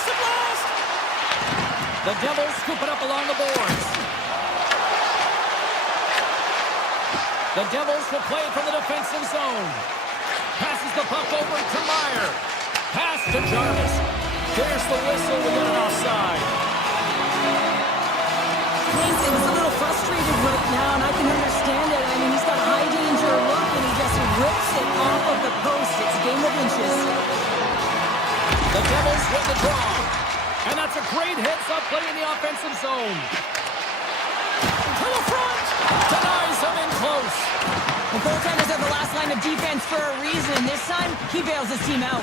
Makes it last! The Devils scoop it up along the boards. The Devils will play from the defensive zone. Passes the puck over to Meyer. Pass to Jarvis. There's the whistle. We get an offside. Clayton's a little frustrated right now, and I can understand it. I mean, he's got a high danger look, and he just rips it off of the post. It's a game of inches. The Devils win the draw. And that's a great heads-up play in the offensive zone. To the front. Denies him in close. The goaltenders have the last line of defense for a reason. This time, he bails his team out.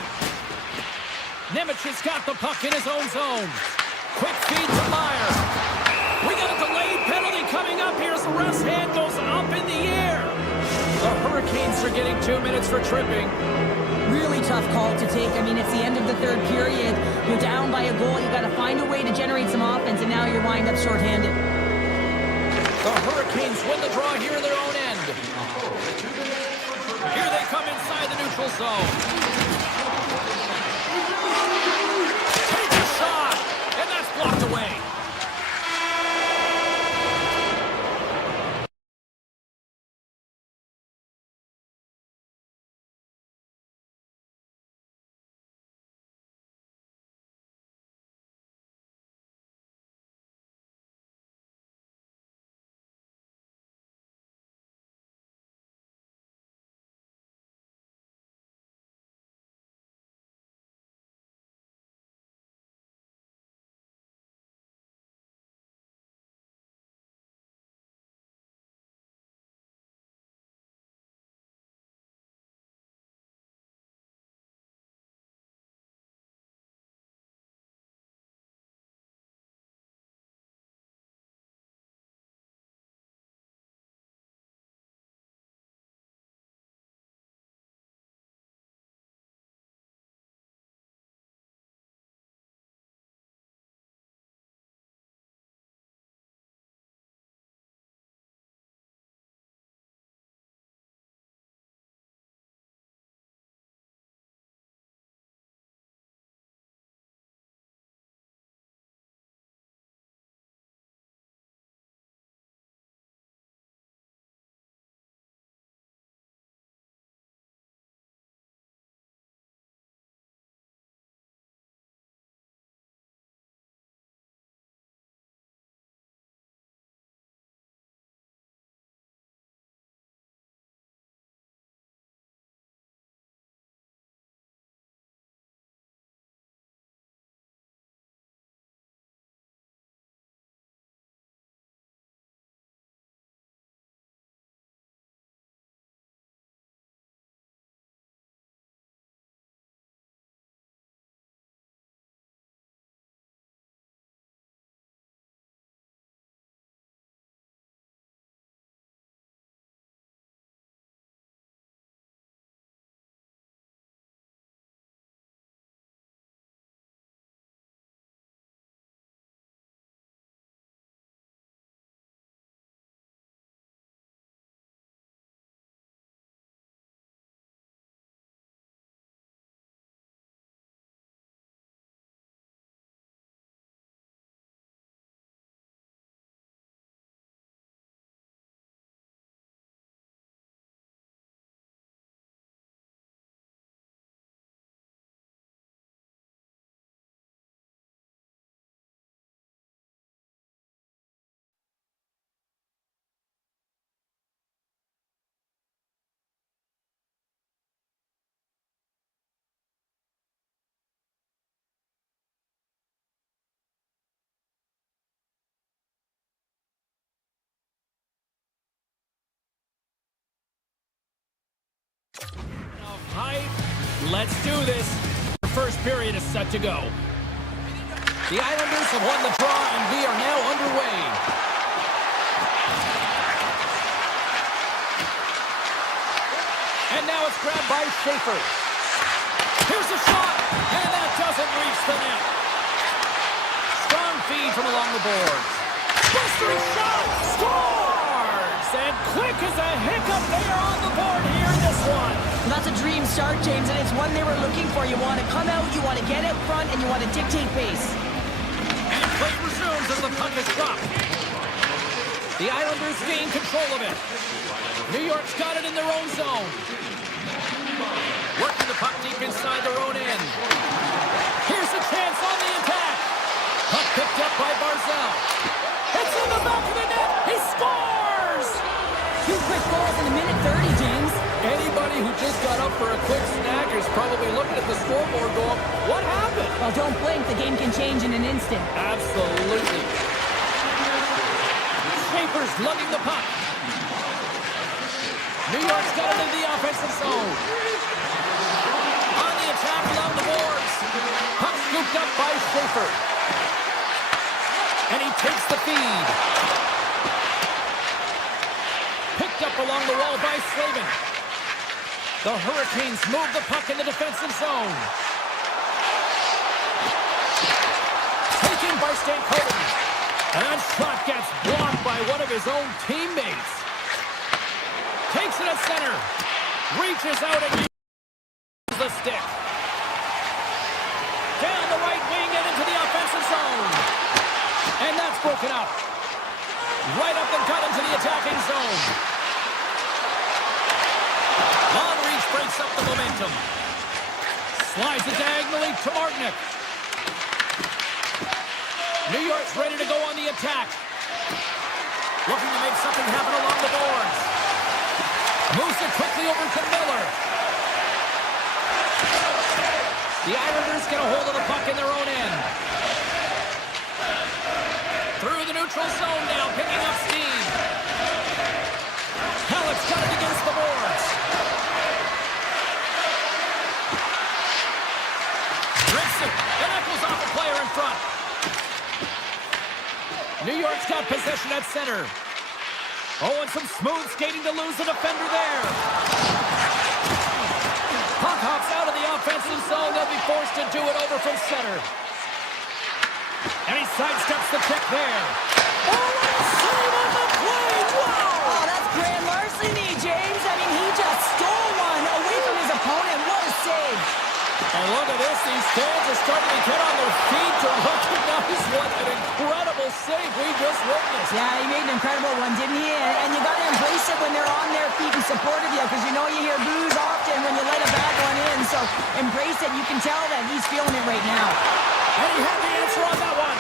Nemec has got the puck in his own zone. Quick feed to Meyer. We got a delayed penalty coming up here as the ref's hand goes up in the air. The Hurricanes are getting 2 minutes for tripping. Really tough call to take. I mean, it's the end of the third period. You're down by a goal. You got to find a way to generate some offense, and now you're wind up shorthanded. The Hurricanes win the draw here in their own end. Here they come inside the neutral zone. Takes a shot, and that's blocked away. Let's do this. The first period is set to go. The Islanders have won the draw, and we are now underway. And now it's grabbed by Schaefer. Here's a shot, and that doesn't reach the net. Strong feed from along the boards. Bustering shot, scores! And quick as a hiccup there on the board here in this one. That's a dream start, James, and it's one they were looking for. You want to come out, you want to get out front, and you want to dictate pace. And play resumes as the puck is dropped. The Islanders gain control of it. New York's got it in their own zone. Working the puck deep inside their own end. Here's a chance on the attack. Puck picked up by Barzal. It's in the back of the net. He scores! 2 quick goals in a minute 30, James. Anybody who just got up for a quick snack is probably looking at the scoreboard going, what happened? Well, don't blink. The game can change in an instant. Absolutely. Schaefer's lugging the puck. New York's got it in the offensive zone. On the attack along the boards. Puck scooped up by Schaefer. And he takes the feed. Picked up along the wall by Slavin. The Hurricanes move the puck in the defensive zone. Taken by Stankoven. And that shot gets blocked by one of his own teammates. Takes it at center. Reaches out and uses the stick. Down the right wing and into the offensive zone. And that's broken up. Right up the gut into the attacking zone. Long reach breaks up the momentum. Slides it diagonally to Martinick. New York's ready to go on the attack. Looking to make something happen along the boards. Moves it quickly over to Miller. The Islanders get a hold of the puck in their own end. Through the neutral zone now, picking up steam. Halleck's got it against the boards. Rips it, and echoes off a player in front. New York's got possession at center. Oh, and some smooth skating to lose the defender there. Puck hops out of the offensive zone. They'll be forced to do it over from center. And he sidesteps the check there. Oh, what a save on the play! Wow! Oh, that's grand larceny, James. I mean, he just stole one away from his opponent. What a save! And look at this. These fans are starting to get on their feet to recognize what an incredible save we just witnessed. Yeah, he made an incredible one, didn't he? And you got to embrace it when they're on their feet in support of you, because you know you hear boos often when you let a bad one in. So embrace it. You can tell that he's feeling it right now. And he had the answer on that one.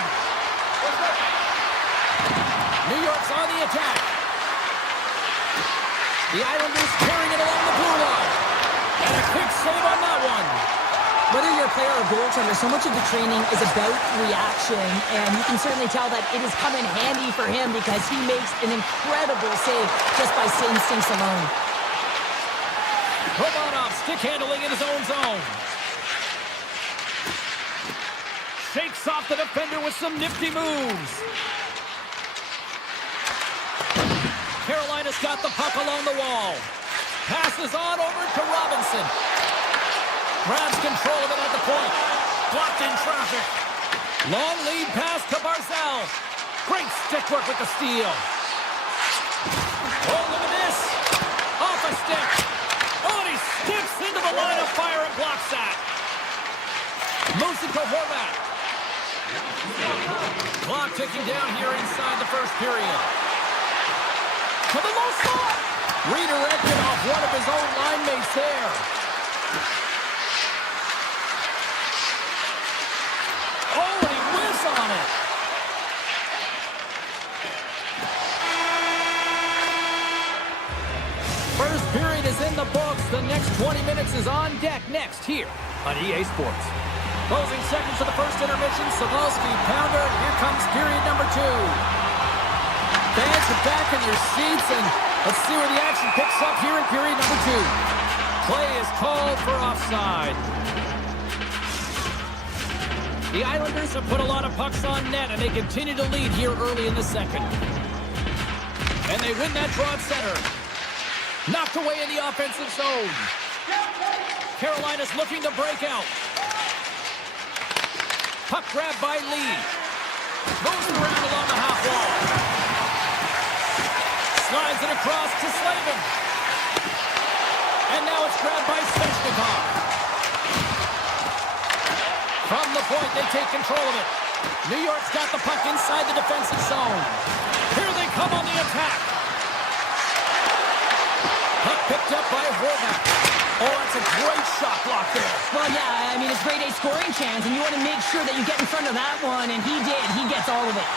New York's on the attack. The Islanders carrying it along the blue line. And a quick save on that one. Whether you're a player or goaltender, so much of the training is about reaction, and you can certainly tell that it has come in handy for him because he makes an incredible save just by instincts alone. Romanov stick handling in his own zone. Shakes off the defender with some nifty moves. Carolina's got the puck along the wall. Passes on over to Robinson. Grabs control of it at the point. Blocked in traffic. Long lead pass to Barzal. Great stick work with the steal. Oh, look at this. Off a stick. Oh, and he skips into the line of fire and blocks that. Moves it to Horvat. Clock ticking down here inside the first period. To the low slot. Redirected off one of his own line mates there. Oh, and he whiffs on it. First period is in the books. The next 20 minutes is on deck next here on EA Sports. Closing seconds of the first intermission. Savalsky, pounder. Here comes period number 2. Fans are back in their seats, and let's see where the action picks up here in period number 2. Play is called for offside. The Islanders have put a lot of pucks on net, and they continue to lead here early in the second. And they win that draw at center. Knocked away in the offensive zone. Carolina's looking to break out. Puck grab by Lee. Moves it around along the half wall. Slides it across to Slavin. And now it's grabbed by Svechnikov. From the point, they take control of it. New York's got the puck inside the defensive zone. Here they come on the attack. Puck picked up by Horvat. Oh, that's a great shot block there. Well, yeah, I mean, it's grade A scoring chance, and you want to make sure that you get in front of that one, and he did. He gets all of it.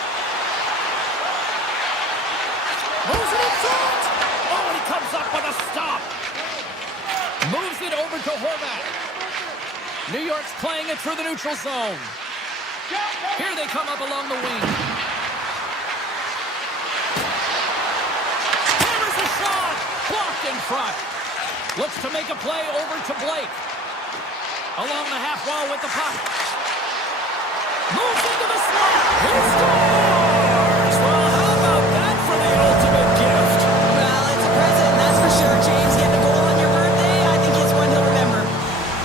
Moves it in front. Oh, and he comes up with a stop. Moves it over to Horvat. New York's playing it through the neutral zone. Here they come up along the wing. Hammers a shot. Blocked in front. Looks to make a play over to Blake. Along the half wall with the puck. Moves into the slot. He scores! Well, how about that for the ultimate gift? Well, it's a present, that's for sure, James. Getting a goal on your birthday, I think it's one he'll remember.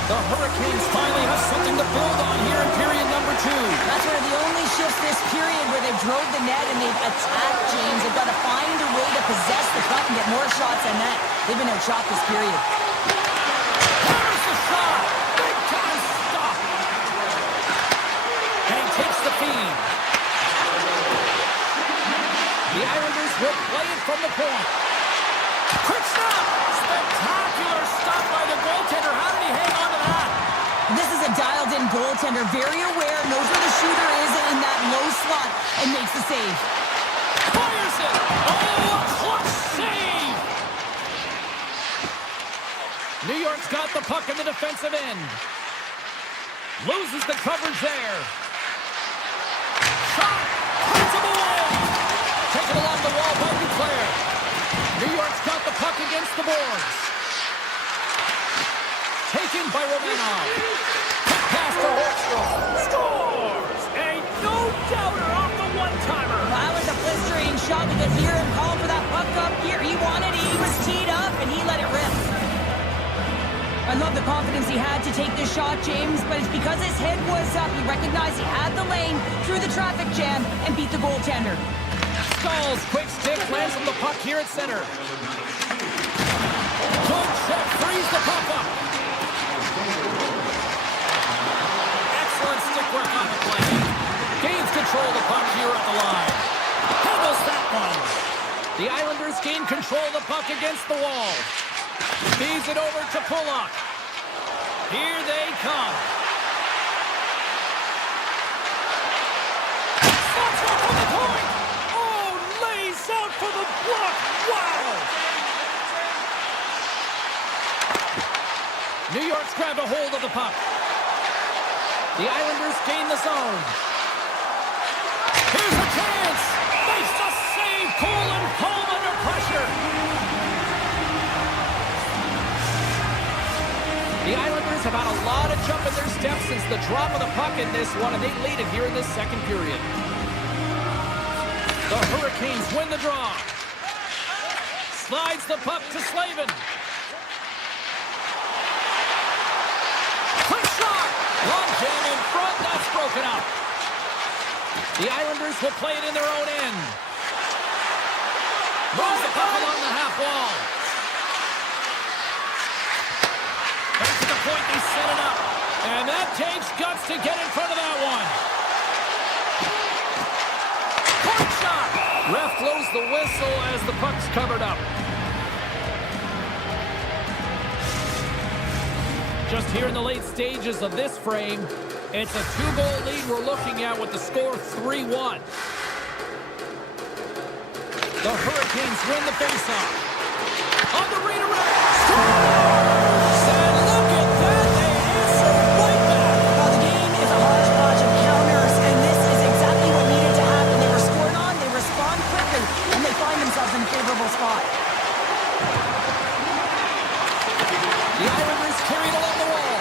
The Hurricanes finally have something to build on here in period number 2. That's one of the only shifts this period where they've drove the net and they've attacked, James. They've got to find a way to possess the puck and get more shots than that. They've been outshot this period. There's the shot! Big time stop! And he takes the feed. The Islanders will play it from the point. Quick stop! Spectacular stop by the goaltender. How did he hang on to that? This is a dialed-in goaltender, very aware, knows where the shooter is in that low slot, and makes the save. Fires it! Oh, a clutch save! New York's got the puck in the defensive end. Loses the coverage there. Shot! Turns him away! Taken along the wall by Duclair. New York's got the puck against the boards. Taken by Romanov. Quick pass to Holmstrom. Scores! A no-doubter off the one-timer. That was a blistering shot. We could hear him calling for that puck up here. He wanted it. He was teed up, and he let it rip. I love the confidence he had to take this shot, James, but it's because his head was up. He recognized he had the lane, through the traffic jam, and beat the goaltender. Skulls, quick stick, lands on the puck here at center. Good check, frees the puck up. Excellent stick work on the play. Gains control of the puck here at the line. Handles that one. The Islanders gain control of the puck against the wall. Feeds it over to Pulock. Here they come. Stops up on the point. Oh, lays out for the block. Wow. New York's grabbed a hold of the puck. The Islanders gain the zone. Here's a chance. Makes the save. Cool and calm under pressure. The Islanders have had a lot of jump in their steps since the drop of the puck in this one, and they lead it here in this second period. The Hurricanes win the draw. Slides the puck to Slavin. Quick shot! Long jam in front, that's broken up. The Islanders will play it in their own end. Moves the puck along the half wall. Back to the point, they set it up. And that takes guts to get in front of that one. Point shot! Ref blows the whistle as the puck's covered up. Just here in the late stages of this frame, it's a 2-goal lead we're looking at with the score 3-1. The Hurricanes win the faceoff. On the redirect. Scores! And look at that, they answer right back. Well, the game is a hodgepodge of counters, and this is exactly what needed to happen. They were scored on, they respond quickly, and they find themselves in a favorable spot. The Islanders carry it along the wall.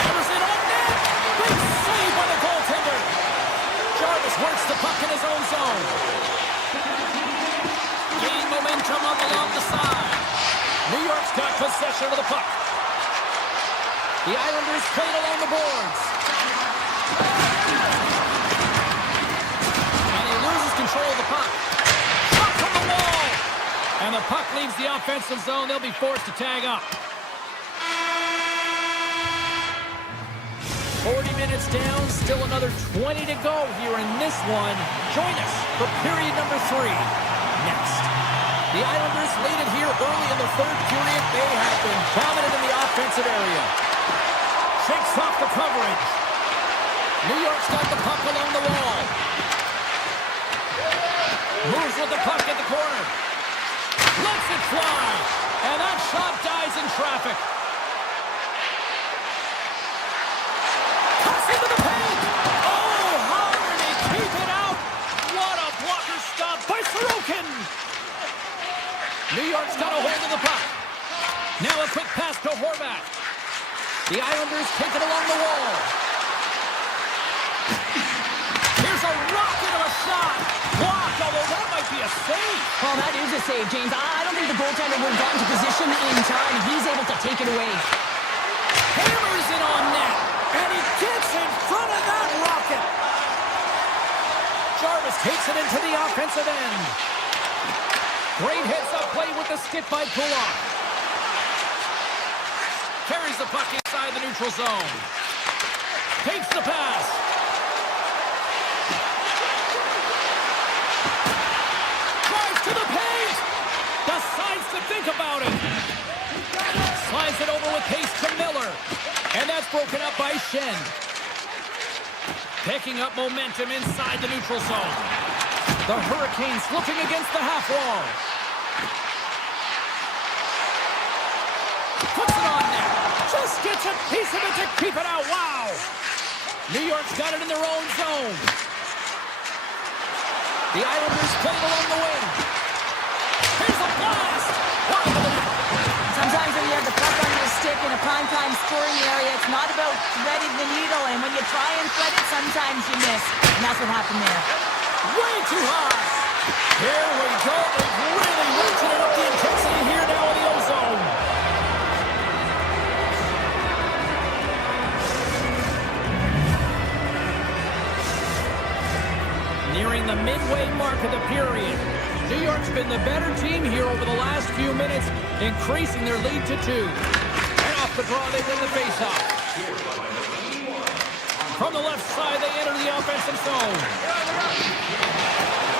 Hammers it on net. Big save by the goaltender. Jarvis works the puck in his own zone. Gain momentum up along the side. New York's got possession of the puck. The Islanders play it along the boards. And he loses control of the puck. Shot from the wall. And And the puck leaves the offensive zone. They'll be forced to tag up. 40 minutes down, still another 20 to go here in this one. Join us for period number 3 next. The Islanders lead it here early in the third period. They have been dominant in the offensive area. Shakes off the coverage. New York's got the puck along the wall. Moves with the puck at the corner. Lets it fly. And that shot dies in traffic. Cuts into the paint. Oh, how did he keep it out? What a blocker stop by Sorokin. New York's got a hold of the puck. Now a quick pass to Horvat. The Islanders take it along the wall. Here's a rocket of a shot. Blocked, although that might be a save. Well, that is a save, James. I don't think the goaltender would have gotten to position in time. He's able to take it away. Hammers it on net. And he gets in front of that rocket. Jarvis takes it into the offensive end. Great heads-up play with the stick by Kulak. Carries the puck inside the neutral zone. Takes the pass. Drives to the paint. Decides to think about it. Slides it over with pace to Miller. And that's broken up by Shen. Picking up momentum inside the neutral zone. The Hurricanes looking against the half wall. Puts it on there. Just gets a piece of it to keep it out. Wow. New York's got it in their own zone. The Islanders play it along the wing. Here's a blast. Wide of the net. Sometimes when you have the puck on your stick in a primetime scoring area, it's not about threading the needle. And when you try and thread it, sometimes you miss. And that's what happened there. Way too high. Here we go. They've really ratcheted up the intensity here now in the O-zone. Nearing the midway mark of the period. New York's been the better team here over the last few minutes, increasing their lead to 2. And off the draw, they win the faceoff. From the left side, they enter the offensive zone.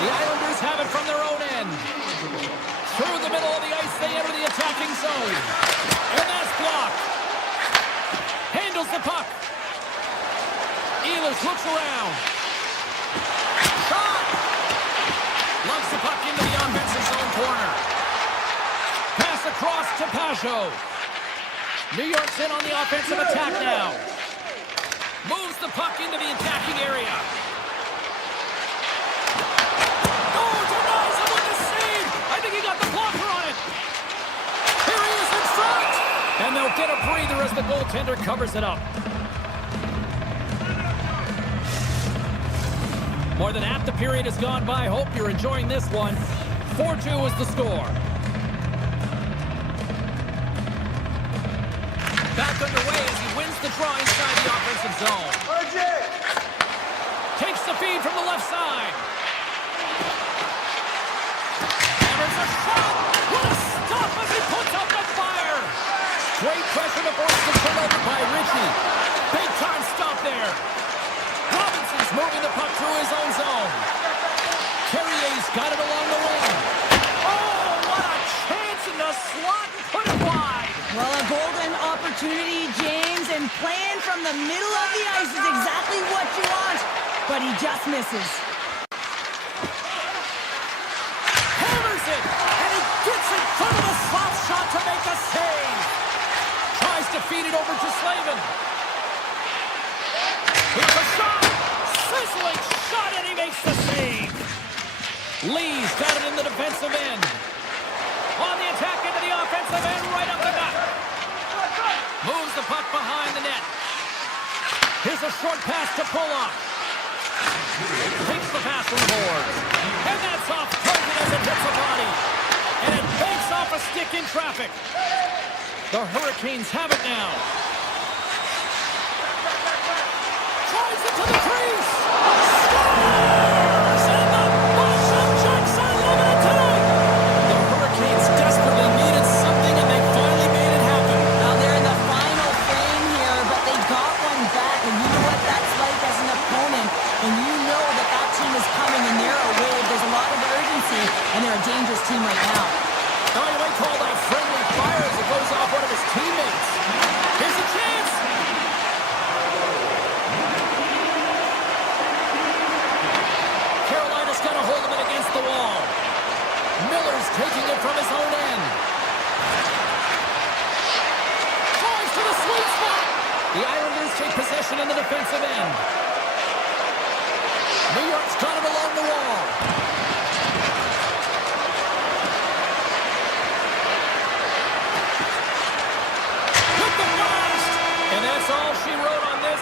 The Islanders have it from their own end. Through the middle of the ice, they enter the attacking zone. And that's blocked. Handles the puck. Ehlers looks around. Shot! Lumps the puck into the offensive zone corner. Pass across to Pajot. New York's in on the offensive attack now. Moves the puck into the attacking area. Oh, denies him with the save. I think he got the blocker on it. Here he is in front. And they'll get a breather as the goaltender covers it up. More than half the period has gone by. Hope you're enjoying this one. 4-2 is the score. Back underway as he wins the draw inside the offensive zone. Takes the feed from the left side. Hammers a shot. What a stop as he puts up the fire. Great pressure to force the turnover by Ritchie. Big time stop there. Robinson's moving the puck through his own zone. Carrier's got it along the wing. Oh, what a chance in the slot. Put it wide. Well, a golden opportunity, James, and playing from the middle of the ice is exactly what you want, but he just misses. Hammers it, and he gets in front of the slot shot to make a save. Tries to feed it over to Slavin. Here's a shot. Sizzling shot, and he makes the save. Lee's got it in the defensive end. On the attack into the offensive end, right up the gut. Moves the puck behind the net. Here's a short pass to Pulock. Takes the pass from the boards. And that's off target as it hits the body. And it banks off a stick in traffic. The Hurricanes have it now. Drives it to the crease. Scores! And the Boston Jets are limited tonight. The Hurricanes Devils take possession in the defensive end. New York's got it along the wall. With the blast! And that's all she wrote on this.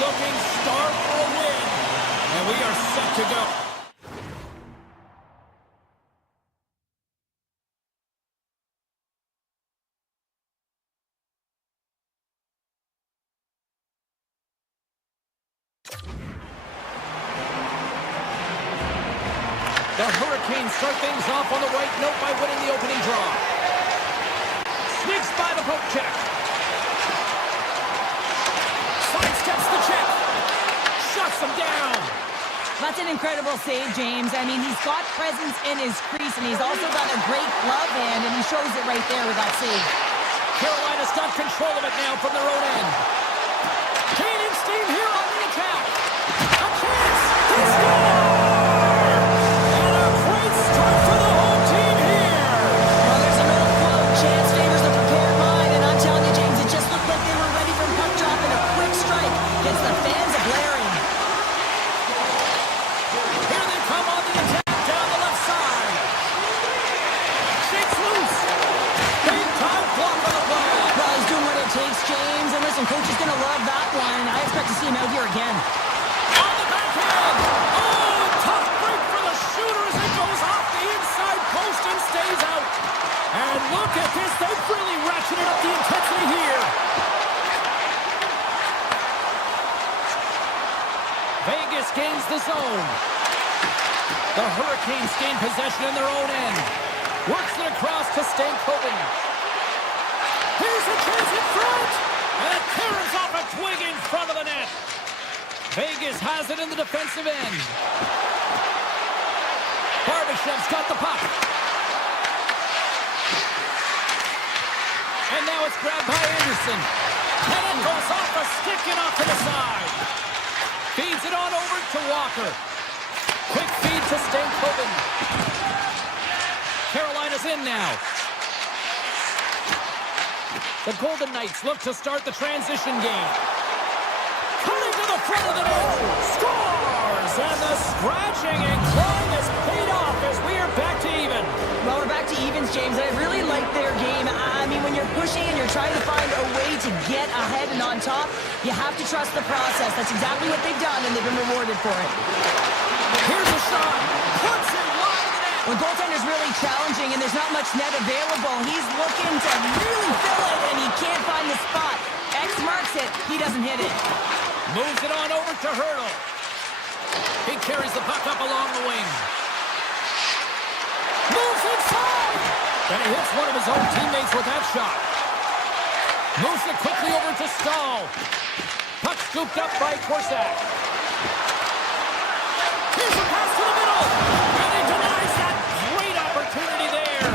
Looking starved for a win, and we are set to go. The Hurricanes start things off on the right note by winning the opening draw. Sneaks by the poke check. Sidesteps the check. Shuts him down. That's an incredible save, James. I mean, he's got presence in his crease, and he's also got a great glove hand, and he shows it right there with that save. Carolina's got control of it now from their own end. Canadians team here on the attack. A chance to score! And a great start for the home team here. Well, there's an old quote, chance favors a prepared mind, and I'm telling you, James, it just looked like they were ready for a puck drop, and a quick strike gets the fans a-blaring. Here they come on the attack down the left side. Shakes loose. Big time block on the play. Well, he's doing what it takes, James, and listen, and coach is going to love that one. I expect to see him out here again. On the backhand! Oh, tough break for the shooter as it goes off the inside post and stays out. And look at this. They've really ratcheted up the intensity here. Vegas gains the zone. The Hurricanes gain possession in their own end. Works it across to Stankoven. Here's a chance in front. And it tears off a twig in front of the net. Vegas has it in the defensive end. Barbashev's got the puck. And now it's grabbed by Anderson. And it goes off a stick and off to the side. Feeds it on over to Walker. Quick feed to Stankoven. Carolina's in now. The Golden Knights look to start the transition game. Cutting to the front of the net. Scores! And the scratching and clawing has paid off as we are back to even. Well, we're back to evens, James. I really like their game. I mean, when you're pushing and you're trying to find a way to get ahead and on top, you have to trust the process. That's exactly what they've done, and they've been rewarded for it. Here's a shot. Puts it wide of the net. When goaltender's really challenging and there's not much net available, he's looking to really fill it, and he can't find the spot. X marks it. He doesn't hit it. Moves it on over to Hurdle. He carries the puck up along the wing. Moves inside. And he hits one of his own teammates with that shot. Moves it quickly over to Stahl. Puck scooped up by Korsak. Here's a pass to the middle. And he denies that great opportunity there.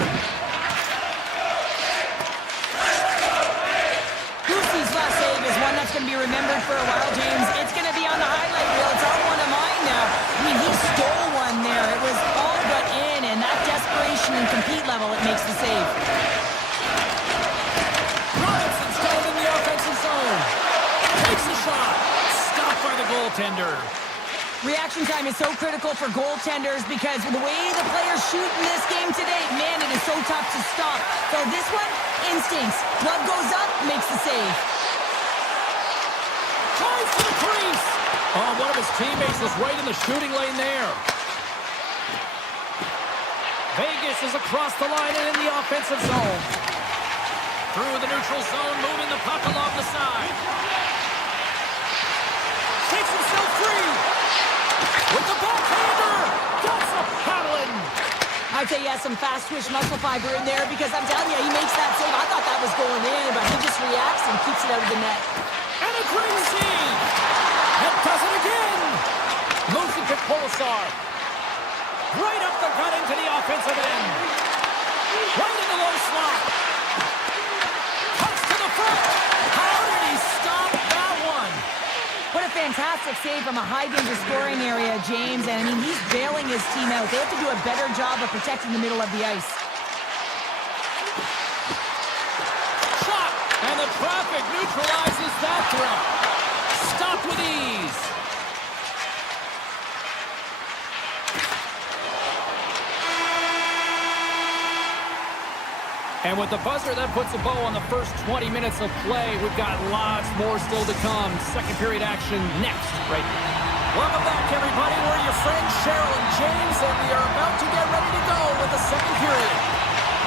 Boosie's last save is one that's going to be remembered for a while, James. It's going to be on the highlight reel. It's on one of mine now. I mean, he stole one there. It was all but in, and that desperation and compete level, it makes the save. Robinson's got it in the offensive zone. Takes a shot. Stopped by the goaltender. Reaction time is so critical for goaltenders because the way the players shoot in this game today, man, it is so tough to stop. So this one, instincts. Glove goes up, makes the save. Tries to the crease. Oh, one of his teammates is right in the shooting lane there. Vegas is across the line and in the offensive zone. Through the neutral zone, moving the puck along the side. Takes himself free. With the backhander. That's a paddling. I'd say he has some fast twitch muscle fiber in there because I'm telling you, he makes that save. I thought that was going in, but he just reacts and keeps it out of the net. And a great save. And does it again. Moves it to Kolesar. Right up the gut into the offensive end. Right in the low slot. Cuts to the front. How did he stop that one? What a fantastic save from a high-danger scoring area, James. And, I mean, he's bailing his team out. They have to do a better job of protecting the middle of the ice. Shot. And the traffic neutralizes that threat. Stopped with ease. And with the buzzer, that puts a bow on the first 20 minutes of play. We've got lots more still to come. Second period action next, right here. Welcome back, everybody. We're your friends, Cheryl and James, and we are about to get ready to go with the second period.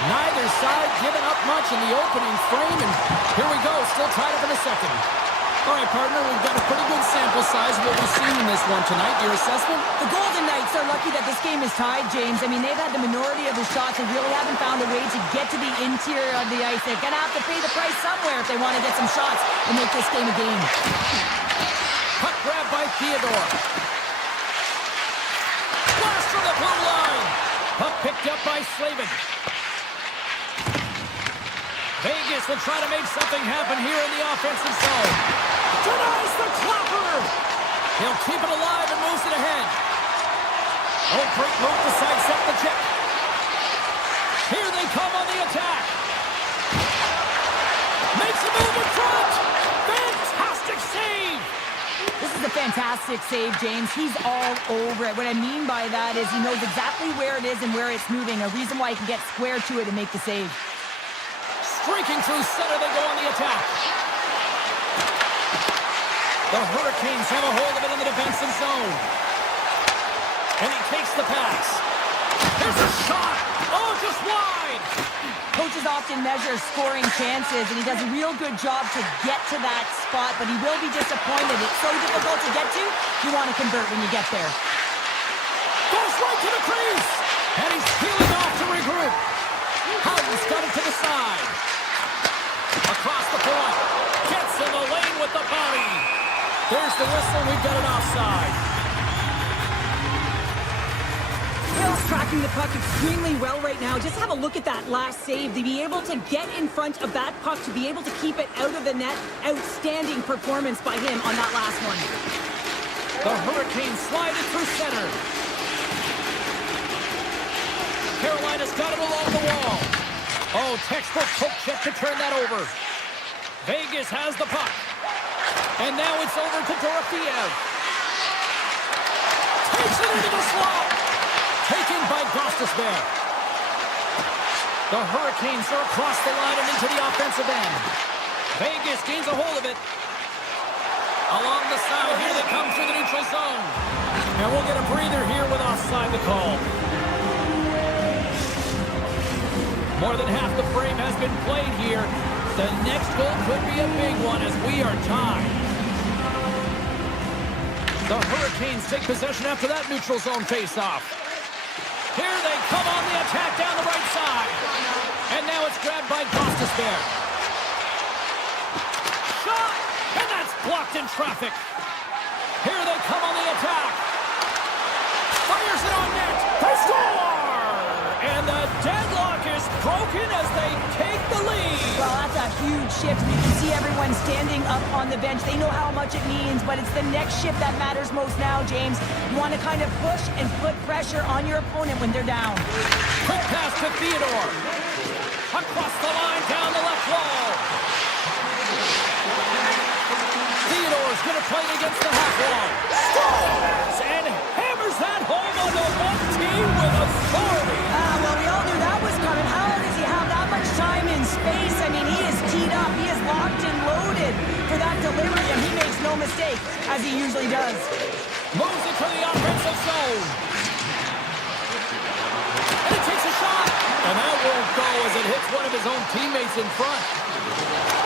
Neither side giving up much in the opening frame, and here we go, still tied up in the second. All right, partner, we've got a pretty good sample size of what we've seen in this one tonight. Your assessment? The Golden Knights are lucky that this game is tied, James. I mean, they've had the minority of the shots. They really haven't found a way to get to the interior of the ice. They're going to have to pay the price somewhere if they want to get some shots and make this game a game. Puck grab by Theodore. Blast from the blue line. Puck picked up by Slavin. Vegas will try to make something happen here in the offensive zone. Denies the clapper. He'll keep it alive and moves it ahead. Oh, great move to sidestep the check. Here they come on the attack. Makes a move in front. Fantastic save. This is a fantastic save, James. He's all over it. What I mean by that is he knows exactly where it is and where it's moving. A reason why he can get square to it and make the save. Streaking through center, they go on the attack. The Hurricanes have a hold of it in the defensive zone. And he takes the pass. Here's a shot. Oh, just wide. Coaches often measure scoring chances, and he does a real good job to get to that spot, but he will be disappointed. It's so difficult to get to, you want to convert when you get there. Goes right to the crease. And he's peeling off to regroup. Howden's got it to the side. Across the point. Gets in the lane with the body. There's the whistle. We've got an offside. Hill's tracking the puck extremely well right now. Just have a look at that last save. To be able to get in front of that puck, to be able to keep it out of the net. Outstanding performance by him on that last one. The Hurricanes slide it through center. Carolina's got it along the wall. Oh, textbook poke check to turn that over. Vegas has the puck. And now it's over to Dorofeev. Takes it into the slot. Taken by Gostisbehere. The Hurricanes are across the line and into the offensive end. Vegas gains a hold of it. Along the side, here they come through the neutral zone. And we'll get a breather here with offside the call. More than half the frame has been played here. The next goal could be a big one as we are tied. The Hurricanes take possession after that neutral zone face-off. Here they come on the attack down the right side. And now it's grabbed by Gostisbehere. Shot! And that's blocked in traffic. Here they come on the attack. Fires it on net. They score! And the deadlock is broken as they take the lead. Well, that's a huge shift. You can see everyone standing up on the bench. They know how much it means, but it's the next shift that matters most now, James. You want to kind of push and put pressure on your opponent when they're down. Quick pass to Theodore. Across the line, down the left wall. Theodore's going to play it against the half wall. Scores! And hammers that home on the 1T with authority. Well, we all knew that was coming. How does he have that much time and space? I mean, he is teed up. He is locked and loaded for that delivery, and he makes no mistake, as he usually does. Moves it to the offensive zone. And he takes a shot. And that won't go as it hits one of his own teammates in front.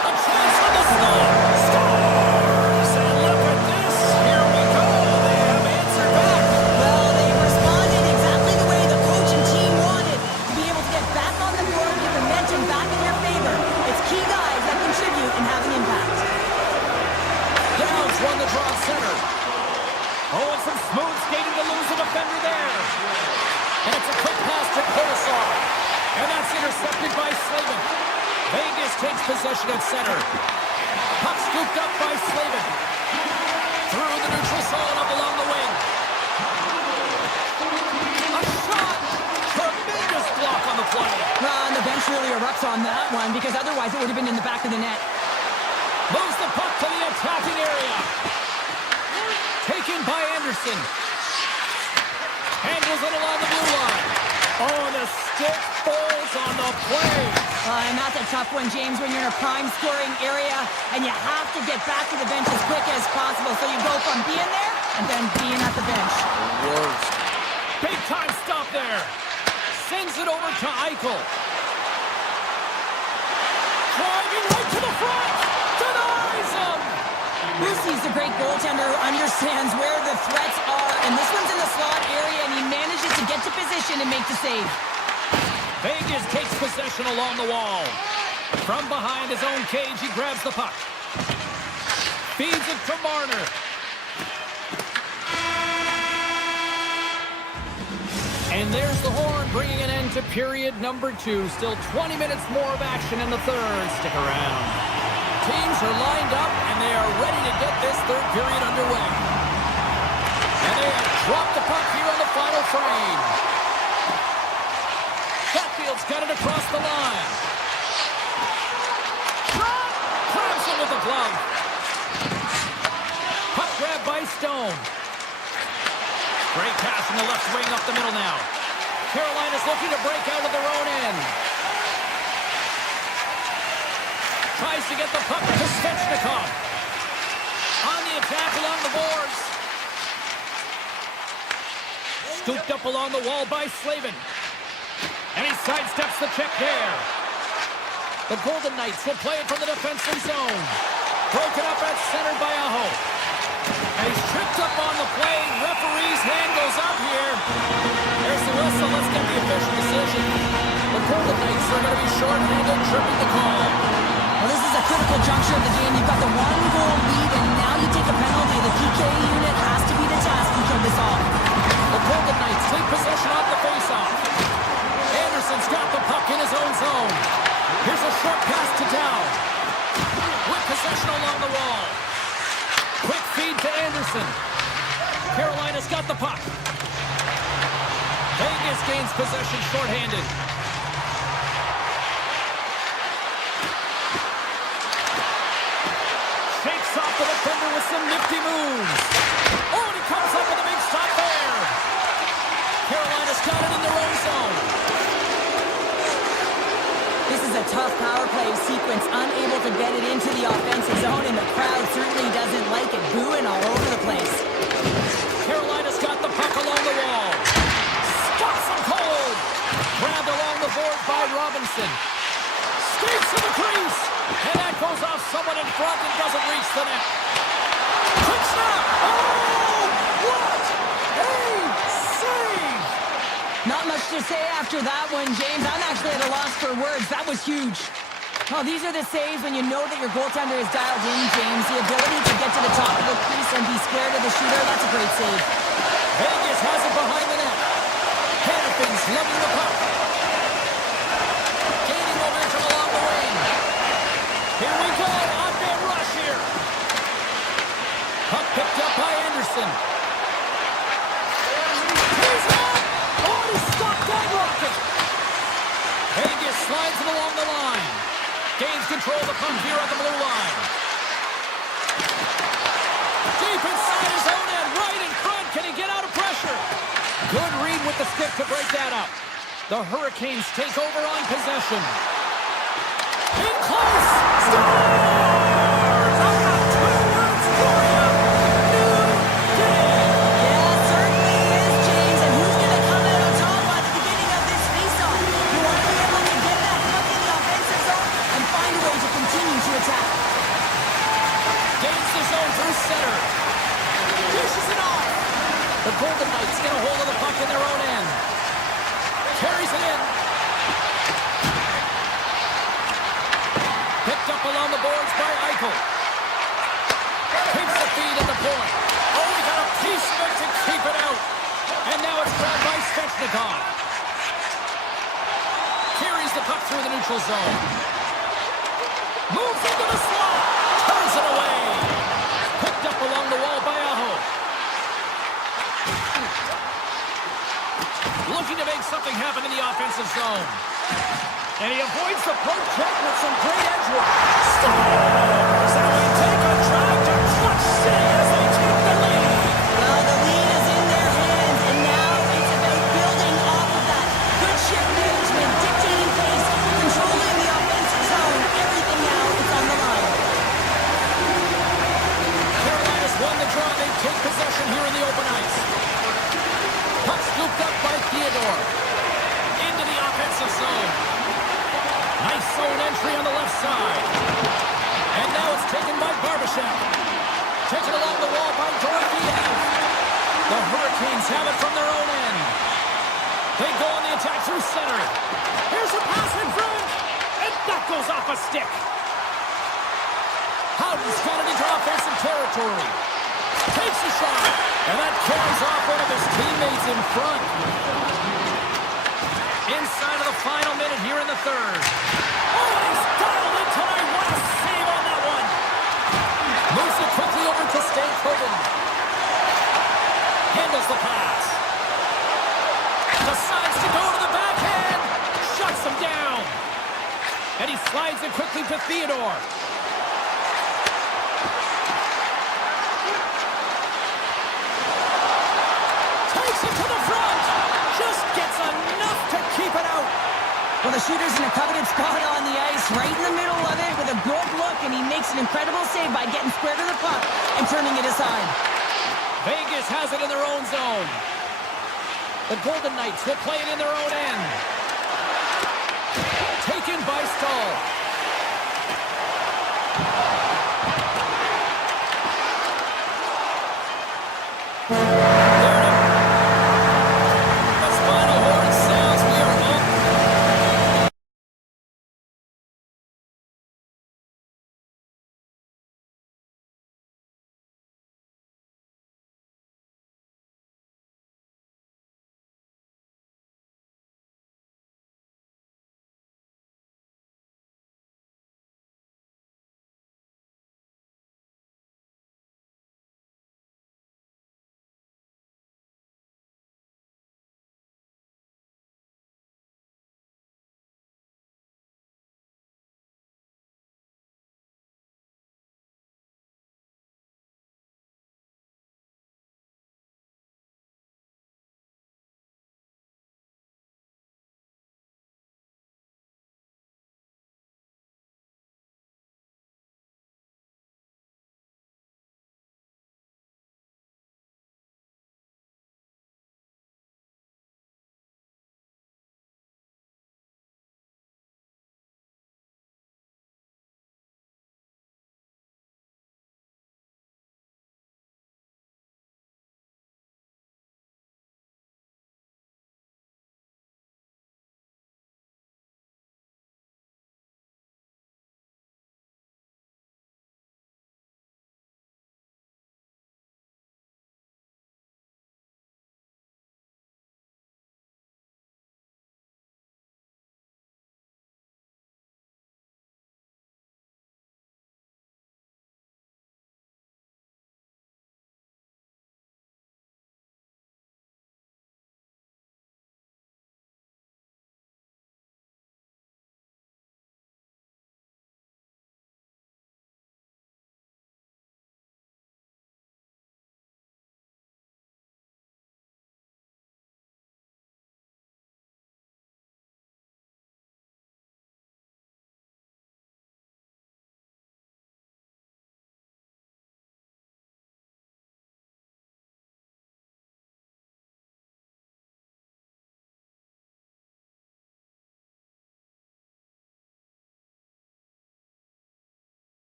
A chance on the slot. Scores! And look at this. Here we go. They have answered back. Well, they responded exactly the way the coach and team wanted. To be able to get back on the board, get the momentum back in their favor. It's key guys that contribute and have an impact. Downs won the draw center. Oh, and some smooth skating to lose a defender there. And it's a quick pass to Kotasov. And that's intercepted by Slavin. Vegas takes possession at center. Puck scooped up by Slavin. Through the neutral zone up along the wing. A shot! Tremendous block on the play. And the bench really erupts on that one, because otherwise it would have been in the back of the net. Moves the puck to the attacking area. Taken by Anderson. Handles it along the blue line. Oh, and the stick falls on the play. And that's a tough one, James, when you're in a prime scoring area and you have to get back to the bench as quick as possible. So you go from being there and then being at the bench. Worst. Big time stop there. Sends it over to Eichel. Driving right to the front. Denies him. Lucy's a great goaltender who understands where the threats are. And this one's in the slot area, and he manages to get to position and make the save. Vegas takes possession along the wall. From behind his own cage, he grabs the puck. Feeds it to Marner. And there's the horn, bringing an end to period number 2. Still 20 minutes more of action in the third. Stick around. Teams are lined up, and they are ready to get this third period underway. And they have dropped the puck here on the final frame. Hatfield's got it across the line. Shot! Grabs him with the glove. Puck grab by Stone. Great pass in the left wing up the middle now. Carolina's looking to break out of their own end. Tries to get the puck to Svechnikov. On the attack. along the boards. Scooped up along the wall by Slavin. And he sidesteps the check there. The Golden Knights will play it from the defensive zone. Broken up at center by Aho. And he's tripped up on the play. Referee's hand goes up here. There's the whistle. Let's get the official decision. The Golden Knights are going to be short-handed, tripping the call. Well, this is a critical juncture of the game. You've got the one-goal lead, and now you take a penalty. The PK unit has to be the task to turn this off. The Golden Knights take possession off the faceoff. Anderson's got the puck in his own zone. Here's a short pass to Dow. With possession along the wall. Quick feed to Anderson. Carolina's got the puck. Vegas gains possession shorthanded. Shakes off the defender with some nifty moves. Oh, and he comes up with a big stop there. Carolina's got it in their own zone. This is a tough power play sequence, unable to get it into the offensive zone, and the crowd certainly doesn't like it, booing all over the place. Carolina's got the puck along the wall. Stops him cold. Grabbed along the board by Robinson. Skates to the crease. And that goes off someone in front and doesn't reach the net. Quick snap. Oh, what a save. Not much to say after that one, James. I'm actually at a loss for words. That was huge. Oh, these are the saves when you know that your goaltender is dialed in, James. The ability to get to the top of the crease and be scared of the shooter, that's a great save. Vegas has it behind the net. Hannifin's lugging the puck. Gaining momentum along the wing. Here we go. On-man rush here. Puck picked up by Anderson. He's up. Oh, he stopped that rocket. Vegas slides it along the line. Gains control of the puck here on the blue line. Deep inside his own end, right in front. Can he get out of pressure? Good read with the stick to break that up. The Hurricanes take over on possession. In close. Scores! I've got 2 words for you. New day. Yeah, it certainly is, James. And who's going to come out on top by the beginning of this faceoff? You want to be able to get that puck in the offensive zone and find a way to continue to attack. Gains the zone through center. Dishes it off. The Golden Knights get a hold of the puck in their own end. Carries it in. Picked up along the boards by Eichel. Keeps the feed at the point. Oh, he got a piece of it to keep it out. And now it's grabbed by Svechnikov. Carries the puck through the neutral zone. Moves into the slot. Turns it away. Picked up along the wall by Aho. Looking to make something happen in the offensive zone. And he avoids the poke check with some great edge work. Scores! And we take a drive to Clutch City as they take the lead. Well, the lead is in their hands, and now it's about building off of that. Good shift management, dictating pace, controlling the offensive zone. Everything now is on the line. Carolina's won the draw. They take possession here in the open ice. Puck scooped up by Theodore. Into the offensive zone. Nice zone entry on the left side. And now it's taken by Barbashev. Taken along the wall by Dorofeyev. The Hurricanes have it from their own end. They go on the attack through center. Here's a pass in front. And that goes off a stick. Howden's got it into offensive territory. Takes the shot. And that carries off one of his teammates in front. Inside of the final minute here in the third. Oh, he's dialed in tonight. What a save on that one. Moves it quickly over to Stankoven. Handles the pass. Decides to go to the backhand. Shuts him down. And he slides it quickly to Theodore. Takes it to the front. Just gets enough to keep it out. Well, the shooter's in a coveted spot on the ice, right in the middle of it with a good look, and he makes makes an incredible save by getting square to the puck and turning it aside. Vegas has it in their own zone. The Golden Knights will play it in their own end. Taken by Stahl.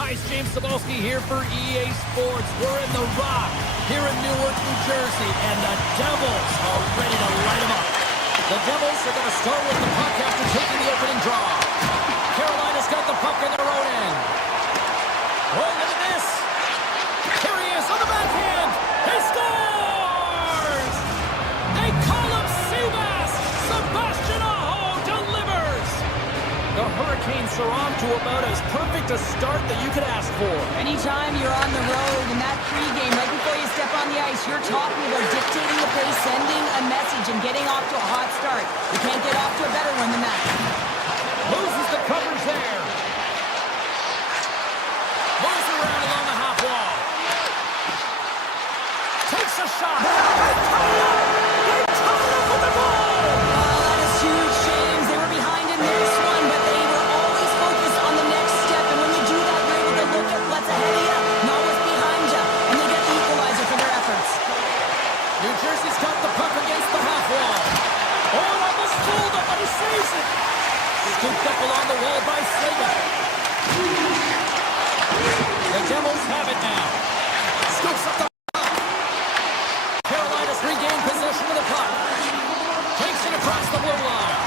Hi, it's James Cebulski here for EA Sports. We're in the Rock here in Newark, New Jersey, and the Devils are ready to light them up. The Devils are going to start with the puck after taking the opening draw. Carolina's got the puck in their own end. Oh, look at this. Here he is on the backhand. He scores! They call him Seabass. Sebastian Aho delivers. The Hurricanes are off to about as perfect a start that you could ask for. Anytime you're on the road in that pregame, right before you step on the ice, you're talking about dictating the pace, sending a message, and getting off to a hot start. You can't get off to a better one than that. Loses the coverage there. Moves around along the half wall. Takes a shot. They tied up with the goal. Oh, that is huge, James. They were behind in this one, but they were always focused on the next step. And when you do that, you're able to look at what's ahead of you, not what's behind you. And they get the equalizer for their efforts. New Jersey's got the puck against the half wall. Oh, almost fooled him, but he saves it. Scooped up along the wall by Slater. The Devils have it now. Scoops up the puck. Carolina's regained possession of the puck. Takes it across the blue line.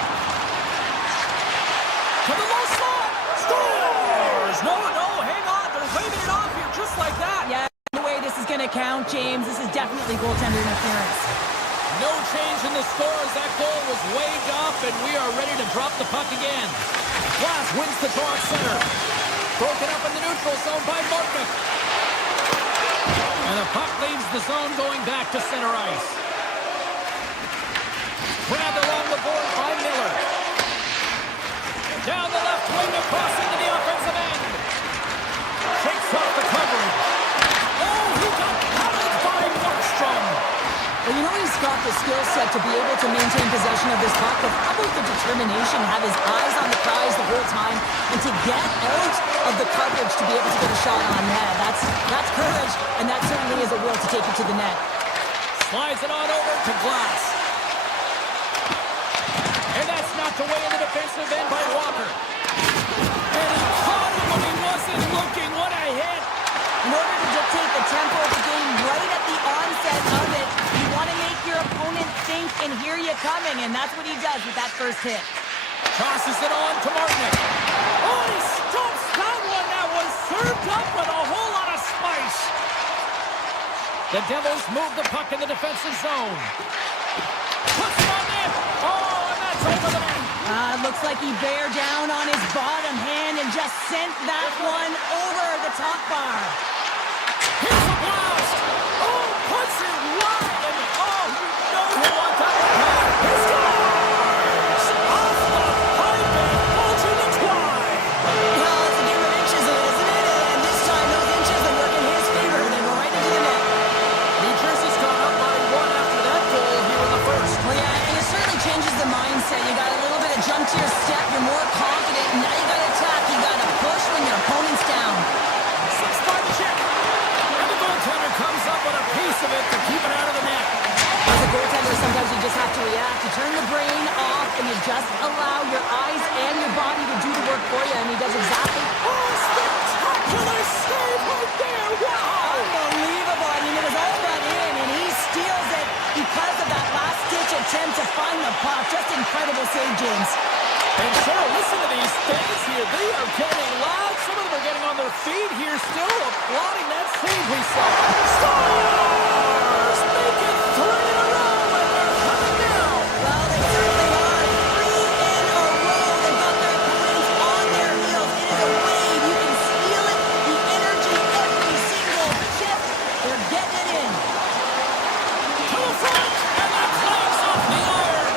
To the low slot. Scores! No, hang on. They're waving it off here just like that. Yeah, the way this is going to count, James, this is definitely goaltender interference. No change in the score as that goal was waved off, and we are ready to drop the puck again. Glass wins the draw at center. Broken up in the neutral zone by Martin. And the puck leaves the zone going back to center ice. Grabbed along the board by Miller. Down the left wing across into the offensive end. Shakes off the coverage. Oh, he got pounded by Markstrom. Well, you know he's got the skill set to be able to maintain possession of this puck, but how about the determination, have his eyes on the prize the whole time, and to get out of the coverage to be able to get a shot on net. That's courage, and that certainly is a will to take it to the net. Slides it on over to Glass. And that's knocked away in the defensive end by Walker. And he caught him when he wasn't looking. What a hit. In order to dictate the tempo of the game right at the onset of it, you want to make your opponent think and hear you coming, and that's what he does with that first hit. Tosses it on to Martin. Oh, he stops that one. That was served up with a whole lot of spice. The Devils move the puck in the defensive zone. Puts it on net. Oh, and that's over the net. Looks like he bare down on his bottom hand and just sent that one over the top bar. Here's a blast. Oh, puts it wide. And oh, you know who wants that puck. He scores! Off the pipe and bulging the twine. Well, it's a game of inches, isn't it? And this time, those inches that work in his favor. They go right into the net. New Jersey's gone up by one after that goal here in the first. Well, yeah, and it certainly changes the mindset. You got a little bit of jump to your step. You're more confident. And now you got to attack. You got to push when your opponent's down. 6-5 check. And the goaltender comes up with a piece of it to keep it out of the net. As a goaltender, sometimes you just have to react. You turn the brain off, and you just allow your eyes and your body to do the work for you, and he does exactly. Oh, spectacular save right there. Wow. Unbelievable. I mean, it was all brought in, and he steals it because of that last-ditch attempt to find the puck. Just incredible save, James. And Cheryl, listen to these fans here. They are getting loud. Some of them are getting on their feet here, still applauding that save we saw. Stars make it 3 in a row, and they're coming down. Well, they certainly are. 3 in a row. They've got their opponents on their heels. It is a wave. You can feel it. The energy, every single shift. They're getting it in. To the front, and that clogs off the iron.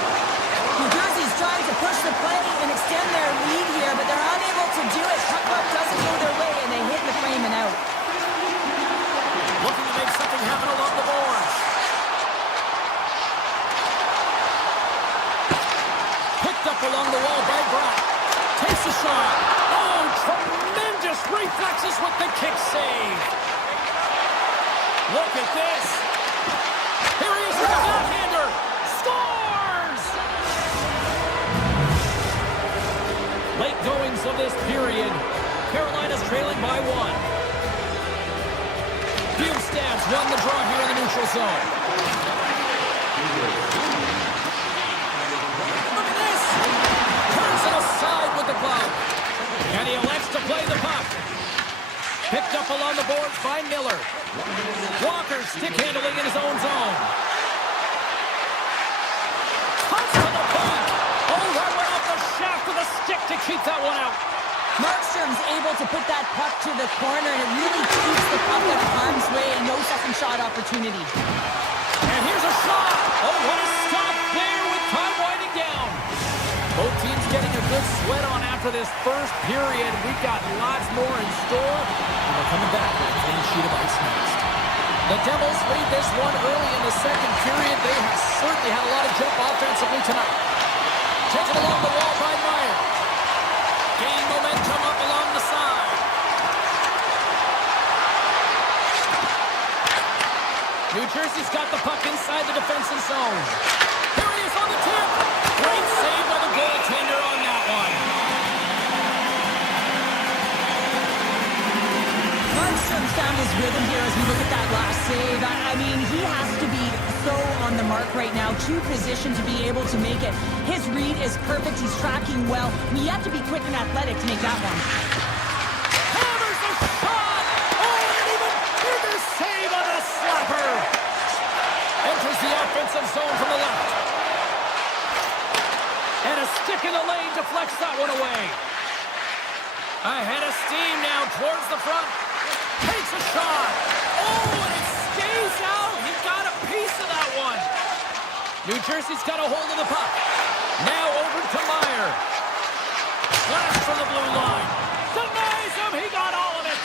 New Jersey's trying to push the play and extend their lead here, but they're unable to do it. Puck doesn't go their way, and they hit the frame and out. Looking to make something happen along the boards. Picked up along the wall by Brock. Takes a shot. Oh, tremendous reflexes with the kick save. Look at this. Here he is with a backhander. Scores! Late goings of this period. Carolina's trailing by 1. Bjugstad's won the draw here in the neutral zone. Look at this! Turns it aside with the glove. And he elects to play the puck. Picked up along the boards by Miller. Walker stick handling in his own zone. Cuts to the point. Oh, that went off the shaft with a stick to keep that one out. Markstrom's able to put that puck to the corner, and it really keeps the puck out of harm's way, and no second shot opportunity. And here's a shot. Oh, what a stop there with time winding down. Both teams getting a good sweat on after for this first period. We've got lots more in store. And we're coming back with a clean sheet of ice next. The Devils lead this one early in the second period. They have certainly had a lot of jump offensively tonight. Taken along the wall by Meyer. Gaining momentum up along the side. New Jersey's got the puck inside the defensive zone. Here he is on the tip. Great save by the goaltender on that one. Markstrom's found his rhythm here as we look at that last save. I mean, he has to be so on the mark right now, too positioned to be able to make it. His read is perfect. He's tracking well. I mean, you have to be quick and athletic to make that one. Hammers a shot! Oh, and even bigger save on a slapper! Enters the offensive zone from the left. And a stick in the lane deflects that one away. Ahead of steam now towards the front. Takes a shot. Oh, and it stays out. He got a piece of that one. New Jersey's got a hold of the puck. Now over to Meyer. Flash from the blue line. Denies him. He got all of it.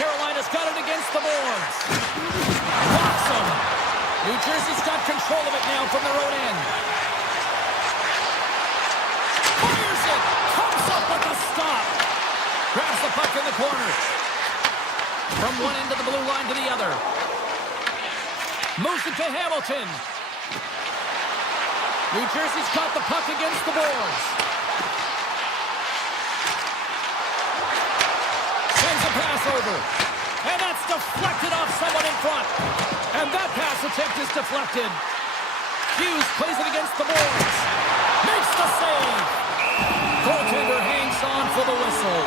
Carolina's got it against the boards. Blocks him. New Jersey's got control of it now from their own end. Fires it. Comes up with a stop. Grabs the puck in the corner. From one end of the blue line to the other. Moves it to Hamilton. New Jersey's got the puck against the boards. Sends a pass over. And that's deflected off someone in front. And that pass attempt is deflected. Hughes plays it against the boards. Makes the save. Goaltender hangs on for the whistle.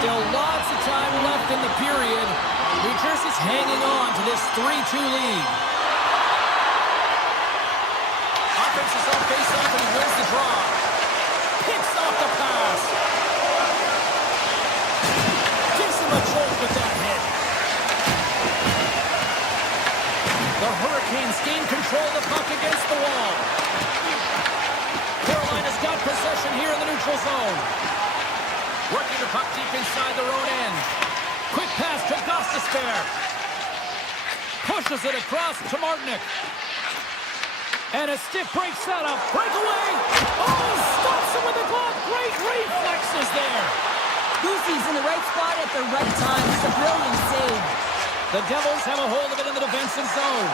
Still lots of time left in the period. New Jersey's hanging on to this 3-2 lead. Offense is on face-off and he wins the draw. Picks off the pass. Gives him a jolt with that hit. The Hurricanes gain control of the puck against the wall. Carolina's got possession here in the neutral zone. Working the puck deep inside their own end. Quick pass to Gostisbehere. Pushes it across to Martinic. And a stick breaks that up. Breakaway! Oh, stops him with a glove. Great reflexes there. Goosey's in the right spot at the right time. It's a brilliant save. The Devils have a hold of it in the defensive zone.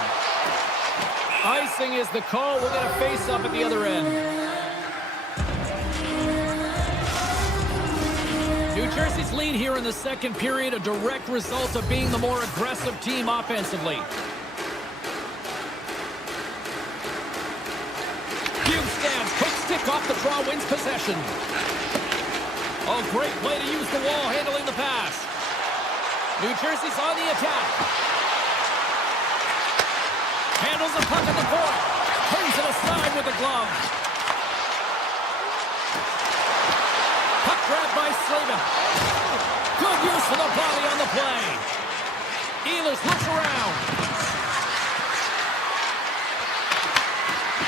Icing is the call. We'll get a face-up at the other end. New Jersey's lead here in the second period, a direct result of being the more aggressive team offensively. Hughes stands, quick stick off the draw, wins possession. Oh, great play to use the wall, handling the pass. New Jersey's on the attack. Handles the puck at the point. Turns it aside with the glove. Puck grabbed by Slavin. Good use of the body on the play. Ehlers looks around.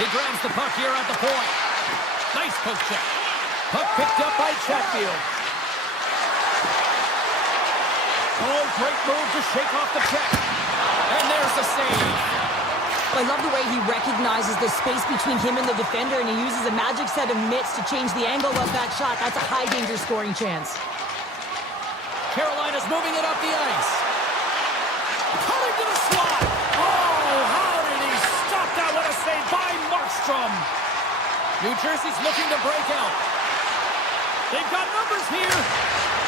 He grabs the puck here at the point. Nice poke check. Puck picked up by Chatfield. Oh, great move to shake off the check. And there's the save. I love the way he recognizes the space between him and the defender, and he uses a magic set of mitts to change the angle of that shot. That's a high-danger scoring chance. Carolina's moving it up the ice. Cutting to the slot. Oh, how did he stop that? What a save by Markstrom. New Jersey's looking to break out. They've got numbers here.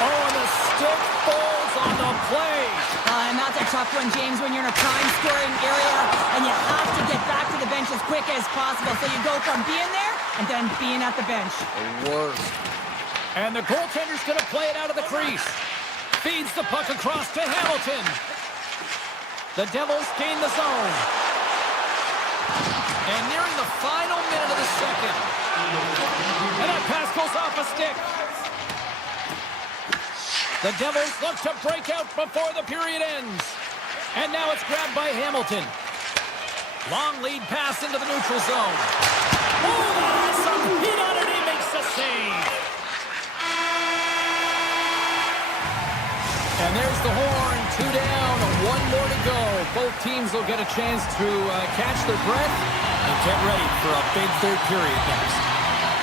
Oh, and the stick falls on the play. And that's a tough one, James, when you're in a prime scoring area and you have to get back to the bench as quick as possible. So you go from being there and then being at the bench. The worst. And the goaltender's going to play it out of the crease. Feeds the puck across to Hamilton. The Devils gain the zone. And nearing the final minute of the second. And that pass goes off a stick. The Devils look to break out before the period ends. And now it's grabbed by Hamilton. Long lead pass into the neutral zone. Oh, that has some heat on it. He makes the save. And there's the horn. 2 down, 1 more to go. Both teams will get a chance to catch their breath and get ready for a big third period next.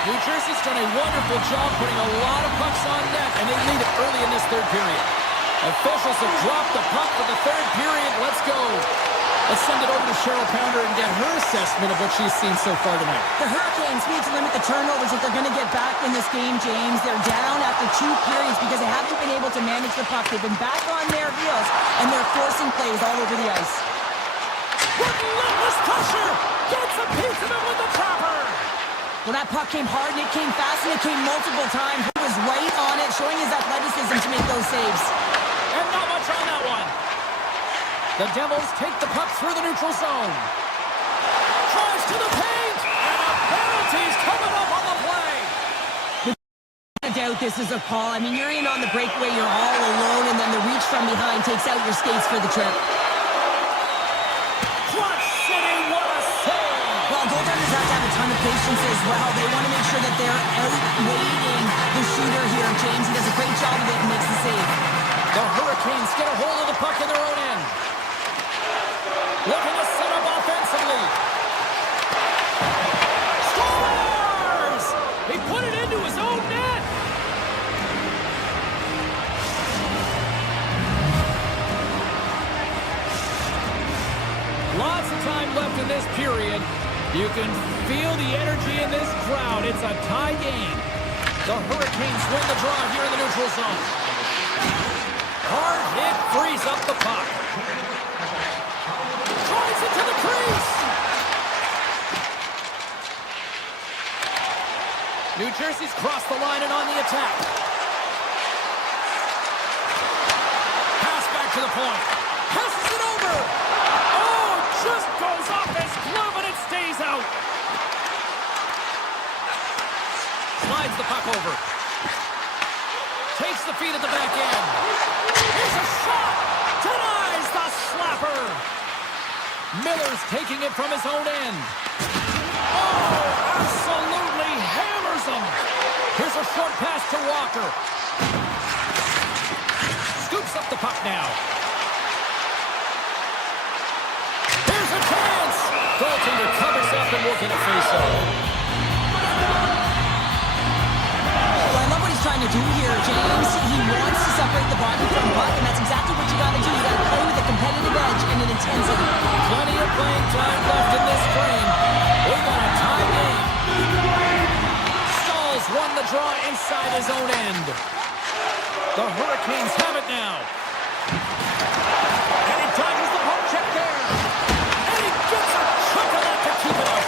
New Jersey's done a wonderful job putting a lot of pucks on net, and they lead it early in this third period. Officials have dropped the puck for the third period. Let's go. Let's send it over to Cheryl Pounder and get her assessment of what she's seen so far tonight. The Hurricanes need to limit the turnovers if they're going to get back in this game, James. They're down after 2 periods because they haven't been able to manage the puck. They've been back on their heels, and they're forcing plays all over the ice. Relentless pressure! Gets a piece of it with the chopper! Well, that puck came hard, and it came fast, and it came multiple times. He was right on it, showing his athleticism to make those saves. And not much on that one. The Devils take the puck through the neutral zone. Drives to the paint, and a penalty's coming up on the play. I doubt this is a call. I mean, you're in on the breakaway, you're all alone, and then the reach from behind takes out your skates for the trip. Clutch City, what a save! Well, goaltenders have to have a ton of patience as well. They want to make sure that they're outweighting the shooter here. James, he does a great job of it and makes the save. The Hurricanes get a hold of the puck in their own end. Looking to set up offensively. Scores! He put it into his own net. Lots of time left in this period. You can feel the energy in this crowd. It's a tie game. The Hurricanes win the draw here in the neutral zone. Hard hit frees up the puck. Drives it to the crease. New Jersey's crossed the line and on the attack. Pass back to the point. Passes it over. Oh, just goes off his glove and it stays out. Slides the puck over. Takes the feed at the back end. Here's a shot. Denies the slapper. Miller's taking it from his own end. Oh, absolutely hammers him. Here's a short pass to Walker. Scoops up the puck now. Here's a chance. Goaltender covers up and will get a face-off. Trying to do here, James. He wants to separate the body from puck, and that's exactly what you got to do. You got to play with a competitive edge and an intensity. Plenty of playing time left in this frame. We got a tie game. Stahls won the draw inside his own end. The Hurricanes have it now. And he dodges the poke check there. And he gets a chunk of that to keep it up.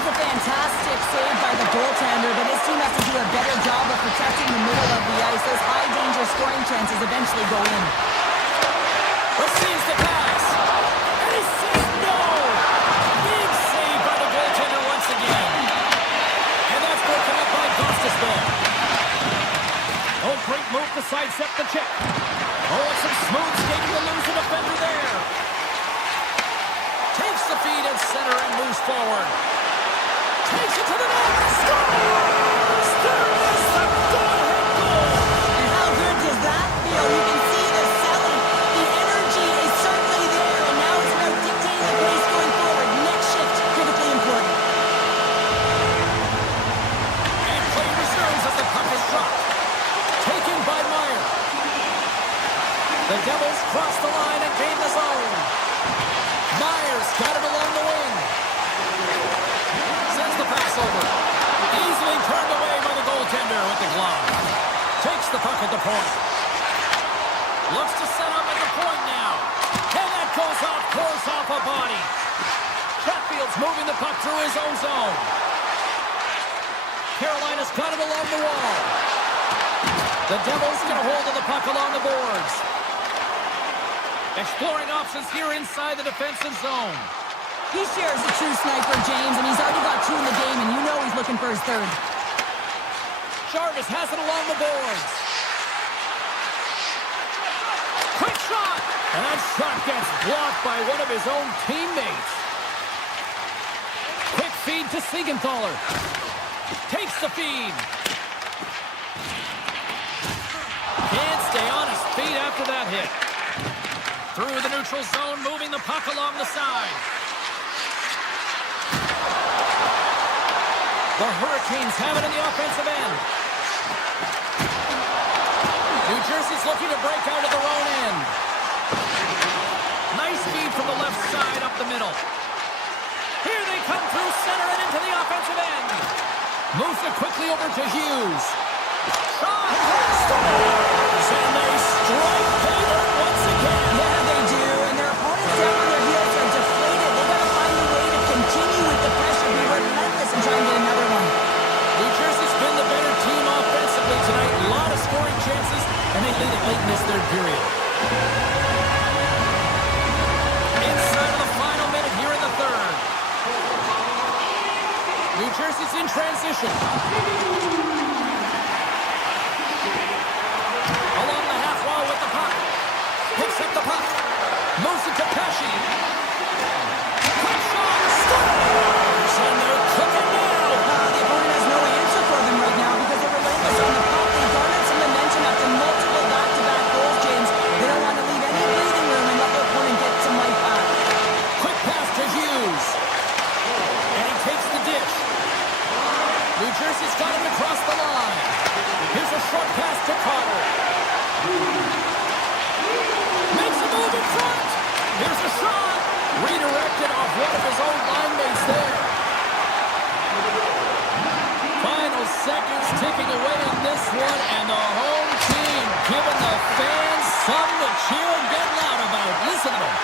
That's a fantastic save by the goaltender, but his team has to do a better job of protecting the middle of the ice. Those high-danger scoring chances eventually go in. Receives the pass. And he says no. Big save by the goaltender once again. And that's broken up by Gostisbehere. Oh, great move to sidestep the check. Oh, it's some smooth skating to lose a defender there. Takes the feed at center and moves forward. Takes it to the net. Scores! There is the go-ahead goal. And how good does that feel? You can see the selling. The energy is certainly there, and now it's about dictating the pace going forward. Next shift, critically important. And play resumes as the puck is dropped. Taken by Meyer. The Devils cross the line and gain the zone. Myers got it along the wing. Sends the pass over. Easily turned away by the goaltender with the glove. Takes the puck at the point. Looks to set up at the point now. And that goes off, pours off a body. Chatfield's moving the puck through his own zone. Carolina's got it along the wall. The Devils get a hold of the puck along the boards. Exploring options here inside the defensive zone. He shares a true sniper, James, and he's already got 2 in the game, and you know he's looking for his third. Jarvis has it along the boards. Quick shot! And that shot gets blocked by one of his own teammates. feed to Siegenthaler. Takes the feed. Can't stay on his feet after that hit. Through the neutral zone, moving the puck along the side. The Hurricanes have it in the offensive end. New Jersey's looking to break out of their own end. Nice feed from the left side up the middle. Here they come through center and into the offensive end. Moves it quickly over to Hughes. Shot! Scores! And they strike Taylor once again. Yeah, they do. And their opponents down on their heels are deflated. They got to find a way to continue with the pressure, be relentless, and try and get another one. New Jersey's been the better team offensively tonight. A lot of scoring chances, and they lead it late in this third period. Inside of the final minute here in the third. New Jersey's in transition. Along the half wall with the puck. Picks up the puck. Moves it to Pesci. Quick shot. Scores! And they're cooking now. The opponent has no answer for them right now because they're relentless on the puck. They garnered some momentum after multiple back-to-back goals, James. They don't want to leave any breathing room and let their opponent get some life back. Quick pass to Hughes. And he takes the dish. New Jersey's got him across the line. Here's a short pass to Carter. Makes a move in front. Here's a shot. Redirected off one of his own line mates there. Final seconds ticking away on this one, and the home team giving the fans something to cheer and get loud about. Listen to them.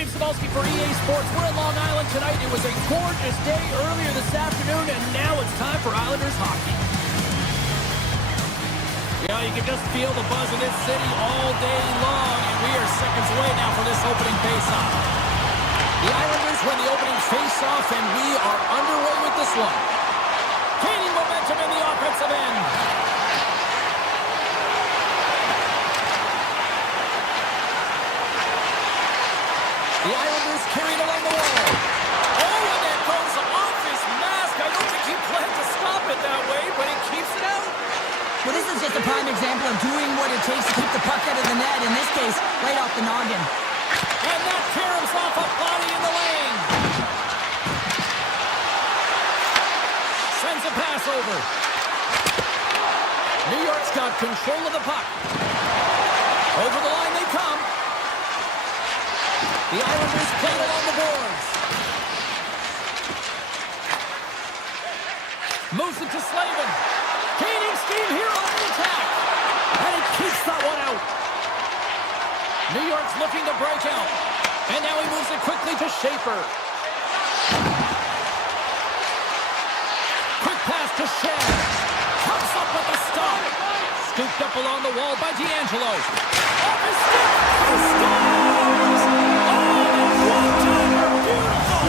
James Cebulski for EA Sports. We're in Long Island tonight. It was a gorgeous day earlier this afternoon, and now it's time for Islanders hockey. Yeah, you can just feel the buzz of this city all day long, and we are seconds away now for this opening face-off. The Islanders win the opening face-off, and we are underway with this one. Gaining momentum in the offensive end. The Islanders carried along the wall. Oh, and that goes off his mask. I don't think he planned to stop it that way, but he keeps it out. Well, this is just a prime example of doing what it takes to keep the puck out of the net. In this case, right off the noggin. And that caroms off a body in the lane. Sends a pass over. New York's got control of the puck. Over the line they come. The Islanders play along the boards. Moves it to Slavin. Gaining steam here on the attack. And he keeps that one out. New York's looking to break out. And now he moves it quickly to Schaefer. Quick pass to Shed. Comes up with a stop. Scooped up along the wall by D'Angelo. Off his stick. He scores! One-timer, beautiful!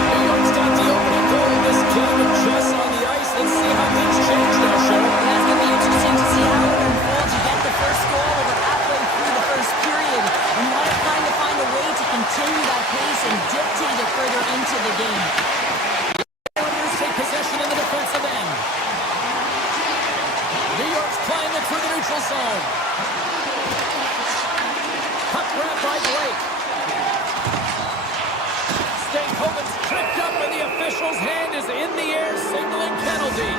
New York's got the opening goal in this game, and just on the ice. Let's see how things change now, Sean. That's going to be interesting to see how it unfolds. You get the first goal over halfway through the first period, and you want to find a way to continue that pace and dictate it further into the game. The Islanders take possession in the defensive end. New York's playing it through the neutral zone. Puck grabbed by Blake. Stankoven's tripped up, and the official's hand is in the air, signaling penalty.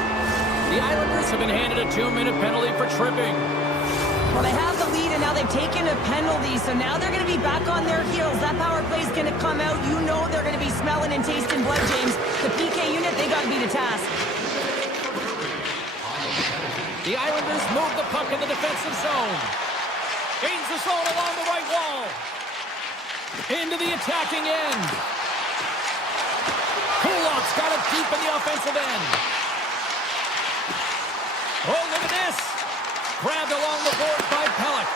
The Islanders have been handed a 2-minute penalty for tripping. Well, they have the lead, and now they've taken a penalty, so now they're going to be back on their heels. That power play is going to come out. You know they're going to be smelling and tasting blood, James. The PK unit, they got to be the task. The Islanders move the puck in the defensive zone. Gains the zone along the right wall. Into the attacking end. Kulak's got it deep in the offensive end. Oh, look at this. Grabbed along the board by Pellick.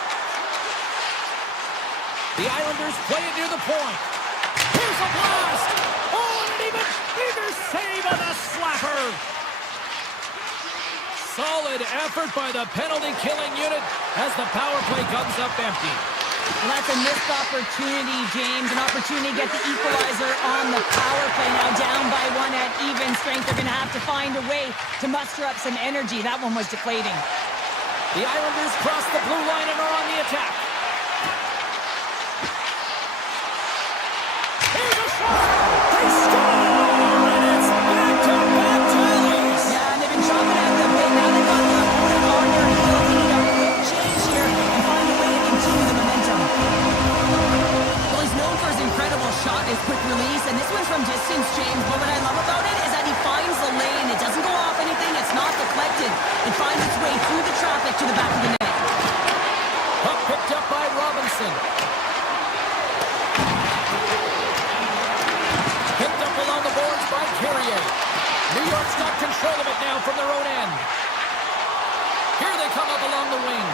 The Islanders play it near the point. Here's a blast. Oh, and an even bigger save on the slapper. Solid effort by the penalty-killing unit as the power play comes up empty. Well, that's a missed opportunity, James. An opportunity to get the equalizer on the power play. Now down by one at even strength. They're going to have to find a way to muster up some energy. That one was deflating. The Islanders cross the blue line and are on the attack. Here's a shot! They score! And it's back-to-back tallies! Yeah, and they've been chopping at the plate. Now they've got the opponent on their heel. They need a quick change here and find a way to continue the momentum. Well, he's known for his incredible shot and his quick release, and this one's from distance, James. But what I love about it is that he finds the lane. It doesn't go off anything. It's not deflected. It finds its way through the traffic to the back of the net. Puck picked up by Robinson. Picked up along the boards by Carrier. New York's got control of it now from their own end. Here they come up along the wing.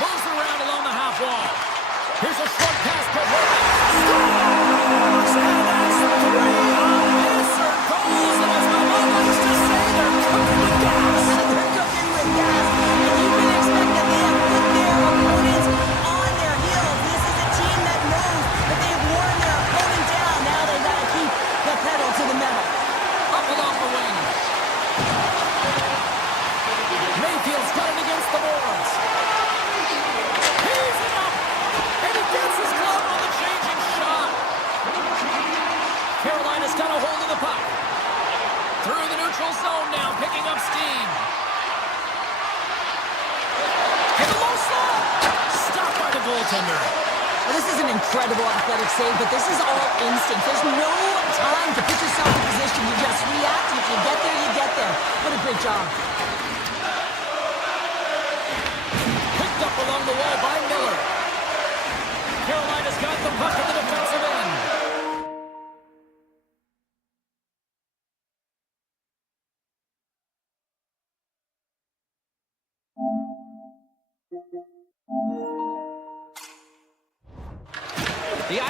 Moves around along the half wall. Here's a short pass to Roman. Scores! And that's 3 unanswered goals. And as my mom likes to say, they're cooking with gas. They're cooking with gas. And you can expect that they have put their opponents on their heels. This is a team that knows that they've worn their opponent down. Now they've got to keep the pedal to the metal. Up along the wing. Mayfield's got it against the boards. He's it up. And he gets his glove on the changing shot. Carolina's got a hold of the puck. Through the neutral zone now, picking up steam. And the low slot. Stopped by the goaltender. Well, this is an incredible athletic save, but this is all instinct. There's no time to put yourself in position. You just react. If you get there, you get there. What a great job. Picked up along the wall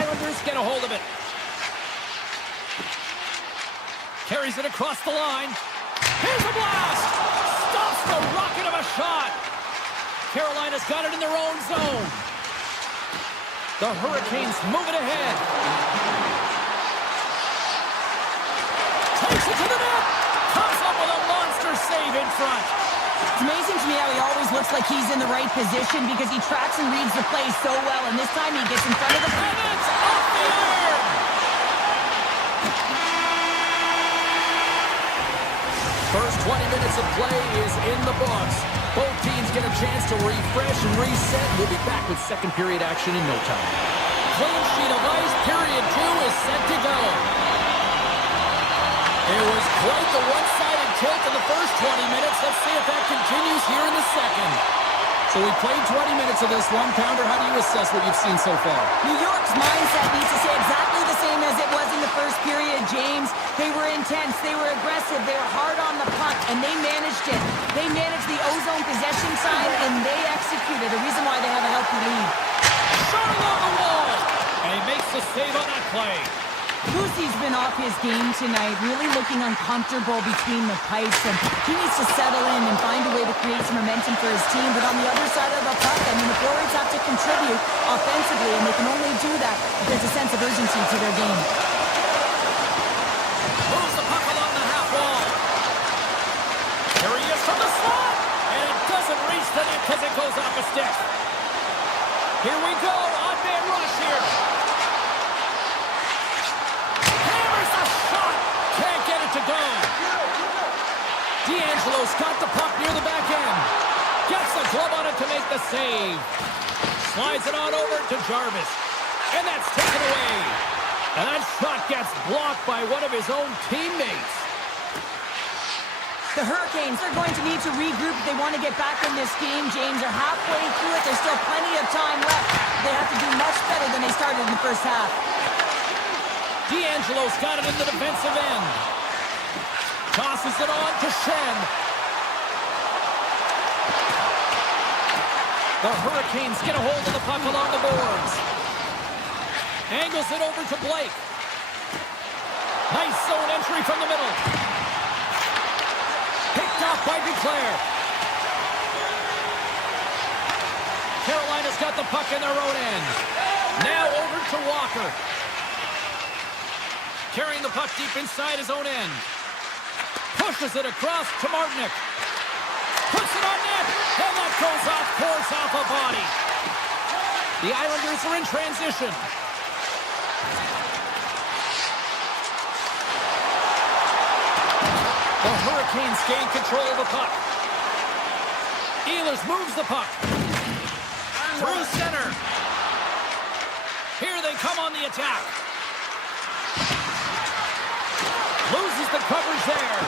Islanders get a hold of it. Carries it across the line. Here's a blast! Stops the rocket of a shot! Carolina's got it in their own zone. The Hurricanes move it ahead. Takes it to the net! Comes up with a monster save in front. It's amazing to me how he always looks like he's in the right position because he tracks and reads the play so well, and this time he gets in front of the... And it's off the iron! First 20 minutes of play is in the books. Both teams get a chance to refresh and reset. We'll be back with second period action in no time. Clean sheet of ice. Period 2 is set to go. It was quite the one-sided tilt in the first 20 minutes. Let's see if that continues here in the second. So we played 20 minutes of this one. Pounder, how do you assess what you've seen so far? New York's mindset needs to stay exactly the same as it was in the first period, James. They were intense, they were aggressive, they were hard on the puck, and they managed it. They managed the ozone possession side, and they executed. The reason why they have a healthy lead. Shot along the wall! And he makes the save on that play. Lucy's been off his game tonight, really looking uncomfortable between the pipes, and he needs to settle in and find a way to create some momentum for his team. But on the other side of the puck, I mean, the forwards have to contribute offensively, and they can only do that if there's a sense of urgency to their game. Moves the puck along the half wall. Here he is from the slot, and it doesn't reach the net because it goes off a stick. Here we go, odd man rush here. To go. D'Angelo's got the puck near the back end. Gets a glove on it to make the save. Slides it on over to Jarvis. And that's taken away. And that shot gets blocked by one of his own teammates. The Hurricanes are going to need to regroup if they want to get back in this game, James. They're halfway through it. There's still plenty of time left. They have to do much better than they started in the first half. D'Angelo's got it in the defensive end. Tosses it on to Shen. The Hurricanes get a hold of the puck along the boards. Angles it over to Blake. Nice zone entry from the middle. Picked off by Duclair. Carolina's got the puck in their own end. Now over to Walker. Carrying the puck deep inside his own end. Pushes it across to Martinick. Puts it on net. And that goes off course off a body. The Islanders are in transition. The Hurricanes gain control of the puck. Ehlers moves the puck. Through center. Here they come on the attack. Loses the coverage there.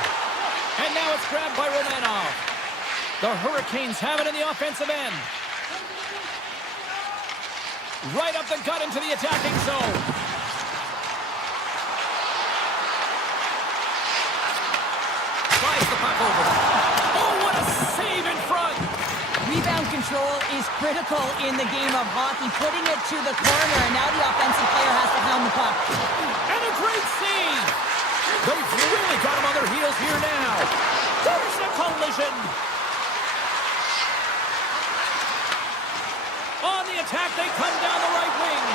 And now it's grabbed by Romanov. The Hurricanes have it in the offensive end. Right up the gut into the attacking zone. Slides the puck over. Oh, what a save in front. Rebound control is critical in the game of hockey. Putting it to the corner, and now the offensive player has to hound the puck. And a great save. They've really got him on their heels here now. There's a collision. On the attack, they come down the right wing.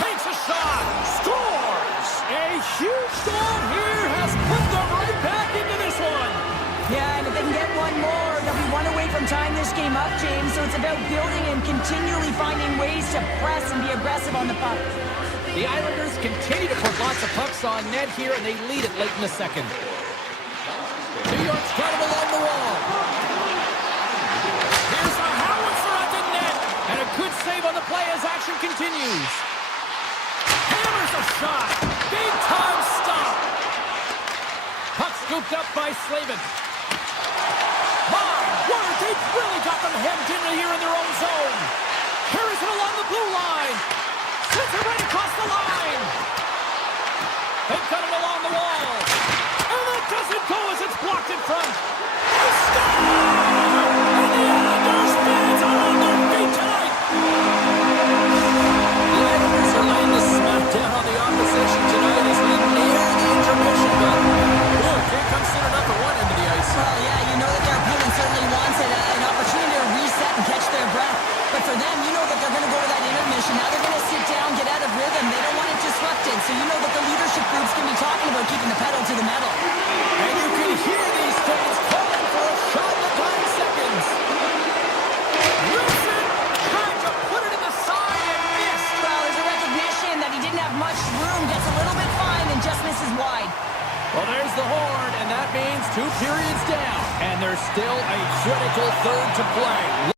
Takes a shot. Scores. A huge goal here has put them right back into this one. Yeah, and if they can get one more, they'll be one away from tying this game up, James. So it's about building and continually finding ways to press and be aggressive on the puck. The Islanders continue to put lots of pucks on net here, and they lead it late in the second. New York's got him along the wall. Here's a howitzer at the net, and a good save on the play as action continues. Hammers a shot. Big time stop. Puck scooped up by Slavin. My word, they've really got them hemmed in here in their own zone. Harrison along the blue line. Sends it right across the line. They've got it along the wall. And that doesn't go as it's blocked in front. They score! And the Islanders fans are on their feet tonight. The Islanders are laying the so you know that the leadership group's going to be talking about keeping the pedal to the metal. And you can hear these fans calling for a shot in the dying seconds. Wilson tried to put it in the side and missed. Well, there's a recognition that he didn't have much room, gets a little bit fine, and just misses wide. Well, there's the horn, and that means 2 periods down. And there's still a critical third to play.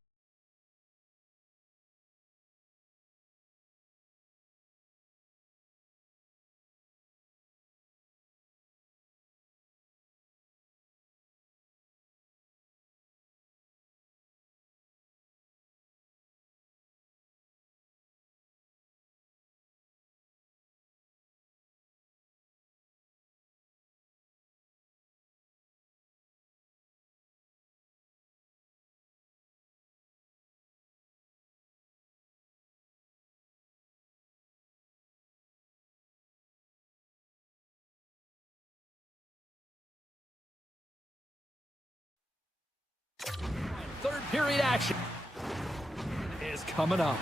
Third period action is coming up.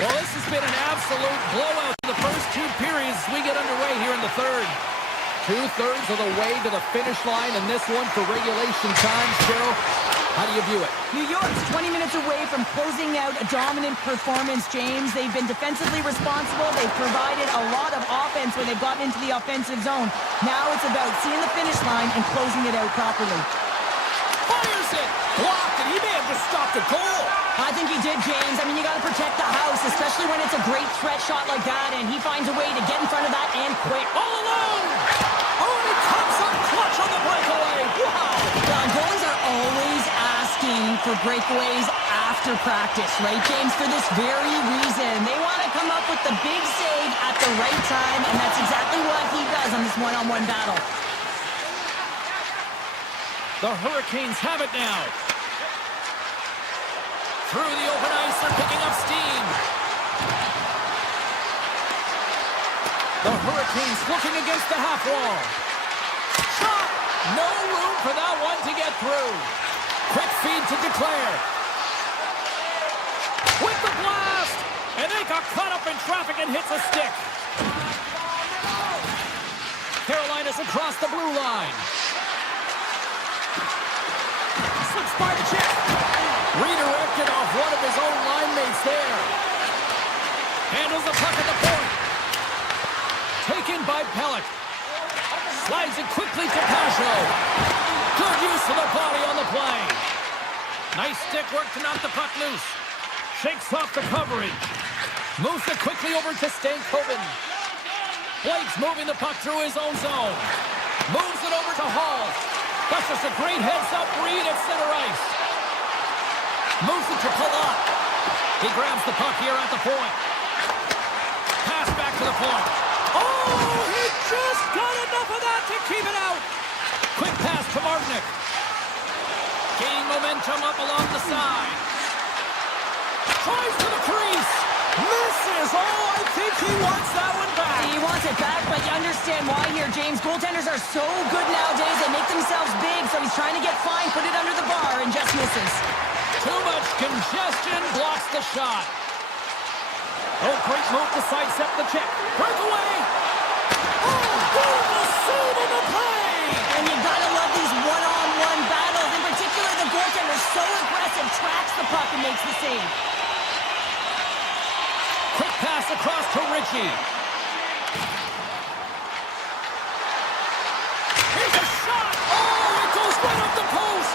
Well, this has been an absolute blowout in the first 2 periods as we get underway here in the third. 2/3 of the way to the finish line, and this one for regulation time. Cheryl, how do you view it? New York's 20 minutes away from closing out a dominant performance, James. They've been defensively responsible. They've provided a lot of offense when they've gotten into the offensive zone. Now it's about seeing the finish line and closing it out properly. Fires it! Blocked, and he may have just stopped a goal. I think he did, James. I mean, you got to protect the house, especially when it's a great threat shot like that, and he finds a way to get in front of that and quick. All alone! Oh, and he comes up clutch on the breakaway. Wow! Goalies are always asking for breakaways after practice, right, James? For this very reason. They want to come up with the big save at the right time, and that's exactly what he does on this one-on-one battle. The Hurricanes have it now. Through the open ice, they're picking up steam. The Hurricanes looking against the half wall. Shot! No room for that one to get through. Quick feed to Declare. With the blast! And they got caught up in traffic and hits a stick. Carolina's across the blue line. Slips by the chip. Redirected off one of his own line mates there. Handles the puck at the point. Taken by Pellick. Slides it quickly to Pasho. Good use of the body on the play. Nice stick work to knock the puck loose. Shakes off the coverage. Moves it quickly over to Stankoven. Blake's moving the puck through his own zone. Moves it over to Hall. That's just a great heads-up read at center ice. Moves it to Palat. He grabs the puck here at the point. Pass back to the point. Oh, he just got enough of that to keep it out. Quick pass to Martinick. Gaining momentum up along the side. Tries to the crease. Misses. Oh, I think he wants that one back. He wants it back, but you understand why here, James. Goaltenders are so good nowadays. They make themselves big, so he's trying to get fine, put it under the bar, and just misses. Too much congestion blocks the shot. Oh, great move to sidestep the check. Breakaway. Oh, beautiful save on the play. And you gotta love these one-on-one battles. In particular, the goaltender is so aggressive, tracks the puck and makes the save. Quick pass across to Ritchie. Here's a shot. Oh, it goes right up the post.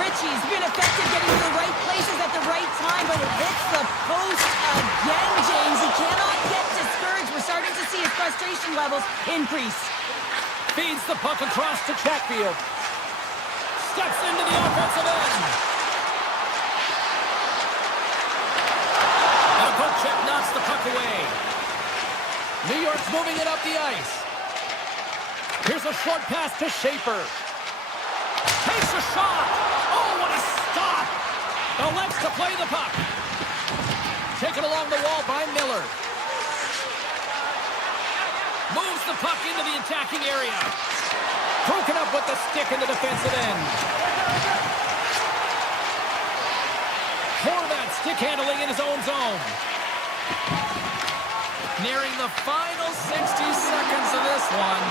Ritchie's been effective getting to the right places at the right time, but it hits the post again, James. He cannot get discouraged. We're starting to see his frustration levels increase. Feeds the puck across to Chatfield. Steps into the offensive end. And a poke check knocks the puck away. New York's moving it up the ice. Here's a short pass to Schaefer. Takes a shot. Oh, what a stop. Elects to play the puck. Taken along the wall by Miller. Moves the puck into the attacking area. Broken up with the stick in the defensive end. Horvat stick handling in his own zone. Nearing the final 60 seconds of this one.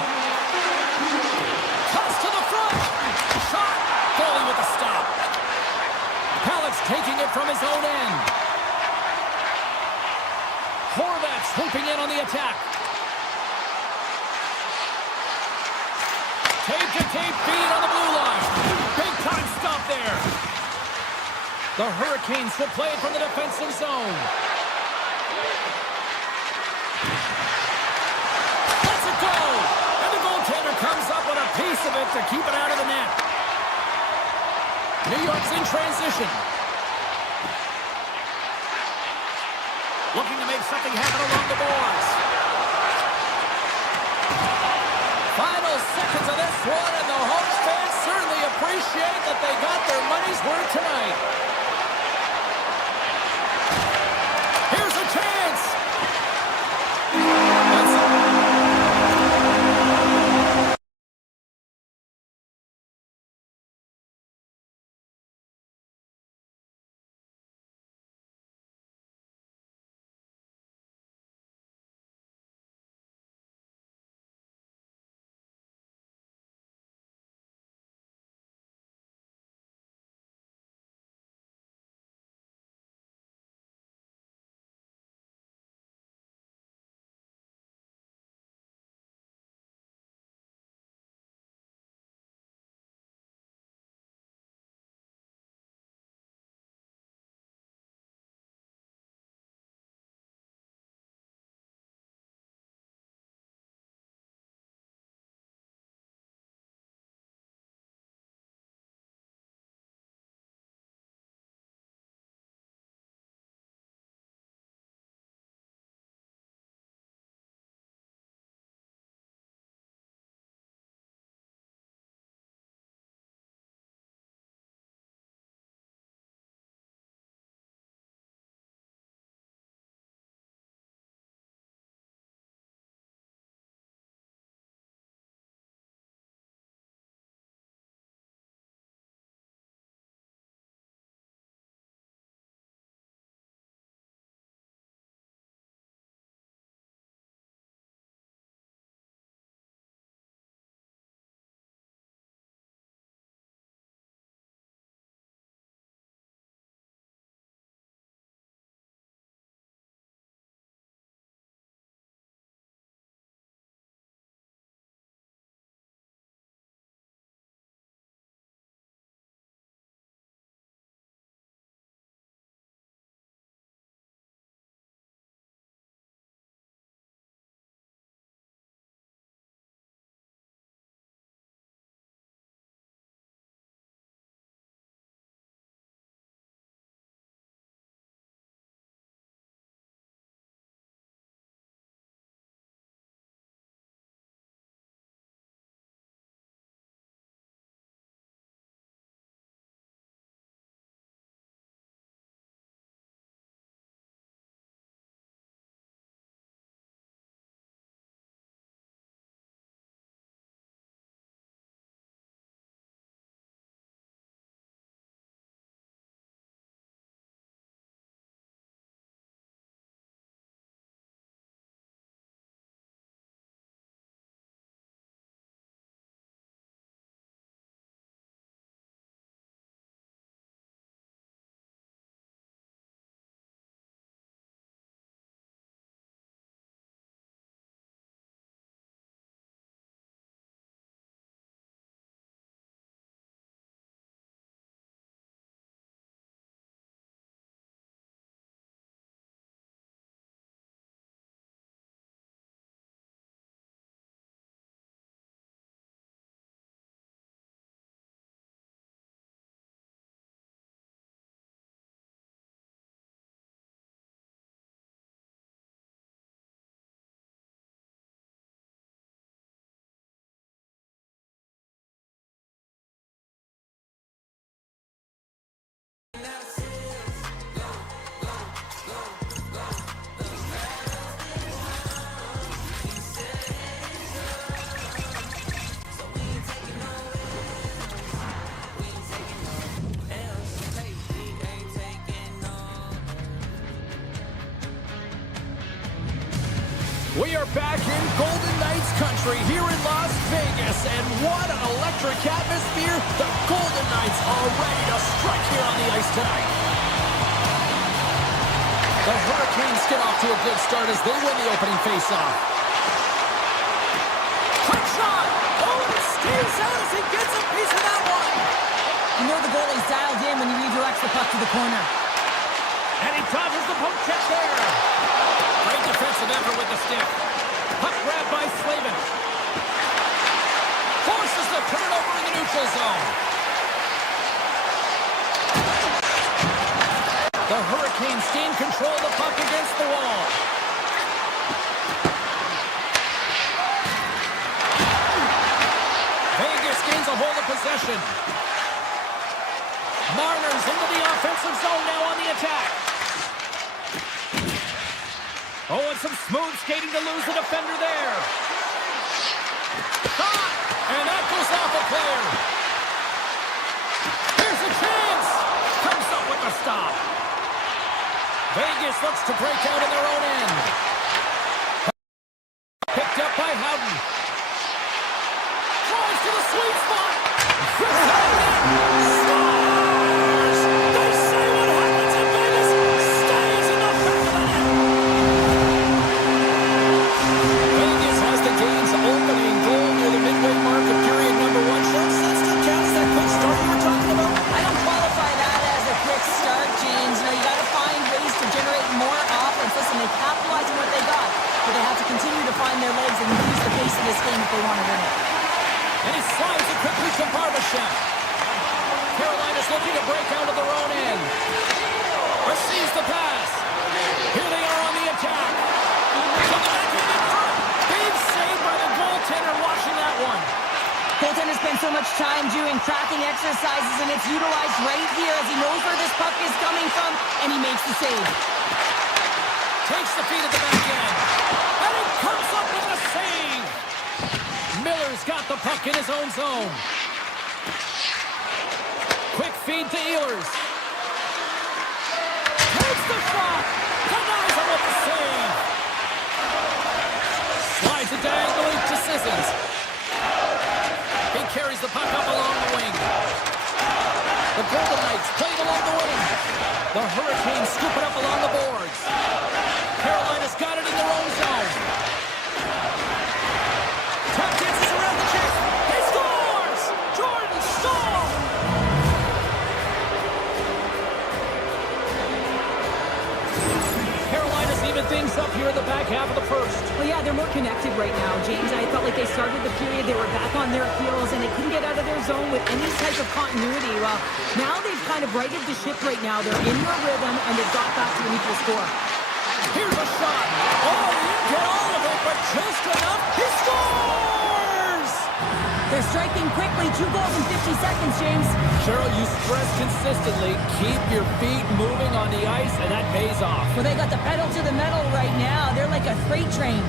Toss to the front. Shot. Goalie with a stop. Halleck's taking it from his own end. Horvat's swooping in on the attack. Tape-to-tape feed on the blue line. Big-time stop there. The Hurricanes will play it from the defensive zone. Let's it go! And the goaltender comes up with a piece of it to keep it out of the net. New York's in transition. Looking to make something happen along the boards. Final seconds of this one, and the Hawks fans certainly appreciate that they got their money's worth tonight. We are back in Golden Knights country here in Las Vegas, and what an electric atmosphere. The Golden Knights are ready to strike here on the ice tonight. The Hurricanes get off to a good start as they win the opening faceoff. Quick shot! Oh, and it stays out as he gets a piece of that one. You know the goalie's dialed in when he redirects the puck to the corner. And he dodges the poke check there. Great defensive effort with the stick. Puck grab by Slavin. Forces the turnover in the neutral zone. The Hurricanes gain control of the puck against the wall. Vegas gains a hold of possession. Marner's into the offensive zone now on the attack. Oh, and some smooth skating to lose the defender there. Shot! And that goes off a player. Here's a chance. Comes up with a stop. Vegas looks to break out in their own end. Picked up by Howden. Tries to the sweet spot. Scores! They say what happens in Vegas stays in the back of the net. Vegas has the game's opening goal near the midway mark of period number 1. Does that still count as that quick start you were talking about? I don't qualify that as a quick start, James. You know, you got to find ways to generate more offense. Listen, they capitalized on what they got, but they have to continue to find their legs and increase the pace of this game if they want to win it. And he slides it quickly to Barbashev. Carolina's looking to break out of their own end. Receives the pass. Here they are on the attack. From the backhand in front. Big save by the goaltender watching that one. Goaltender spends so much time doing tracking exercises, and it's utilized right here as he knows where this puck is coming from, and he makes the save. Takes the feed at the back end. And he comes up with a save. Miller's got the puck in his own zone. Quick feed to Ehlers. Takes the shot. Denies him with the save. Slides it diagonally to Sissons. He carries the puck up along the wing. The Golden Knights played along the wing. The Hurricanes scoop it up along the boards. Carolina's got it in their own zone. Tap dances around the check. He scores! Jordan Staal! Carolina's even things up here in the back half of the first. Well, yeah, they're more connected right now, James. I felt like they started the period, they were back on their heels, and they couldn't get out of their zone with any type of continuity. Well, now they've kind of righted the ship right now. They're in their rhythm, and they've got back to an equal score. Here's a shot. Oh, he didn't get all of it, but just enough. He scores! They're striking quickly. 2 goals in 50 seconds, James. Cheryl, you stress consistently, keep your feet moving on the ice, and that pays off. Well, they got the pedal to the metal right now. They're like a freight train.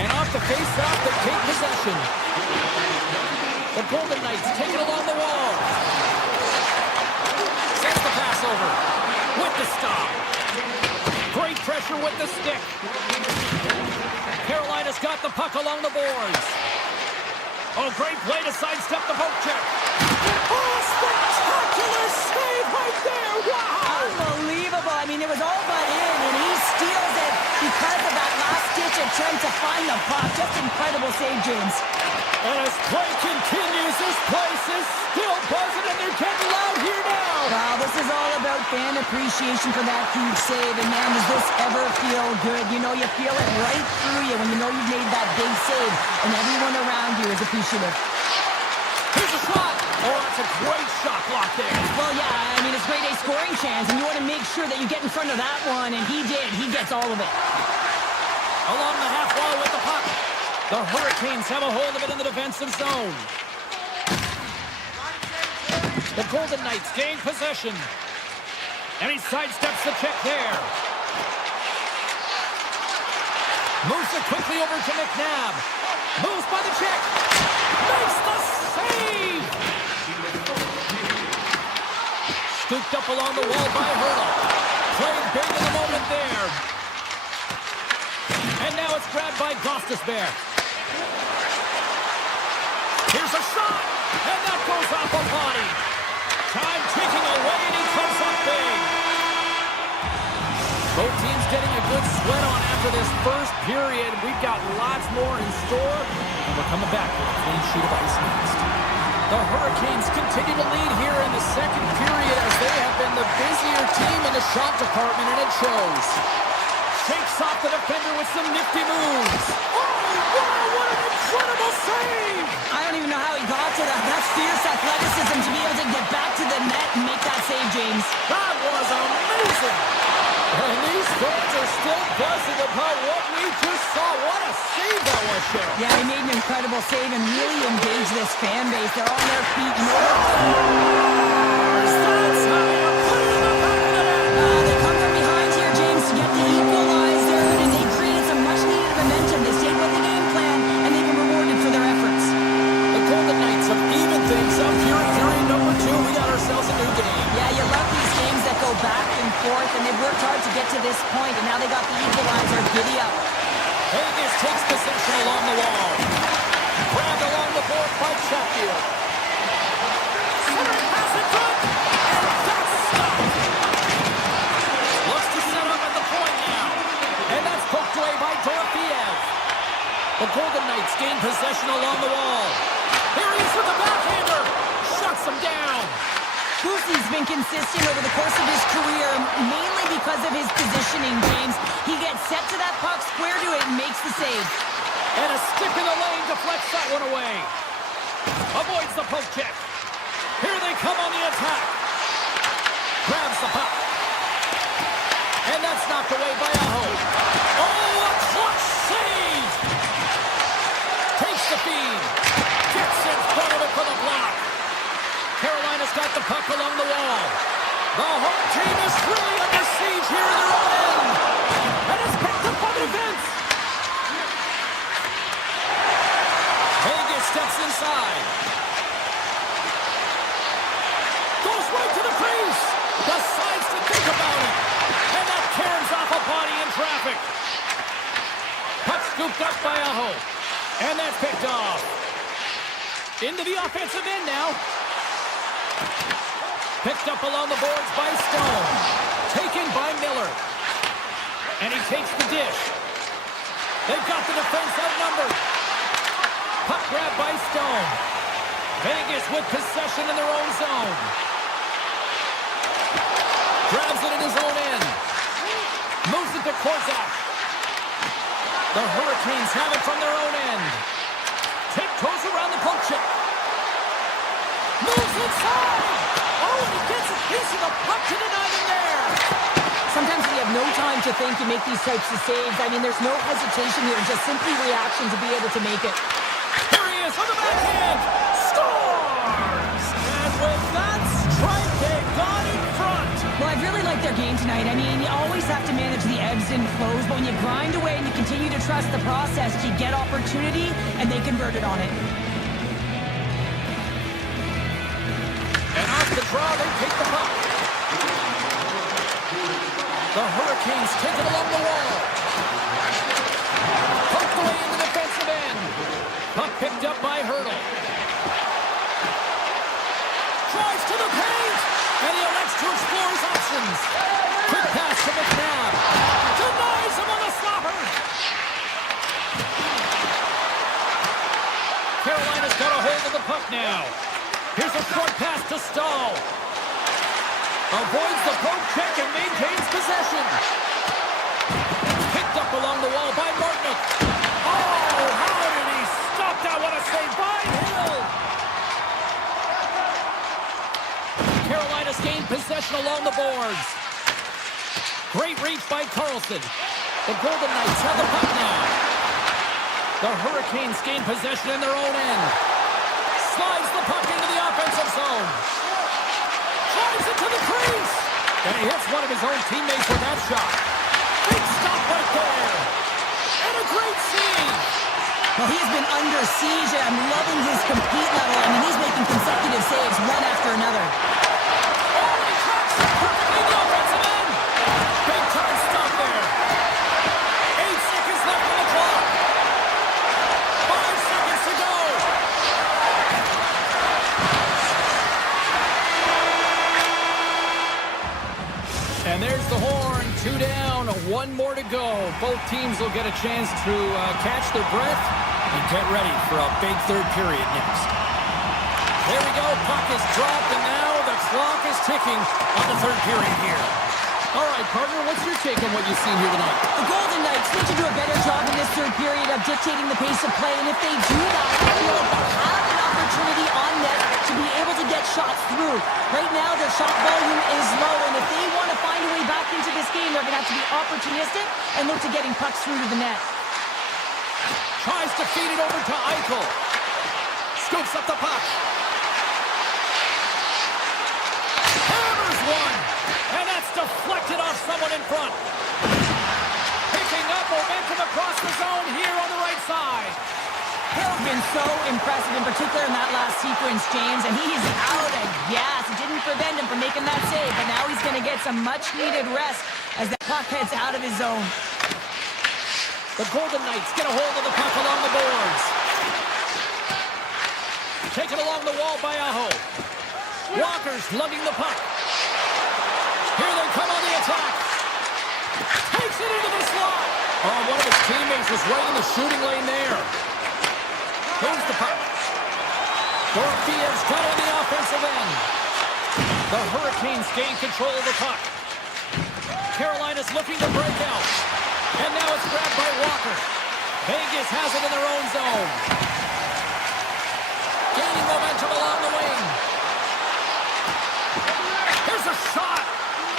And off the face-off, they take possession. The Golden Knights take it along the wall. Sends the pass over. With the stop. Great pressure with the stick. Carolina's got the puck along the boards. Oh, great play to sidestep the poke check. Oh, spectacular save right there. Wow. Unbelievable. I mean, it was all but in, and he steals it because of that last-ditch attempt to find the puck. Just incredible save, James. And as play continues, this place is still buzzing, and they're getting loud here now. Wow, this is all about fan appreciation for that huge save. And, man, does this ever feel good? You know, you feel it right through you when you know you've made that big save, and everyone around you is appreciative. Here's a shot. Oh, that's a great shot block there. Well, yeah, I mean, it's grade A scoring chance, and you want to make sure that you get in front of that one, and he did. He gets all of it. Along the half wall with the puck. The Hurricanes have a hold of it in the defensive zone. The Golden Knights gain possession. And he sidesteps the check there. Moves it quickly over to McNabb. Moves by the check. Makes the save! Scooped up along the wall by Hurdle. Played big in the moment there. And now it's grabbed by Gostisbehere. Here's a shot, and that goes off a body. Time ticking away, and he comes up big. Both teams getting a good sweat on after this first period. We've got lots more in store, and we're coming back with a clean sheet of ice next. The Hurricanes continue to lead here in the second period as they have been the busier team in the shot department, and it shows. Shakes off the defender with some nifty moves. Oh, wow, what an incredible save! I don't even know how he got to that. That's fierce athleticism to be able to get back to the net and make that save, James. That was amazing! And these fans are still buzzing about what we just saw. What a save that was, Cheryl. Yeah, he made an incredible save and really engaged this fan base. They're on their feet. That's how you put it in the back of the net. They come from behind here, James, to get the equalizer, and they created some much-needed momentum. They stayed with the game plan, and they've been rewarded for their efforts. The Golden Knights have evened things up here in period number 2. We got ourselves a new game. Yeah, you love these games that go back and forth, and they've worked hard to get to this point, and now they got the equalizer. Giddy up. Vegas takes possession along the wall. Grabbed along the board by Chatfield. Center pass in front, and that's stopped. Looks to set up at the point now. And that's poked away by Dorofeev. The Golden Knights gain possession along the wall. Here he is with the backhander. Shuts him down. Boosie's been consistent over the course of his career, mainly because of his positioning, James. He gets set to that puck, square to it, and makes the save. And a stick in the lane deflects that one away. Avoids the poke check. Here they come on the attack. Grabs the puck. And that's knocked away by Aho. Oh, a clutch save! Takes the feed. Gets in front of it for the block. Carolina's got the puck along the wall. The home team is really under siege here in their own end. And it's picked up by the defense. Vegas steps inside. Goes right to the crease. Decides to think about it. And that caroms off a body in traffic. Puck scooped up by Aho. And that's picked off. Into the offensive end now. Picked up along the boards by Stone. Taken by Miller. And he takes the dish. They've got the defense outnumbered. Puck grab by Stone. Vegas with possession in their own zone. Grabs it in his own end. Moves it to Korzak. The Hurricanes have it from their own end. Tiptoes around the poke check. Moves inside. Oh, and he gets a piece of the puck to deny them there. Sometimes when you have no time to think, you make these types of saves. I mean, there's no hesitation here, just simply reaction to be able to make it. Here he is on the backhand. Scores! And with that strike, they got in front. Well, I really like their game tonight. I mean, you always have to manage the ebbs and flows, but when you grind away and you continue to trust the process, you get opportunity, and they converted on it. And off the draw, they take the puck. The Hurricanes take it along the wall. Poked away in the defensive end. Puck picked up by Hurdle. Drives to the paint. And he elects to explore his options. Quick pass to McNabb. Denies him on the slapper. Carolina's got a hold of the puck now. Here's a short pass to Stahl. Avoids the poke check and maintains possession. Picked up along the wall by Martinook. Oh, how did he stop that? What a save by Hill. Carolina's gained possession along the boards. Great reach by Carlson. The Golden Knights have the puck now. The Hurricanes gain possession in their own end. Slides the puck into the offensive zone. Drives it to the crease. And he hits one of his own teammates with that shot. Big stop right there. And a great save. Well, he's been under siege, and I'm loving his compete level. I mean, he's making consecutive saves one after another. Oh, he tried And there's the horn. 2 down, 1 more to go. Both teams will get a chance to catch their breath and get ready for a big third period next. There we go. Puck is dropped, and now the clock is ticking on the third period here. All right, partner, what's your take on what you've seen here tonight? The Golden Knights need to do a better job in this third period of dictating the pace of play, and if they do that, I feel like they have an opportunity on net to be able to get shots through. Right now, their shot volume is low, and if they want to find a way back into this game, they're going to have to be opportunistic and look to getting pucks through to the net. Tries to feed it over to Eichel. Scoops up the puck. Hammers one. And that's deflected off someone in front. Picking up momentum across the zone here on the right side. Hill's been so impressive, in particular in that last sequence, James, and he's out of gas. It didn't prevent him from making that save, but now he's going to get some much-needed rest as the puck heads out of his zone. The Golden Knights get a hold of the puck along the boards. Taken along the wall by Aho. Walker's lugging the puck. Here they come on the attack. Takes it into the slot. Oh, one of his teammates was right in the shooting lane there. Here's the puck. Dorofeyev's got on the offensive end. The Hurricanes gain control of the puck. Carolina's looking to break out. And now it's grabbed by Walker. Vegas has it in their own zone. Gaining momentum along the wing. Here's a shot.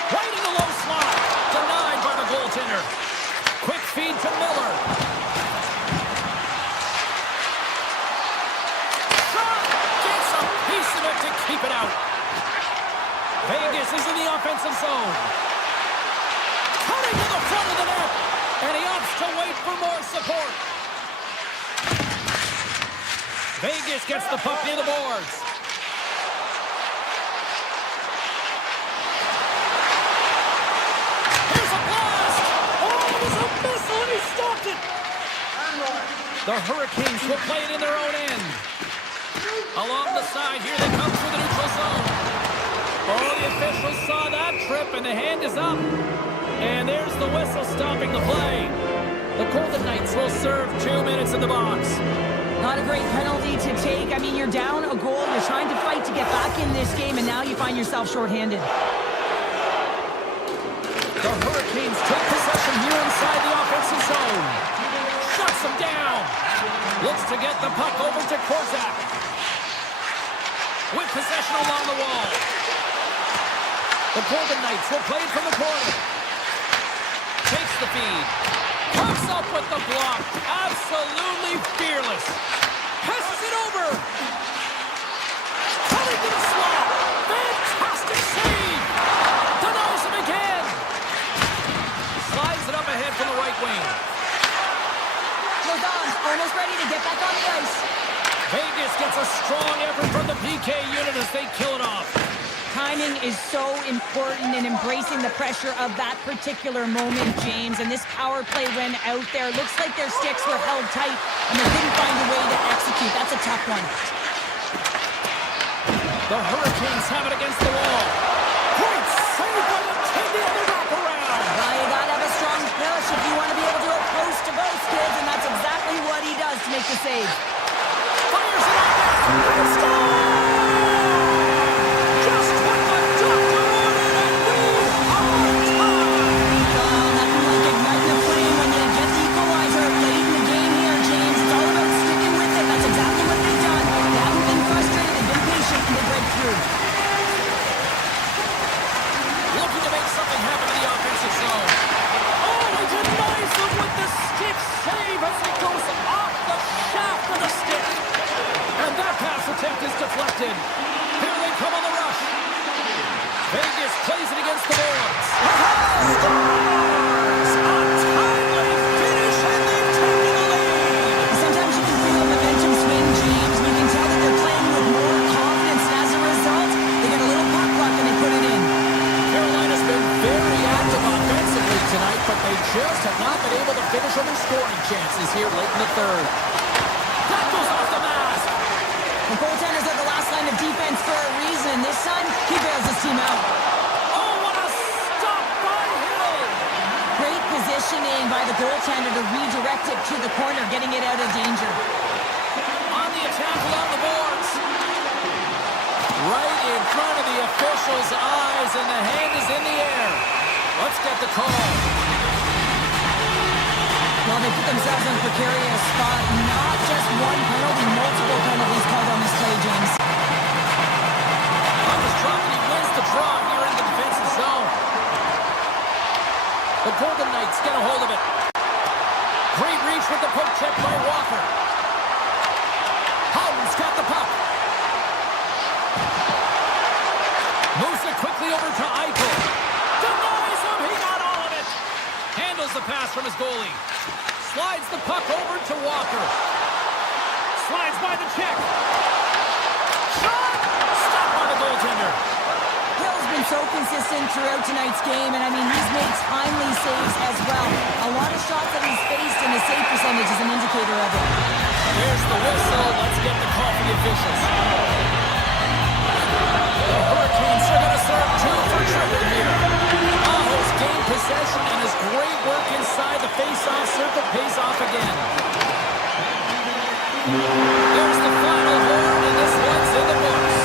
Right in the low slot. Denied by the goaltender. Quick feed to Miller. Shot. Gets a piece of it to keep it out. Vegas is in the offensive zone. Cutting to the front of the net. And he opts to wait for more support. Vegas gets the puck near the boards. Here's a blast! Oh, it was a missile and he stopped it! The Hurricanes will play it in their own end. Along the side, here they come through the neutral zone. Oh, the officials saw that trip and the hand is up. And there's the whistle stopping the play. The Golden Knights will serve 2 minutes in the box. Not a great penalty to take. I mean, you're down a goal. You're trying to fight to get back in this game, and now you find yourself shorthanded. The Hurricanes take possession here inside the offensive zone. Shuts them down. Looks to get the puck over to Korzak. With possession along the wall. The Golden Knights will play it from the corner. Takes the feed. Comes up with the block. Absolutely fearless. Passes it over. Coming to the slot. Fantastic save. Denies him again. Slides it up ahead from the right wing. Lozon's almost ready to get back on the ice. Vegas gets a strong effort from the PK unit as they kill it off. Timing is so important in embracing the pressure of that particular moment, James. And this power play when out there, looks like their sticks were held tight and they couldn't find a way to execute. That's a tough one. The Hurricanes have it against the wall. Great save by the Tindy on the wraparound. Well, you gotta have a strong push if you want to be able to go coast to coast, kids, and that's exactly what he does to make the save. Fires it on net. Score! Just what the doctor ordered, and we are tied! Nothing like igniting a flame when you get the equalizer late in the game here, James. It's all about sticking with it. That's exactly what they've done. They haven't been frustrated. They've been patient, and they break through. Looking to make something happen in the offensive zone. Oh, he denies him with the stick save as it goes off the shaft of the stick. And that pass attempt is deflected. Here they come on the rush. Vegas plays it against the boards. Scores! A timely finish, and they've taken the lead. Sometimes you can feel a momentum swing, James. You can tell that they're playing with more confidence, and as a result, they get a little puck luck and they put it in. Carolina's been very active offensively tonight, but they just have not been able to finish on their scoring chances here late in the third. That goes off the mask. The goaltenders are the last line of defense for a reason. This time, he bails his team out. Oh, what a stop goaltender to redirect it to the corner, getting it out of danger. On the attack along the boards. Right in front of the official's eyes, and the hand is in the air. Let's get the call. Well, they put themselves in a precarious spot. Not just one penalty, multiple penalties called on this play, James. On this drop, and he wins the draw here in the defensive zone. The Golden Knights get a hold of it. Great reach with the poke check by Walker. Howden's got the puck. Moves it quickly over to Eichel. Denies him. He got all of it. Handles the pass from his goalie. Slides the puck over to Walker. Slides by the check. Shot! Stopped by the goaltender. Hill's been so consistent throughout tonight's game, and I mean, he's made timely saves as well. A lot of shots that he's faced, and his save percentage is an indicator of it. Here's the whistle. Let's get the call from the officials. The Hurricanes are going to serve 2 for triple here. Aho's gained possession, and his great work inside the face-off circle pays off again. There's the final horn, and this one's in the books.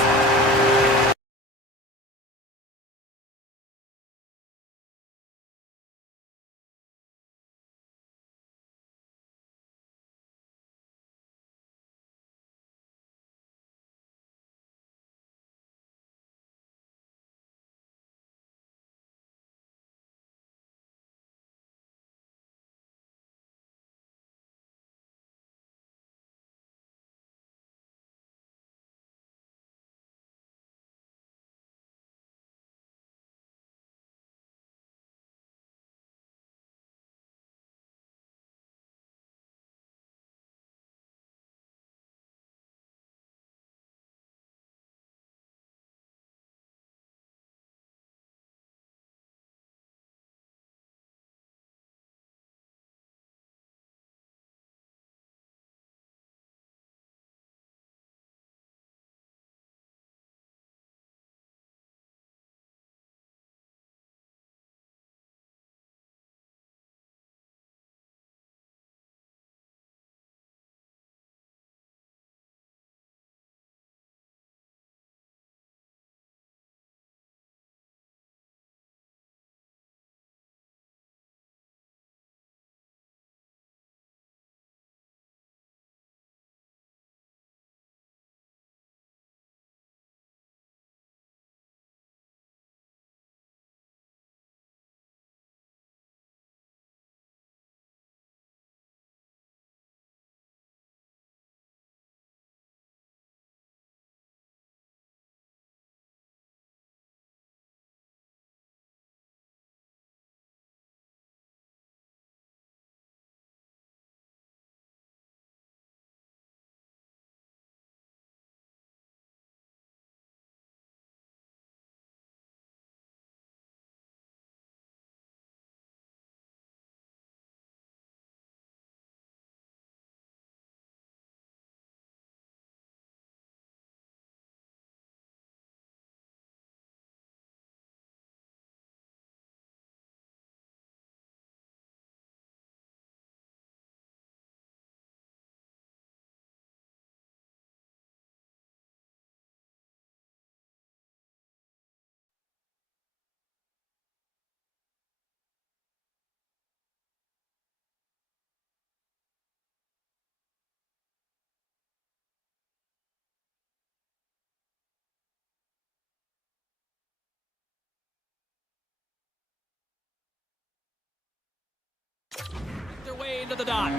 Their way into the dot.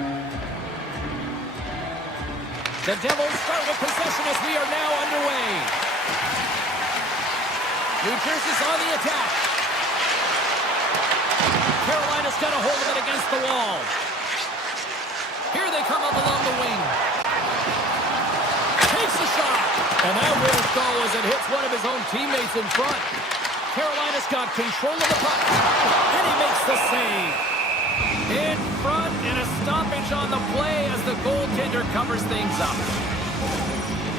The Devils start with possession as we are now underway. New Jersey's on the attack. Carolina's got a hold of it against the wall. Here they come up along the wing. Takes the shot. And that won't go as it hits one of his own teammates in front. Carolina's got control of the puck. And he makes the save. In front, and a stoppage on the play as the goaltender covers things up.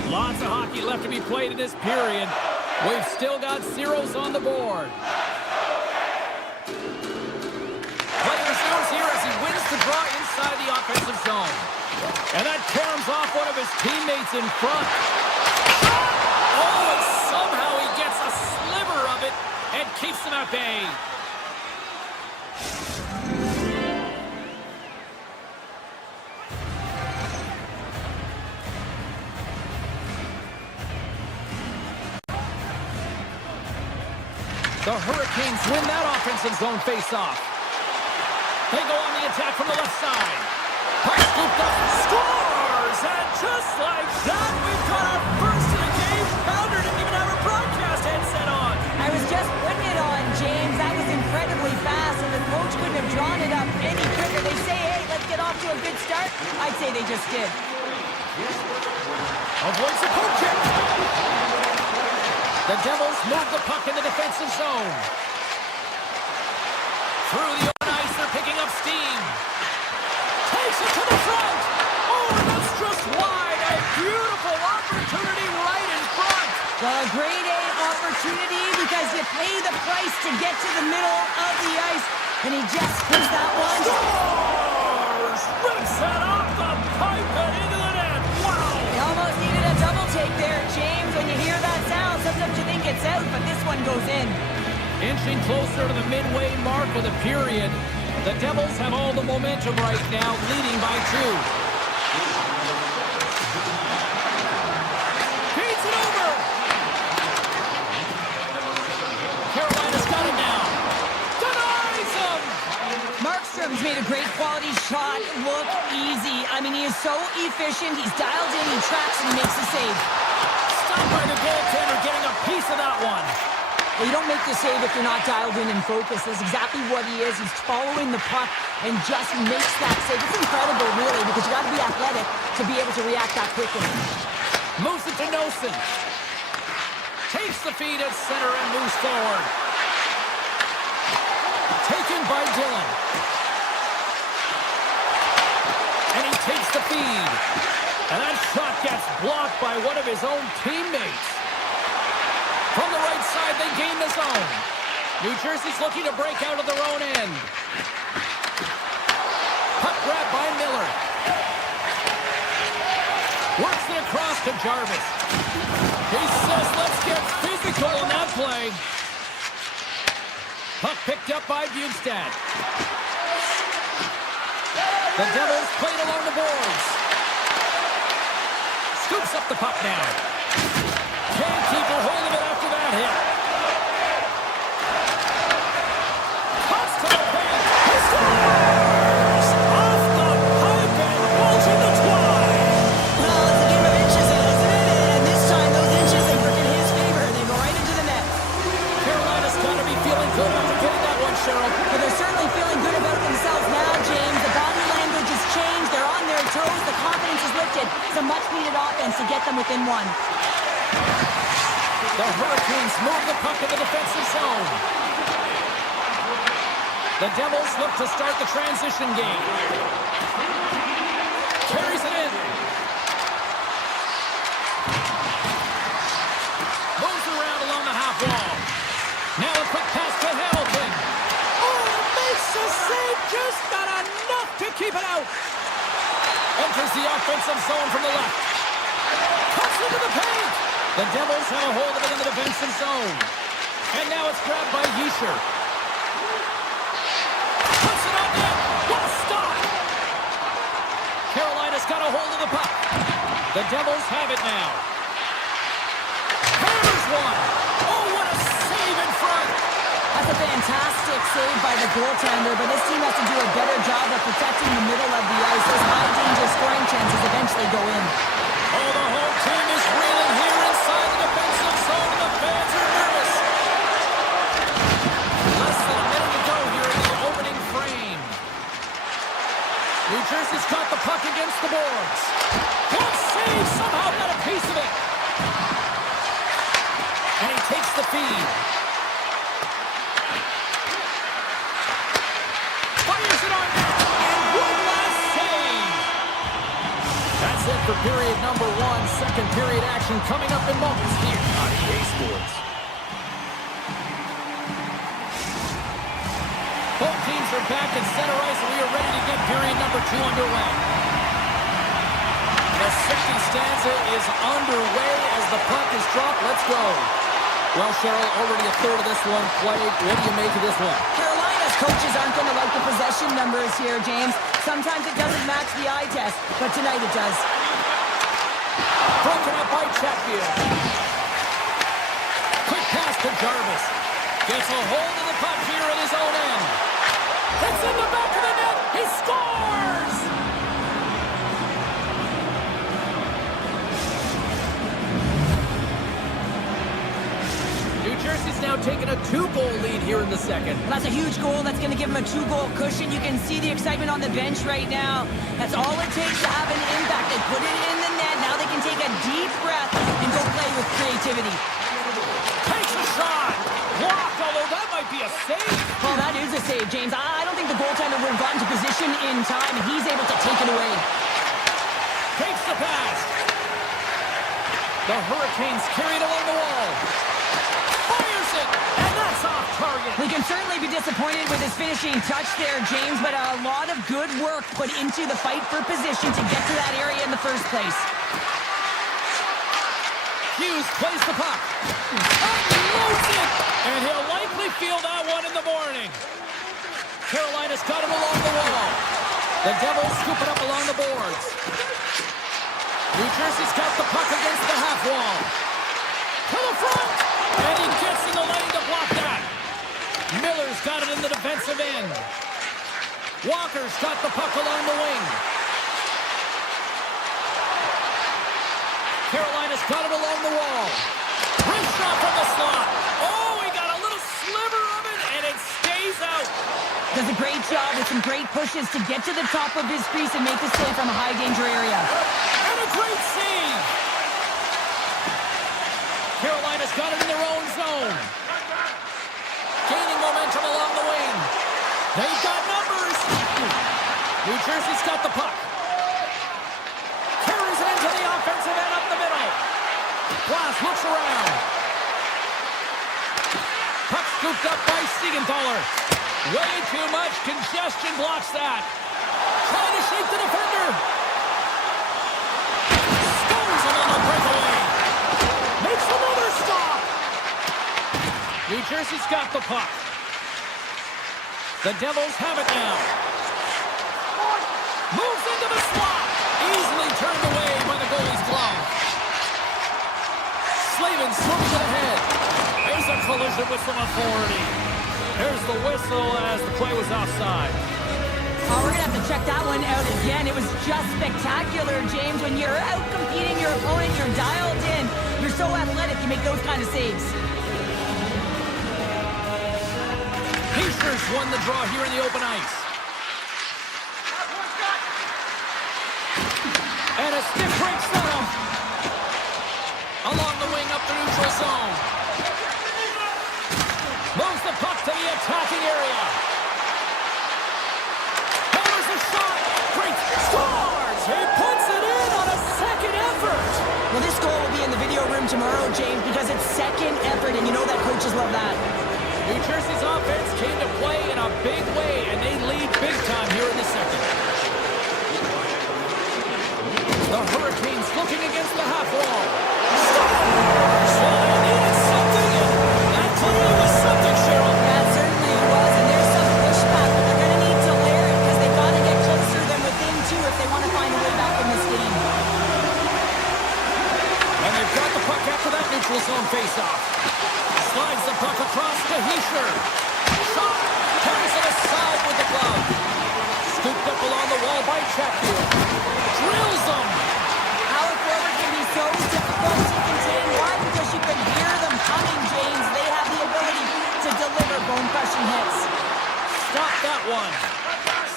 Lots of hockey left to be played in this period. We've still got zeros on the board. Players knows here as he wins the And that caroms off one of his teammates in front. Oh, and somehow he gets a sliver of it and keeps him at bay. The Hurricanes win that offensive zone face-off. They go on the attack from the left side. Puck scooped up, scores! And just like that, we've got our first of the game. Pounder didn't even have a broadcast headset on. I was just putting it on, James. That was incredibly fast, and the coach couldn't have drawn it up any quicker. They say, hey, let's get off to a good start. I'd say they just did. Avoids the poke check. The Devils move the puck in the defensive zone. Through the open ice, they're picking up steam. Takes it to the front. Oh, and that's just wide. A beautiful opportunity right in front. A grade A opportunity because you pay the price to get to the middle of the ice. And he just hits that one. Scores! Rips that off the pipe and into the net. Wow! They almost needed a double take there, James. When you hear that sound, sometimes you think it's out, but this one goes in. Inching closer to the midway mark of the period. The Devils have all the momentum right now, leading by 2. Feeds it over! Carolina's got it now. Denies him! Markstrom's made a great quality shot look easy. I mean, he is so efficient. He's dialed in, he tracks, and he makes the save. Stopped by the goaltender, getting a piece of that one. Well, you don't make the save if you're not dialed in and focused. That's exactly what he is. He's following the puck and just makes that save. It's incredible, really, because you got to be athletic to be able to react that quickly. Moves it to Nosen. Takes the feed at center and moves forward. Taken by Dillon. And he takes the feed. And that shot gets blocked by one of his own teammates. From the right side, they gain the zone. New Jersey's looking to break out of their own end. Puck grab by Miller. Works it across to Jarvis. He says, let's get physical in that play. Puck picked up by Bjugstad. The Devils played along the boards. Scoops up the puck now. Can't keep a hold of it after that hit. Cuts to the paint. He scores! Off the pipe and rolls in the twine. Well, it's a game of inches, isn't it? And this time, those inches, they work in his favor. They go right into the net. Carolina's got to be feeling good after getting that one, Cheryl. But they're certainly feeling good about themselves now, James. The body language has changed. They're on their toes. The confidence is lifted. It's a much-needed offense to get them within 1. The Hurricanes move the puck in the defensive zone. The Devils look to start the transition game. Carries it in. Moves around along the half wall. Now a quick pass to Hamilton. Oh, makes the save, just not enough to keep it out. Enters the offensive zone from the left. Cuts into the paint. The Devils have a hold of it in the defensive zone. And now it's grabbed by Yesher. Puts it on net. What a stop! Carolina's got a hold of the puck. The Devils have it now. Hammers one. Oh, what a save in front. That's a fantastic save by the goaltender, but this team has to do a better job of protecting the middle of the ice. Those high-danger scoring chances eventually go in. Oh, the whole team is reeling here inside the defensive zone, and the fans are nervous. Less than a minute to go here in the opening frame. New Jersey's got the puck against the boards. Good save, somehow got a piece of it. And he takes the feed. Fires it on net. And one last save. That's it for period number 1. Second period action coming up in moments here on EA Sports. Both teams are back at center ice, and we are ready to get period number 2 underway. The second stanza is underway as the puck is dropped. Let's go. Well, Cheryl, already a third of this one played. What do you make of this one? Carolina's coaches aren't going to like the possession numbers here, James. Sometimes it doesn't match the eye test, but tonight it does. Broken up by Chatfield. Quick pass to Jarvis. Gets a hold of the puck here at his own end. It's in the back of the net. He scores! New Jersey's now taking a 2-goal lead here in the second. Well, that's a huge goal. That's going to give him a 2-goal cushion. You can see the excitement on the bench right now. That's all it takes to have an impact. They put it in the net. Now they can take a deep breath and go play with creativity. Takes a shot. Blocked, although that might be a save. Well, that is a save, James. I don't think the goaltender would have gotten to position in time, and he's able to take it away. Takes the pass. The Hurricanes carry it along the wall. Fires it, and that's off target. We can certainly be disappointed with his finishing touch there, James, but a lot of good work put into the fight for position to get to that area in the first place. Hughes plays the puck. Unloads it, and he'll likely feel that one in the morning. Carolina's got him along the wall. The Devils scoop it up along the boards. New Jersey's got the puck against the half wall. To the front, and he gets in the lane to block that. Miller's got it in the defensive end. Walker's got the puck along the wing. Carolina's got it along the wall. Wrist shot from the slot. Oh, he got a little sliver of it, and it stays out. Does a great job with some great pushes to get to the top of his crease and make this play from a high-danger area. And a great save. Carolina's got it in their own zone. Gaining momentum along the wing. They've got numbers. New Jersey's got the puck. Carries it into the offensive end up the middle. Glass looks around. Puck scooped up by Siegenthaler. Way too much congestion blocks that. Trying to shake the defender. Scores him on the breakaway. Makes another stop. New Jersey's got the puck. The Devils have it now. Moves into the slot. Easily turned away by the goalie's glove. Slavin swings it ahead. There's a collision with some authority. There's the whistle as the play was offside. Oh, we're going to have to check that one out again. It was just spectacular, James. When you're out competing your opponent, you're dialed in. You're so athletic, you make those kind of saves. Pacers won the draw here in the open ice. And a stiff break setup. Along the wing up the neutral zone. Moves the puck to the attacking area. There's a shot. Great. Scores! He puts it in on a second effort. Well, this goal will be in the video room tomorrow, James, because it's second effort, and you know that coaches love that. New Jersey's offense came to play in a big way, and they lead big time here in the second. The Hurricanes looking against the half wall. Scores! Well, they needed something, and that totally was something, Cheryl. That certainly was, and there's some pushback, but they're going to need to layer it because they've got to get closer than within two if they want to find a way back in this game. And they've got the puck after that neutral zone faceoff. Slides the puck across to Hischier. Shot. Carries it aside with the glove. Scooped up along the wall by Chatfield. Drills them. Our forward can be so difficult to contain. Why? Because you can hear them coming, James. They have the ability to deliver bone-crushing hits. Stop that one.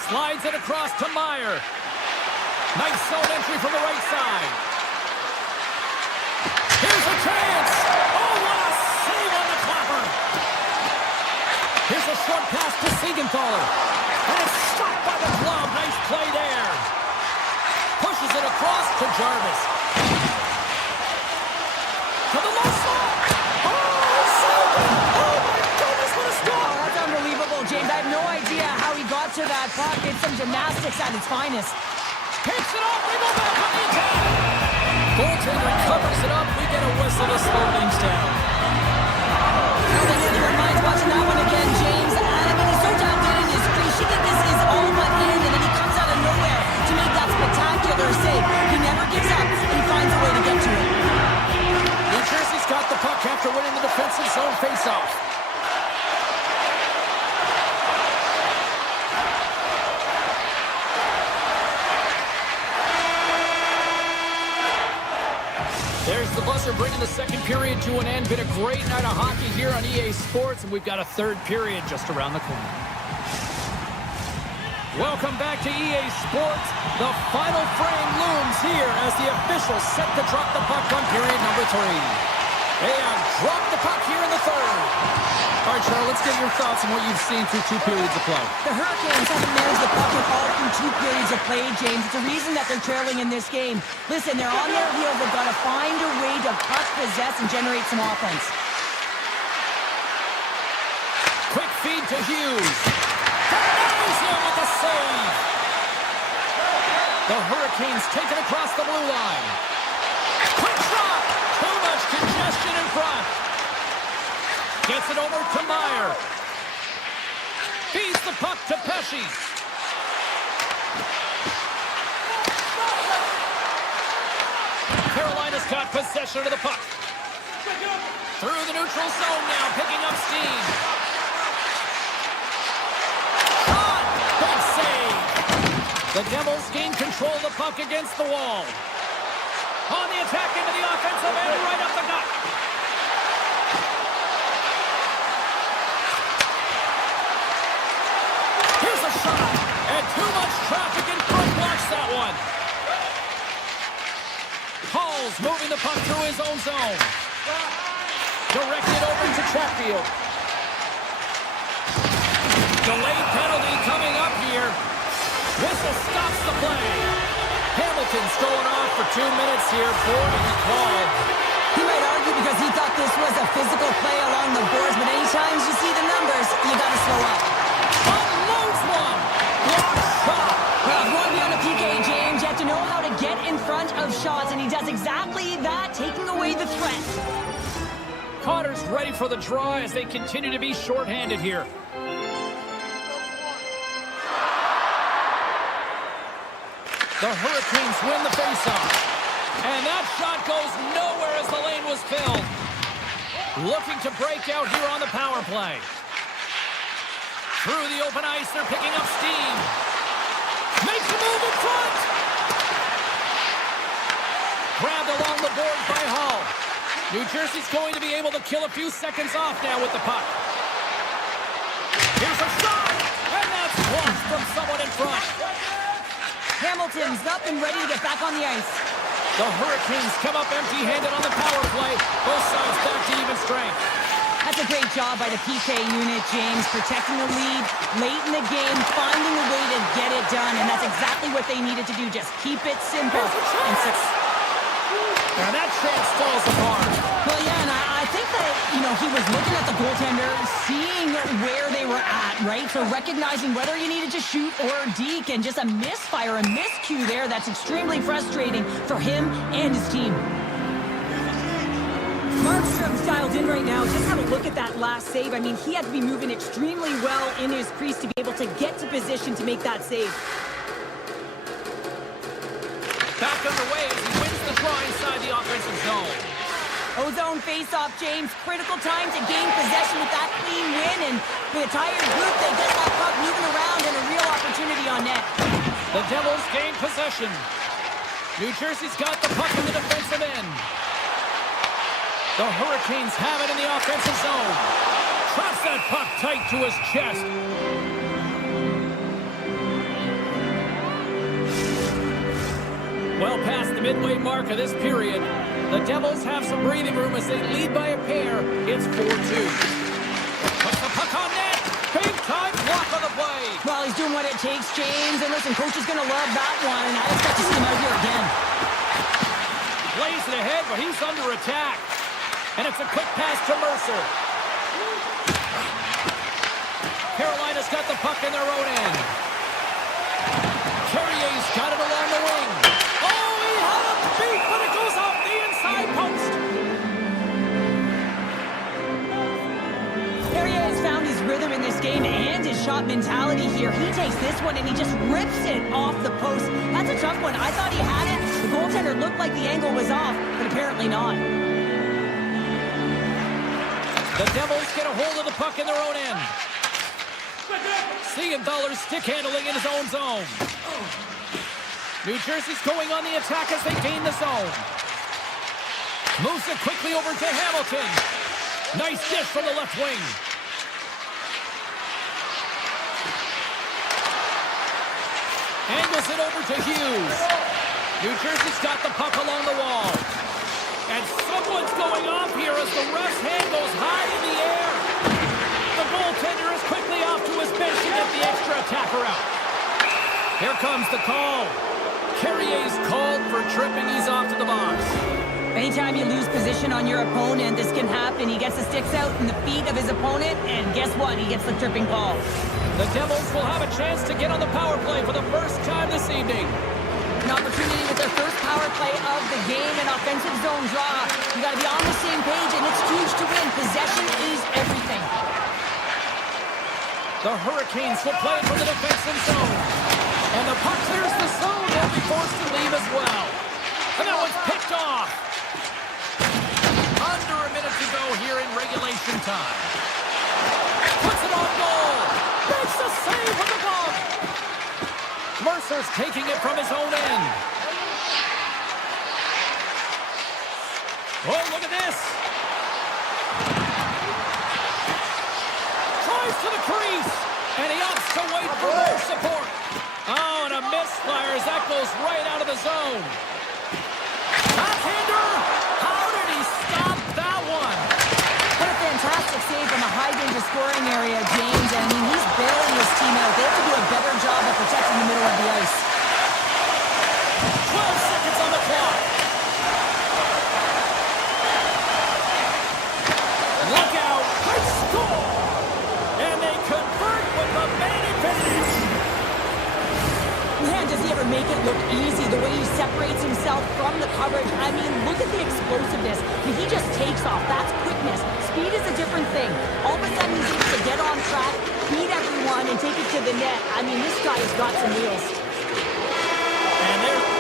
Slides it across to Meyer. Nice zone entry from the right side. Here's a chance. Oh, what a save on the clapper. Here's a short pass to Siegenthaler. And it's stopped by the glove. Nice play there. Pushes it across to Jarvis. To the low slot. Oh, saved it. Oh, my goodness, what a stop. Oh, that's unbelievable, James. I have no idea how he got to that puck. It's some gymnastics at its finest. Picks it off. We go back on the attack. Goaltender covers it up. We get a whistle to slow things down. Well, they never reminds watching that one again, James. I mean, he's so tapped in his crease. You think this is all but in, and then he comes out of nowhere to make that spectacular save. He never gives up, and he finds a way to get to it. New Jersey's got the puck after winning the defensive zone faceoff. There's the buzzer bringing the second period to an end. Been a great night of hockey here on EA Sports, and we've got a third period just around the corner. Welcome back to EA Sports. The final frame looms here as the officials set to drop the puck on period number 3. They have dropped the puck here in the third. All right, Charlie, let's get your thoughts on what you've seen through 2 periods of play. The Hurricanes haven't managed the puck all through 2 periods of play, James. It's a reason that they're trailing in this game. Listen, they're on their heels. They've got to find a way to puck possess and generate some offense. Quick feed to Hughes. Denies him with the save. The Hurricanes take it across the blue line. Quick shot. Too much congestion in front. Gets it over to Meyer. Feeds the puck to Pesce. Carolina's got possession of the puck. Through the neutral zone now, picking up steam. Shot! Big save! The Devils gain control of the puck against the wall. On the attack into the offensive end, right up the gut. Here's a shot, and too much traffic in front blocks that one. Hall's moving the puck through his own zone. Directed over to Chatfield. Delayed penalty coming up here. Whistle stops the play. Hamilton's going off for 2 minutes here. Boarding he called. He might argue because he thought this was a physical play along the boards, but anytime you see the numbers, you got to slow up. Unloads one. Block shot. Well, if you want to be on a PK, James, you have to know how to get in front of shots, and he does exactly that, taking away the threat. Connor's ready for the draw as they continue to be shorthanded here. The Hurricanes win the faceoff. And that shot goes nowhere as the lane was filled. Looking to break out here on the power play. Through the open ice, they're picking up steam. Makes a move in front. Grabbed along the board by Hall. New Jersey's going to be able to kill a few seconds off now with the puck. Here's a shot, and that's blocked from someone in front. Hamilton's up and ready to get back on the ice. The Hurricanes come up empty-handed on the power play. Both sides back to even strength. That's a great job by the PK unit, James, protecting the lead late in the game, finding a way to get it done, and that's exactly what they needed to do. Just keep it simple. Now that chance falls apart. Well, yeah, and I think that, he was looking at the goaltender, seeing where they were at, right? So recognizing whether you needed to shoot or deke, and just a misfire, a miscue there, that's extremely frustrating for him and his team. Markstrom's dialed in right now. Just have a look at that last save. I mean, he had to be moving extremely well in his crease to be able to get to position to make that save. Back underway as he wins the draw inside the offensive zone. O-zone face-off, James. Critical time to gain possession with that clean win. And for the tired group, they get that puck moving around and a real opportunity on net. The Devils gain possession. New Jersey's got the puck in the defensive end. The Hurricanes have it in the offensive zone. Traps that puck tight to his chest. Well past the midway mark of this period, the Devils have some breathing room as they lead by a pair. It's 4-2. Puts the puck on net. Big time block on the play. Well, he's doing what it takes, James. And listen, coach is going to love that one. And I expect to see him out here again. Plays it ahead, but he's under attack. And it's a quick pass to Mercer. Carolina's got the puck in their own end. Carrier's got it along the wing. one-shot mentality here. He takes this one and he just rips it off the post. That's a tough one. I thought he had it. The goaltender looked like the angle was off, but apparently not. The Devils get a hold of the puck in their own end. Siegenthaler's stick handling in his own zone. New Jersey's going on the attack as they gain the zone. Moves it quickly over to Hamilton. Nice dish from the left wing. Angles it over to Hughes. New Jersey's got the puck along the wall. And someone's going off here as the ref's hand goes high in the air. The goaltender is quickly off to his bench to get the extra attacker out. Here comes the call. Carrier's called for tripping. He's off to the box. Anytime you lose position on your opponent, this can happen. He gets the sticks out in the feet of his opponent, and guess what? He gets the tripping call. The Devils will have a chance to get on the power play for the first time this evening. An opportunity with their first power play of the game, an offensive zone draw. You got to be on the same page, and it's huge to win. Possession is everything. The Hurricanes will play from the defensive zone. And the puck clears the zone. They'll be forced to leave as well. And that one's picked off. Under a minute to go here in regulation time. Puts it on goal. Makes the save with the glove. Mercer's taking it from his own end. Oh, look at this. Tries to the crease. And he opts to wait for more support. Oh, and a misfire as that goes right out of the zone. Backhander! How did he stop that one? What a fantastic save from a high-danger scoring area, James. I mean, he's bailing his team out. They have to do a better job of protecting the middle of the ice. 12 seconds on the clock. Look out! They score! And they convert with the man advantage. Man, does he ever make it look easy, the way he separates himself from the coverage. I mean, look at the explosiveness. I mean, he just takes off. That's quickness. Speed is a different thing. All of a sudden, he's able to get on track, beat everyone, and take it to the net. I mean, this guy has got some wheels. And there's...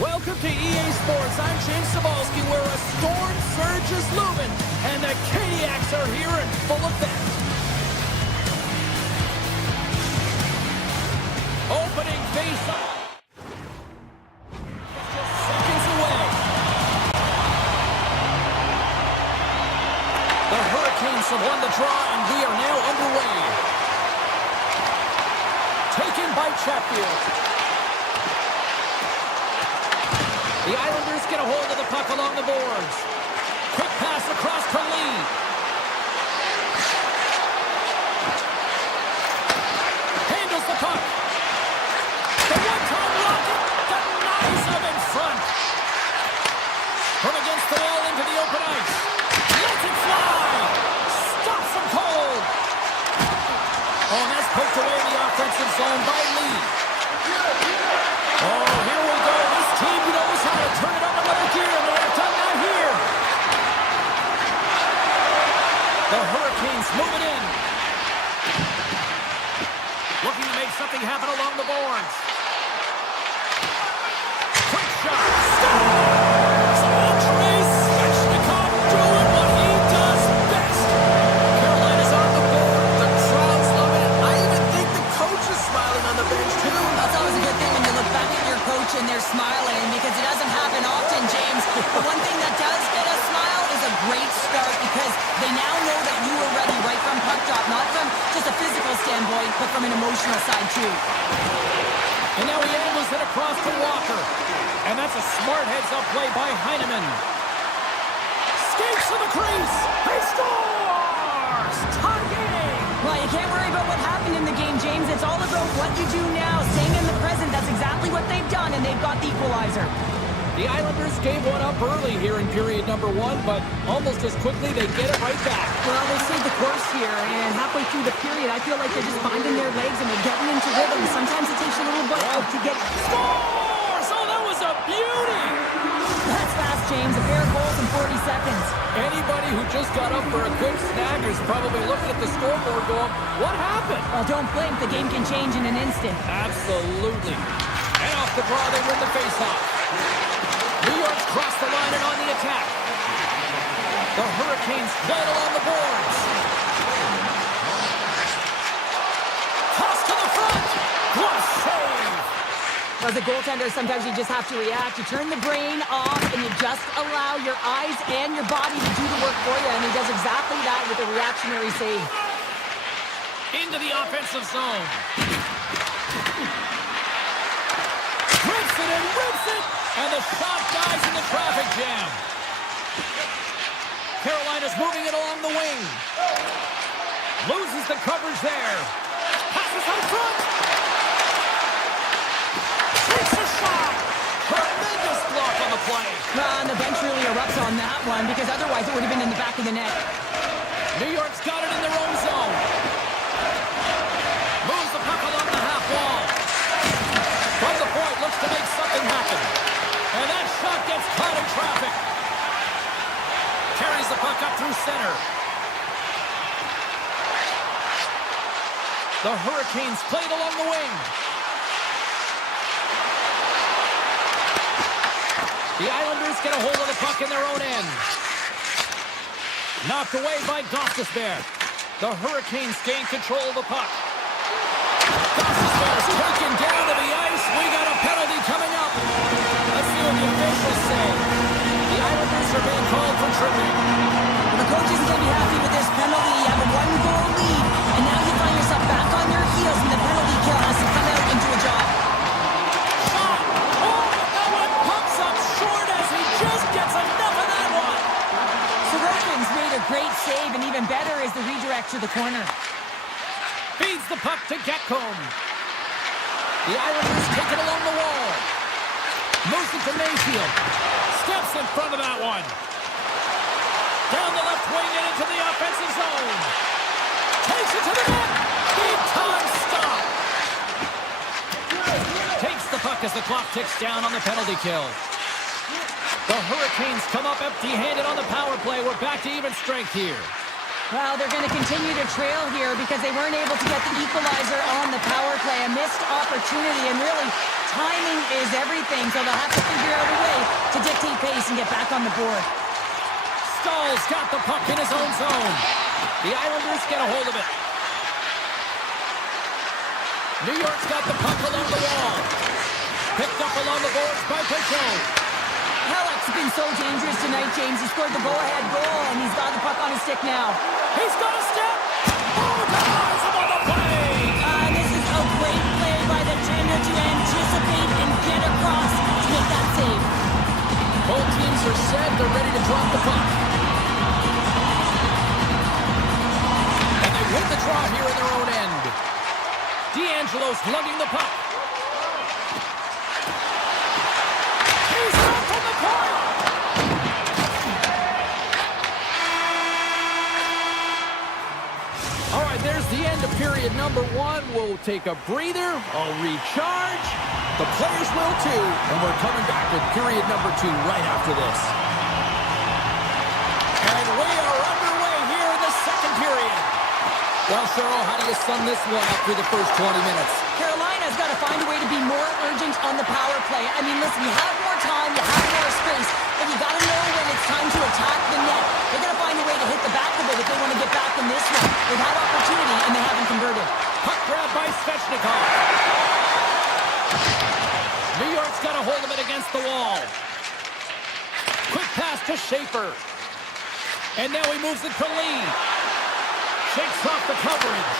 Welcome to EA Sports. I'm James Cebulski, where a storm surge is looming, and the Caniacs are here in full effect. Opening face-off. Just seconds away. The Hurricanes have won the draw, and we are now underway. Taken by Chatfield. The Islanders get a hold of the puck along the boards. Quick pass across to Lee. Handles the puck. The one-time rocket denies him in front. From against the wall into the open ice. Lets it fly. Stops him cold. Oh, and that's poked away in the offensive zone by Lee. Oh, here we go. This team knows how to turn it up another gear, and they have done that here. The Hurricanes moving in. Looking to make something happen along the boards. this side, too. And now he angles it across to Walker. And that's a smart heads-up play by Heineman. Skates to the crease. He scores! Tie game! Well, you can't worry about what happened in the game, James. It's all about what you do now. Staying in the present, that's exactly what they've done, and they've got the equalizer. The Islanders gave one up early here in period number 1, but almost as quickly they get it right back. Well, they stayed the course here, and halfway through the period, I feel like they're just finding their legs and they're getting into rhythm. Sometimes it takes a little bit to get... Scores! Oh, that was a beauty! That's fast, James. A pair of goals in 40 seconds. Anybody who just got up for a quick snag is probably looking at the scoreboard going, what happened? Well, don't blink. The game can change in an instant. Absolutely. And off the draw, they win the faceoff. New York's crossed the line and on the attack. The Hurricanes play it along the boards. Toss to the front. Glove save. As a goaltender, sometimes you just have to react. You turn the brain off and you just allow your eyes and your body to do the work for you. And he does exactly that with a reactionary save. Into the offensive zone. Rips it and rips it. And the shot dies in the traffic jam. Carolina's moving it along the wing. Loses the coverage there. Passes out front. Takes a shot. Tremendous block on the play. And the bench really erupts on that one because otherwise it would have been in the back of the net. New York's got it in their own zone. Moves the puck along the half wall. From the point, looks to make something happen. And that shot gets caught in traffic. Carries the puck up through center. The Hurricanes played along the wing. The Islanders get a hold of the puck in their own end. Knocked away by Gostisbehere. The Hurricanes gain control of the puck. Gostisbehere is taken down to the ice. We got a penalty coming up. Let's see what the officials say. The Islanders are being called for tripping. Well, the coach isn't going to be happy with this penalty. You have a one-goal lead, and now you find yourself back on your heels, and the penalty kill has to come out into a job. Shot! Oh, that one pumps up short as he just gets enough of that one. Sorokin's made a great save, and even better is the redirect to the corner. Feeds the puck to Getcombe. The Islanders take it along the wall. Moves it to Mayfield. Steps in front of that one. Down the left wing and into the offensive zone. Takes it to the net. Big time stop. Takes the puck as the clock ticks down on the penalty kill. The Hurricanes come up empty-handed on the power play. We're back to even strength here. Well, they're going to continue to trail here because they weren't able to get the equalizer on the power play. A missed opportunity, and really, timing is everything, so they'll have to figure out a way to dictate pace and get back on the board. Stahl's got the puck in his own zone. The Islanders get a hold of it. New York's got the puck along the wall. Picked up along the boards by Peugeot. Halleck's been so dangerous tonight, James. He scored the go-ahead goal, and he's got the puck on his stick now. He's got a step. Oh, denies him on the play. This is a great play by the tender to anticipate and get across to make that save. Both teams are set. They're ready to drop the puck. And they win the draw here in their own end. D'Angelo's lugging the puck. He's out from the point. All right, there's the end of period number 1. We'll take a breather. I'll recharge. The players will too. And we're coming back with period number 2 right after this. And we are underway here in the second period. Well, Cheryl, how do you sum this one up through the first 20 minutes? Carolina's got to find a way to be more urgent on the power play. I mean, listen, you have more time, you have more space, but you got to know when it's time to attack the net. They're going to find a way to hit the back of it if they want to get back in this one. They've had opportunity, and they haven't converted. Puck grab by Svechnikov. New York's got a hold of it against the wall. Quick pass to Schaefer. And now he moves it to Lee. Shakes off the coverage.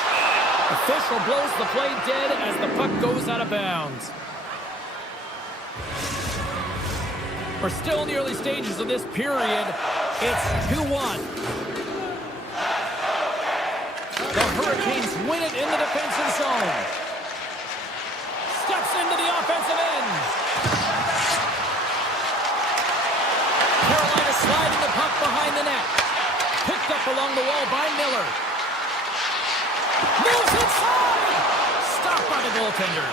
Official blows the play dead as the puck goes out of bounds. We're still in the early stages of this period. It's 2-1. The Hurricanes win it in the defensive zone. Steps into the offensive end. Carolina sliding the puck behind the net. Picked up along the wall by Miller. Moves inside! Stopped by the goaltender.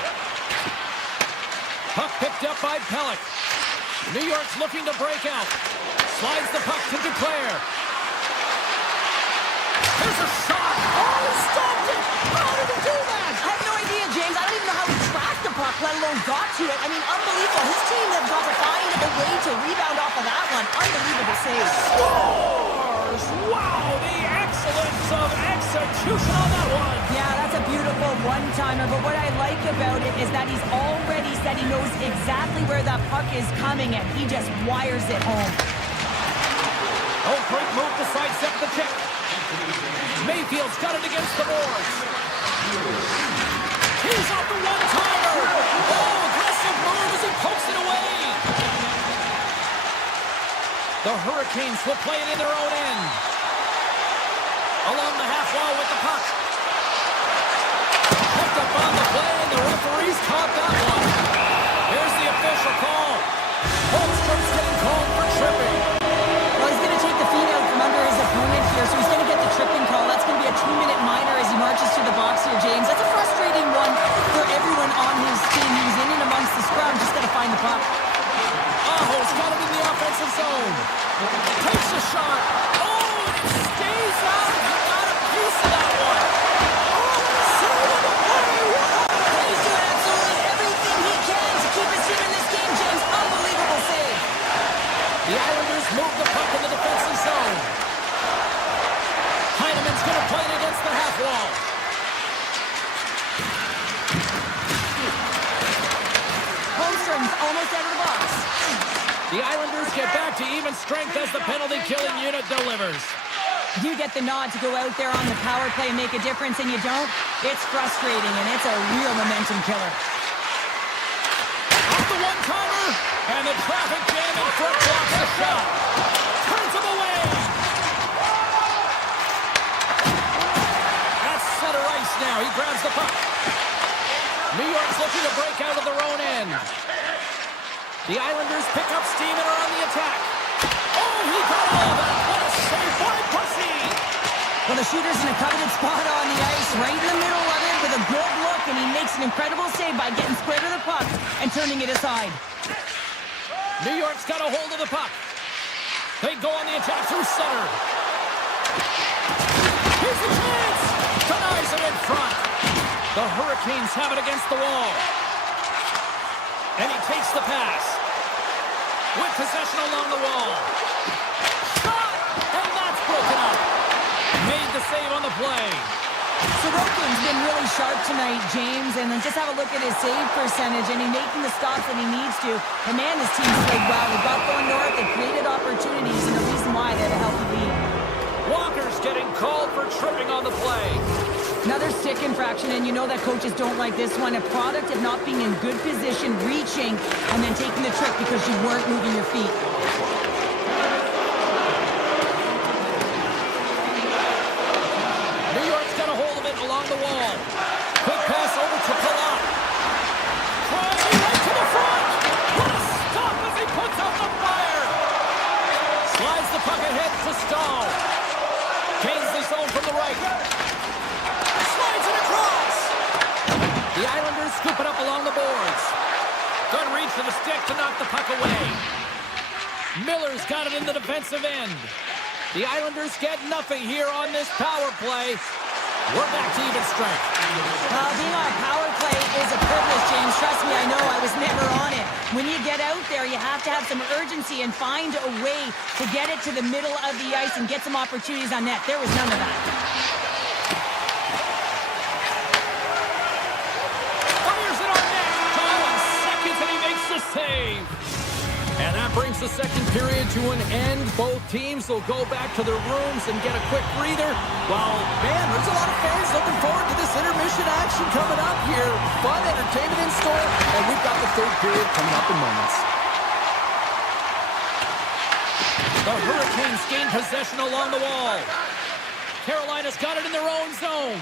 Puck picked up by Pelech. New York's looking to break out. Slides the puck to Duclair. There's a shot! Oh, he stopped it! How did he do that? I have no idea, James. I don't even know how he tracked the puck, let alone got to it. I mean, unbelievable. His team has got to find a way to rebound off of that one. Unbelievable save. Scores! Wow, the excellence of execution on that one. Yeah, that's a beautiful one-timer, but what I like about it is that he's already said he knows exactly where that puck is coming, and he just wires it home. Oh, great move to sidestep the check. Mayfield's got it against the boards. He's off the one-timer. Oh, aggressive move as he pokes it away. The Hurricanes will play it in their own end. Along the half wall with the puck. Picked up on the play, and the referee's caught that one. Here's the official call. Holmstrom's getting called for tripping. Well, he's going to take the feet out from under his opponent here, so he's going to get the tripping call. That's going to be a 2-minute minor as he marches to the box here, James. That's a frustrating one for everyone on his team. He was in and amongst the scrum, just got to find the puck. Aho's got it in the offensive zone. Takes a shot. Oh, and it stays out. He got a piece of that one. Oh, save of the play. He's doing absolutely everything he can to keep his team in this game, James. Unbelievable save. The Islanders move the puck in the defensive zone. Heineman's going to play it against the half wall. Holmstrom's almost out of the box. The Islanders get back to even strength as the penalty-killing unit delivers. You get the nod to go out there on the power play and make a difference, and you don't. It's frustrating, and it's a real momentum killer. Off the one-timer, and the traffic jam in front blocks the shot. Turns him away. That's center ice now. He grabs the puck. New York's looking to break out of their own end. The Islanders pick up steam and are on the attack. Oh, he got all of that. What a save by Pussy. Well, the shooter's in a coveted spot on the ice, right in the middle of it with a good look, and he makes an incredible save by getting square to the puck and turning it aside. New York's got a hold of the puck. They go on the attack through center. Here's the chance. Denies him in front. The Hurricanes have it against the wall. And he takes the pass. With possession along the wall. Shot! And that's broken up. Made the save on the play. Sorokin's been really sharp tonight, James, and then just have a look at his save percentage, and he's making the stops that he needs to. And man, this team's played well. They got going north, they created opportunities, and the reason why they have a healthy lead. Walker's getting called for tripping on the play. Another stick infraction, and you know that coaches don't like this one. A product of not being in good position, reaching, and then taking the trick because you weren't moving your feet. New York's got a hold of it along the wall. Quick pass over to Palat. Crosby right to the front. What a stop as he puts out the fire. Slides the puck ahead to Stahl. Gains the zone from the right. Slides it across. The Islanders scoop it up along the boards. Good reach for the stick to knock the puck away. Miller's got it in the defensive end. The Islanders get nothing here on this power play. We're back to even strength. Being on a power play is a privilege, James. Trust me, I know. I was never on it. When you get out there, you have to have some urgency and find a way to get it to the middle of the ice and get some opportunities on net. There was none of that. Fires it on net. 5 seconds and he makes the save. And that brings the second period to an end. Both teams will go back to their rooms and get a quick breather. Well, man, there's a lot of fans looking forward to this intermission action coming up here. Fun entertainment in store, and we've got the third period coming up in moments. The Hurricanes gain possession along the wall. Carolina's got it in their own zone.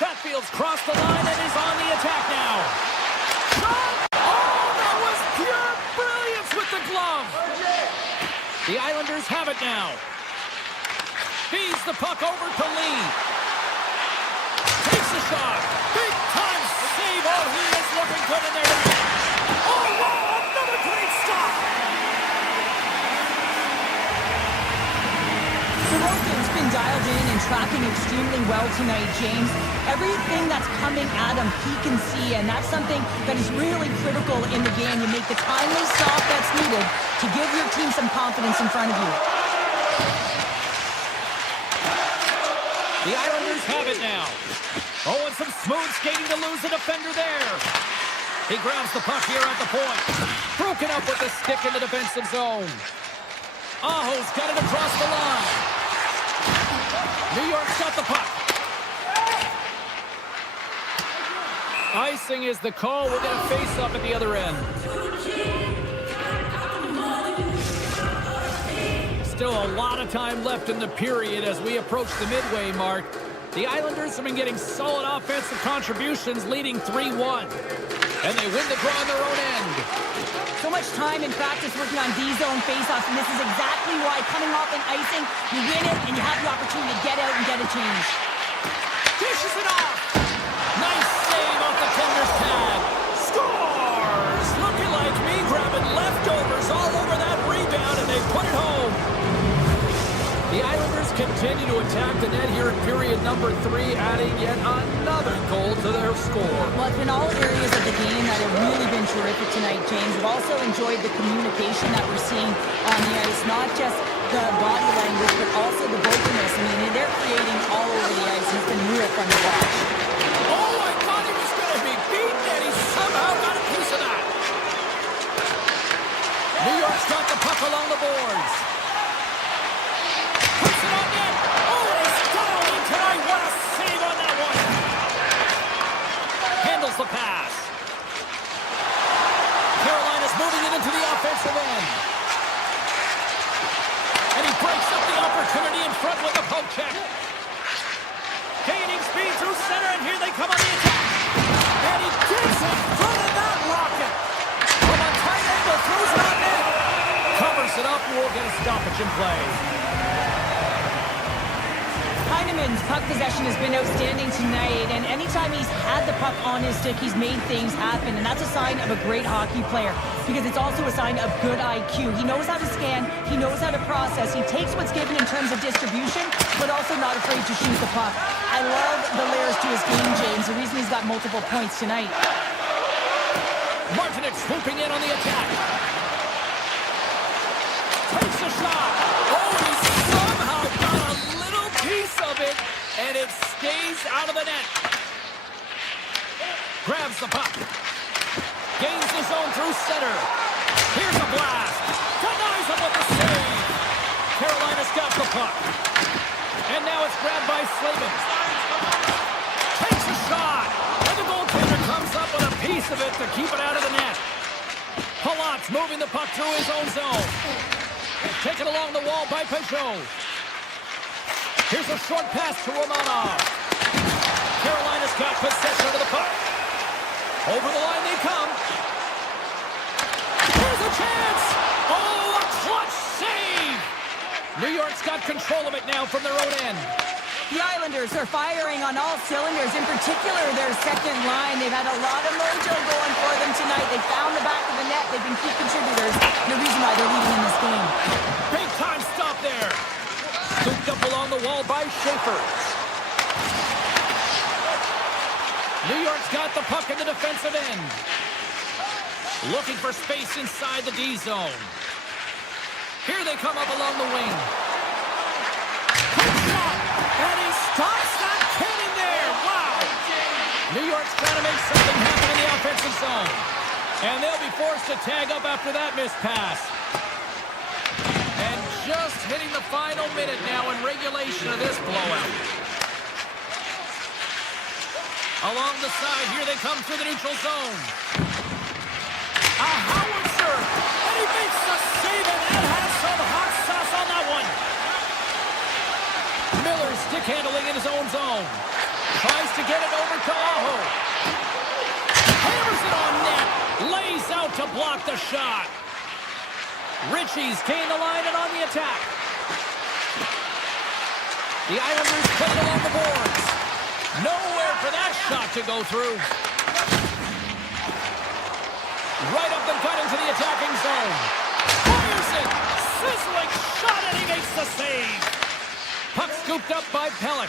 Chatfield's crossed the line and is on the attack now. Shot! Oh, that was pure brilliance with the glove. The Islanders have it now. Feeds the puck over to Lee. Takes the shot. Big time save. Oh, he is looking good in there. Oh, wow, another great stop. The Rogan's been dialed in and tracking extremely well tonight, James. Everything that's coming at him, he can see, and that's something that is really critical in the game. You make the timely stop that's needed to give your team some confidence in front of you. The Islanders have it now. Oh, and some smooth skating to lose a defender there. He grabs the puck here at the point. Broken up with the stick in the defensive zone. Aho's got it across the line. New York's got the puck. Icing is the call. We'll get a face-up at the other end. Still a lot of time left in the period as we approach the midway mark. The Islanders have been getting solid offensive contributions, leading 3-1. And they win the draw on their own end. So much time in practice working on D-zone faceoffs, and this is exactly why coming off an icing, you win it, and you have the opportunity to get out and get a change. Dishes it off. Nice save off the tender's pad. Scores! Looking like me grabbing leftovers all over that rebound, and they put it home. The Islanders continue to attack the net here in period number 3, adding yet another goal to their score. Well, it's been all areas of the game that have really been terrific tonight, James. We've also enjoyed the communication that we're seeing on the ice, not just the body language, but also the vocalness. I mean, they're creating all over the ice. It's been real fun to watch. Oh, I thought he was going to be beaten, and he somehow got a piece of that. New York's got the puck along the boards. The pass. Carolina's moving it into the offensive end. And he breaks up the opportunity in front with a poke check. Gaining speed through center, and here they come on the attack. And he gets in front of that rocket. From a tight angle, throws it on net. Covers it up, and we'll get a stoppage in play. Heineman's puck possession has been outstanding tonight, and anytime he's had the puck on his stick, he's made things happen, and that's a sign of a great hockey player, because it's also a sign of good IQ. He knows how to scan, he knows how to process, he takes what's given in terms of distribution, but also not afraid to shoot the puck. I love the layers to his game, James, the reason he's got multiple points tonight. Martinek swooping in on the attack. Takes a shot. Oh, he somehow got a little piece of it, and it stays out of the net. Grabs the puck. Gains the zone through center. Here's a blast. Denies him with the save. Carolina's got the puck. And now it's grabbed by Slavin. Takes a shot. And the goaltender comes up with a piece of it to keep it out of the net. Palat's moving the puck through his own zone. Taken along the wall by Peugeot. Here's a short pass to Romanov. Carolina's got possession of the puck. Over the line they come. Here's a chance. Oh, a clutch save. New York's got control of it now from their own end. The Islanders are firing on all cylinders, in particular their second line. They've had a lot of mojo going for them tonight. They found the back of the net. They've been key contributors. The reason why they're leading in this game. Big time stop there. Scooped up along the wall by Schaefer. New York's got the puck in the defensive end. Looking for space inside the D zone. Here they come up along the wing. And he stops that cannon there. Wow. New York's trying to make something happen in the offensive zone. And they'll be forced to tag up after that missed pass. And just hitting the final minute now in regulation of this blowout. Along the side, here they come through the neutral zone. A howitzer, and he makes the save, and that has some hot sauce on that one. Miller stick handling in his own zone. Tries to get it over to Aho. Hammers it on net. Lays out to block the shot. Ritchie's gained the line and on the attack. The Islanders put it along the boards. Nowhere for that shot to go through. Right up the gut into the attacking zone. Fires it. Sizzling shot, and he makes the save. Puck scooped up by Pelech.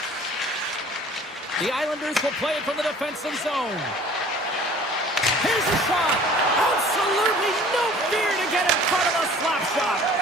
The Islanders will play it from the defensive zone. Here's a shot. Absolutely no fear to get in front of a slap shot.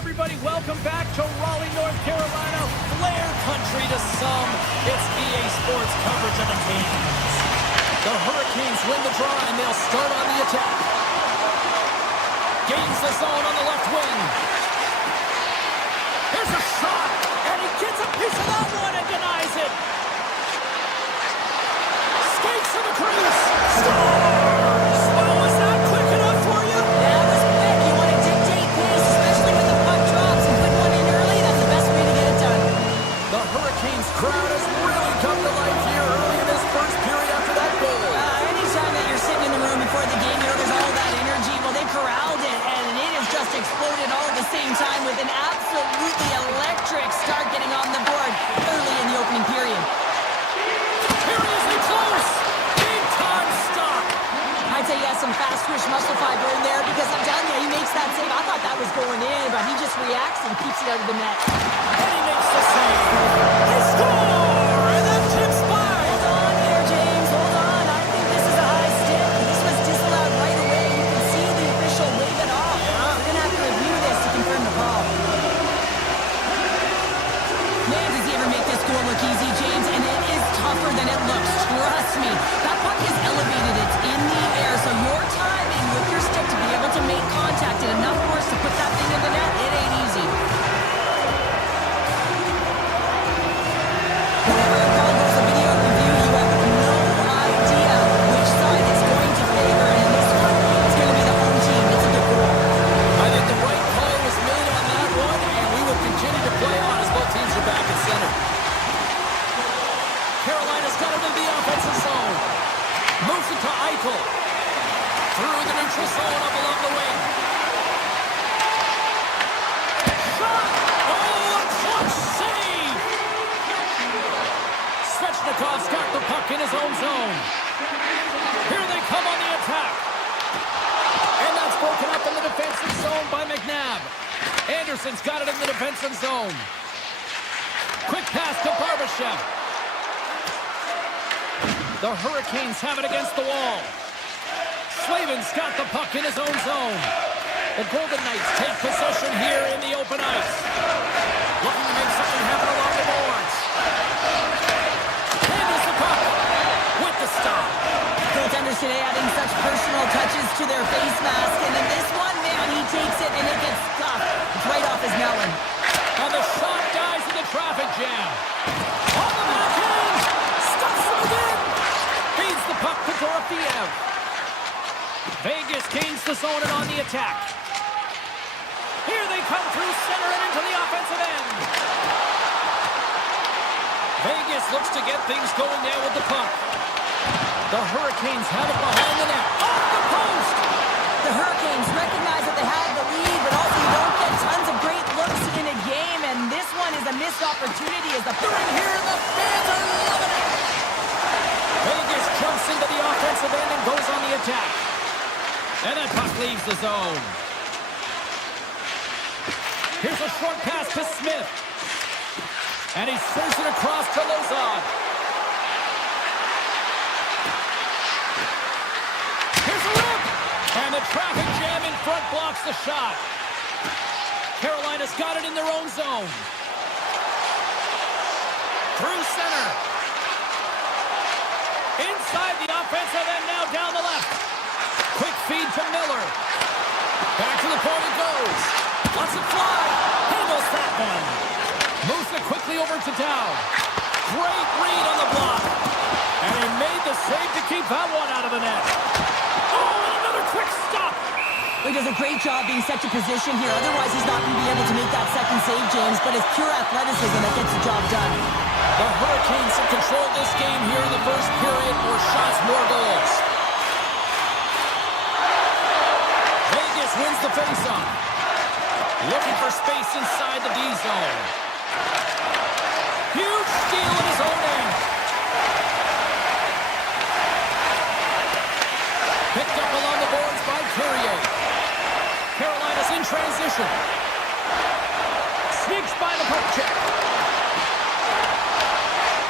everybody, welcome back to Raleigh, North Carolina. Flair country to some. It's EA Sports coverage of the Kings. The Hurricanes win the draw, and they'll start on the attack. Gains the zone on the left wing. There's a shot, and he gets a piece of that one and denies it. Skates to the crease. Scores! Well, was that quick enough for you? That was quick. You want to dictate pace, especially when the puck drops, and put one in early. That's the best way to get it done. The Hurricanes crowd has really come to life here early in this first period after that goal. Anytime that you're sitting in the room before the game, you know there's all that energy. Well, they corralled it, and it has just exploded all at the same time with an absolutely electric start getting on the board early in the opening period. Seriously close. Big time stop. I'd say he has some fast twitch muscle fiber in there because I'm telling you, he makes that save. I thought that was going in, but he just reacts and keeps it out of the net. And he makes the save. He score! And that tips by. Hold on here, James. Hold on. I think this is a high stick. This was disallowed right away. You can see the official wave it off. We're going to have to review this to confirm the call. Man, does he ever make this goal look easy, James? And it is tougher than it looks. Trust me. That puck is elevated. It's in the air. So your timing with your stick to be able to make contact and enough force to put that thing in the net, it ain't easy. Whenever a call goes to video review, you have no idea which side it's going to favor. And in this one, it's going to be the home team. It's a good goal. I think the right call was made on that one, and we will continue to play on as both teams are back at center. Carolina's got it in the offensive zone. Moves it to Eichel. Through the neutral zone up along the wing. Shot! Oh, a clutch save! Svechnikov's got the puck in his own zone. Here they come on the attack. And that's broken up in the defensive zone by McNabb. Anderson's got it in the defensive zone. Quick pass to Barbashev. The Hurricanes have it against the wall. Slavin's got the puck in his own zone. The Golden Knights take possession here in the open ice. Looking to make something happen along the boards. Handles the puck with the stop. Goaltenders today adding such personal touches to their face mask. And in this one, man, he takes it and it gets stuffed. It's right off his melon. And the shot dies in the traffic jam. On the backhand. Stuffs him again. Feeds the puck to Dorofeev. Vegas gains the zone and on the attack. Here they come through center and into the offensive end. Vegas looks to get things going now with the puck. The Hurricanes have it behind the net. Off the post! The Hurricanes recognize that they have the lead, but also you don't get tons of great looks in a game, and this one is a missed opportunity as the They're in here and the fans are loving it. Vegas jumps into the offensive end and goes on the attack. And that puck leaves the zone. Here's a short pass to Smith. And he sends it across to Lozon. Here's a rip! And the traffic jam in front blocks the shot. Carolina's got it in their own zone. Through center. Inside the offensive end, now down the left. Quick feed to Miller. Back to the point it goes. Lets it fly. Handles that one. Moves it quickly over to Dow. Great read on the block. And he made the save to keep that one out of the net. Oh, and another quick stop. He does a great job being set to position here. Otherwise, he's not going to be able to make that second save, James. But it's pure athleticism that gets the job done. The Hurricanes have controlled this game here in the first period. More shots, more goals. Vegas wins the faceoff. Looking for space inside the D zone. Huge steal in his own end. Picked up along the boards by Courier. Carolina's in transition. Sneaks by the puck check.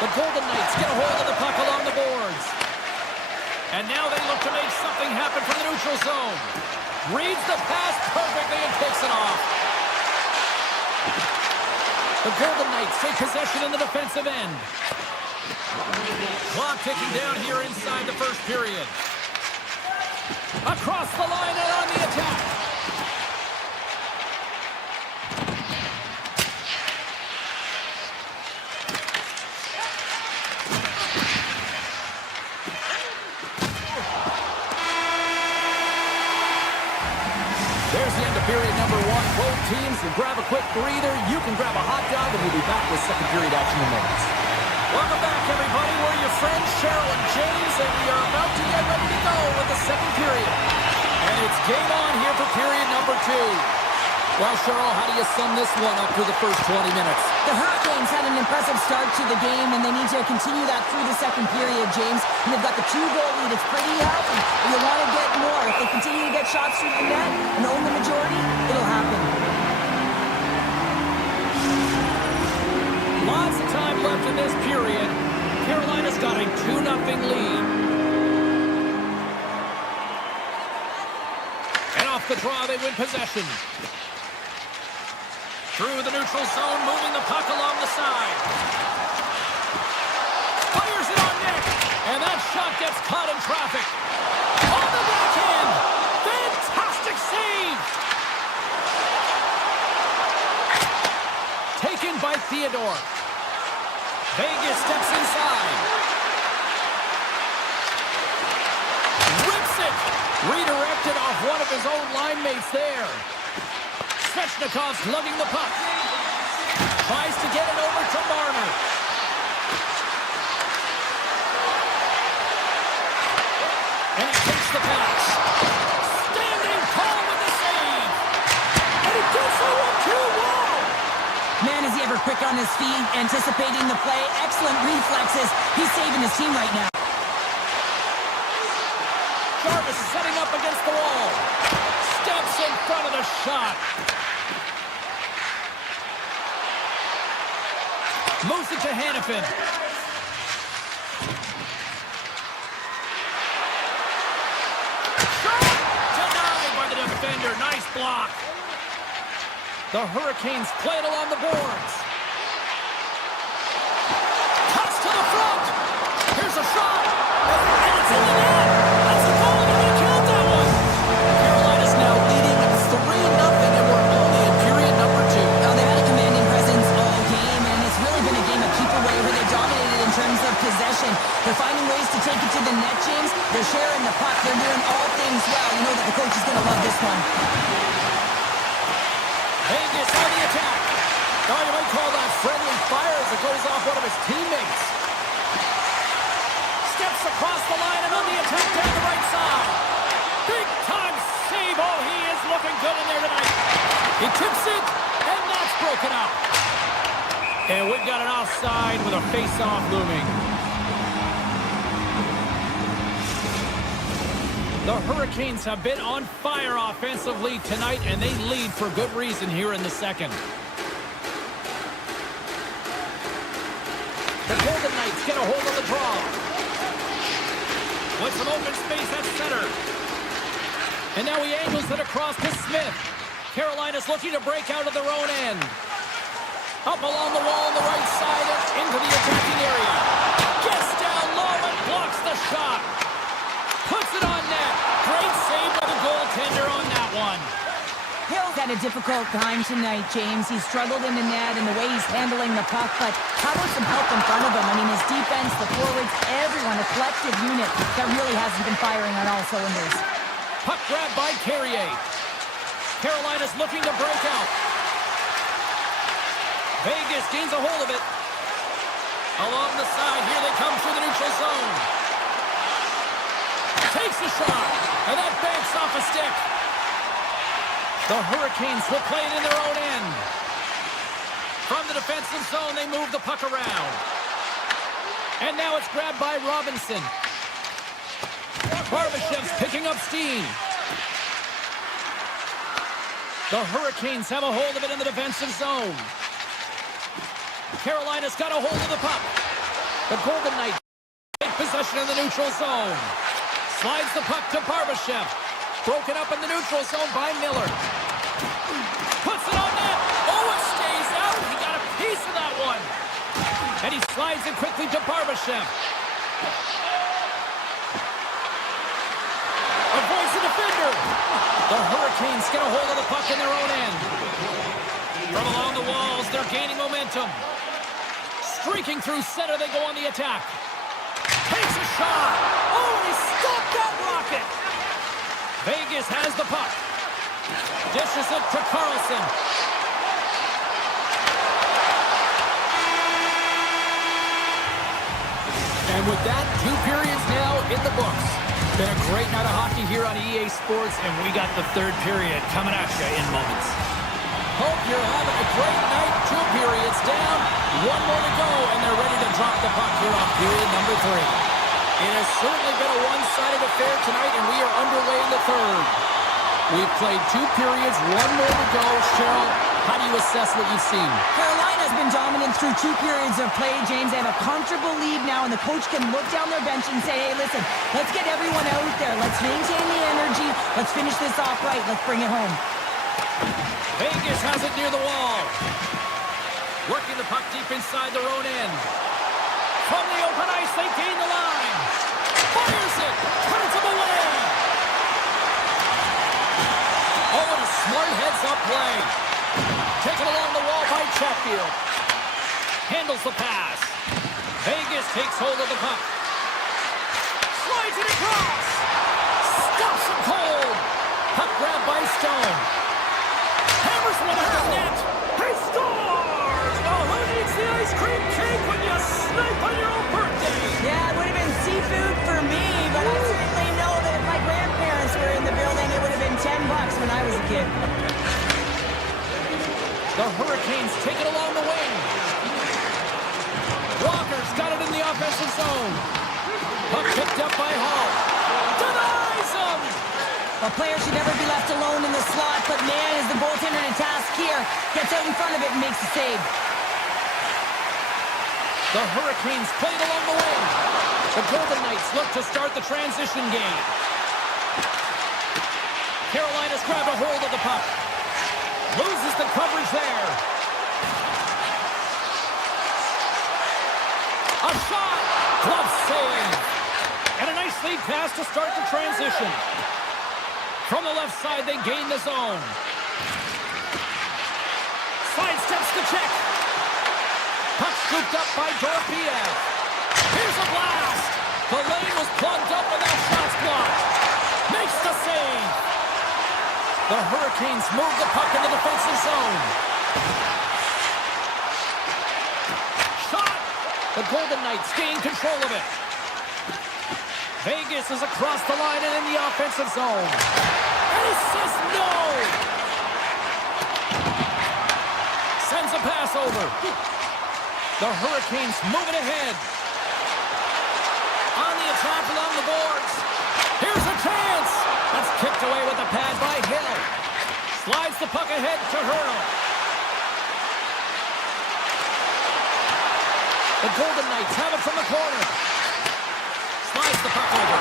The Golden Knights get a hold of the puck along the boards. And now they look to make something happen from the neutral zone. Reads the pass perfectly and picks it off. The Golden Knights take possession in the defensive end. Clock ticking down here inside the first period. Across the line and on the attack. There's the end of period number one. Both teams can grab a quick breather. You can grab a hot dog, and we'll be back with second period action in moments. Welcome back, everybody. We're your friends, Cheryl and James, and we are about to get ready to go with the second period. And it's game on here for period number two. Well, Cheryl, how do you sum this one up through the first 20 minutes? The Hurricanes had an impressive start to the game, and they need to continue that through the second period, James. And they've got the 2-goal lead. It's pretty healthy. You want to get more. If they continue to get shots through the net and own the majority, it'll happen. Lots of time left in this period. Carolina's got a 2-0 lead. And off the draw, they win possession. Through the neutral zone, moving the puck along the side. Fires it on net. And that shot gets caught in traffic. On the backhand. Fantastic save. Taken by Theodore. Vegas steps inside. Rips it. Redirected off one of his own line mates there. Svechnikov's lugging the puck. Tries to get it over to Marner. And he takes the pass. Standing tall with the save. And he gets the 1-2 wall. Man, is he ever quick on his feet, anticipating the play. Excellent reflexes. He's saving his team right now. Jarvis setting up against the wall. Steps in front of the shot. Moves it to Hannafin. Shot! Denied by the defender. Nice block. The Hurricanes play it along the boards. Cuts to the front. Here's a shot. And it's in the net. That's a goal. They're going to count that one. Carolina's now leading 3-0, and we're only in period number two. Now, they had a commanding presence all game, and it's really been a game of keep away where they dominated in terms of possession. They're finding ways to take it to the net, James. They're sharing the puck. They're doing all things well. You know that the coach is going to love this one. Vegas on the attack. Oh, you might call that friendly fire as it goes off one of his teammates. Steps across the line and on the attack down the right side. Big time save. Oh, he is looking good in there tonight. He tips it, and that's broken up. And we've got an offside with a face-off looming. The Hurricanes have been on fire offensively tonight, and they lead for good reason here in the second. The Golden Knights get a hold of the draw. With some open space at center. And now he angles it across to Smith. Carolina's looking to break out of their own end. Up along the wall on the right side and into the attacking area. Gets down low and blocks the shot. Puts it on net. Great save by the goaltender on that one. Hill's had a difficult time tonight, James. He's struggled in the net and the way he's handling the puck, but how about some help in front of him? I mean, his defense, the forwards, everyone, a collective unit that really hasn't been firing on all cylinders. Puck grab by Carrier. Carolina's looking to break out. Vegas gains a hold of it. Along the side, here they come through the neutral zone. Takes a shot, and that banks off a stick. The Hurricanes will play it in their own end. From the defensive zone, they move the puck around. And now it's grabbed by Robinson. Barbashev's picking up steam. The Hurricanes have a hold of it in the defensive zone. Carolina's got a hold of the puck. The Golden Knights take possession in the neutral zone. Slides the puck to Barbashev. Broken up in the neutral zone by Miller. Puts it on net. Oh, it stays quickly to Barbashev. Avoids the defender. The Hurricanes get a hold of the puck in their own end. From along the walls, they're gaining momentum. Streaking through center, they go on the attack. Takes a shot. Oh, he stopped that rocket. Vegas has the puck. Dishes it to Carlson. And with that, 2 periods now in the books. Been a great night of hockey here on EA Sports, and we got the 3rd period coming at you in moments. Hope you're having a great night. 2 periods down, 1 more to go, and they're ready to drop the puck here on period number 3. It has certainly been a one-sided affair tonight, and we are underway in the 3rd. We've played 2 periods, 1 more to go. Cheryl, how do you assess what you've seen? Carolina's been dominant through 2 periods of play, James. They have a comfortable lead now, and the coach can look down their bench and say, hey, listen, let's get everyone out there. Let's maintain the energy. Let's finish this off right. Let's bring it home. Vegas has it near the wall. Working the puck deep inside their own end. From the open ice, they gain the line. Fires it. Turns him away. Oh, and a smart heads-up play. Taken along the wall by Chatfield. Handles the pass. Vegas takes hold of the puck. Slides it across. Stops him cold. Puck grabbed by Stone. Hammers one out of net. He scores! Oh, who needs the ice cream cake when you snipe on your own birthday? Yeah, it would have been seafood for me, but I certainly know that if my grandparents were in the building, it would have been $10 when I was a kid. The Hurricanes take it along the wing. Walker's got it in the offensive zone. Puck picked up by Hall. Denies him! A player should never be left alone in the slot, but man, is the goaltender in a task here. Gets out in front of it and makes the save. The Hurricanes play it along the wing. The Golden Knights look to start the transition game. Carolina's grabbed a hold of the puck. Loses the coverage there. A shot! Glove save! And a nice lead pass to start the transition. From the left side, they gain the zone. Sidesteps the check. Puck scooped up by Dorofeev. Here's a blast. The lane was plugged up and that shot's blocked. Makes the save. The Hurricanes move the puck in the defensive zone. Shot. The Golden Knights gain control of it. Vegas is across the line and in the offensive zone. And he says no! Sends a pass over. The Hurricanes moving ahead. On the attack along the boards. Here's a chance! That's kicked away with the pad by Hill. Slides the puck ahead to Hurl. The Golden Knights have it from the corner. Slides the puck over.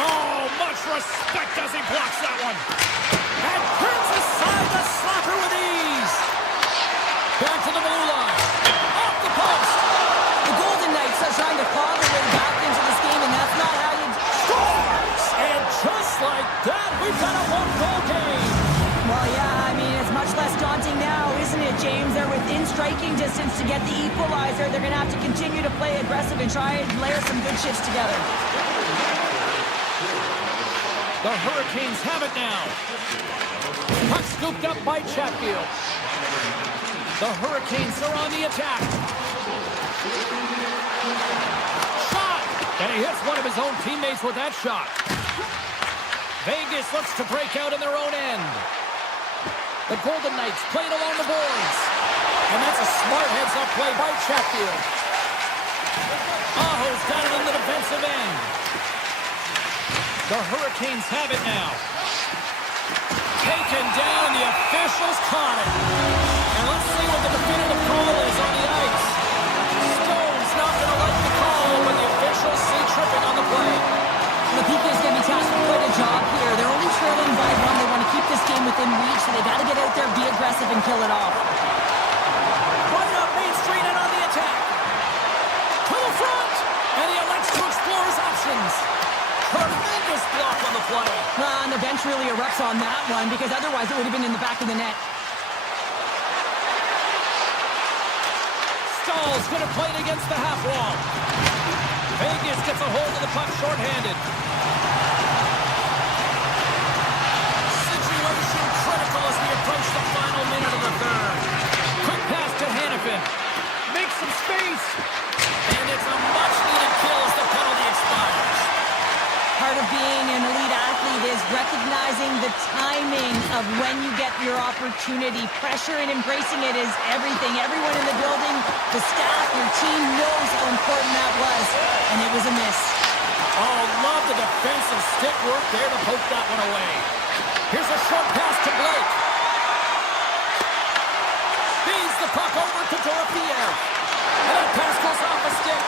Oh, much respect as he blocks that one. And turns aside the slapper with ease. Back to the blue line. Off the post. The Golden Knights are trying to claw their way back into this game, and that's not how you... Scores! And just like that, we've got a 1-goal game. Well, yeah, I mean, it's much less daunting now, isn't it, James? They're within striking distance to get the equalizer. They're going to have to continue to play aggressive and try and layer some good shifts together. The Hurricanes have it now. Puck scooped up by Chatfield. The Hurricanes are on the attack. Shot! And he hits one of his own teammates with that shot. Vegas looks to break out in their own end. The Golden Knights played along the boards. And that's a smart heads-up play by Chatfield. Aho's got it in the defensive end. The Hurricanes have it now. Taken down, the officials caught it. And let's see what the definitive call is on the ice. Stone's not going to like the call, but the officials see tripping on the play. The PK is going to be tasked with quite a job here. They're only trailing by 1. They want to keep this game within reach, so they got to get out there, be aggressive, and kill it off. Right up Main Street and on the attack. To the front! And he elects to explore his options. Tremendous block on the play. And the bench really erupts on that one because otherwise it would have been in the back of the net. Stahl's going to play it against the half wall. Vegas gets a hold of the puck shorthanded. Situation critical as we approach the final minute of the third. Quick pass to Hannafin. Makes some space. And it's a much-needed kill as the penalty expires. Part of being an elite athlete is recognizing the timing of when you get your opportunity. Pressure and embracing it is everything. Everyone in the building, the staff, your team knows how important that was, and it was a miss. Oh, love the defensive stick work there to poke that one away. Here's a short pass to Blake. Feeds the puck over to Dorofiev. And that pass goes off a stick.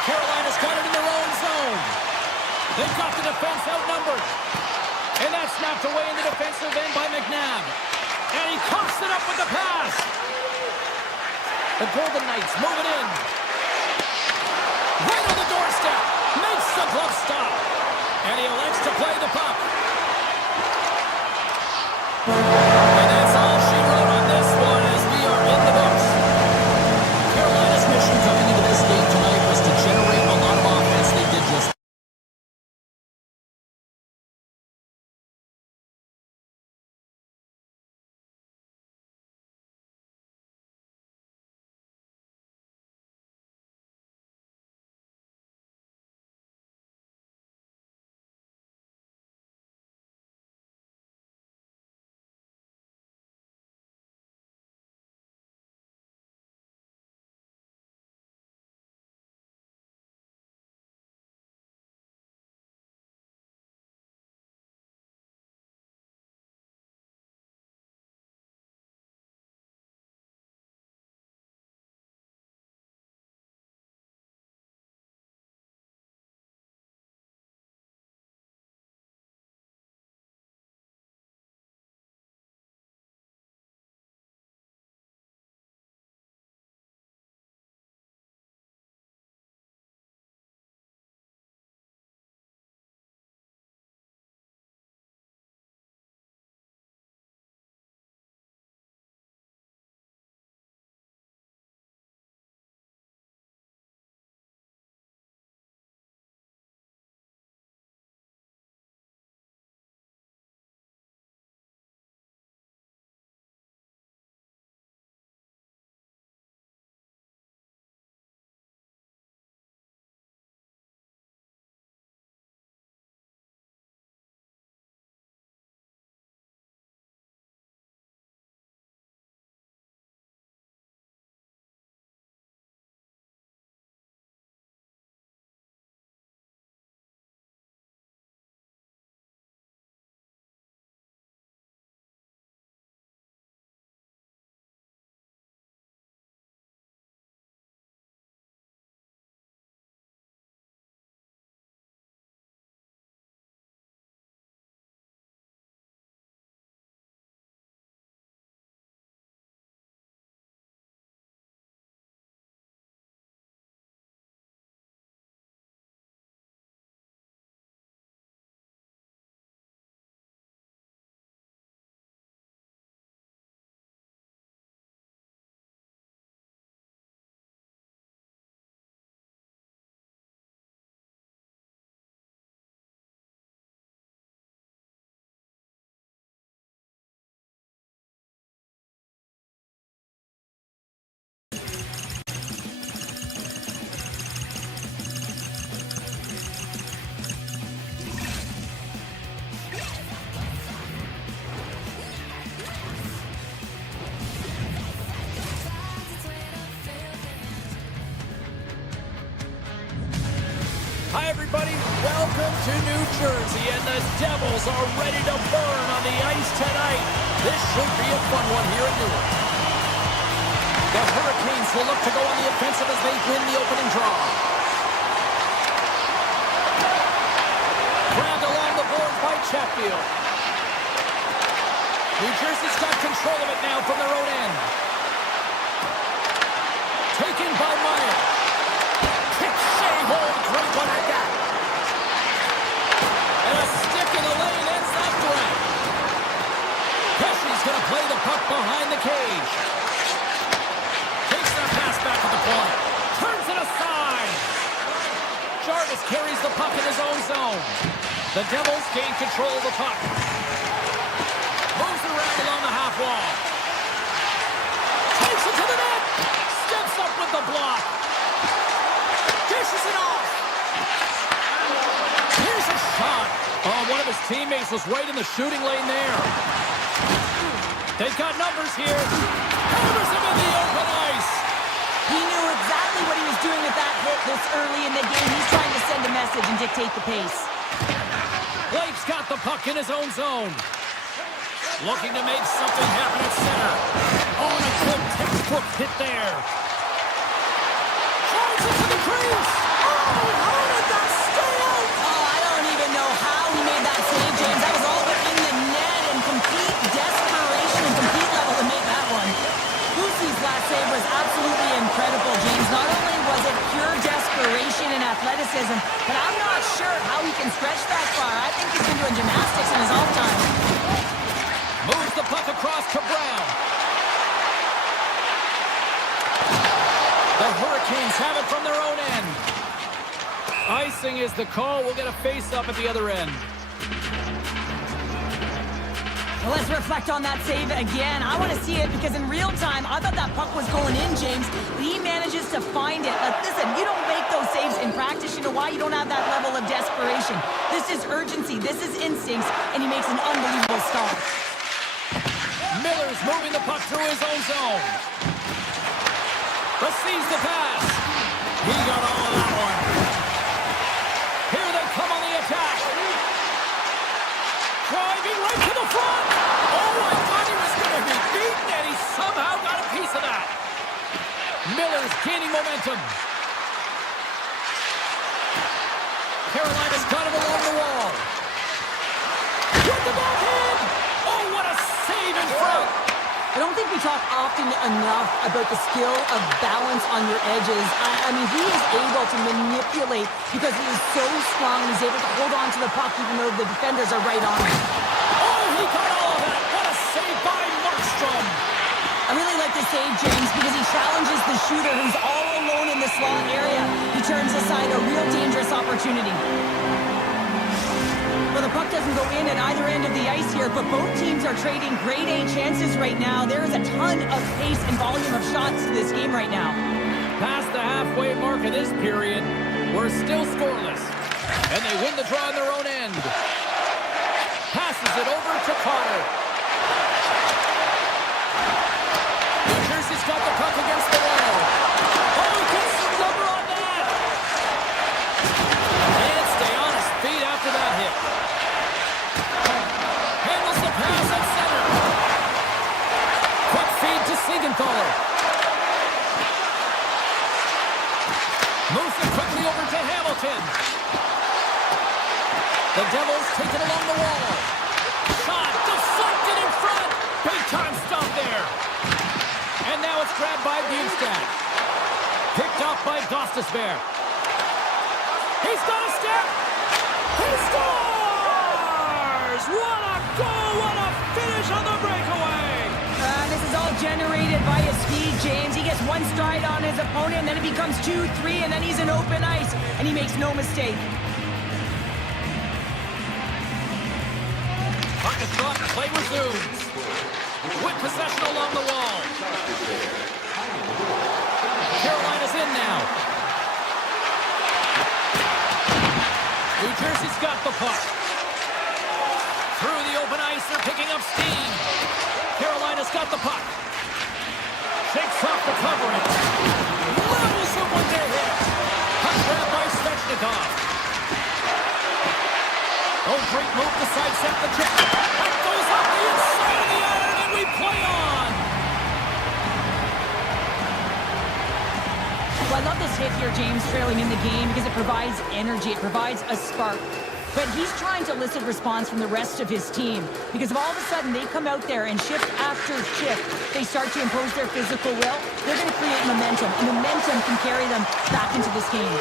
Carolina's got it in their own zone. They've got the defense outnumbered. And that's snapped away in the defensive end by McNabb. And he coughs it up with the pass. The Golden Knights move it in. Right on the doorstep. Makes the glove stop. And he elects to play the puck. And that's all she wrote on this one as we are in the books. Carolina's mission coming into this game tonight was to generate a lot of offense. They did just. Hi, everybody. Welcome to New Jersey, and the Devils are ready to burn on the ice tonight. This should be a fun one here in Newark. The Hurricanes will look to go on the offensive as they win the opening draw. Grabbed along the boards by Chatfield. New Jersey's got control of it now from their own end. Taken by Meyer. One like that. And a stick in the lane ends that threat. Pesci's going to play the puck behind the cage. Takes that pass back to the point. Turns it aside. Jarvis carries the puck in his own zone. The Devils gain control of the puck. Moves around along the half wall. Takes it to the net. Steps up with the block. Dishes it off. Here's a shot. Oh, one of his teammates was right in the shooting lane there. They've got numbers here. Hammers him in the open ice. He knew exactly what he was doing with that hit this early in the game. He's trying to send a message and dictate the pace. Blake's got the puck in his own zone. Looking to make something happen at center. Oh, and a good textbook hit there. Drives it to the crease. Oh, how did that stay out? Oh, I don't even know how he made that save, James. That was all but in the net and complete desperation and complete level to make that one. Lucy's last save was absolutely incredible, James. Not only was it pure desperation and athleticism, but I'm not sure how he can stretch that far. I think he's been doing gymnastics in his off time. Moves the puck across to Brown. The Hurricanes have it from their own end. Icing is the call. We'll get a face-up at the other end. Well, let's reflect on that save again. I want to see it because in real time, I thought that puck was going in, James. But he manages to find it. Like, listen, you don't make those saves in practice. You know why? You don't have that level of desperation. This is urgency. This is instincts. And he makes an unbelievable stop. Miller's moving the puck through his own zone. Receives the pass. He got all of that one. Here they come on the attack. Driving right to the front. Oh, I thought he was going to be beaten, and he somehow got a piece of that. Miller's gaining momentum. Carolina's got him along the wall. With the backhand. Oh, what a save in front. I don't think we talk often enough about the skill of balance on your edges. I mean, he is able to manipulate because he is so strong and he's able to hold on to the puck even though the defenders are right on him. Oh, he got all of that. What a save by Markstrom. I really like the save, James, because he challenges the shooter who's all alone in the slot area. He turns aside a real dangerous opportunity. Well, the puck doesn't go in at either end of the ice here, but both teams are trading grade A chances right now. There is a ton of pace and volume of shots to this game right now. Past the halfway mark of this period, we're still scoreless. And they win the draw on their own end. Passes it over to Carter. New Jersey's got the puck against the wall. Oh, he gets the number on that. Can't stay on his feet after that hit. Handles the pass at center. Quick feed to Siegenthaler. Moves it quickly over to Hamilton. The Devils take it along the wall. Shot deflected in front. Big time stop there. And now it's grabbed by Bjugstad. Picked up by Gostisbehere. He's got a step. He scores! What a goal! What a finish on the breakaway! This is all generated by his speed, James. He gets one stride on his opponent, and then it becomes 2-3, and then he's in open ice, and he makes no mistake. Puck is dropped, play resumes. With possession along the wall. Carolina's in now. New Jersey's got the puck. Through the open ice, they're picking up steam. Carolina's got the puck. Shakes off the covering. Levels him with their hit. Puck grab by Svechnikov. Oh, great move to sidestep the trip. Puck goes up the inside of the iron, and we play on. Well, I love this hit here, James, trailing in the game because it provides energy. It provides a spark. But he's trying to elicit response from the rest of his team because if all of a sudden they come out there and shift after shift, they start to impose their physical will, they're going to create momentum, and momentum can carry them back into this game.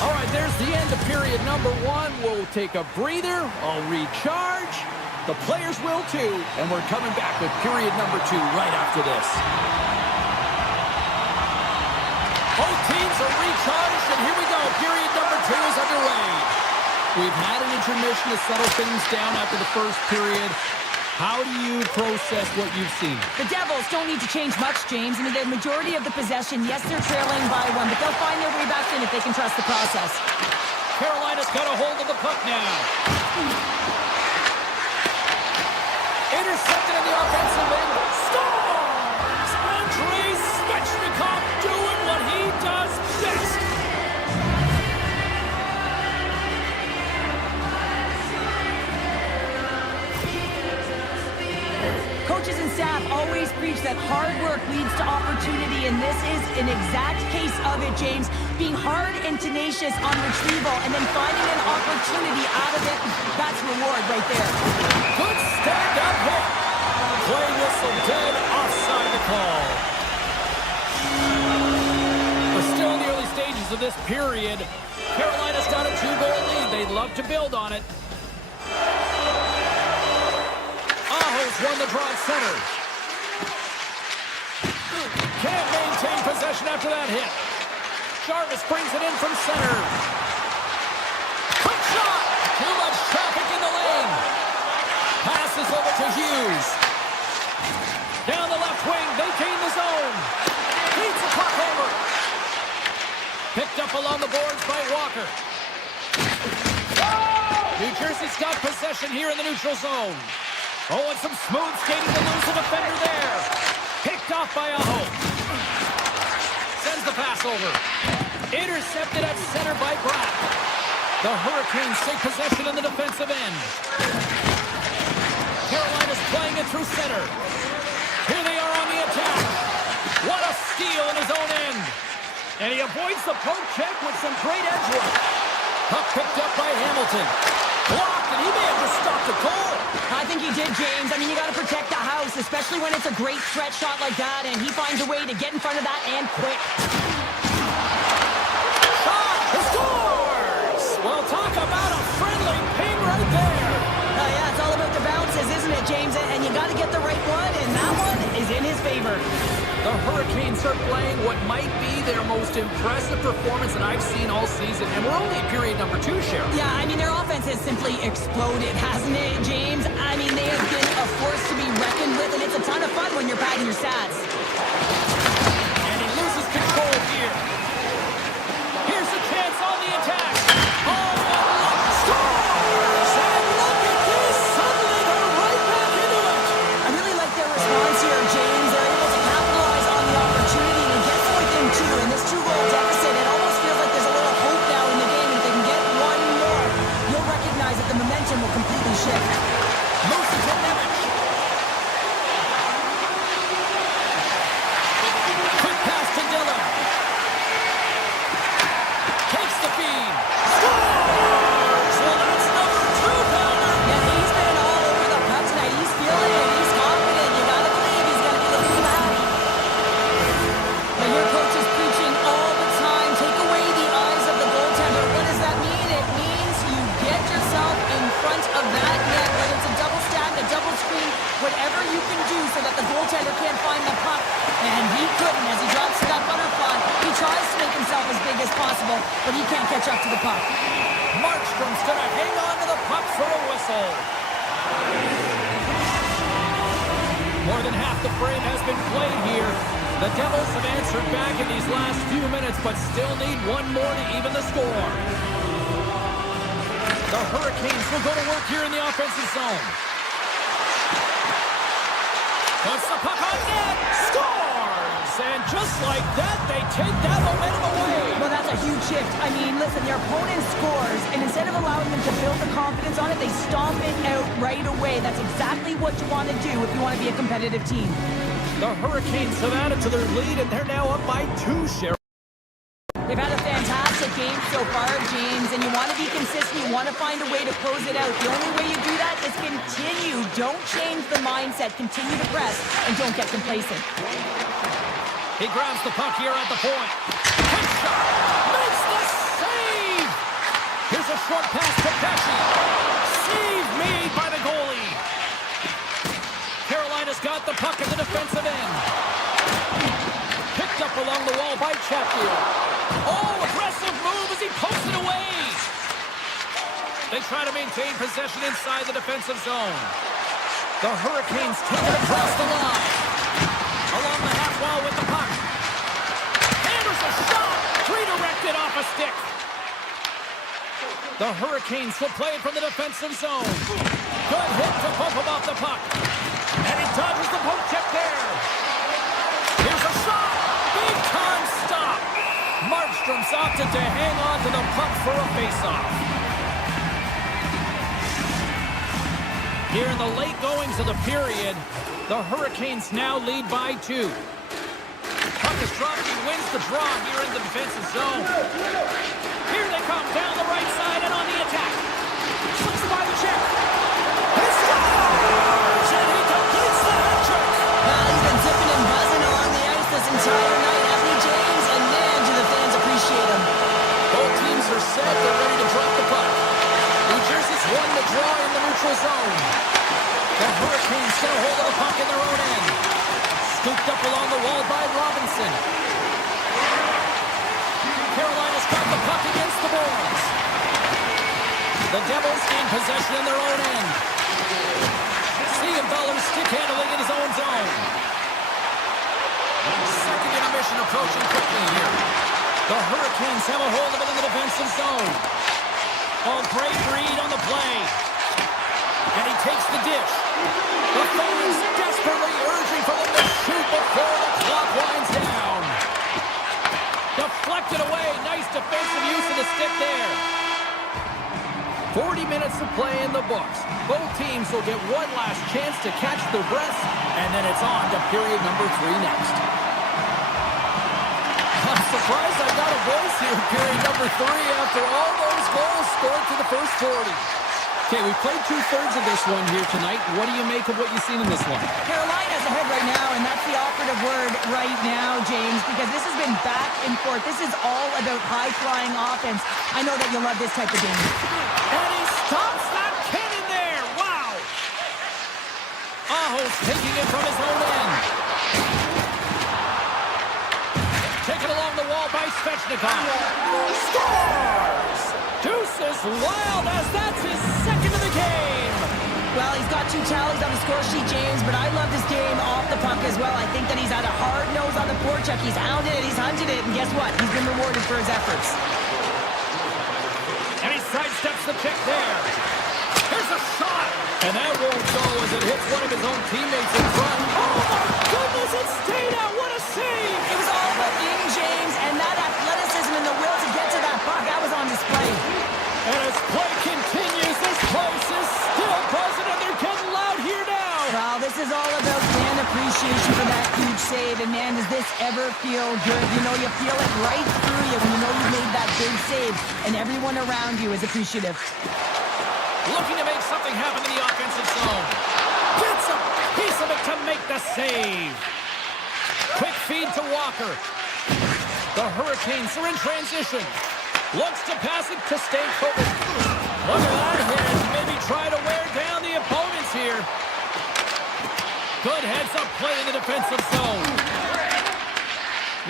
All right, there's the end of period number 1. We'll take a breather. I'll recharge. The players will too. And we're coming back with period number 2 right after this. Both teams are recharged, and here we go. Period number 2 is underway. We've had an intermission to settle things down after the first period. How do you process what you've seen? The Devils don't need to change much, James. I mean, the majority of the possession, yes, they're trailing by 1, but they'll find their way back in if they can trust the process. Carolina's got a hold of the puck now. Intercepted in the offensive end. Scores! Andrei Svechnikov doing what he does best. Coaches and staff always preach that hard work leads to opportunity, and this is an exact case of it, James. Being hard and tenacious on retrieval and then finding an opportunity out of it, that's reward right there. Good stand-up hit. Play whistle dead, offside the call. We're still in the early stages of this period. Carolina's got a 2-goal lead. They'd love to build on it. Won the draw at center. Can't maintain possession after that hit. Jarvis brings it in from center. Quick shot! Too much traffic in the lane. Passes over to Hughes. Down the left wing, they gain the zone. Beats the puck over. Picked up along the boards by Walker. New Jersey's got possession here in the neutral zone. Oh, and some smooth skating to lose a defender there. Picked off by Aho. Sends the pass over. Intercepted at center by Bratt. The Hurricanes take possession in the defensive end. Carolina's playing it through center. Here they are on the attack. What a steal in his own end. And he avoids the poke check with some great edge work. Puck picked up by Hamilton. Blocked, and he may have just stopped the goal. I think he did, James. I mean, you got to protect the house, especially when it's a great threat shot like that, and he finds a way to get in front of that and quick. Shot! He scores! Well, talk about a friendly ping right there. Yeah, it's all about the bounces, isn't it, James? And you got to get the right one, and that one is in his favor. The Hurricanes are playing what might be their most impressive performance that I've seen all season, and we're only in period number 2, Cheryl. Yeah, I mean, their offense has simply exploded, hasn't it, James? I mean, they have been a force to be reckoned with, and it's a ton of fun when you're padding your stats. And he loses control here. Here's a chance on the attack. Oh, and scores! And look at this! Suddenly they're right back into it. I really like their response here, James. They're able to capitalize on the opportunity and get within 2. In this 2-goal deficit, it almost feels like there's a little hope now in the game. If they can get one more, you'll recognize that the momentum will completely shift. Moves it to Nemec. Quick pass to Dillon. Takes the feed. Scores! Well, that's number 2, Pounder. Yeah, he's been all over the puck tonight. He's feeling it. He's confident. You got to believe he's going to be looking for that. But your coach is preaching all the time. Take away the eyes of the goaltender. What does that mean? It means you get yourself in front of that net, whether it's a double stab, a double screen, whatever you can do so that the goaltender can't find the puck. And he couldn't as he drops to that butterfly. He tries to make himself as big as possible, but he can't catch up to the puck. Markstrom's going to hang on to the puck for a whistle. More than half the frame has been played here. The Devils have answered back in these last few minutes, but still need one more to even the score. The Hurricanes will go to work here in the offensive zone. Puts the puck on net. Scores! And just like that, they take that momentum away. Well, that's a huge shift. I mean, listen, their opponent scores, and instead of allowing them to build the confidence on it, they stomp it out right away. That's exactly what you want to do if you want to be a competitive team. The Hurricanes have added to their lead, and they're now up by 2, Cheryl. They've had a fantastic game so far, James, and you want to be consistent. You want to find a way to close it out. The only way you do that is continue. Don't change the mindset. Continue to press, and don't get complacent. He grabs the puck here at the point. Quick shot. Makes the save. Here's a short pass to Pesci. Save made by the goalie. Carolina's got the puck in the defensive end. Picked up along the wall by Chatfield. Oh, aggressive move as he pokes it away. They try to maintain possession inside the defensive zone. The Hurricanes take it across the line. Along the half wall with the puck. Hammers a shot. Redirected off a stick. The Hurricanes will play it from the defensive zone. Good hit to bump him off the puck. And he dodges the poke check there. Here's a shot. Big time stop. Markstrom's opted to hang on to the puck for a faceoff. Here in the late goings of the period, the Hurricanes now lead by 2. Puck is dropped. He wins the draw here in the defensive zone. Here they come down the right side and on the attack. Slips by the check. He scores! And he completes the hat trick. Well, he's been zipping and buzzing along the ice this entire night, hasn't he, James? And man, do the fans appreciate him. Both teams are set. They're ready to drop the puck. New Jersey's won the draw in the neutral zone. The Hurricanes get a hold of the puck in their own end. Scooped up along the wall by Robinson. Carolina's got the puck against the boards. The Devils gain possession in their own end. Siegenthaler stick handling in his own zone. Second intermission approaching quickly here. The Hurricanes have a hold of it in the defensive zone. Oh, great read on the play. And he takes the dish. The fans desperately urging for him to shoot before the clock winds down. Deflected away. Nice defensive use of the stick there. 40 minutes of play in the books. Both teams will get one last chance to catch their breaths, and then it's on to period number 3 next. I'm surprised I got a voice here in period number 3 after all those goals scored through the first 40. Okay, we played 2/3 of this one here tonight. What do you make of what you've seen in this one? Carolina's ahead right now, and that's the operative word right now, James, because this has been back and forth. This is all about high-flying offense. I know that you'll love this type of game. And he stops that cannon there. Wow. Aho's taking it from his own end. Taken along the wall by Svechnikov. Scores! Deuces wild as that's his second of the game. Well, he's got 2 tallies on the score sheet, James, but I love this game off the puck as well. I think that he's had a hard nose on the forecheck. He's hounded it, he's hunted it, and guess what? He's been rewarded for his efforts. And he sidesteps the check there. Here's a shot. And that won't go as it hits one of his own teammates in front. Oh, my goodness, it stayed out. What a save. It was all about in, James, and that athleticism and the will to get to that puck, that was on display. And as play continues, this place is still buzzing, and they're getting loud here now. Well, this is all about fan appreciation for that huge save, and man, does this ever feel good. You know, you feel it right through you when you know you made that big save, and everyone around you is appreciative. Looking to make something happen in the offensive zone. Gets a piece of it to make the save. Quick feed to Walker. The Hurricanes are in transition. Looks to pass it to Stankovic. Look at that hit. Maybe try to wear down the opponents here. Good heads-up play in the defensive zone.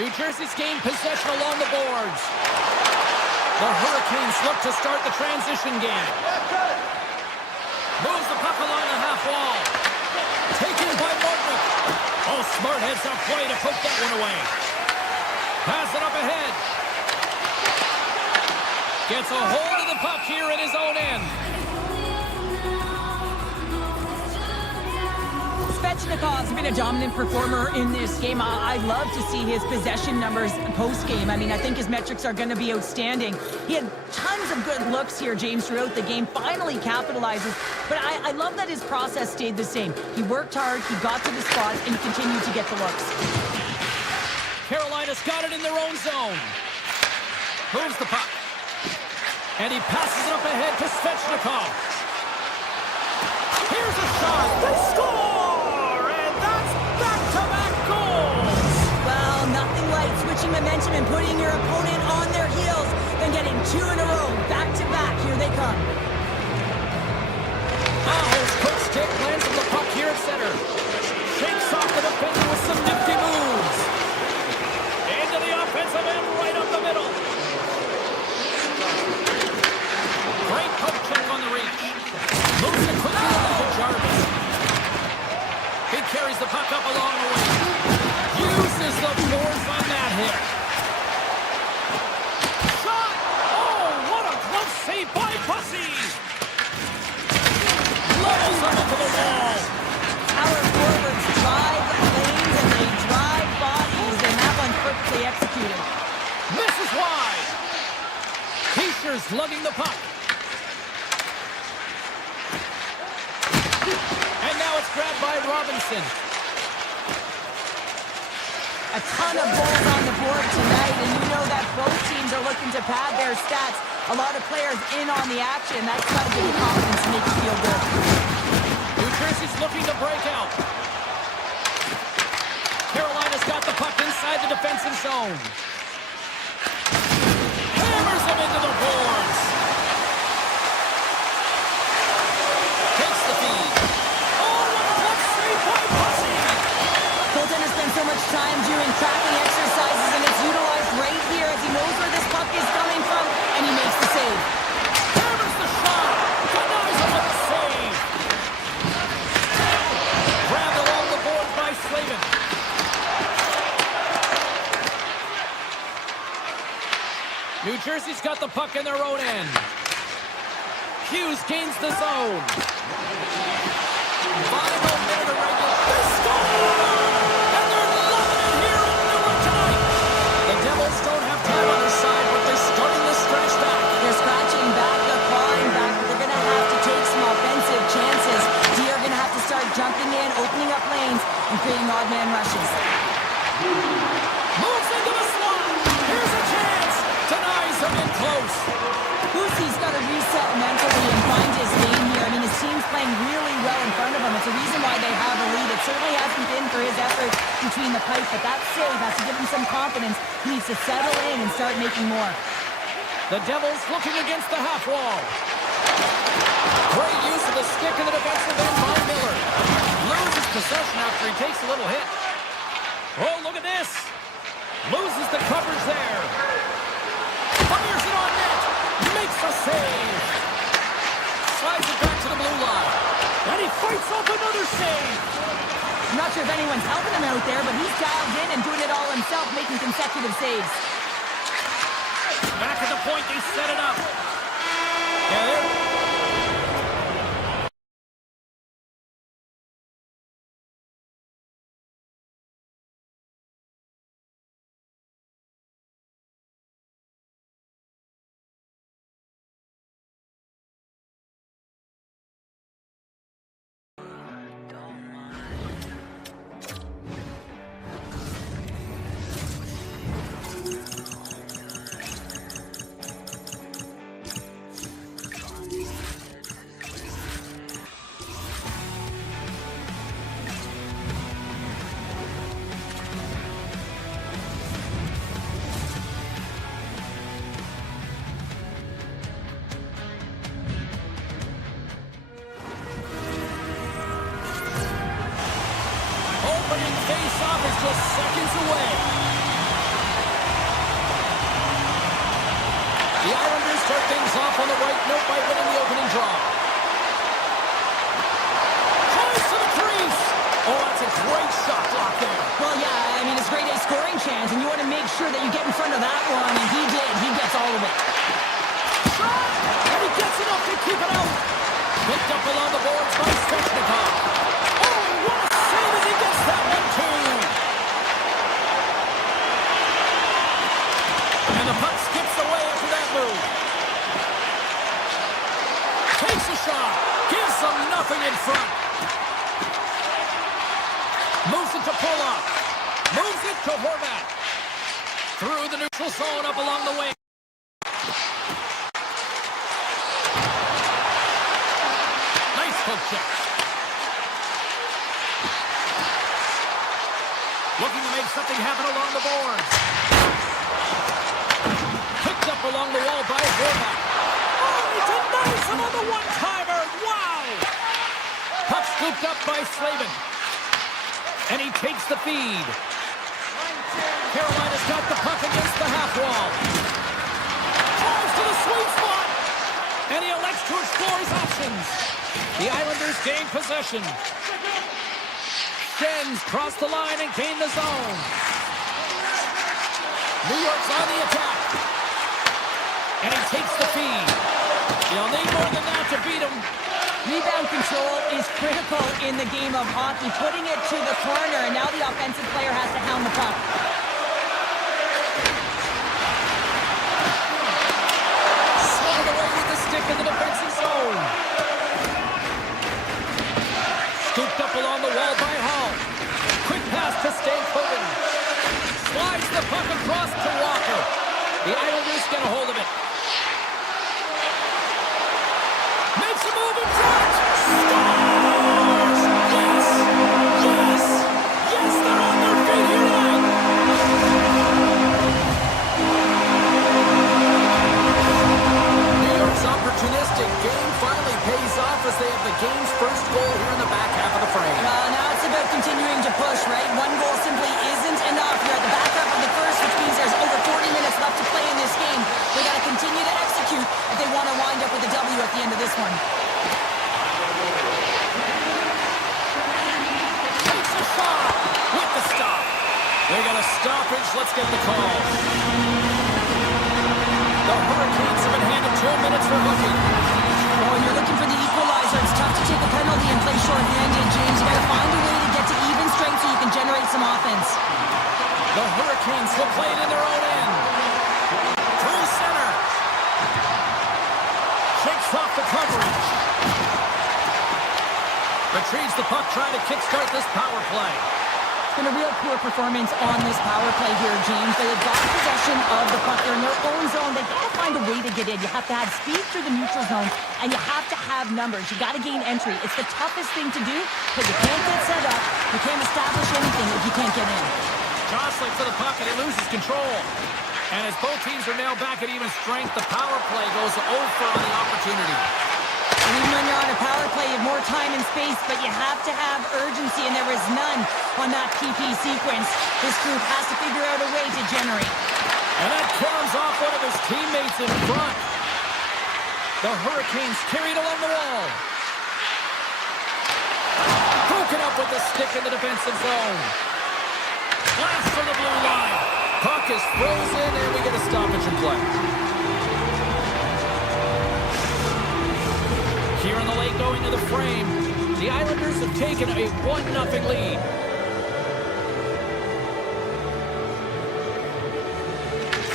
New Jersey's gained possession along the boards. The Hurricanes look to start the transition game. Moves the puck along the half wall. Taken by Mortman. Oh, smart heads-up play to poke that one away. Pass it up ahead. Gets a hold of the puck here in his own end. Svechnikov's been a dominant performer in this game. I love to see his possession numbers post-game. I mean, I think his metrics are going to be outstanding. He had tons of good looks here, James, throughout the game. Finally capitalizes. But I love that his process stayed the same. He worked hard, he got to the spots, and he continued to get the looks. Carolina's got it in their own zone. Moves the puck. And he passes it up ahead to Svechnikov. Here's a shot. They score! And that's back-to-back goals. Well, nothing like switching momentum and putting your opponent on their heels than getting 2 in a row, back to back. Here they come. His quick stick lands on the puck here at center. Shakes off the defender with some nifty moves. Into the offensive end, right up the middle. Great poke check on the reach. Moves it quickly over to Jarvis. He carries the puck up along the wing. Uses the force on that hit. Shot! Oh, what a close save by Bussy! Levels up into the wall. Our forwards drive lanes and they drive bodies, and that one perfectly executed. Misses wide. Fischer's lugging the puck. And now it's grabbed by Robinson. A ton of goals on the board tonight, and you know that both teams are looking to pad their stats. A lot of players in on the action. That's got to give you confidence and make you feel good. New Jersey's looking to break out. Carolina's got the puck inside the defensive zone. Hammers him into the boards. Takes the feed. Oh, what a clutch save by Bussy! Goaltender spends so much time doing tracking exercises, and it's utilized right here as he knows where this puck is coming from, and he makes the save. Hammers the shot. Denies him with the save. Grabbed along the boards by Slavin. New Jersey's got the puck in their own end. Hughes gains the zone. Final minute of regular. They score! And they're loving it here in Newark tonight. The Devils don't have time on their side, but they're starting to stretch back. They're scratching back, they're clawing back, but they're going to have to take some offensive chances. D are going to have to start jumping in, opening up lanes, and creating odd man rushes. Moves into the slot. Here's a chance. Denies him in close. Boosie's got to reset mentally and find his game here. I mean, his team's playing really well in front of him. It's a reason why they have a lead. It certainly hasn't been for his effort between the pipes, but that save has to give him some confidence. He needs to settle in and start making more. The Devils looking against the half wall. Great use of the stick in the defensive end by Miller. Loses possession after he takes a little hit. Oh, look at this. Loses the coverage there. Fires it on net. Makes the save. Slides it back to the blue line. And he fights off another save. I'm not sure if anyone's helping him out there, but he's dialed in and doing it all himself, making consecutive saves. Back at the point, they set it up. Yeah, there. Face-off is just seconds away. The Islanders start things off on the right note by winning the opening draw. Tries to the crease. Oh, that's a great shot block there. Well, yeah, I mean, it's great a scoring chance, and you want to make sure that you get in front of that one, and he did. He gets all of it. Shot! And he gets enough to keep it out. Picked up along the boards by Svechnikov. Oh, what a save as he gets that one, too. And the puck skips away after that move. Takes a shot. Gives them nothing in front. Moves it to Pollock. Moves it to Horvat. Through the neutral zone up along the wing. Nice poke check. Looking to make something happen along the boards. Picked up up along the wall by Horvath. Oh, he denies him on the one-timer. Wow! Puck scooped up by Slavin. And he takes the feed. Carolina's got the puck against the half wall. Falls to the sweet spot. And he elects to explore his options. The Islanders gain possession. Schenns cross the line and gain the zone. New York's on the attack. And he takes the feed. He'll need more than that to beat him. Rebound control is critical in the game of hockey. Putting it to the corner, and now the offensive player has to hound the puck. Swung away with the stick in the defensive zone. Scooped up along the wall by Hall. Quick pass to Stankoven. Slides the puck across to Walker. The Islanders get a hold of it. Makes a move in front. Scores! Yes! Yes! Yes, they're on their feet here tonight. New York's opportunistic game finally pays off as they have the game's first goal here in the back half of the frame. Now it's about continuing to push, right? One goal simply isn't enough. You're at the back half of the first, which means there's over 40 minutes left to play in this game. They got to continue to execute if they want to wind up with a W at the end of this one. Takes a shot with the stop. They got a stoppage. Let's get the call. The Hurricanes have been handed 2 minutes for hooking. Well, when you're looking for the equalizer, it's tough to take a penalty and play shorthanded, James. You got to find a way to get to even strength so you can generate some offense. The Hurricanes will play it in their own end. Through center. Shakes off the coverage. Retrieves the puck, trying to kickstart this power play. It's been a real poor performance on this power play here, James. They have got possession of the puck. They're in their own zone. They got to find a way to get in. You have to have speed through the neutral zone, and you have to have numbers. You got to gain entry. It's the toughest thing to do, but you can't get set up. You can't establish anything if you can't get in. Jostling for the puck, and he loses control. And as both teams are now back at even strength, the power play goes over on the opportunity. And even when you're on a power play, you have more time and space, but you have to have urgency, and there is none on that PP sequence. This group has to figure out a way to generate. And that comes off one of his teammates in front. The Hurricanes carried along the wall. Broken up with the stick in the defensive zone. Blast from the blue line. Puck is frozen, and we get a stoppage in play. Here in the late going to the frame, the Islanders have taken a 1-0 lead.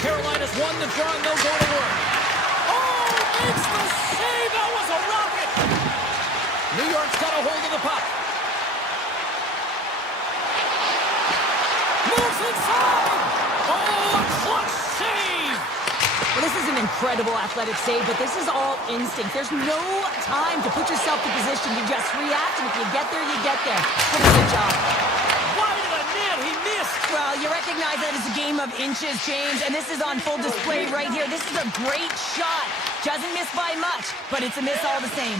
Carolina's won the draw, and they'll go to work. Oh, makes the save! That was a rocket! New York's got a hold of the puck. Moves inside! Oh, a clutch save! Well, this is an incredible athletic save, but this is all instinct. There's no time to put yourself in position. You just react, and if you get there, you get there. Pretty good job. Wide of the net, he missed! Well, you recognize that it's a game of inches, James, and this is on full display right here. This is a great shot. Doesn't miss by much, but it's a miss all the same.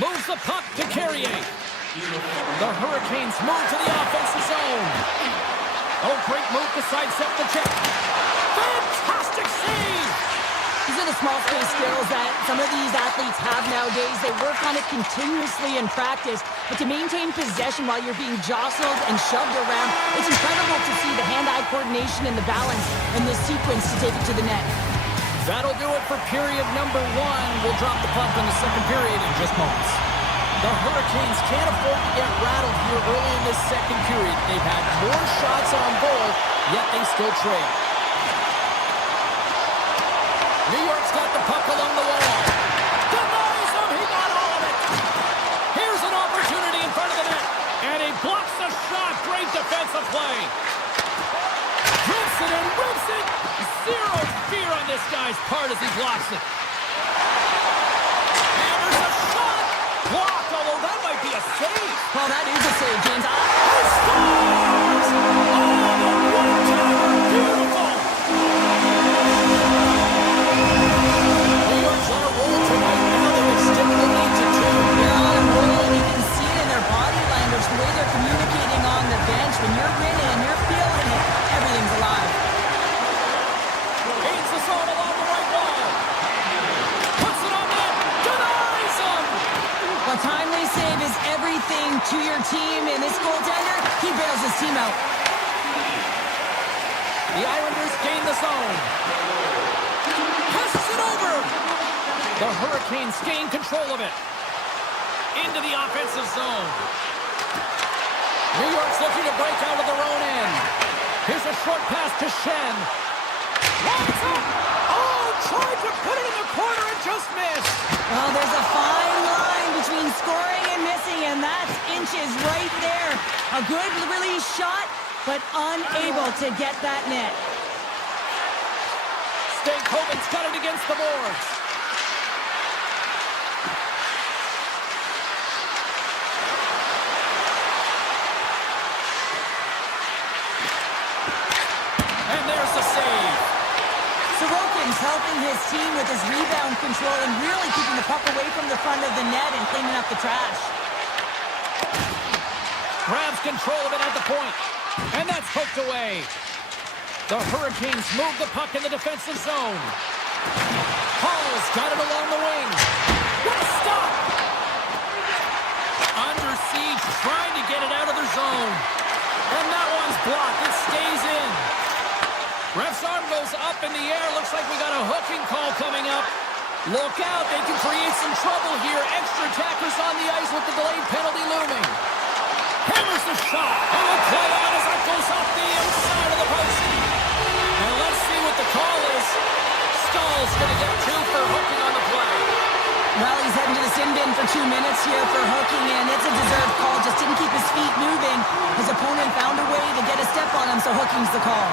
Moves the puck to Carrier. The Hurricanes move to the offensive zone. Oh, great move to sidestep the check. Fantastic save! These are the small space skills that some of these athletes have nowadays. They work on it continuously in practice, but to maintain possession while you're being jostled and shoved around, it's incredible to see the hand-eye coordination and the balance in this sequence to take it to the net. That'll do it for period number 1. We'll drop the puck in the second period in just moments. The Hurricanes can't afford to get rattled here early in this second period. They've had more shots on goal, yet they still trail. New York's got the puck along the wall. Denies him! He got all of it! Here's an opportunity in front of the net. And he blocks the shot. Great defensive play. Rips it and rips it. Zero fear on this guy's part as he blocks it. And there's a shot. Blocked, although that might be a save. Well, that is a save, James. He scores! Oh, the one-timer. Beautiful. everything to your team, and this goaltender, he bails his team out. The Islanders gain the zone. Passes it over. The Hurricanes gain control of it. Into the offensive zone. New York's looking to break out of their own end. Here's a short pass to Shen. Lines up. Oh, tried to put it in the corner and just missed. Well, there's a fine line between scoring and missing, and that's inches right there. A good release shot, but unable to get that net. Stankoven's got it against the boards. And there's the save. Sorokin's helping his team with his rebound control and really keeping the puck away from the front of the net and cleaning up the trash. Grabs control of it at the point. And that's poked away. The Hurricanes move the puck in the defensive zone. Hall's got it along the wing. What a stop! Under siege, trying to get it out of their zone. And that one's blocked. It stays in. Ref's arm goes up in the air. Looks like we got a hooking call coming up. Look out. They can create some trouble here. Extra attackers on the ice with the delayed penalty looming. Hammers the shot. And will play out as that goes off the inside of the post. And let's see what the call is. Stahl's going to get two for hooking on the play. Well, he's heading to the sin bin for 2 minutes here for hooking, and it's a deserved call. Just didn't keep his feet moving. His opponent found a way to get a step on him, so hooking's the call.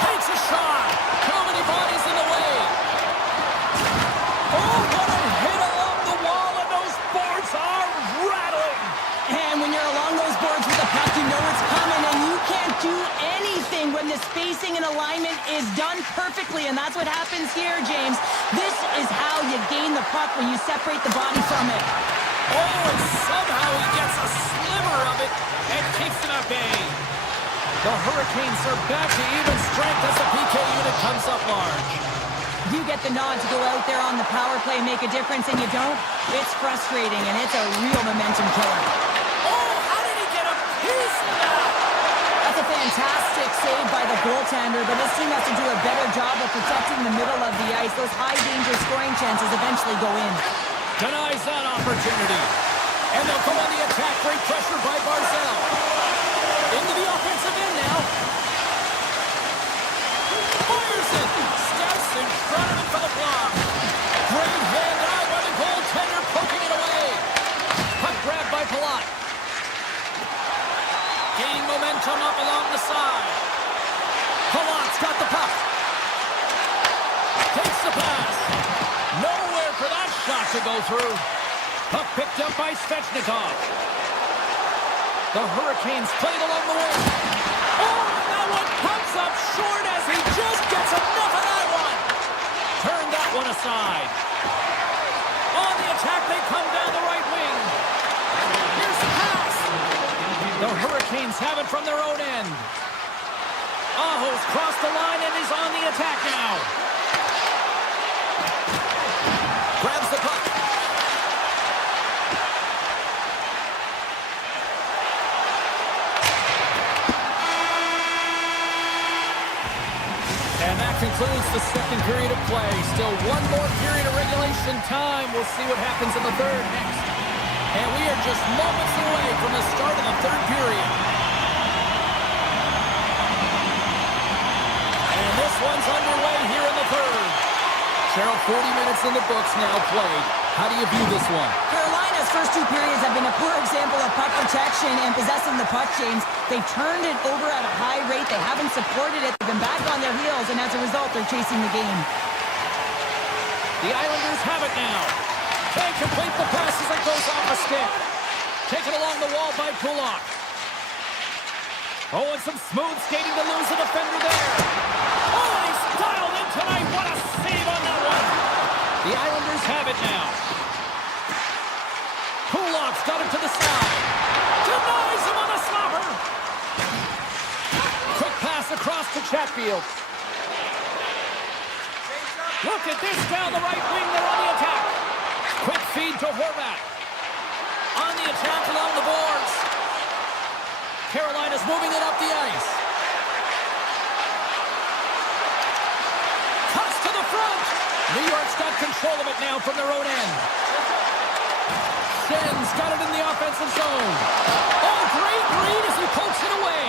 Takes a shot. Too many bodies in the way. Oh, what a hit along the wall, and those boards are rattling. And when you're along those boards with the puck, you know it's coming, and you can't do anything when the spacing and alignment is done perfectly, and that's what happens here, James. This is how you gain the puck when you separate the body from it. Oh, and somehow he gets a sliver of it and keeps him at bay. The Hurricanes are back to even strength as the PK unit comes up large. You get the nod to go out there on the power play and make a difference, and you don't. It's frustrating, and it's a real momentum killer. Oh, how did he get a piece of that? That's a fantastic save by the goaltender, but this team has to do a better job of protecting the middle of the ice. Those high-danger scoring chances eventually go in. Denies that opportunity. And they'll go on the attack. Great pressure by Barzal. Into the offensive end now. Fires it. Steps in front of him for the block. Great hand out by the goaltender, poking it away. Puck grabbed by Palat. Gaining momentum up along the side. Palat's got the puck. Takes the pass. Nowhere for that shot to go through. Puck picked up by Svechnikov. The Hurricanes played along the wing. Oh, that one comes up short as he just gets enough of that one. Turn that one aside. On the attack, they come down the right wing. Here's the pass. The Hurricanes have it from their own end. Aho's crossed the line and is on the attack now. Grabs the puck. And that concludes the second period of play. Still one more period of regulation time. We'll see what happens in the third next. And we are just moments away from the start of the third period. And this one's underway here in the third. Cheryl, 40 minutes in the books now played. How do you view this one? Carolina's first 2 periods have been a poor example of puck protection and possessing the puck, James. They've turned it over at a high rate. They haven't supported it. They've been back on their heels, and as a result, they're chasing the game. The Islanders have it now. Can't complete the pass as it goes off a stick. Taken along the wall by Kulak. Oh, and some smooth skating to lose a defender there. Oh, and he's dialed in tonight. What a save on that one. The Islanders have it now. Kulak's got it to the side. Denies him on a slapper. Quick pass across to Chatfield. Look at this down the right wing. They're on the attack. Quick to Horvat. On the attack along the boards. Carolina's moving it up the ice. Cuts to the front. New York's got control of it now from their own end. Schen's got it in the offensive zone. Oh, great read as he pokes it away.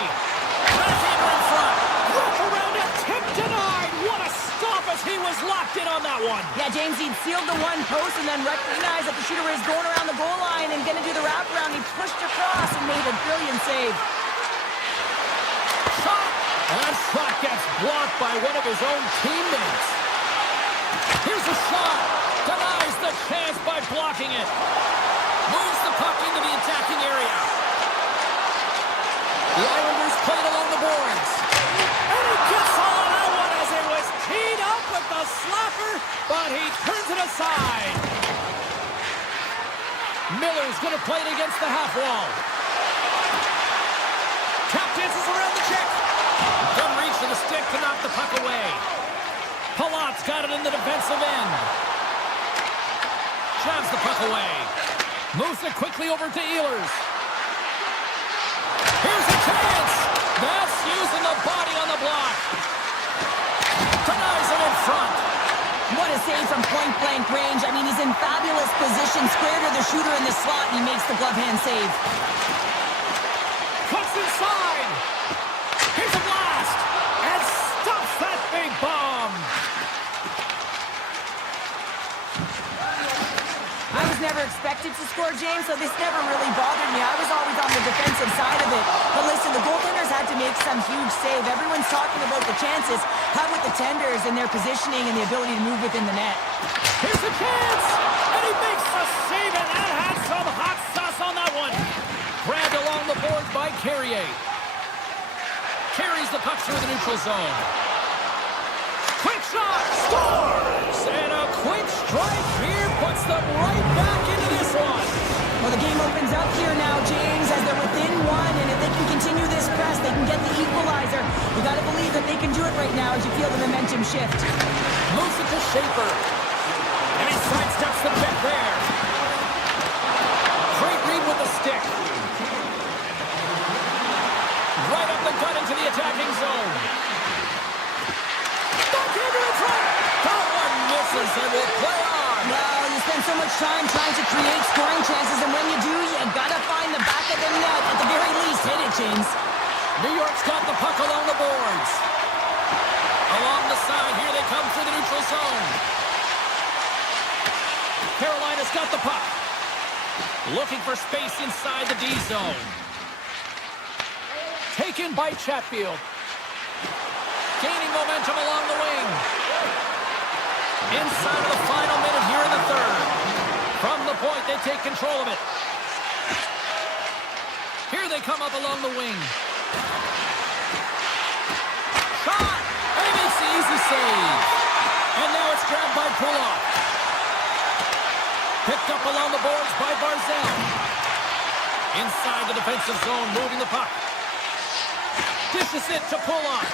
Backhander in front. Wrap around it. Tip denied. What a stop as he was locked in on that one. Yeah, James, he'd sealed the one post and then recognized that the shooter was going around the goal line and going to do the wraparound. He pushed across and made a brilliant save. Shot. That shot gets blocked by one of his own teammates. Here's a shot. Denies the chance by blocking it. Moves the puck into the attacking area. The Islanders play it along the boards. And he gets all of that one as it was teed up with the slapper, but he turns it aside. Miller's going to play it against the half wall. Cap dances around the check. Doesn't reach for the stick to knock the puck away. Palat's got it in the defensive end. Shoves the puck away. Moves it quickly over to Ehlers. Here's a chance. That's using the body on the block. Denies it in front. What a save from point-blank range. I mean, he's in fabulous position, square to the shooter in the slot, and he makes the glove hand save. Cuts inside. Here's a blast. And stops that big bomb. I was never expected to score, James, so this never really bothered me. I was always on the defensive side of it. But listen, the goaltenders had to make some huge save. Everyone's talking about the chances. How about the tenders and their positioning and the ability to move within the net? Here's a chance. And he makes the save, and that had some hot sauce on that one. Grabbed along the boards by Carrier. Carries the puck through the neutral zone. Quick shot. Scores! And a quick strike here puts them right back into this one. Well, the game opens up here now, James, as they're within one, and if they can continue this press, they can get the equalizer. You got to believe that they can do it right now as you feel the momentum shift. Moves it to Schaefer. And he sidesteps the pick there. Great read with the stick. Right up the gut into the attacking zone. Backhander in front. That one misses and will play on. Well, you spend so much time trying to create scoring chances, and when you do, you gotta find the back of the net. At the very least, hit it, James. New York's got the puck along the boards. Along the side, here they come through the neutral zone. Carolina's got the puck. Looking for space inside the D zone. Taken by Chatfield. Gaining momentum along the wing. Inside of the final minute here in the third. From the point, they take control of it. Here they come up along the wing. Shot! And he makes the easy save. And now it's grabbed by Pulloff. Picked up along the boards by Barzell. Inside the defensive zone, moving the puck. Dishes it to Pulloff.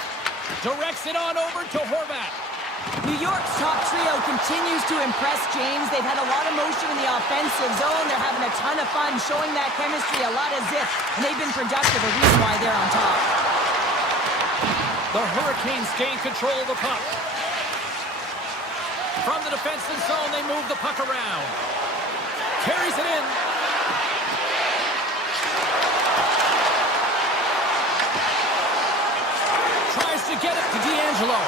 Directs it on over to Horvat. New York's top trio continues to impress, James. They've had a lot of motion in the offensive zone. They're having a ton of fun, showing that chemistry, a lot of zip, and they've been productive, a reason why they're on top. The Hurricanes gain control of the puck. From the defensive zone, they move the puck around. Carries it in. Tries to get it to D'Angelo.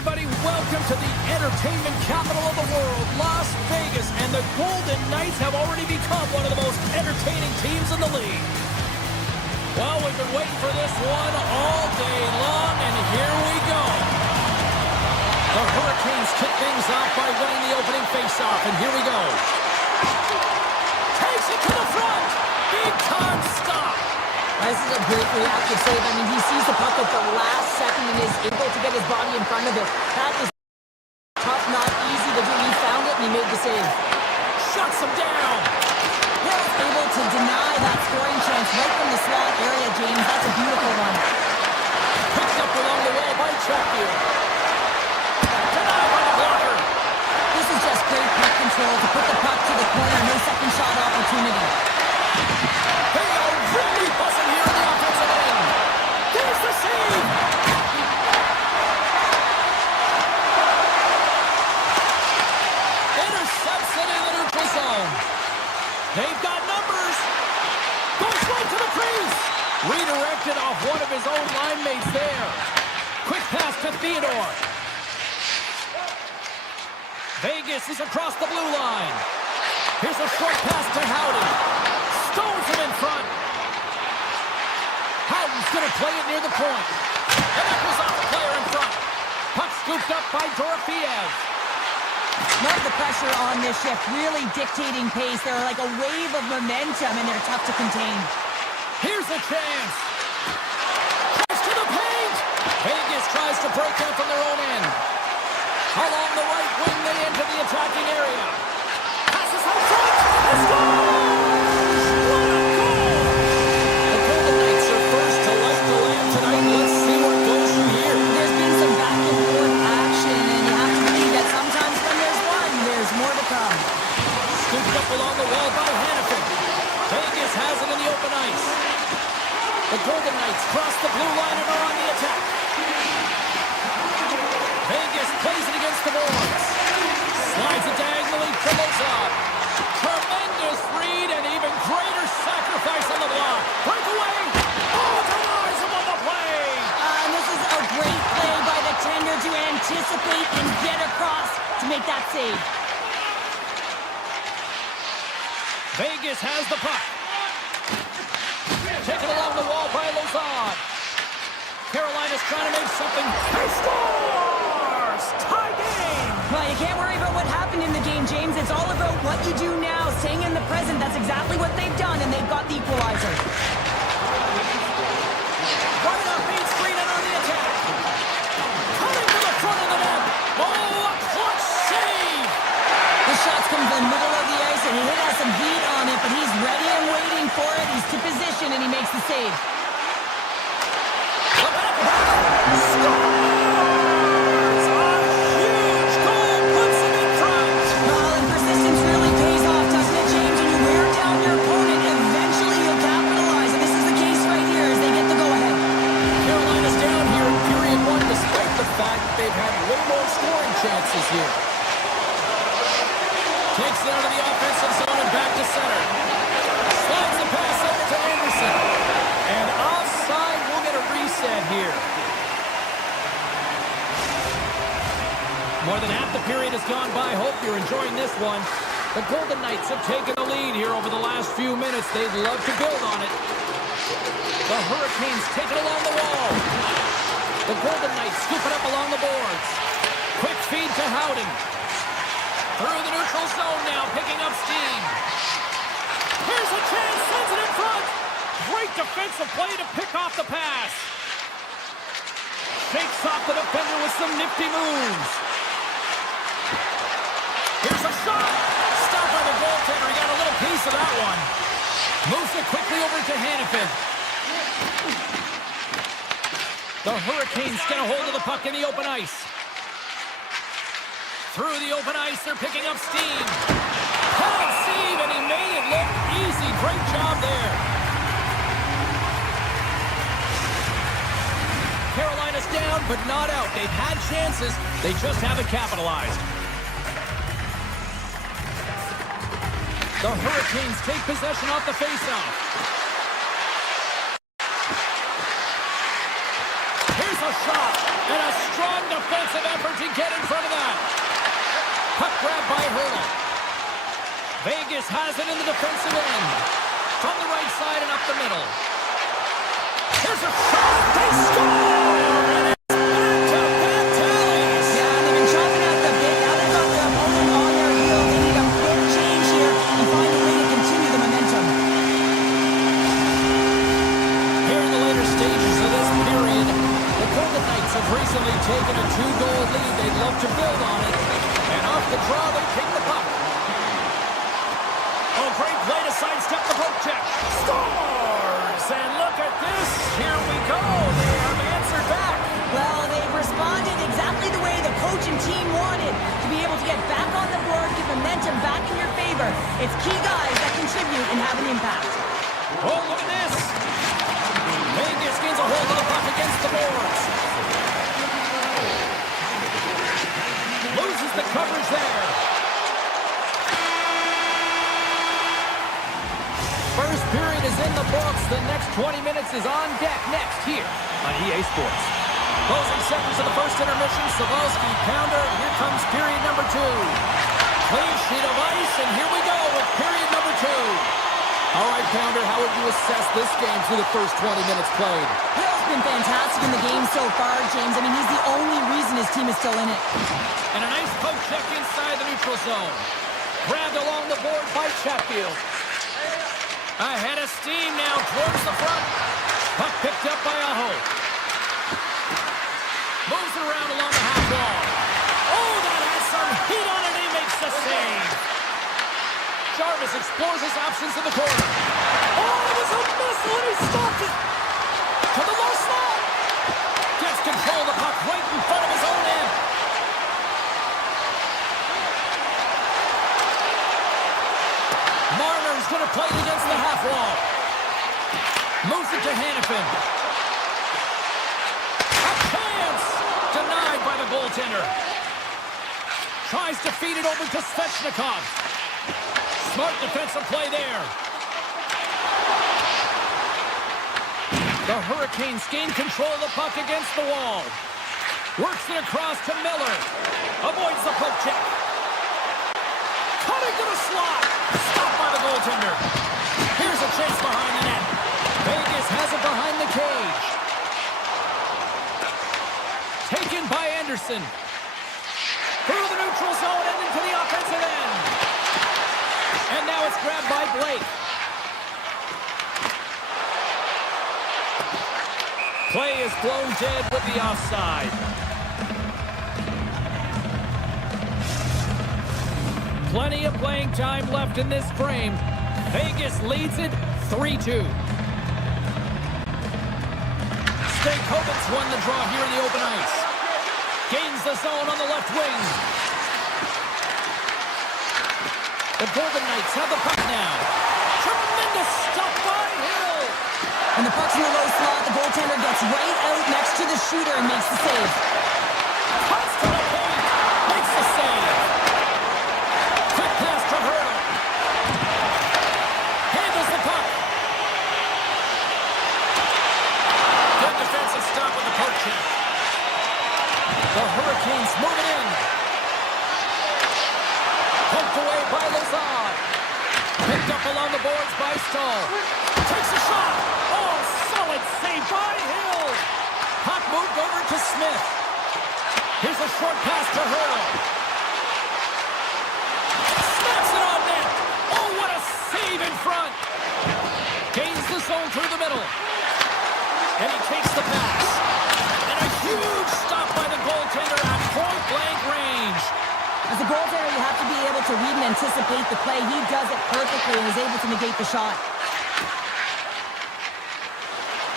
everybody. Welcome to the entertainment capital of the world, Las Vegas. And the Golden Knights have already become one of the most entertaining teams in the league. Well, we've been waiting for this one all day long, and here we go. The Hurricanes kick things off by winning the opening faceoff, and here we go. Takes it to the front. Big time stop. This is a great reactive save. I mean, he sees the puck at the last second and is able to get his body in front of it. That is tough, not easy to do. He found it and he made the save. Shuts him down. Hill's able to deny that scoring chance right from the slot area, James. That's a beautiful one. Picked up along the wall by Chatfield. Denied by the blocker. This is just great puck control to put the puck to the corner. No second shot opportunity. They are really buzzing here in the offensive end. There's the save. Intercepts it in the neutral zone. They've got numbers. Goes right to the crease. Redirected off one of his own line mates there. Quick pass to Theodore. Vegas is across the blue line. Here's a short pass to Howden. Stones him in front. Howden's going to play it near the point. And that goes off the player in front. Puck scooped up by Dorofiev. Love the pressure on this shift. Really dictating pace. They're like a wave of momentum, and they're tough to contain. Here's a chance. Pass to the paint. Vegas tries to break out from their own end. Along the right wing, they enter the attacking area. Passes out front. They score! What a goal! The Golden Knights are first to light the lamp tonight. Let's see what goes from here. There's been some back and forth action, and you have to believe that sometimes when there's one, there's more to come. Scooped up along the wall by Hannafin. Vegas has it in the open ice. The Golden Knights cross the blue line and are on the attack. Vegas plays it against the boards. Slides it diagonally to Lozon. Tremendous read and even greater sacrifice on the block. Breakaway. Oh, denies him on the play. And this is a great play by the tender to anticipate and get across to make that save. Vegas has the puck. Taken along the wall by Lozon. Carolina's trying to make something. He scores! Tie game! Well, you can't worry about what happened in the game, James. It's all about what you do now, staying in the present. That's exactly what they've done, and they've got the equalizer. Right off Main Street and on the attack. Coming to the front of the net. Oh, a clutch save! The shot's come to the middle of the ice, and he has some heat on it, but he's ready and waiting for it. He's to position, and he makes the save. Scores! A huge goal puts him in front. Well, and persistence really pays off, doesn't it, James? When you wear down your opponent, eventually you'll capitalize, and this is the case right here as they get the go-ahead. Carolina's down here in period one, despite the fact that they've had way more scoring chances here. Takes it out of the offensive zone and back to center. Slides the pass over to Anderson. And offside, we'll get a reset here. More than half the period has gone by. Hope you're enjoying this one. The Golden Knights have taken the lead here over the last few minutes. They'd love to build on it. The Hurricanes take it along the wall. The Golden Knights scoop it up along the boards. Quick feed to Howden. Through the neutral zone now, picking up steam. Here's a chance, sends it in front. Great defensive play to pick off the pass. Shakes off the defender with some nifty moves. Here's a shot. Stopped by the goaltender. He got a little piece of that one. Moves it quickly over to Hannafin. The Hurricanes get a hold of the puck in the open ice. Through the open ice, they're picking up steam. Hard save, and he made it look easy. Great job there. Carolina's down, but not out. They've had chances. They just haven't capitalized. The Hurricanes take possession off the faceoff. Here's a shot, and a strong defensive effort to get in front of that. Puck grab by Hurdle. Vegas has it in the defensive end. From the right side and up the middle. Here's a shot. They score! And it's back to Tallies. Yeah, they've been chopping out the bit. Now they've got their opponent on their heel. They need a quick change here and find a way to continue the momentum. Here in the later stages of this period, the Golden Knights have recently taken a 2-goal lead. They'd love to build on it. And off the draw, they pick the puck. Oh, great play to sidestep the poke check. Scores! And look at this. Here we go. They have answered back. Well, they've responded exactly the way the coach and team wanted, to be able to get back on the board, get momentum back in your favor. It's key guys that contribute and have an impact. Oh, look at this. Vegas gains a hold of the puck against the boards. Loses the coverage there. First period is in the books. The next 20 minutes is on deck next here on EA Sports. Closing seconds of the first intermission. Savalsky, Pounder. Here comes period number 2. Clean sheet of ice, and here we go with period number 2. All right, Pounder, how would you assess this game through the first 20 minutes played? Hill's been fantastic in the game so far, James. I mean, he's the only reason his team is still in it. And a nice poke check inside the neutral zone. Grabbed along the board by Chatfield. Ahead of steam now towards the front. Puck picked up by Aho. Moves it around along the half wall. Oh, that has some heat on it. He makes the save. Jarvis explores his options in the corner. Oh, it was a missile and he stopped it. To the low slot. Gets control of the puck right in front of his own end. Marner's going to play it against the half wall. Moves it to Hannafin. A chance! Denied by the goaltender. Tries to feed it over to Svechnikov. Smart defensive play there. The Hurricanes gain control of the puck against the wall. Works it across to Miller. Avoids the poke check. Cutting to the slot. Stopped by the goaltender. Here's a chase behind the net. Vegas has it behind the cage. Taken by Anderson. Through the neutral zone and into the offensive end. And now it's grabbed by Blake. Play is blown dead with the offside. Plenty of playing time left in this frame. Vegas leads it 3-2. Stankovitz won the draw here in the open ice. Gains the zone on the left wing. The Golden Knights have the puck now. Tremendous stop by Hill. When the puck's in the low slot, the goaltender gets right out next to the shooter and makes the save. Cuts to the paint. Makes the save. Quick pass to Hurdle. Handles the puck. Good defensive stop with the poke check. The Hurricanes move it in. Poked away by Lazard. Picked up along the boards by Stahl. Takes a shot. Oh, solid save by Hill. Puck moved over to Smith. Here's a short pass to Hurdle. Snaps it on net. Oh, what a save in front. Gains the zone through the middle. And he takes the pass. And a huge stop by the goaltender at point-blank range. As a goaltender, you have to be able to read and anticipate the play. He does it perfectly and is able to negate the shot.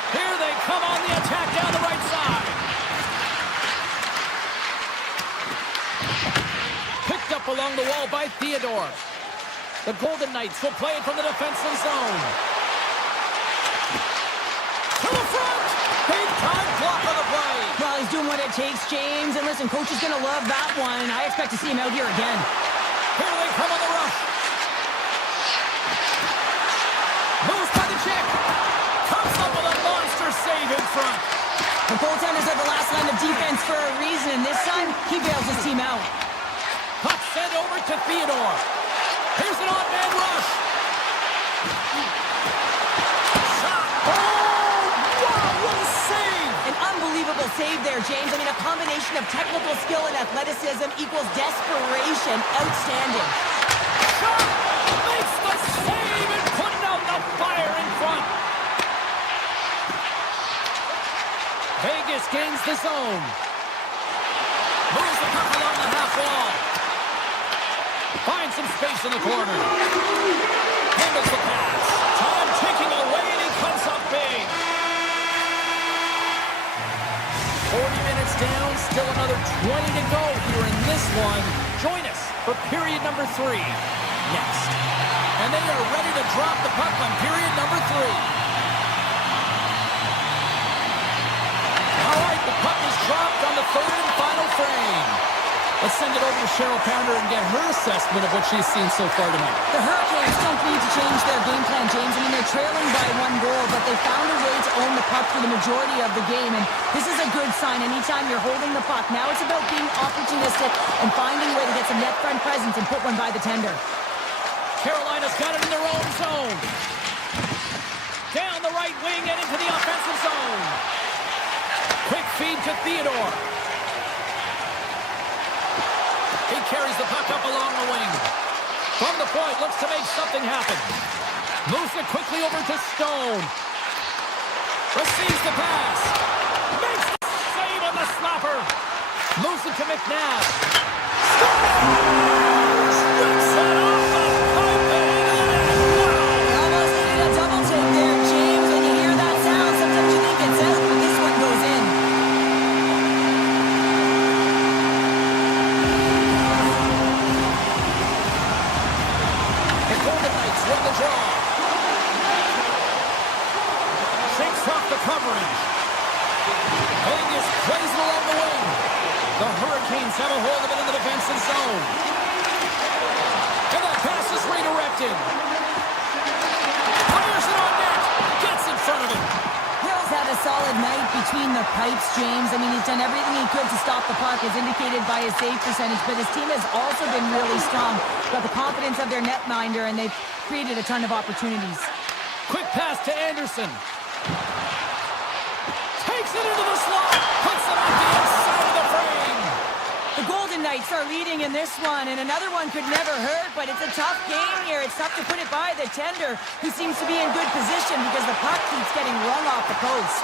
Here they come on the attack down the right side. Picked up along the wall by Theodore. The Golden Knights will play it from the defensive zone. To the front! Big time block on the play. Well, he's doing what it takes, James. And listen, coach is going to love that one. I expect to see him out here again. Here they come on the rush. Moves by the check. Comes up with a monster save in front. The goaltenders are the last line of defense for a reason, and this time, he bails his team out. Puck sent over to Theodore. Here's an on-man rush. Shot. Oh, wow, what a save. An unbelievable save there, James. I mean, a combination of technical skill and athleticism equals desperation. Outstanding. Shot. Makes the save and putting out the fire in front. Vegas gains the zone. Moves the puck along the half wall. Finds some space in the corner. Handles the pass. Time taking away, and he comes up big. 40 minutes down, still another 20 to go here in this one. Join us for period number 3 next. And they are ready to drop the puck on period number 3. All right, the puck is dropped on the third and final frame. Let's send it over to Cheryl Pounder and get her assessment of what she's seen so far tonight. The Hurricanes don't need to change their game plan, James. I mean, they're trailing by 1 goal, but they found a way to own the puck for the majority of the game, and this is a good sign anytime you're holding the puck. Now it's about being opportunistic and finding a way to get some net front presence and put one by the tender. Carolina's got it in their own zone. Down the right wing and into the offensive zone. Quick feed to Theodore. He carries the puck up along the wing. From the point, looks to make something happen. Moves it quickly over to Stone. Receives the pass. Makes the save on the slapper. Moves it to McNabb. Scores! Rips it off the pipe and into the net. Wow! Almost needed a double take there, James. When you hear that sound, sometimes you think it's out, but this one goes in. Run the draw. Shakes off the coverage. Vegas plays it along the wing. The Hurricanes have a hold of it in the defensive zone. And that pass is redirected. Fires it on net. Gets in front of it. Hill's had a solid night between the pipes, James. I mean, he's done everything he could to stop the puck, as indicated by his save percentage, but his team has also been really strong. Got the confidence of their netminder, and they've created a ton of opportunities. Quick pass to Anderson. Takes it into the slot. Puts it on the inside of the frame. The Golden Knights are leading in this one, and another one could never hurt, but it's a tough game here. It's tough to put it by the tender, who seems to be in good position because the puck keeps getting rung off the post.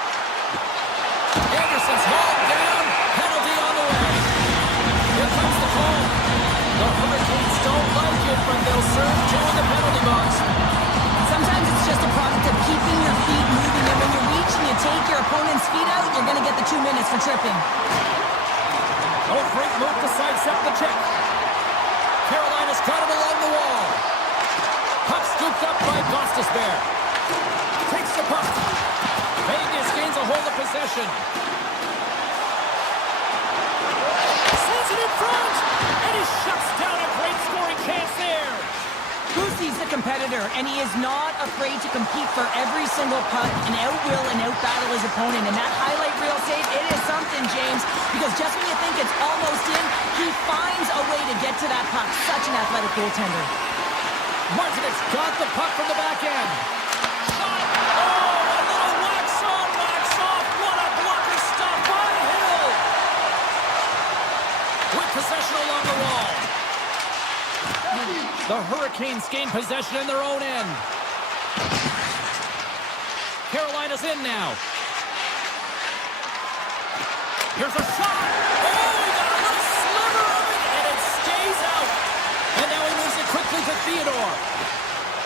Anderson's hauled down. Penalty on the way. Here comes the call. The Hurricanes don't like it, but they'll serve Joe in the penalty box. Sometimes it's just a product of keeping your feet moving, and when you reach and you take your opponent's feet out, you're going to get the 2 minutes for tripping. Oh, great move to sidestep the check. Carolina's got it along the wall. Puck scooped up by Gostisbehere. Takes the puck. Vegas gains a hold of possession. Sends it in front, and he shuts down a great scoring chance there. Boosie's the competitor, and he is not afraid to compete for every single puck and outwill and outbattle his opponent. And that highlight reel save, it is something, James, because just when you think it's almost in, he finds a way to get to that puck. Such an athletic goaltender. Martinet's got the puck from the back end. Shot! Oh, a little wax on, wax off. What a blocker stop by Hill. With possession along the wall. The Hurricanes gain possession in their own end. Carolina's in now. Here's a shot. Oh, he got a little sliver of it, and it stays out. And now he moves it quickly to Theodore.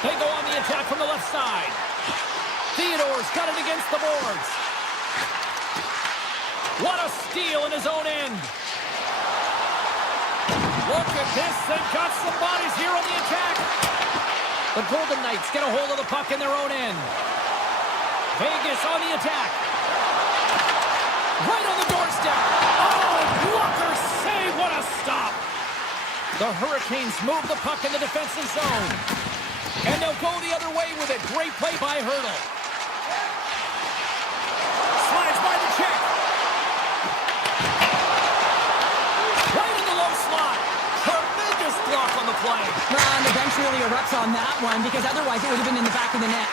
They go on the attack from the left side. Theodore's got it against the boards. What a steal in his own end. Look at this. They've got some bodies here on the attack. The Golden Knights get a hold of the puck in their own end. Vegas on the attack. Right on the doorstep. Oh, blocker save. What a stop. The Hurricanes move the puck in the defensive zone. And they'll go the other way with it. Great play by Hertl. Slides by the check. block on the play. Well, and the bench really erupts on that one because otherwise it would have been in the back of the net.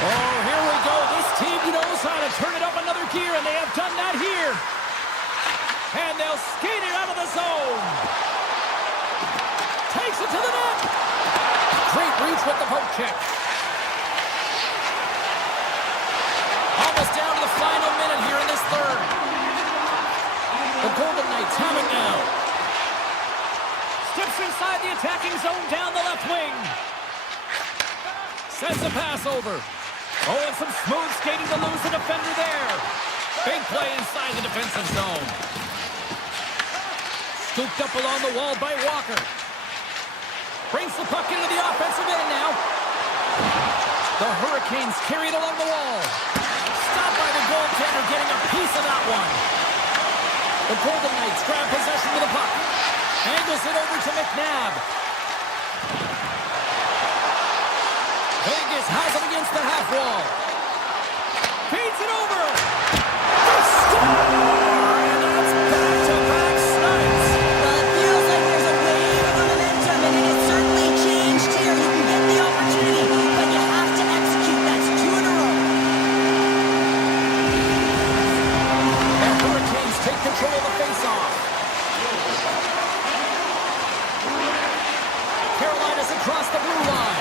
Oh, here we go. This team knows how to turn it up another gear, and they have done that here. And they'll skate it out of the zone. Takes it to the net. Great reach with the poke check. Almost down to the final minute here in this third. The Golden Knights have it now. Steps inside the attacking zone down the left wing. Sends a pass over. Oh, and some smooth skating to lose the defender there. Big play inside the defensive zone. Scooped up along the wall by Walker. Brings the puck into the offensive end now. The Hurricanes carry it along the wall. Stopped by the goaltender, getting a piece of that one. The Golden Knights grab possession of the puck. Angles it over to McNabb. Vegas has it against the half wall. Feeds it over. The score! And that's back-to-back snipes. Well, it feels like there's a wave of momentum, and it has certainly changed here. You can get the opportunity, but you have to execute. That's 2 in a row. And Hurricanes take control of the faceoff. Carolina's across the blue line.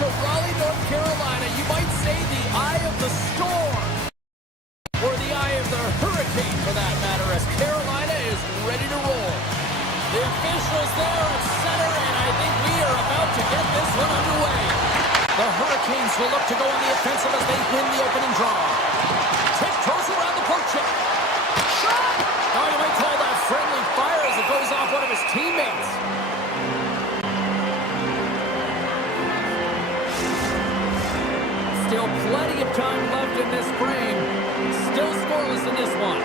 to Raleigh, North Carolina. You might say the eye of the storm, or the eye of the hurricane, for that matter, as Carolina is ready to roll. The officials there at center, and I think we are about to get this one underway. The Hurricanes will look to go on the offensive as they win the opening draw. Tiptoes around the poke check. Shot! Oh, you might call that friendly fire as it goes off one of his teammates. Still plenty of time left in this frame. Still scoreless in this one.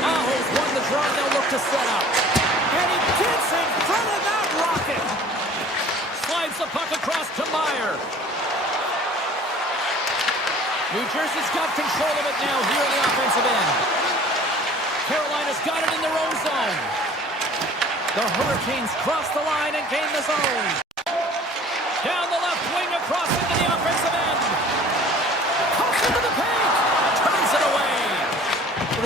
Aho's won the draw, and they'll look to set up. And he gets in front of that rocket. Slides the puck across to Meyer. New Jersey's got control of it now here on the offensive end. Carolina's got it in their own zone. The Hurricanes cross the line and gain the zone. Down the left wing across into the offensive end. Comes into the paint. Turns it away.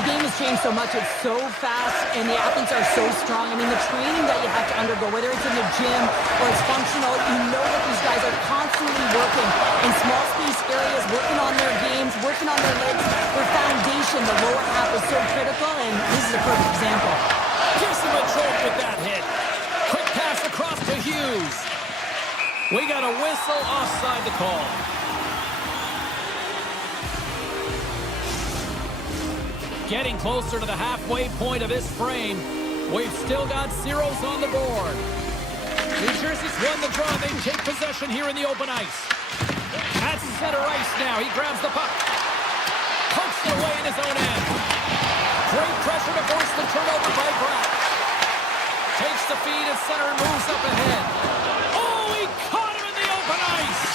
The game has changed so much. It's so fast, and the athletes are so strong. I mean, the training that you have to undergo, whether it's in the gym or it's functional, you know that these guys are constantly working in small space areas, working on their games, working on their legs. Their foundation, the lower half, is so critical, and this is a perfect example. Gives him a jolt with that hit. Quick pass across to Hughes. We got a whistle offside the call. Getting closer to the halfway point of this frame. We've still got zeros on the board. New Jersey's won the draw. They take possession here in the open ice. At center ice now. He grabs the puck. Pokes it away in his own end. Great pressure to force the turnover by Brock. Takes the feed at center and moves up ahead. Oh, he caught him in the open ice.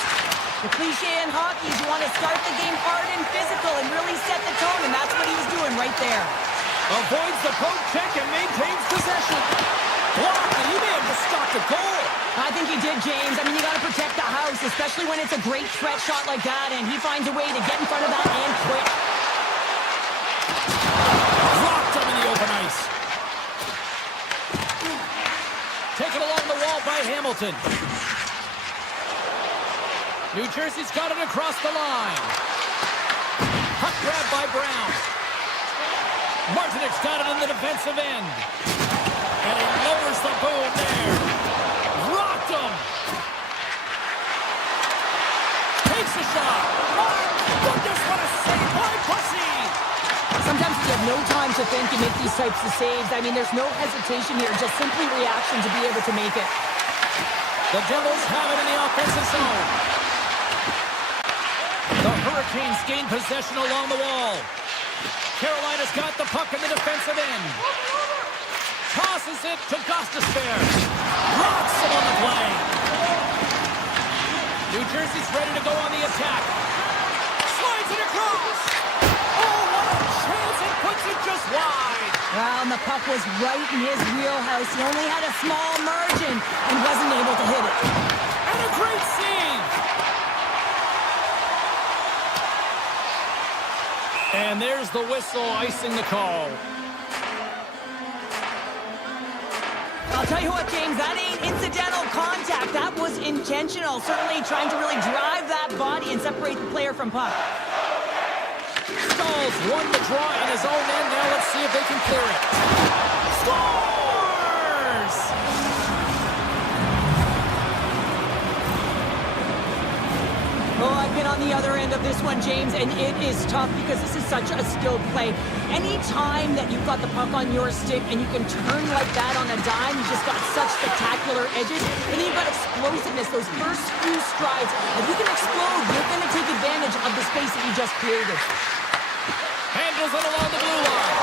The cliche in hockey is you want to start the game hard and physical and really set the tone, and that's what he was doing right there. Avoids the poke check and maintains possession. Blocked, and he may have just stopped the goal. I think he did, James. I mean, you got to protect the house, especially when it's a great threat shot like that, and he finds a way to get in front of that and quick. Blocked him in the open ice. Taken along the wall by Hamilton. New Jersey's got it across the line. Puck grab by Brown. Martinek's got it in the defensive end. And he lowers the boom there. Rocked him. Takes a shot. My goodness, what a save by Pussy. Sometimes you have no time to think and make these types of saves. I mean, there's no hesitation here, just simply reaction to be able to make it. The Devils have it in the offensive zone. The Hurricanes gain possession along the wall. Carolina's got the puck in the defensive end. Tosses it to Gostisbehere. Rocks him on the play. New Jersey's ready to go on the attack. Slides it across. Oh, what a chance. It puts it just wide. Well, and the puck was right in his wheelhouse. He only had a small margin and wasn't able to hit it. And a great save. And there's the whistle icing the call. I'll tell you what, James, that ain't incidental contact. That was intentional, certainly trying to really drive that body and separate the player from puck. Stahls won the draw in his own end. Now let's see if they can clear it. Scores! Oh, I've been on the other end of this one, James, and it is tough because this is such a skilled play. Any time that you've got the puck on your stick and you can turn like that on a dime, you just got such spectacular edges. And then you've got explosiveness, those first few strides. If you can explode, you're going to take advantage of the space that you just created. Handles it along the blue line.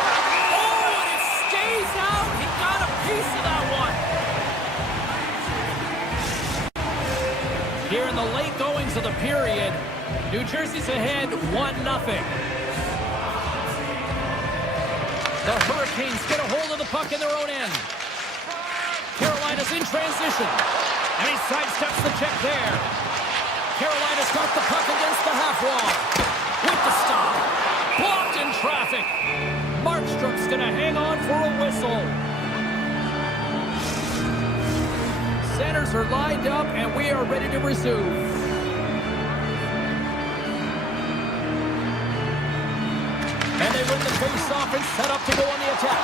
Oh, and it stays out. He got a piece of that one. Here in the late goings of the period, New Jersey's ahead 1-0. The Hurricanes get a hold of the puck in their own end. Carolina's in transition. And he sidesteps the check there. Carolina's got the puck against the half wall. With the stop. Blocked in traffic. Markstrom's going to hang on for a whistle. centers are lined up, and we are ready to resume. And they win the face-off and set up to go on the attack.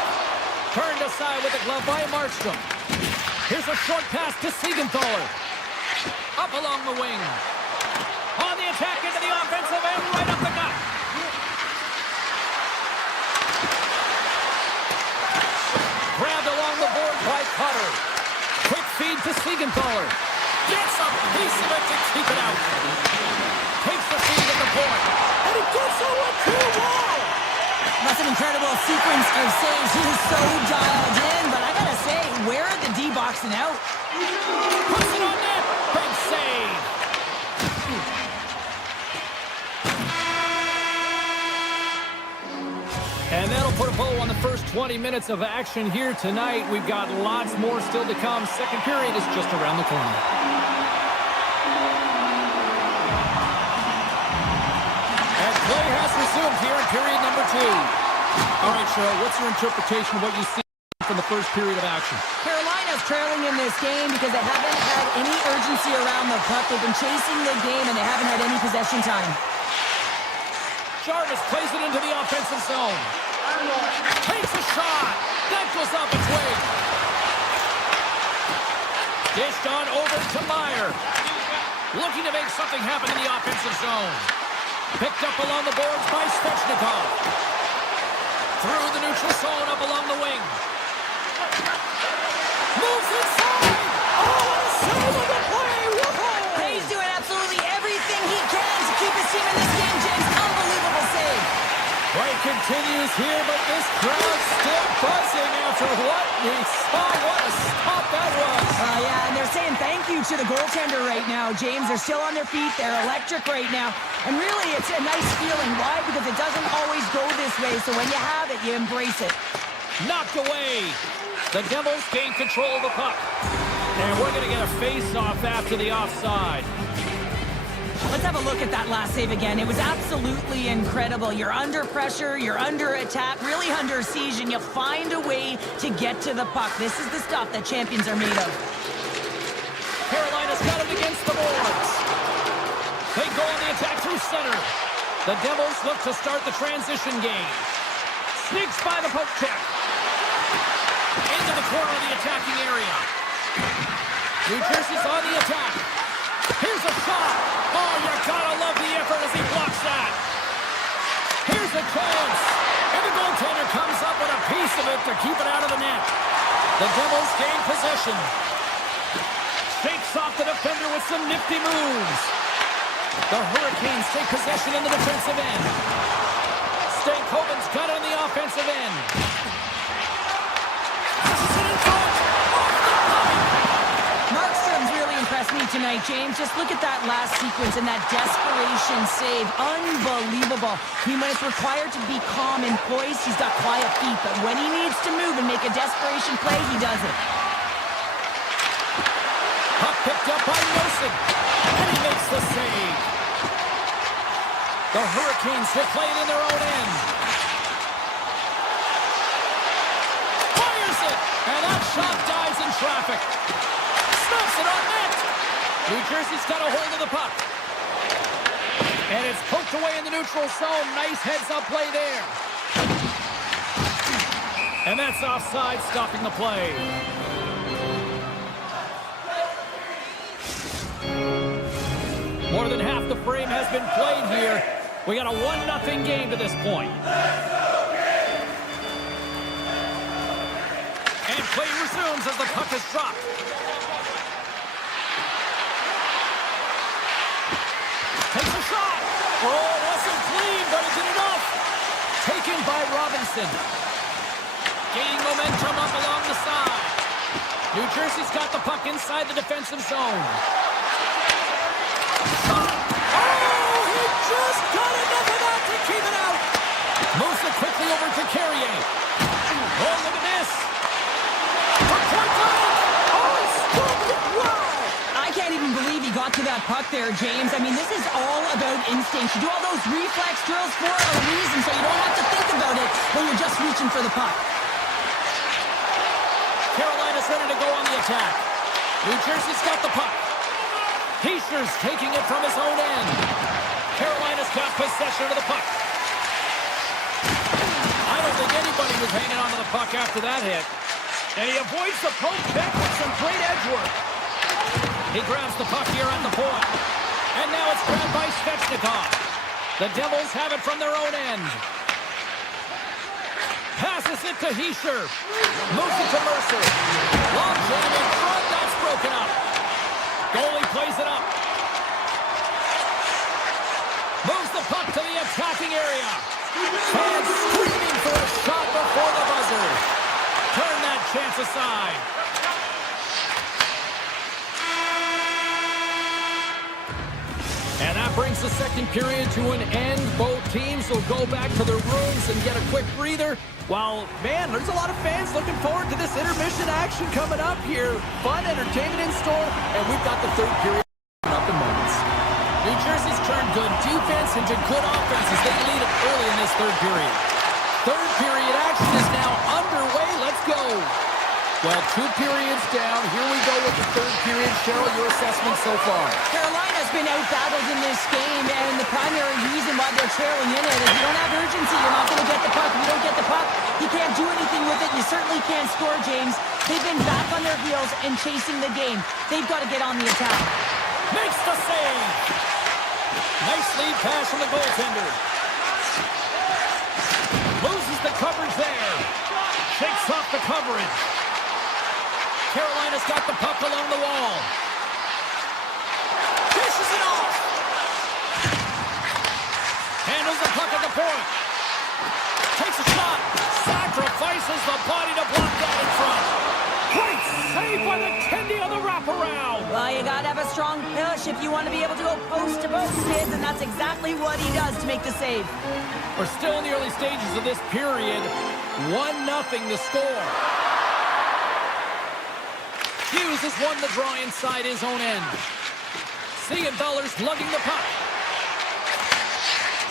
Turned aside with the glove by Markstrom. Here's a short pass to Siegenthaler. Up along the wing. On the attack into the offensive end, right up the gut. Grabbed along the board by Cutter. Quick feed to Siegenthaler. Gets a piece of it to keep it out. Takes the feed at the point. And he gets a 1-2 wall. That's an incredible sequence of saves. He is so dialed in, but I gotta say, where are the D boxing out? Puts it on net. Big save. And that'll put a bow on the first 20 minutes of action here tonight. We've got lots more still to come. Second period is just around the corner. And play has resumed here in period number 2. All right, Cheryl, what's your interpretation of what you see from the first period of action? Carolina's trailing in this game because they haven't had any urgency around the puck. They've been chasing the game, and they haven't had any possession time. Jarvis plays it into the offensive zone. Takes a shot. That goes off its way. Dished on over to Meyer. Looking to make something happen in the offensive zone. Picked up along the boards by Svechnikov. Through the neutral zone up along the wing. Moves inside. Oh, what a save of the play. Whoa. He's doing absolutely everything he can to keep his team in this game, James. Unbelievable save. Play continues here, but this crowd still buzzing after what we saw. What a stop that was. Yeah, and they're saying thank you to the goaltender right now, James. They're still on their feet. They're electric right now. And really, it's a nice feeling. Why? Because it doesn't always go this way. So when you have it, you embrace it. Knocked away. The Devils gain control of the puck. And we're going to get a face-off after the offside. Let's have a look at that last save again. It was absolutely incredible. You're under pressure, you're under attack, really under siege, and you find a way to get to the puck. This is the stuff that champions are made of. Carolina's got it against the boards. They go on the attack through center. The Devils look to start the transition game. Sneaks by the poke check. Into the corner of the attacking area. New Jersey's on the attack. Here's a shot. Oh, you gotta love the effort as he blocks that. Here's a chance. And the goaltender comes up with a piece of it to keep it out of the net. The Devils gain possession. Shakes off the defender with some nifty moves. The Hurricanes take possession in the defensive end. Stankoven's got it on the offensive end. Markstrom's really impressed me tonight, James. Just look at that last sequence and that desperation save. Unbelievable. I mean, when it's required to be calm and poised, he's got quiet feet. But when he needs to move and make a desperation play, he does it. Puck picked up by Nelson. And he makes the save. The Hurricanes will play it in their own end. Fires it. And that shot dies in traffic. Stops it on net. New Jersey's got a hold of the puck. And it's poked away in the neutral zone. Nice heads-up play there. And that's offside, stopping the play. More than half the frame has been played here. We got a 1-0 game to this point. And play resumes as the puck is dropped. Takes a shot. Oh, it wasn't clean, but it did enough. Taken by Robinson. Gaining momentum up along the side. New Jersey's got the puck inside the defensive zone. Shot. Oh, he just got enough of that to keep it out. Moves it quickly over to Carrier. Oh, look at this. For point blank. Oh, scooped it. Wow. I can't even believe he got to that puck there, James. I mean, this is all about instinct. You do all those reflex drills for a reason, so you don't have to think about it when you're just reaching for the puck. Carolina's ready to go on the attack. New Jersey's got the puck. Heischer's taking it from his own end. Carolina's got possession of the puck. I don't think anybody was hanging on to the puck after that hit. And he avoids the poke check with some great edge work. He grabs the puck here at the point. And now it's grabbed by Svechnikov. The Devils have it from their own end. Passes it to Hischier. Moves it to Mercer. Long jam in front. That's broken up. Goalie plays it up. Moves the puck to the attacking area. Fans screaming for a shot before the buzzer. Turn that chance aside. And that brings the second period to an end. Both teams will go back to their rooms and get a quick breather. Well, man, there's a lot of fans looking forward to this intermission action coming up here. Fun entertainment in store, and we've got the third period up in moments. New Jersey's turned good defense into good offense as they lead it early in this third period. Third period action is now underway. Let's go. Well, 2 periods down. Here we go with the third period. Cheryl, your assessment so far? Carolina's been out-battled in this game, and the primary reason why they're trailing in it is you don't have urgency. You're not going to get the puck. If you don't get the puck, you can't do anything with it. You certainly can't score, James. They've been back on their heels and chasing the game. They've got to get on the attack. Makes the save. Nice lead pass from the goaltender. Loses the coverage there. Shakes off the coverage. Carolina's got the puck along the wall. Dishes it off. Handles the puck at the point. Takes a shot. Sacrifices the body to block that in front. Great save by the Kendi on the wraparound. Well, you got to have a strong push if you want to be able to go post to post, kids, and that's exactly what he does to make the save. We're still in the early stages of this period. 1-0 the score. Hughes has won the draw inside his own end. Siegenthaler's lugging the puck.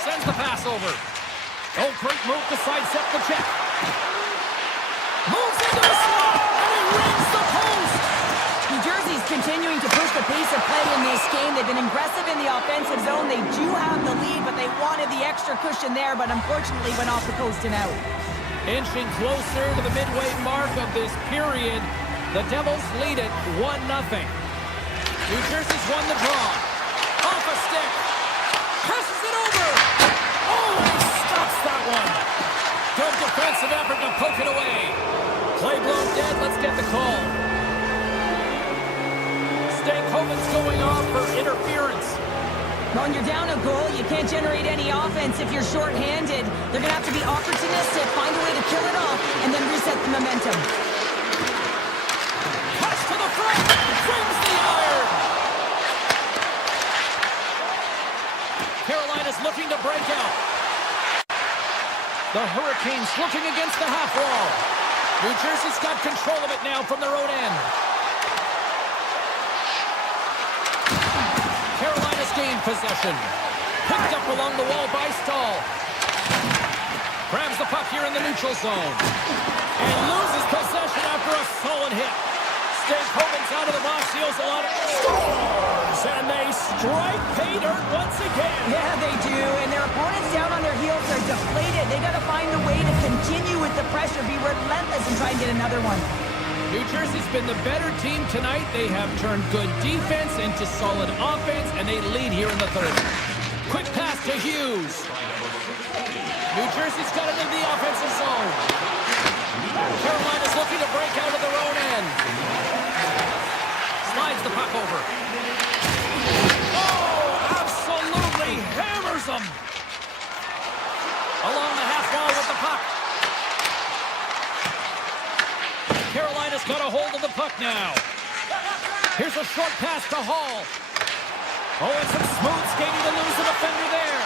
Sends the pass over. Oh, great move to sidestep the check. Moves into the slot, and he rings the post. New Jersey's continuing to push the pace of play in this game. They've been aggressive in the offensive zone. They do have the lead, but they wanted the extra cushion there, but unfortunately went off the post and out. Inching closer to the midway mark of this period. The Devils lead it 1-0. New Jersey's won the draw. Off a stick. Passes it over. Oh, and he stops that one. Good defensive effort to poke it away. Play blown dead. Let's get the call. Stankoven's going off for interference. When you're down a goal, you can't generate any offense if you're shorthanded. They're going to have to be opportunistic, find a way to kill it off, and then reset the momentum. To the front, brings the iron. Carolina's looking to break out. The Hurricanes looking against the half wall. New Jersey's got control of it now from their own end. Carolina's gained possession. Picked up along the wall by Stahl. Grabs the puck here in the neutral zone. And loses possession after a solid hit. Stankoven's out of the box, heals a lot of scores, and they strike pay dirt once again. Yeah, they do, and their opponents down on their heels are deflated. They got to find a way to continue with the pressure, be relentless, and try and get another one. New Jersey's been the better team tonight. They have turned good defense into solid offense, and they lead here in the third. Quick pass to Hughes. New Jersey's got it in the offensive zone. Carolina's looking to break out of their own end. Slides the puck over. Oh, absolutely hammers them. Along the half wall with the puck. Carolina's got a hold of the puck now. Here's a short pass to Hall. Oh, and some smooth skating to lose the defender there.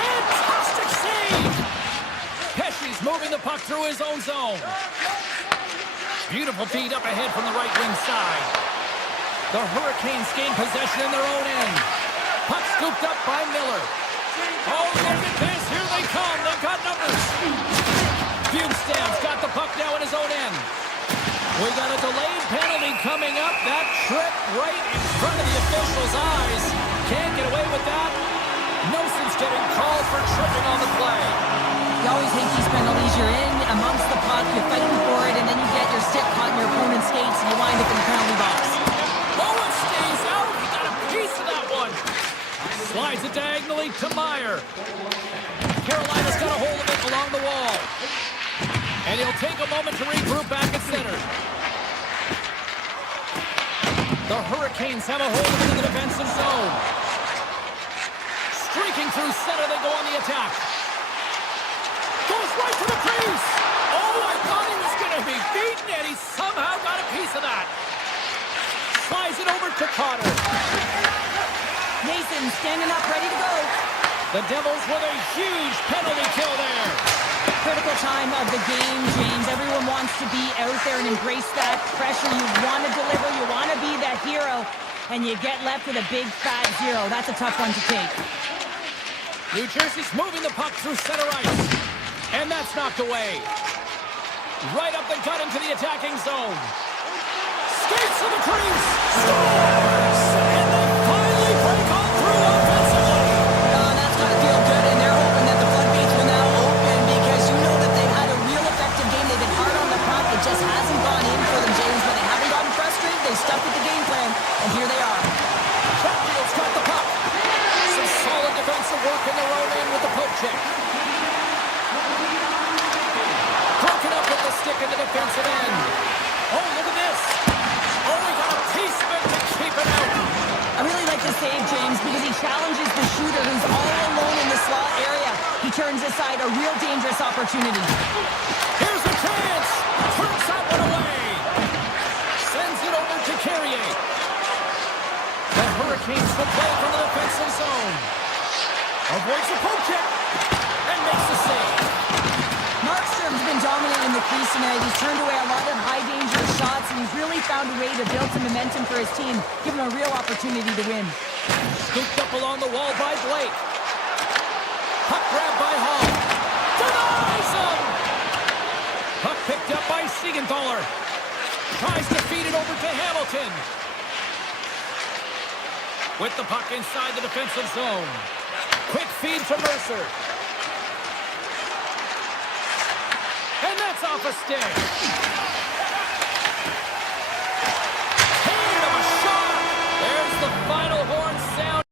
Fantastic save. Pesci's moving the puck through his own zone. Beautiful feed up ahead from the right wing side. The Hurricanes gain possession in their own end. Puck scooped up by Miller. Oh, look at this. Here they come. They've got numbers. Bjugstad's got the puck now in his own end. We got a delayed penalty coming up. That trip right in front of the official's eyes. Can't get away with that. Noson's getting called for tripping on the play. You always hate these penalties. You're in amongst the puck, you're fighting for it, and then you get your stick caught in your opponent's skates, and you wind up in the penalty box. Bowen stays out. He got a piece of that one. Slides it diagonally to Meyer. Carolina's got a hold of it along the wall. And he'll take a moment to regroup back at center. The Hurricanes have a hold of it in the defensive zone. Streaking through center, they go on the attack. Goes right to the crease. Oh, I thought he was going to be beaten, and he somehow got a piece of that. Slides it over to Carter. Mason standing up, ready to go. The Devils with a huge penalty kill there. Critical time of the game, James. Everyone wants to be out there and embrace that pressure. You want to deliver. You want to be that hero. And you get left with a big, fat 0. That's a tough one to take. New Jersey's moving the puck through center ice. And that's knocked away. Right up the gut into the attacking zone. Skates to the crease. Scores! And they finally break on through offensively. That's got to feel good, and they're hoping that the floodgates will now open because you know that they've had a real effective game. They've been hard on the puck. It just hasn't gone in for them, James, but they haven't gotten frustrated. They've stuck with the game plan, and here they are. Chatfield's got the puck. Some solid defensive work in their own end with the poke check. Broken up with the stick in the defensive end. Oh, look at this. Oh, he got a piece of it to keep it out. I really like the save, James, because he challenges the shooter who's all alone in the slot area. He turns aside a real dangerous opportunity. Here's a chance. Turns that one away. Sends it over to Carrier. The Hurricanes will play from the defensive zone. Avoids the poke check and makes the save. Markstrom's been dominating the crease tonight. He's turned away a lot of high-danger shots, and he's really found a way to build some momentum for his team, give him a real opportunity to win. Scooped up along the wall by Blake. Puck grabbed by Hall. Denies him! Puck picked up by Siegenthaler. Tries to feed it over to Hamilton. With the puck inside the defensive zone. Quick feed to Mercer. And that's off a stick. Hand of a shot. There's the final horn sound.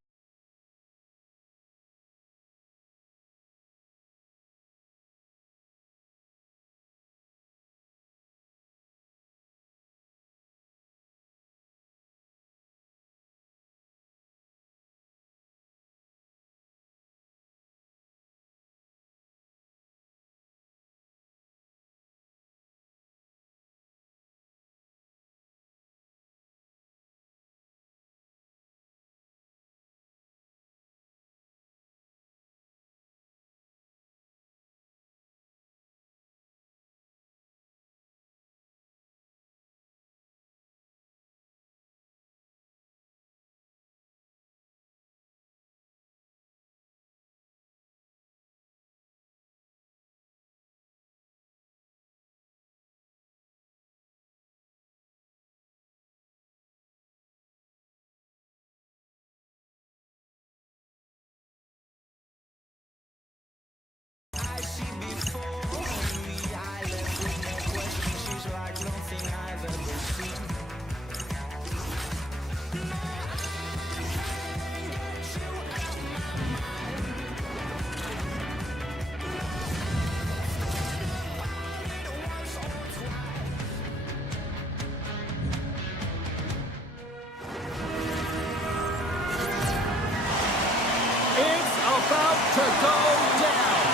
About to go down.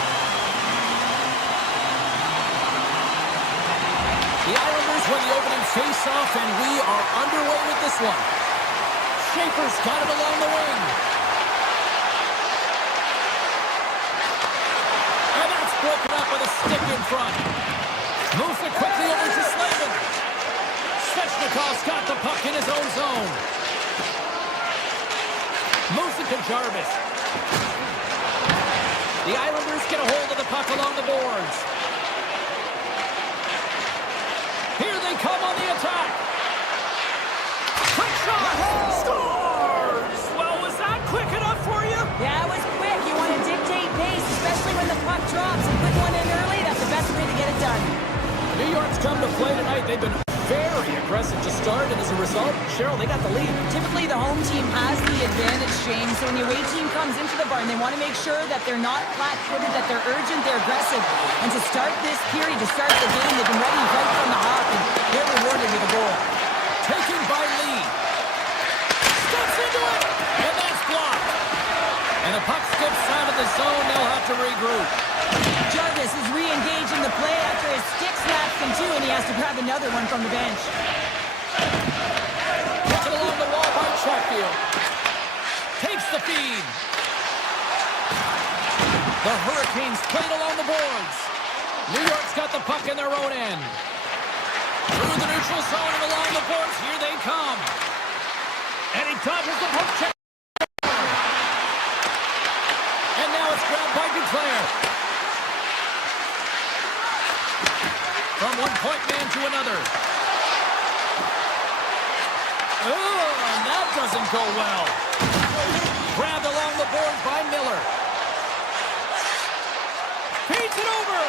The Islanders win the opening face-off, and we are underway with this one. Schaefer's got it along the wing. And that's broken up with a stick in front. Moves it quickly over to Slavin. Svechnikov's got the puck in his own zone. Moves it to Jarvis. The Islanders get a hold of the puck along the boards. Here they come on the attack. Quick shot. Scores! Well, was that quick enough for you? Yeah, it was quick. You want to dictate pace, especially when the puck drops. And put one in early, that's the best way to get it done. New York's come to play tonight. They've been very aggressive to start, and as a result, Cheryl, they got the lead. Typically, the home team has the advantage, James. So when the away team comes into the barn, they want to make sure that they're not flat-footed, that they're urgent, they're aggressive. And to start this period, to start the game, they've been ready right from the hop, and they're rewarded with a goal. Taken by Lee. Steps into it, and that's blocked. And the puck skips out of the zone. They'll have to regroup. Jarvis is re-engaging the play after his stick snaps in two, and he has to grab another one from the bench. Gets it along the wall by Chatfield. Takes the feed. The Hurricanes played along the boards. New York's got the puck in their own end. Through the neutral zone and along the boards. Here they come. And he topples the poke check. And now it's grabbed by Duclair. From one point man to another. Oh, and that doesn't go well. Grabbed along the board by Miller. Feeds it over.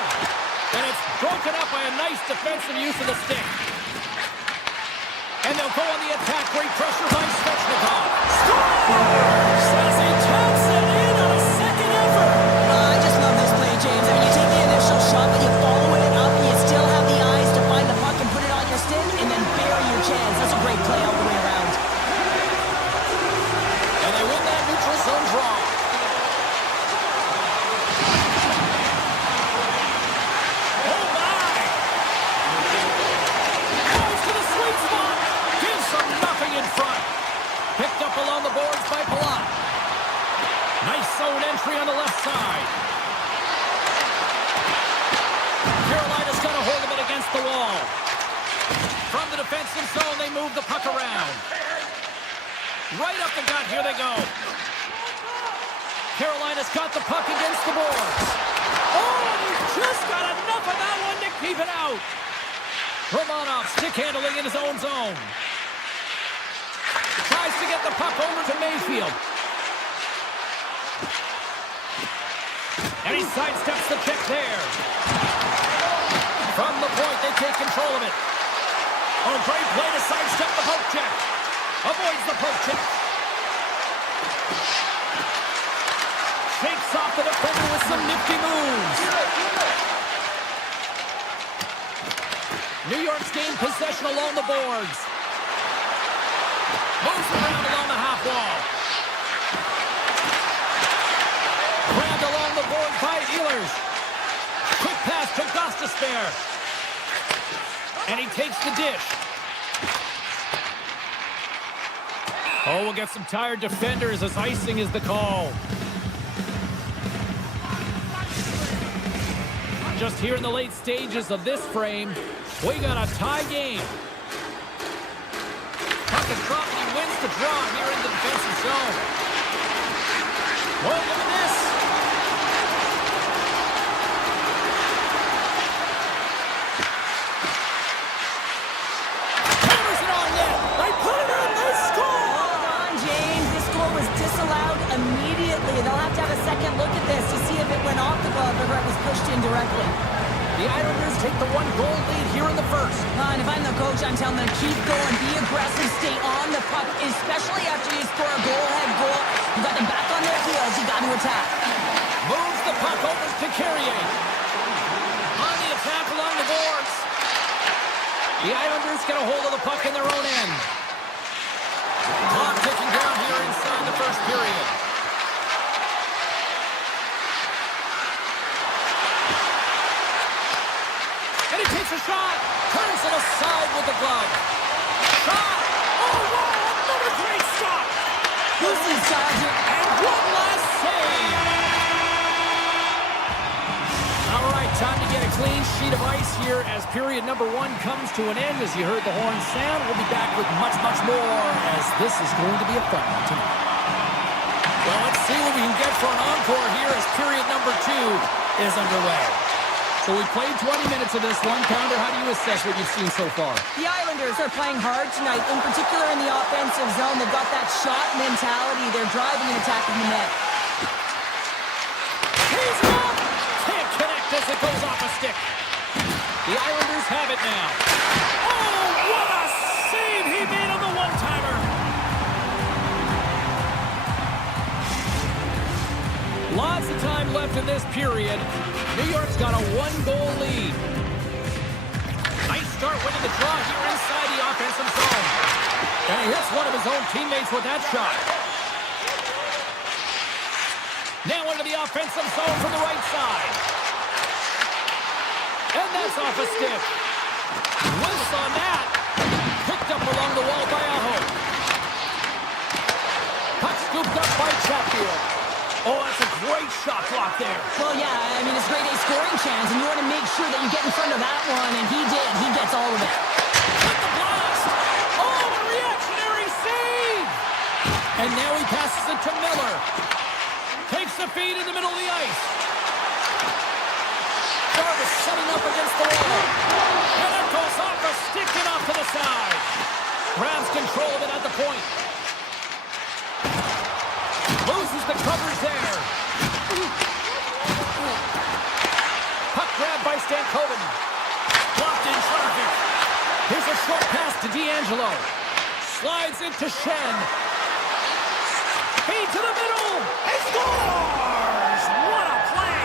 And it's broken up by a nice defensive use of the stick. And they'll go on the attack. Great pressure by Svechnikov. Scores! As he taps it in on a second effort. I just love this play, James. I mean, you take the initial shot, but you follow it up, and you still have the eyes to find the puck and put it on your stick, and then bury your chance. That's a great play all the way around. And they win that neutral zone draw. Oh, my! Goes to the sweet spot. Gives them nothing in front. Picked up along the boards by Palat. Nice zone entry on the left side. Carolina's got a hold of it against the wall. From the defensive zone, they move the puck around. Right up the gut, here they go. Carolina's got the puck against the boards. Oh, he's just got enough of that one to keep it out. Romanov stick handling in his own zone. Tries to get the puck over to Mayfield. And he sidesteps the check there. From the point, they take control of it. Oh, great play to sidestep the poke check. Avoids the poke check. Shakes off the defender with some nifty moves. New York's gained possession along the boards. Moves around along the half wall. Grabbed along the boards by Ehlers. Quick pass to Gostisbehere. And he takes the dish. Oh, we'll get some tired defenders as icing is the call. Just here in the late stages of this frame, we got a tie game. Puck is dropped and he wins the draw here in the defensive zone. Whoa, look at this. Hammers it on net. They put it in, they score! Hold on, James. This goal was disallowed immediately. They'll have to have a second look at this to see if it went off the glove or it was pushed in directly. The Islanders take the one-goal lead here in the first. And if I'm the coach, I'm telling them to keep going, be aggressive, stay on the puck, especially after you score a goal-ahead goal. You got them back on their heels. You got to attack. Moves the puck over to Carrier. On the attack along the boards. The Islanders get a hold of the puck in their own end. Clock ticking down here inside the first period. And he takes a shot. Turns it aside with the glove. Shot. Oh, wow. Another great stop. This is Dodger. And one last save. All right, time to get a clean sheet of ice here as period number one comes to an end. As you heard the horn sound, we'll be back with much, much more as this is going to be a fun one tonight. Well, let's see what we can get for an encore here as period number two is underway. So we played 20 minutes of this one. Pounder, how do you assess what you've seen so far? The Islanders are playing hard tonight, in particular in the offensive zone. They've got that shot mentality. They're driving and attacking the net. He's up! Can't connect as it goes off a stick. The Islanders have it now. Oh, what a save he made on the one-timer! Lots of time left in this period. New York's got a one-goal lead. Nice start winning the draw here inside the offensive zone. And he hits one of his own teammates with that shot. Now into the offensive zone from the right side. And that's off a stick. Whiffs on that. Picked up along the wall by Aho. Puck scooped up by Chatfield. Oh, that's a great shot block there. Well, yeah, I mean, it's a grade A scoring chance, and you want to make sure that you get in front of that one, and he did. He gets all of it. With the blast. Oh, a reactionary save. And now he passes it to Miller. Takes the feed in the middle of the ice. Jarvis setting up against the wall. And it goes off the stick and off to the side. Grabs control of it at the point. Loses the covers there. Puck grabbed by Stankoven. Blocked in traffic. Here's a short pass to D'Angelo. Slides into Shen. Feed to the middle. And scores! What a play!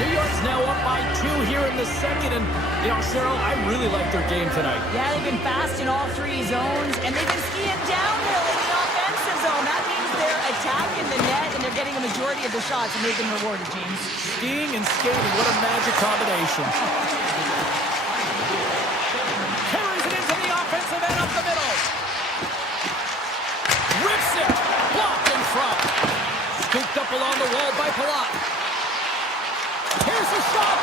New York's now up by 2 here in the second. And, you know, Cheryl, I really like their game tonight. Yeah, they've been fast in all three zones, and they've been skiing downhill in the offensive zone. That means they're attacking the net, and they're getting a majority of the shots, and they've been rewarded, James. Skiing and skating, what a magic combination. Carries it into the offensive end up the middle. Rips it. Blocked in front. Scooped up along the wall by Palat. Here's a shot.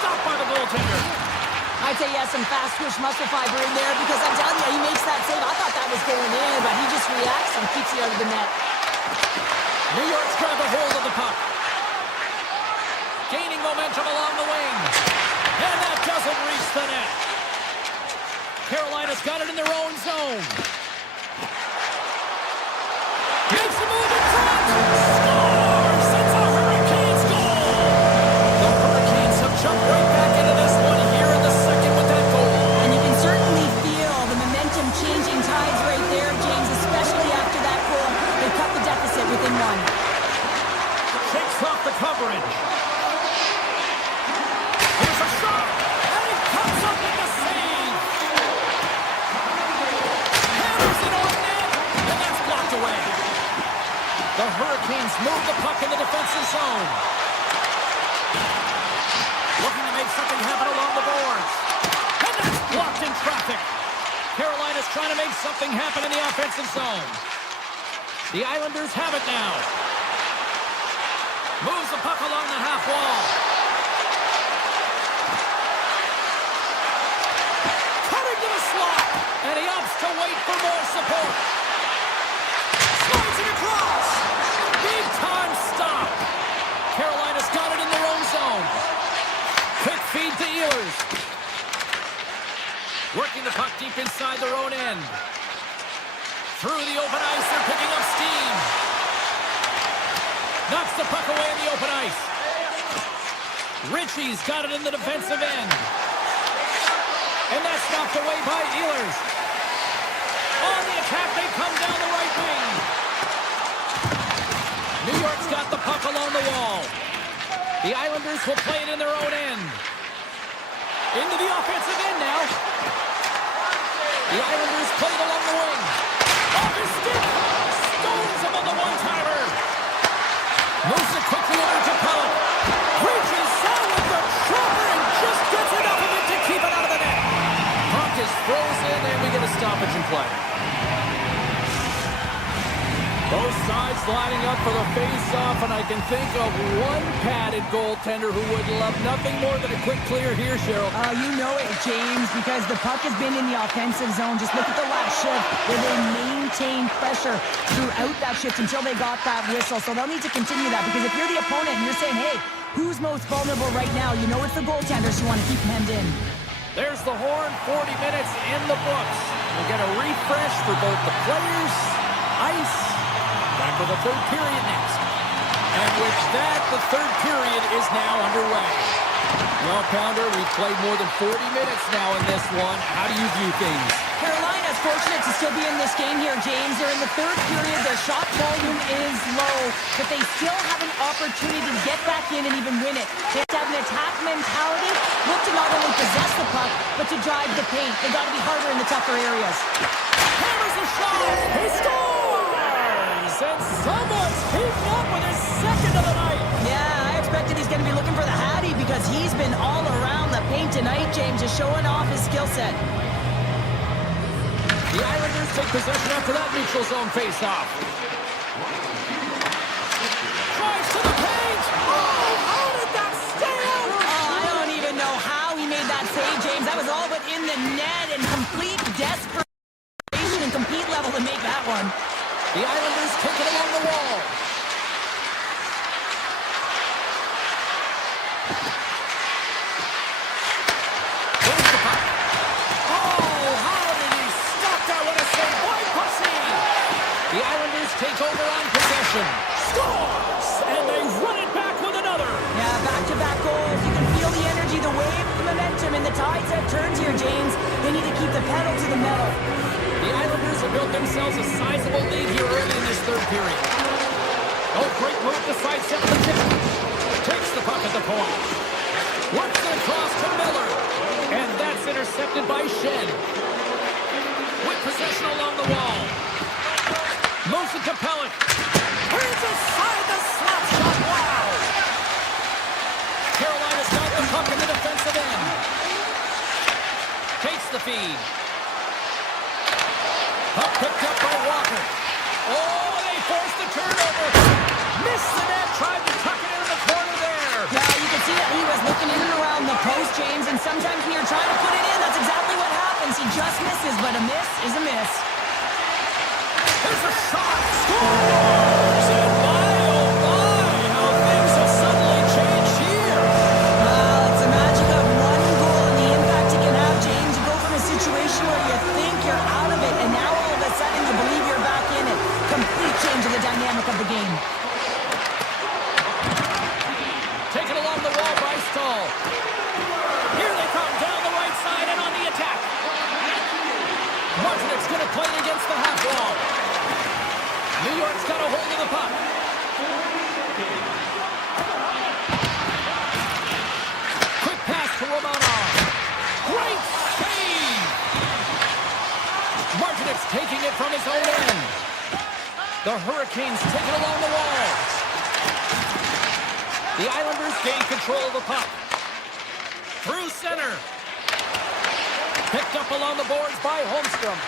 Stopped by the goaltender. I'd say he has some fast twitch muscle fiber in there, because I'm telling you, he makes that save. I thought that was going in, but he just reacts and keeps it out of the net. New York's grabbed a hold of the puck. Gaining momentum along the wing. And that doesn't reach the net. Carolina's got it in their own zone. Makes a move in front. Scores! It's a Hurricanes goal! The Hurricanes have jumped right back into this one here in the second with that goal. And you can certainly feel the momentum changing tides right there, James, especially after that goal. They cut the deficit within one. Shakes off the coverage. Here's a shot, and it comes up with the save. Hammers it on net, and that's blocked away. The Hurricanes move the puck in the defensive zone. Looking to make something happen along the boards. And that's blocked in traffic. Carolina's trying to make something happen in the offensive zone. The Islanders have it now. Moves the puck along the half wall. Cutting to the slot. And he opts to wait for more support. Slides it across. Big time stop. Carolina's got it in their own zone. Quick feed to Ehlers. Working the puck deep inside their own end. Through the open ice, they're picking up steam. Knocks the puck away in the open ice. Ritchie's got it in the defensive end. And that's knocked away by Ehlers. On the attack, they come down the right wing. New York's got the puck along the wall. The Islanders will play it in their own end. Into the offensive end now. The Islanders play it along the wing. Off his stick. Stones him on the one-timer. Moves it quickly over to Pellet. Reaches out with the chopper and just gets enough of it to keep it out of the net. Puck is frozen and we get a stoppage in play. Both sides lining up for the face-off, and I can think of one padded goaltender who would love nothing more than a quick clear here, Cheryl. You know it, James, because the puck has been in the offensive zone. Just look at the last shift where they maintained pressure throughout that shift until they got that whistle. So they'll need to continue that, because if you're the opponent and you're saying, hey, who's most vulnerable right now? You know it's the goaltenders who want to keep them hemmed in. There's the horn, 40 minutes in the books. We'll get a refresh for both the players, ice, back for the third period next. And with that, the third period is now underway. Well, Pounder, we've played more than 40 minutes now in this one. How do you view things? Carolina's fortunate to still be in this game here, James. They're in the third period. Their shot volume is low, but they still have an opportunity to get back in and even win it. They have to have an attack mentality, look to not only possess the puck, but to drive the paint. They got to be harder in the tougher areas. Hammers a shot! He scores! And someone's heating up with his second of the night. Yeah, I expected he's going to be looking for the Hattie because he's been all around the paint tonight, James, just showing off his skill set. The Islanders take possession after that neutral zone face-off. Drives to the paint! Oh, how did that stay out? Oh, I don't even know how he made that save, James. That was all but in the net and complete desperation and complete level to make that one. The Islanders take it along the wall. There's the puck. Oh, how did he stop that? What a save by Pussy! The Islanders take over on possession. Scores! And they run it back with another. Yeah, back-to-back goals. You can feel the energy, the wave, the momentum, and the tides have turned here, James. They need to keep the pedal to the metal. The Islanders have built themselves a sizable lead here early in this third period. Oh, great move to sidestep the tip. Takes the puck at the point. Works it across to Miller. And that's intercepted by Shen. With possession along the wall. Moves it to Pellick. Turns aside the slap shot. Wow! Carolina's got the puck in the defensive end. Takes the feed. Puck picked up by Walker. Oh, they forced the turnover. Missed the net, tried to tuck it into the corner there. Yeah, you can see that he was looking in and around the post, James, and sometimes when you're trying to put it in, that's exactly what happens. He just misses, but a miss is a miss. There's a shot. Scores! And my, oh my, how things have suddenly changed here. Well, it's the magic of one goal and the impact it can have, James. You go from a situation where you think you're out of it, and now all of a sudden you believe you're back in it. Complete change of the dynamic of the game. Taken along the wall by Stahl. Here they come down the right side and on the attack. Martinek's going to play it against the half wall. New York's got a hold of the puck. Quick pass to Romanov. Great save! Martinek's taking it from his own end. The Hurricanes take it along the wall. The Islanders gain control of the puck. Through center. Picked up along the boards by Holmstrom.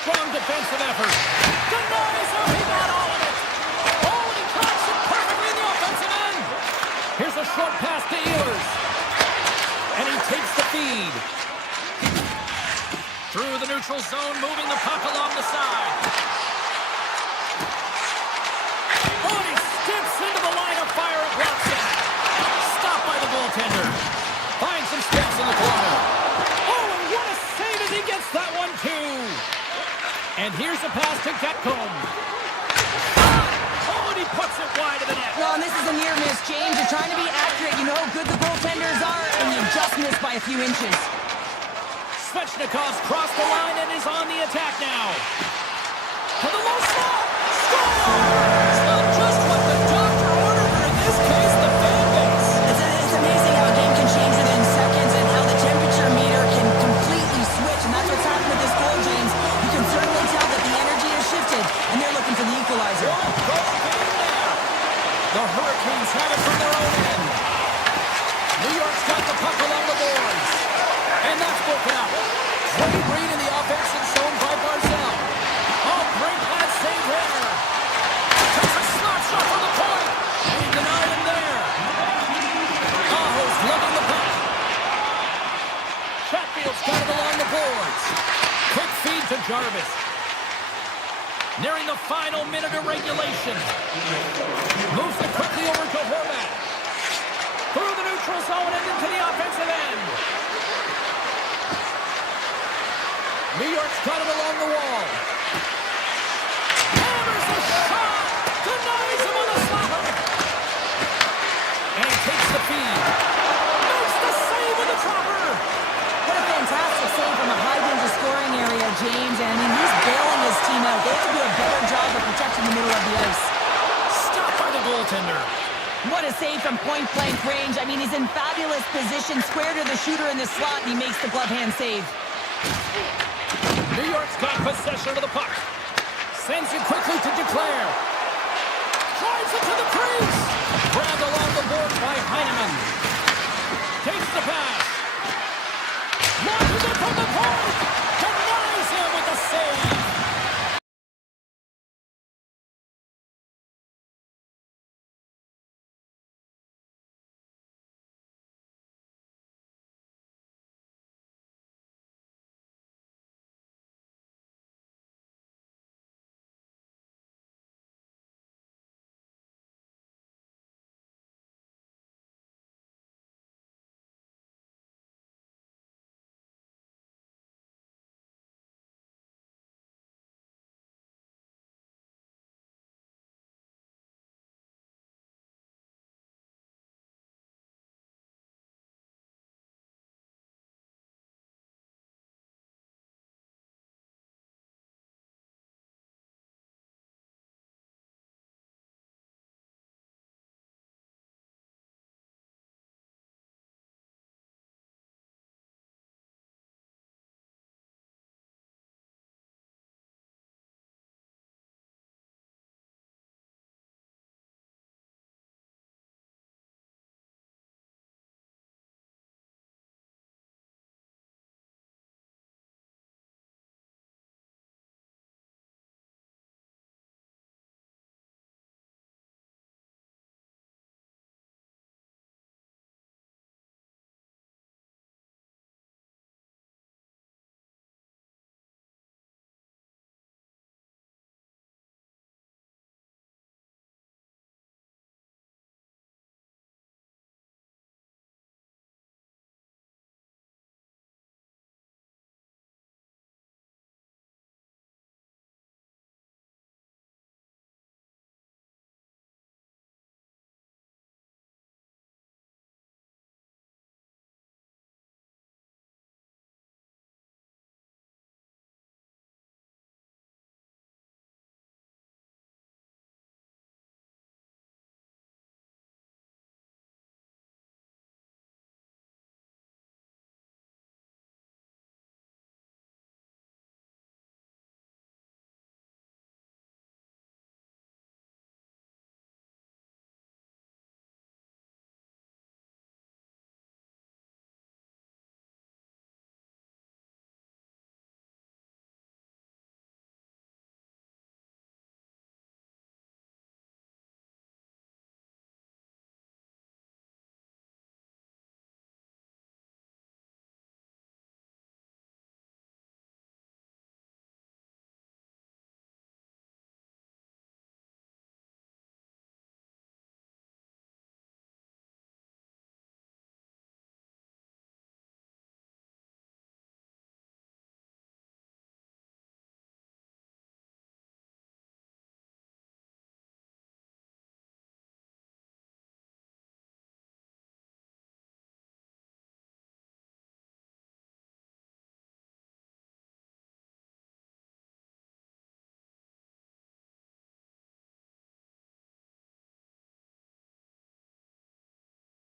Strong defensive effort. Denies him. He got all of it. Oh, and he cracks it perfectly in the offensive end. Here's a short pass to Ehlers. And he takes the feed. Through the neutral zone, moving the puck along the side. Oh, and he skips into the line of fire and blocks it. Stopped by the goaltender. Finds some space in the corner. Oh, and what a save as he gets that one, too. And here's a pass to Gatcomb. Oh, and he puts it wide of the net. No, and this is a near miss, James. You're trying to be accurate. You know how good the goaltenders are, and you just missed by a few inches. Svechnikov's crossed the line and is on the attack now. To the low slot. Scores! Well, just what the doctor ordered, or in this case, the fan base. It's amazing how a game can change within seconds and how the temperature meter can completely switch, and that's what's happened with this goal, James. You can certainly tell that the energy has shifted, and they're looking for the equalizer. Goal game now. The Hurricanes have it from their own end. New York's got the puck along the boards. And that's broken up. Great read in the offensive zone by Barzal. Nearing the final minute of regulation. Moves it quickly over to Horvat. Through the neutral zone and into the offensive end. New York's got it along the wall. Hammers the shot. Denies him on the slapper. And he takes the feed. Makes the save with the dropper. What a fantastic save from a high-danger scoring area, James. And I mean, he's bailing his team out. They have to do a better job of protecting the middle of the ice. Stopped by the goaltender. What a save from point-blank range. I mean, he's in fabulous position, square to the shooter in the slot, and he makes the glove hand save. New York's got possession of the puck. Sends it quickly to Declare. Drives it to the crease. Grabbed along the boards by Heineman. Takes the pass. Launches it from the point. Denies him with the save.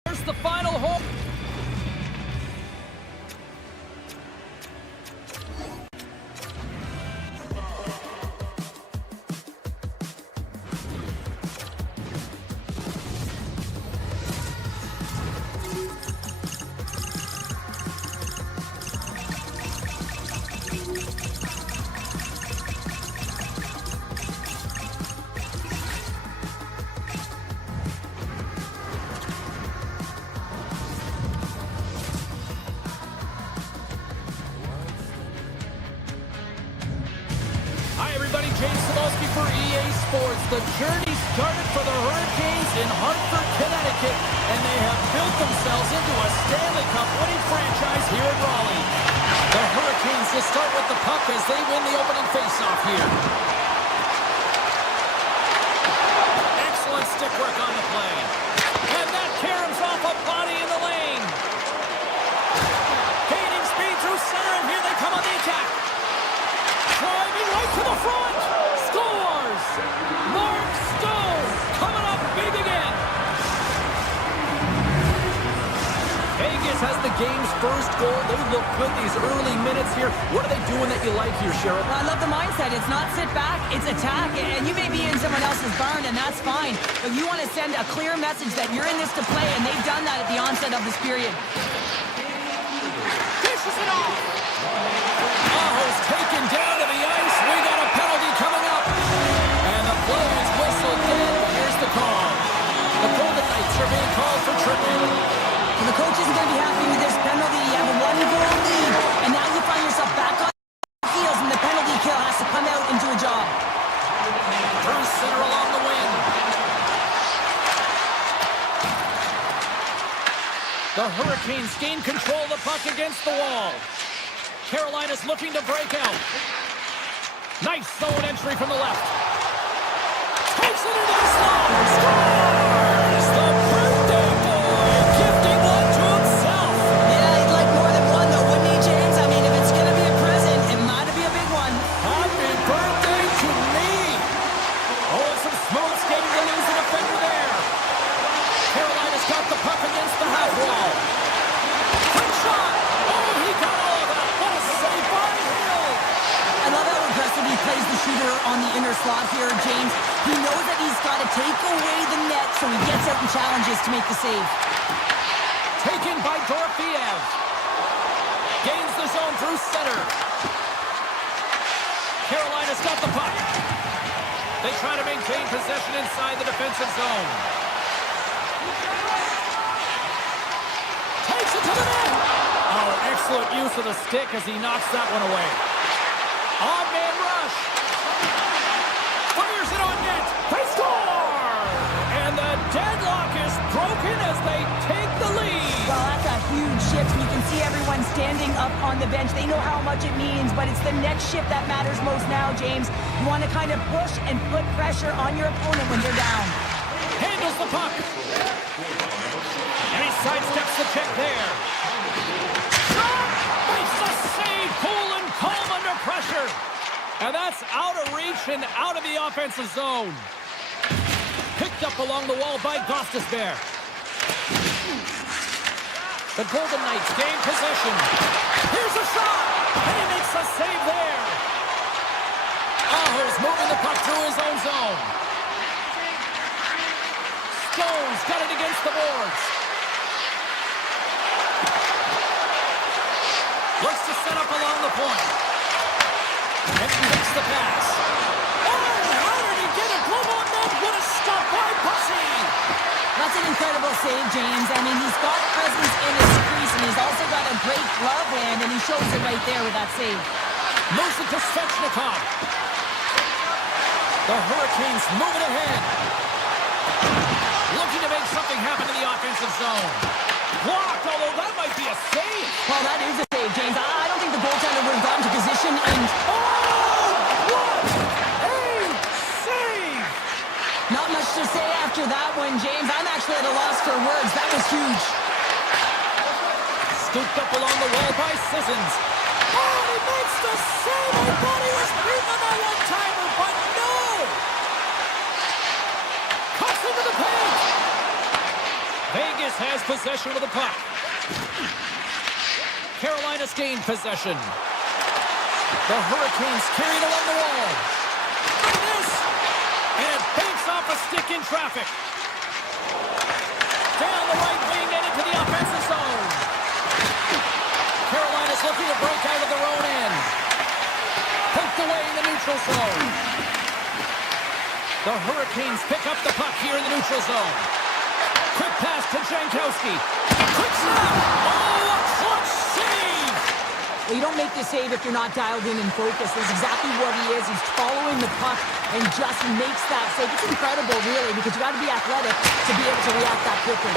Here's the final hole. Hi, everybody. James Cebulski for EA Sports. The journey started for the Hurricanes in Hartford, Connecticut, and they have built themselves into a Stanley Cup winning franchise here in Raleigh. The Hurricanes will start with the puck as they win the opening faceoff here. Excellent stick work on the play. And that caroms off a body in the lane. Gaining speed through center, and here they come on the attack. Driving right to the front. Scores! Mark Stone coming up big again. Vegas has the game's first goal. They look good these early minutes here. What are they doing that you like here, Cheryl? Well, I love the mindset. It's not sit back, it's attack. And you may be in someone else's barn, and that's fine. But you want to send a clear message that you're in this to play, and they've done that at the onset of this period. Dishes it off. Aho's taken down to the ice. We got a penalty coming up. And the play is whistled dead. Here's the call. The Golden Knights are being called for tripping. And the coach isn't going to be happy with this penalty. You have a one-goal lead, and now you find yourself back on the heels, and the penalty kill has to come out and do a job. Through center along the wing. The Hurricanes gain control of the puck against the wall. Carolina's looking to break out. Nice zone entry from the left. Takes it into the slot. Scores! The birthday boy gifting one to himself. Yeah, he'd like more than one, though, wouldn't he, James? I mean, if it's going to be a present, it might be a big one. Happy birthday to me. Oh, some smooth skating to lose a defender there. Carolina's got the puck against the half wall. Quick shot. Oh, he got all of that. What a save by Hill. I love how aggressive he plays the shooter on the inner slot here, James. He knows that he's got to take away the net, so he gets out and challenges to make the save. Taken by Dorofeev. Gains the zone through center. Carolina's got the puck. They try to maintain possession inside the defensive zone. Takes it to the net. Oh, excellent use of the stick as he knocks that one away. Odd man rush. Fires it on net. They score! And the deadlock is broken as they take the lead. Well, that's a huge shift. You can see everyone standing up on the bench. They know how much it means, but it's the next shift that matters most now, James. You want to kind of push and put pressure on your opponent when they're down. Handles the puck. And he sidesteps the check there. Shot! Makes the save. Cool and calm under pressure. And that's out of reach and out of the offensive zone. Picked up along the wall by Gostisbehere. The Golden Knights gain possession. Here's a shot. And he makes the save there. Aho's moving the puck through his own zone. Stone's got it against the boards. Looks to set up along the point. And he makes the pass. Oh, how did he get a glove on that? What a stop by Bussy. That's an incredible save, James. I mean, he's got presence in his crease, and he's also got a great glove hand, and he shows it right there with that save. Moves it to Svechnikov. The Hurricanes moving ahead. Looking to make something happen in the offensive zone. Blocked, although that might be a save. Well, that is a save, James. I don't think the goaltender would have gotten to position and... Oh, what a save! Not much to say after that one, James. I'm actually at a loss for words. That was huge. Scooped up along the wall by Sissons. Oh, he makes the save! I thought he was beating on that one-timer, but no! Cuts into the paint! Vegas has possession of the puck. Carolina's gained possession. The Hurricanes carried along the wall. Look at this! And it banks off a stick in traffic. Down the right wing and into the offensive zone. Carolina's looking to break out of their own end. Poked away in the neutral zone. The Hurricanes pick up the puck here in the neutral zone. Quick pass to Jankowski. Quick snap! Oh, a clutch save! Well, you don't make the save if you're not dialed in and focused. That's exactly what he is. He's following the puck and just makes that save. It's incredible, really, because you got to be athletic to be able to react that quickly.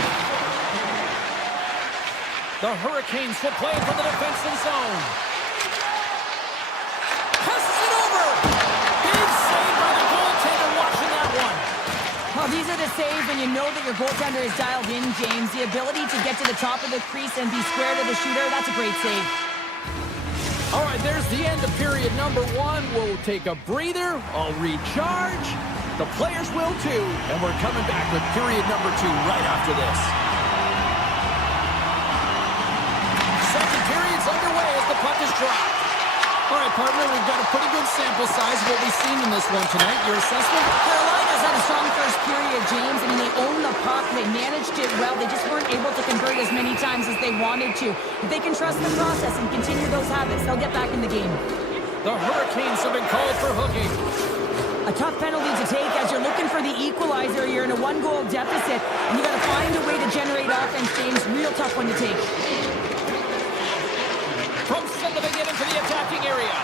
The Hurricanes will play from the defensive zone. Passes it over. Big save by the goaltender watching that one. Well, these are the saves when you know that your goaltender is dialed in, James. The ability to get to the top of the crease and be square to the shooter, that's a great save. All right, there's the end of period number 1. We'll take a breather. I'll recharge. The players will too. And we're coming back with period number 2 right after this. Second period's underway as the puck is dropped. All right, partner, we've got a pretty good sample size of what we've seen in this one tonight. Your assessment? Carolina's had a strong first period, James. I mean, they owned the puck. They managed it well. They just weren't able to convert as many times as they wanted to. If they can trust the process and continue those habits, they'll get back in the game. The Hurricanes have been called for hooking. A tough penalty to take as you're looking for the equalizer. You're in a 1-goal deficit, and you got to find a way to generate offense, James. Real tough one to take. From slipping it into the attacking area.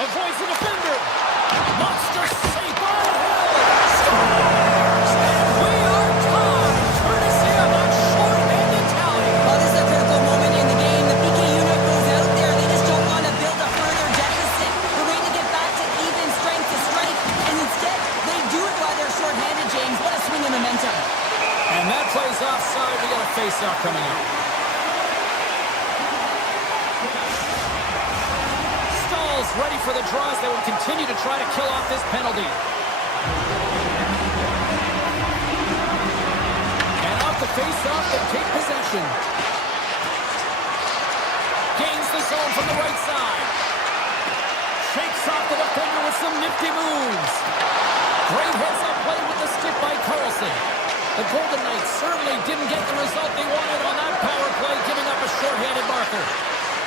Avoids the defender. Monster save by Hill. Scores! And we are tied. Courtesy of that short-handed tally. Well, this is a critical moment in the game. The PK unit goes out there. They just don't want to build a further deficit. They're ready to get back to even strength to strength. And instead, they do it while they're short-handed, James. What a swing in momentum. And that plays offside. We got a face-off coming up. Ready for the draws. They will continue to try to kill off this penalty. And off the face-off, they take possession. Gains the zone from the right side. Shakes off the defender with some nifty moves. Great heads-up play with the stick by Carlson. The Golden Knights certainly didn't get the result they wanted on that power play, giving up a short-handed marker.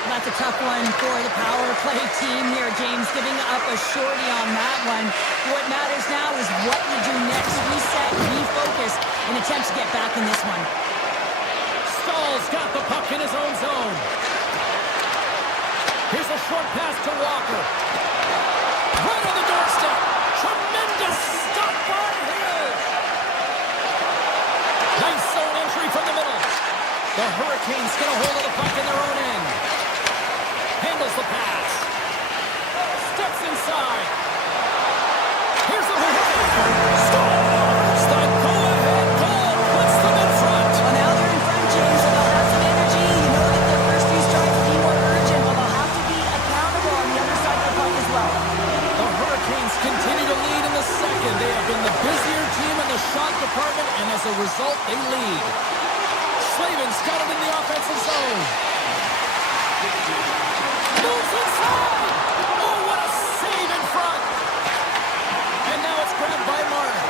That's a tough one for the power play team here, James, giving up a shorty on that one. What matters now is what you do next. Reset, refocus, and attempt to get back in this one. Stahl's got the puck in his own zone. Here's a short pass to Walker. Right on the doorstep. Tremendous stop by Hill. Nice zone entry from the middle. The Hurricanes get a hold of the puck in their own end. Handles the pass. Steps inside. Here's the scores! The go-ahead goal puts them in front. Well, now they're in front, James, so they'll have some energy. You know that their first few strikes will be more urgent, but they'll have to be accountable on the other side of the puck as well. The Hurricanes continue to lead in the second. They have been the busier team in the shot department, and as a result, they lead. Slavin's got it in the offensive zone. Moves inside! Oh, what a save in front! And now it's grabbed by Martin.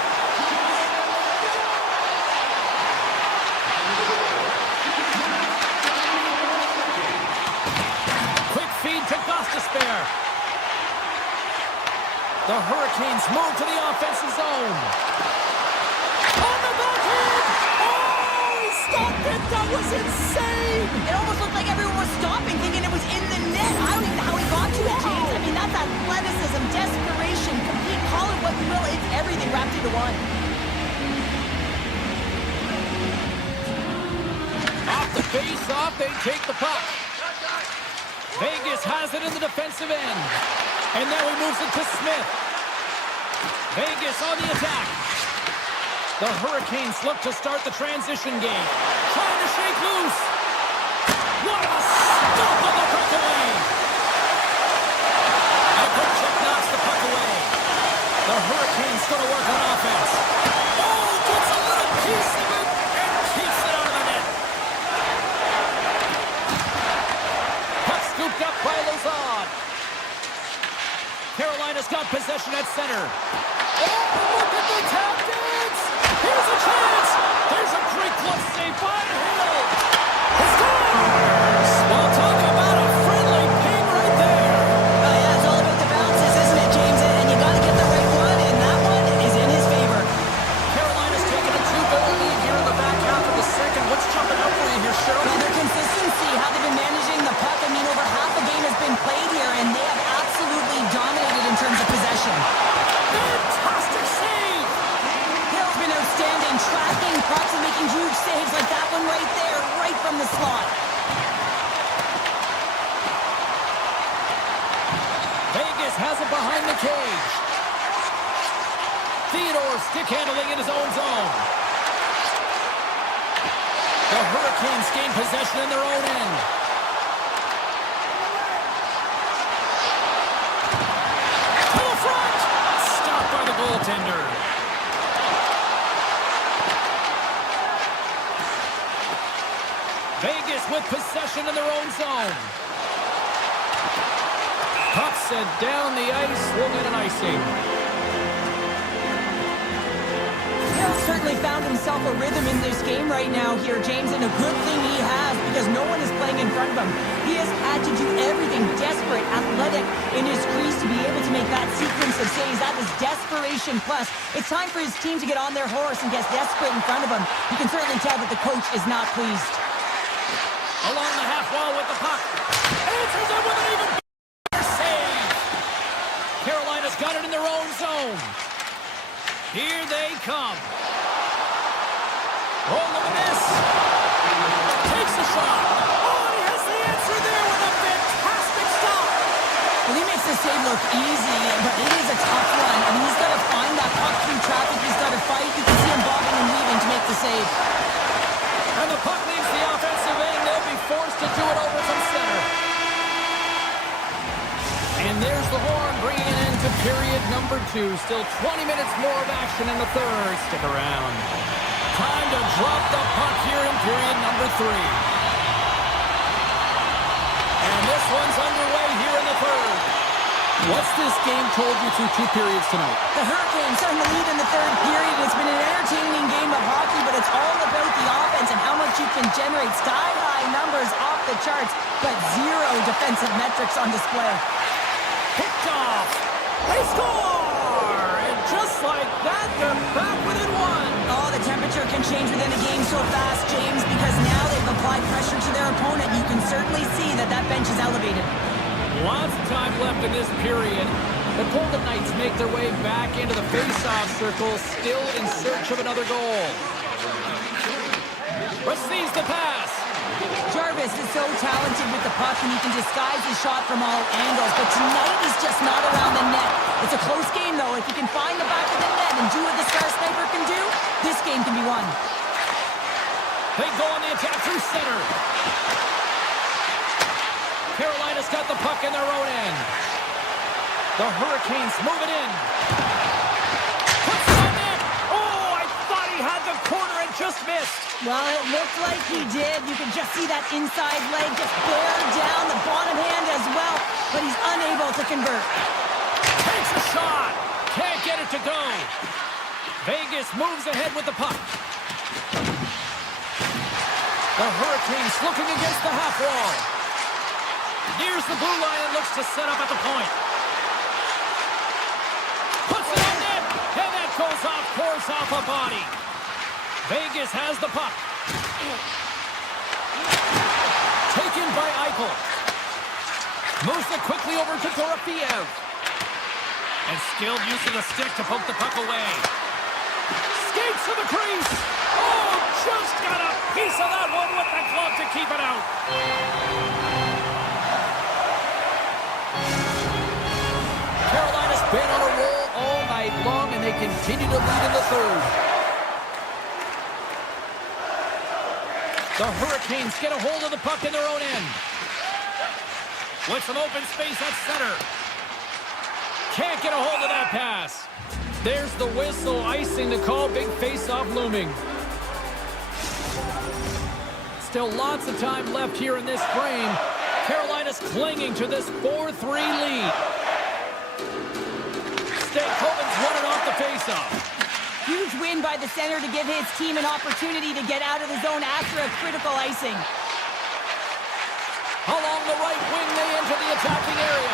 Quick feed to Gostisbehere. The Hurricanes move to the offensive zone. On the backhand! Oh, he stopped it! That was insane! It almost looked like everyone was stopping, thinking it was in the net. I don't even know how he got to it, James. I mean, that's athleticism, desperation, complete, call it what you will. It's everything wrapped into one. Off the face-off, they take the puck. Vegas has it in the defensive end. And now he moves it to Smith. Vegas on the attack. The Hurricanes look to start the transition game. Trying to shake loose. What a stop on the breakaway. And Kupchak knocks the puck away. The Hurricanes going to work on offense. Oh, gets a little piece of it and keeps it out of the net. Puck scooped up by Lazard. Carolina's got possession at center. Oh, look at the tap dance! Here's a chance! There's a great glove save by Hill! He scores! Well, talk about a friendly ping right there! Oh, yeah, it's all about the bounces, isn't it, James? And you got to get the right one, and that one is in his favor. Carolina's taken a 2-goal lead here in the back half of the second. What's jumping out for you here, Cheryl? Well, their consistency, how they've been managing terms of possession. Fantastic save! Hill's been outstanding, tracking pucks and making huge saves like that one right there, right from the slot. Vegas has it behind the cage. Theodore stick handling in his own zone. The Hurricanes gain possession in their own end. To the front! Stopped by the goaltender. Vegas with possession in their own zone. Puck sent down the ice, will get an icing. Hill certainly found himself a rhythm in this game right now here, James, and a good thing he has because no one is playing in front of him. He has had to do everything desperate, athletic in his crease to be able to make that sequence of saves. That was desperation plus. It's time for his team to get on their horse and get desperate in front of him. You can certainly tell that the coach is not pleased. Along the half wall with the puck. Answers it with an even save. Carolina's got it in their own zone. Here they come. Oh, look at this. Takes a shot. Oh, he has the answer there with a fantastic stop. Well, he makes the save look easy, but it is a tough one. I mean, he's got to find that puck through traffic. He's got to fight. You can see him bobbing and weaving to make the save. And the puck leaves the offensive end. They'll be forced to do it over from center. And there's the horn bringing it into period number 2. Still 20 minutes more of action in the third. Stick around. Time to drop the puck here in period number 3. And this one's underway here in the third. What's this game told you through 2 periods tonight? The Hurricanes are in the lead in the third period. It's been an entertaining game of hockey, but it's all about the offense and how much you can generate. Sky-high numbers off the charts, but zero defensive metrics on display. Picked off. They score! And just like that, they're back within 1. Oh, the temperature can change within a game so fast, James, because now they've applied pressure to their opponent. You can certainly see that that bench is elevated. Lots of time left in this period. The Golden Knights make their way back into the face-off circle, still in search of another goal. Receives the pass. Jarvis is so talented with the puck, and he can disguise his shot from all angles, but tonight he's just not around the net. It's a close game, though. If he can find the back of the net and do what the Star Sniper can do, this game can be won. They go on the attack through center. Carolina's got the puck in their own end. The Hurricanes move it in. Puts it on net. Oh, I thought he had the corner and just missed. Well, it looked like he did. You can just see that inside leg just bear down the bottom hand as well, but he's unable to convert. Takes a shot. Can't get it to go. Vegas moves ahead with the puck. The Hurricanes looking against the half wall. Nears the blue line and looks to set up at the point. Puts it on net, and that goes off course off a body. Vegas has the puck. Taken by Eichel. Moves it quickly over to Dorofeev. And skilled use of the stick to poke the puck away. Skates to the crease. Oh, just got a piece of that one with the glove to keep it out. Carolina's been on a roll all night long, and they continue to lead in the third. The Hurricanes get a hold of the puck in their own end. With some open space at center. Can't get a hold of that pass. There's the whistle, icing the call, big face-off looming. Still lots of time left here in this frame. Carolina's clinging to this 4-3 lead. Stankoven's running off the face-off. Huge win by the center to give his team an opportunity to get out of the zone after a critical icing. Along the right wing, they enter the attacking area.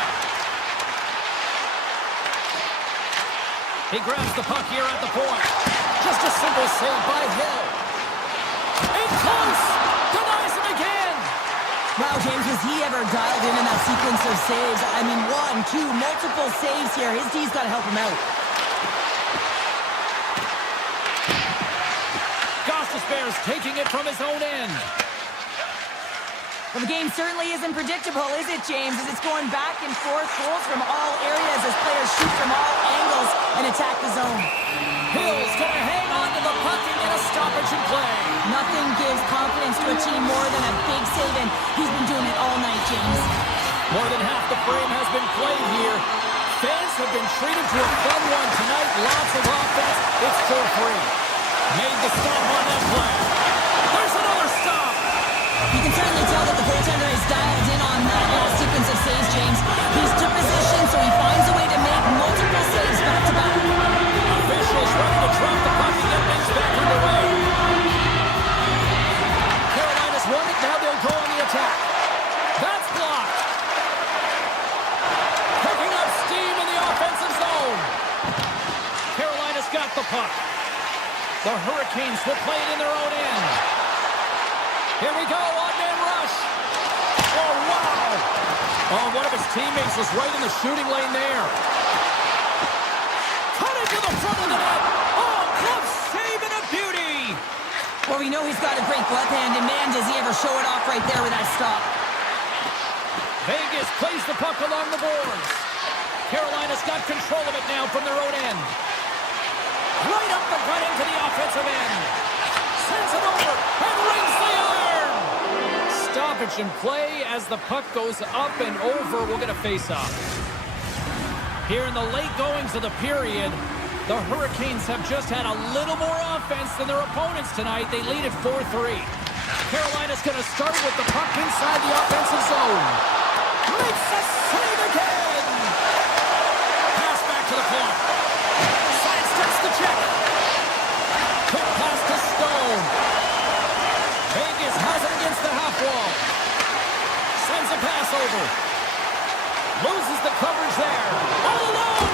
He grabs the puck here at the point. Just a simple save by Hill. In close! Denies him again! Wow, James, was he ever dialed in that sequence of saves? I mean, 1, 2, multiple saves here. His D's got to help him out. Bears taking it from his own end. Well, the game certainly isn't predictable, is it, James? As it's going back and forth, goals from all areas as players shoot from all angles and attack the zone. Hill's going to hang on to the puck and get a stoppage in play. Nothing gives confidence to a team more than a big save, and he's been doing it all night, James. More than half the frame has been played here. Fans have been treated to a fun one tonight. Lots of offense. It's 4-3. Made the stop on that play. There's another stop. You can certainly tell that the goaltender is dialed in on that last sequence of saves, James. He's took position, so he finds a way to make multiple saves back-to-back. Officials ready to drop the puck and get things back underway. Carolina's won it. Now they'll go on the attack. That's blocked. Picking up steam in the offensive zone. Carolina's got the puck. The Hurricanes will play it in their own end. Here we go, one-man rush. Oh, wow. Oh, one of his teammates was right in the shooting lane there. Cutting to the front of the net. Oh, glove save and a beauty. Well, we know he's got a great glove hand, and man, does he ever show it off right there with that stop. Vegas plays the puck along the boards. Carolina's got control of it now from their own end. Right up the gut into the offensive end. Sends it over and rings the iron. Stoppage in play as the puck goes up and over. We'll get a face-off. Here in the late goings of the period, the Hurricanes have just had a little more offense than their opponents tonight. They lead at 4-3. Carolina's going to start with the puck inside the offensive zone. Makes a save again. Pass back to the point. The check. Quick pass to Stone. Vegas has it against the half wall. Sends a pass over. Loses the coverage there. All alone.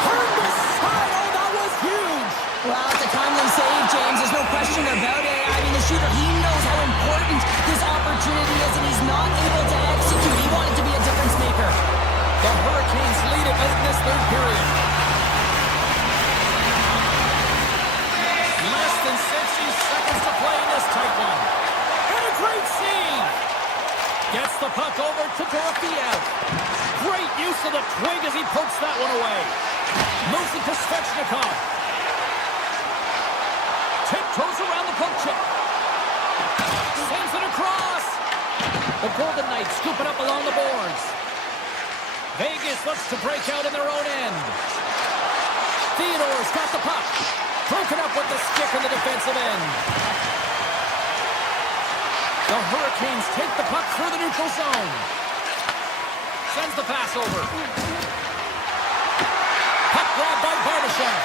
Turned aside. Oh, that was huge. Well, it's a timely save, James. There's no question about it. I mean, the shooter, he knows how important this opportunity is, and he's not able to execute. He wanted to be a difference maker. The Hurricanes lead it late in this third period. 60 seconds to play in this tight one. And a great save. Gets the puck over to Dorofiev. Great use of the twig as he pokes that one away. Moves it to Svechnikov. Tiptoes around the poke check. Sends it across. The Golden Knights scoop it up along the boards. Vegas looks to break out in their own end. Theodore's got the puck. Broken up with the stick in the defensive end. The Hurricanes take the puck through the neutral zone. Sends the pass over. Puck grabbed by Barbashev.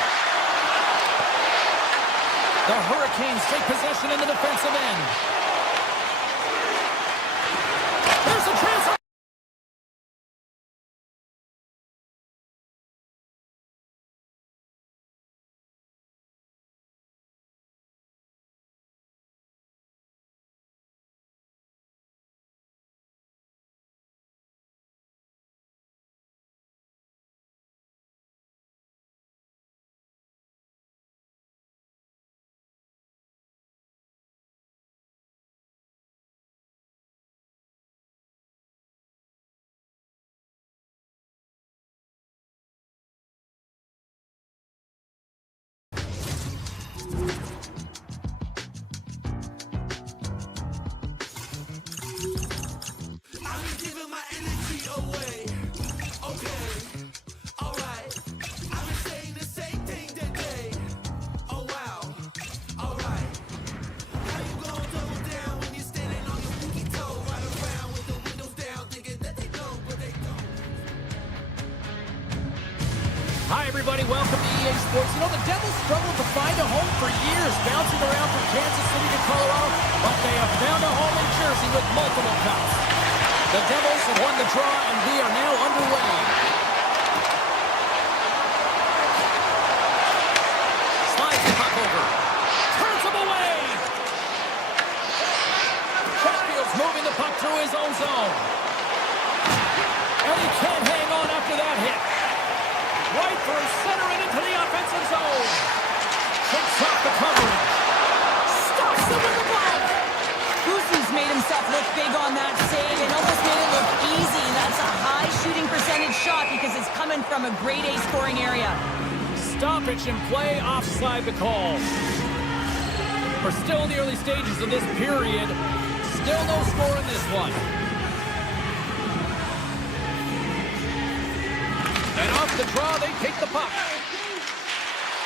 The Hurricanes take possession in the defensive end. There's a chance. Hi, everybody. Welcome to EA Sports. You know, the Devils struggled to find a home for years, bouncing around from Kansas City to Colorado, but they have found a home in Jersey with multiple cups. The Devils have won the draw, and we are now underway. Slides the puck over. Turns him away. Chatfield's moving the puck through his own zone. he can't hang on after that hit. Right through center and into the offensive zone. Shakes off the coverage. Stops him with the glove. Guzzi's made himself look big on that save and almost made it look easy. That's a high shooting percentage shot because it's coming from a grade A scoring area. Stoppage in play, offside the call. We're still in the early stages of this period. Still no score in this one. And off the draw, they take the puck.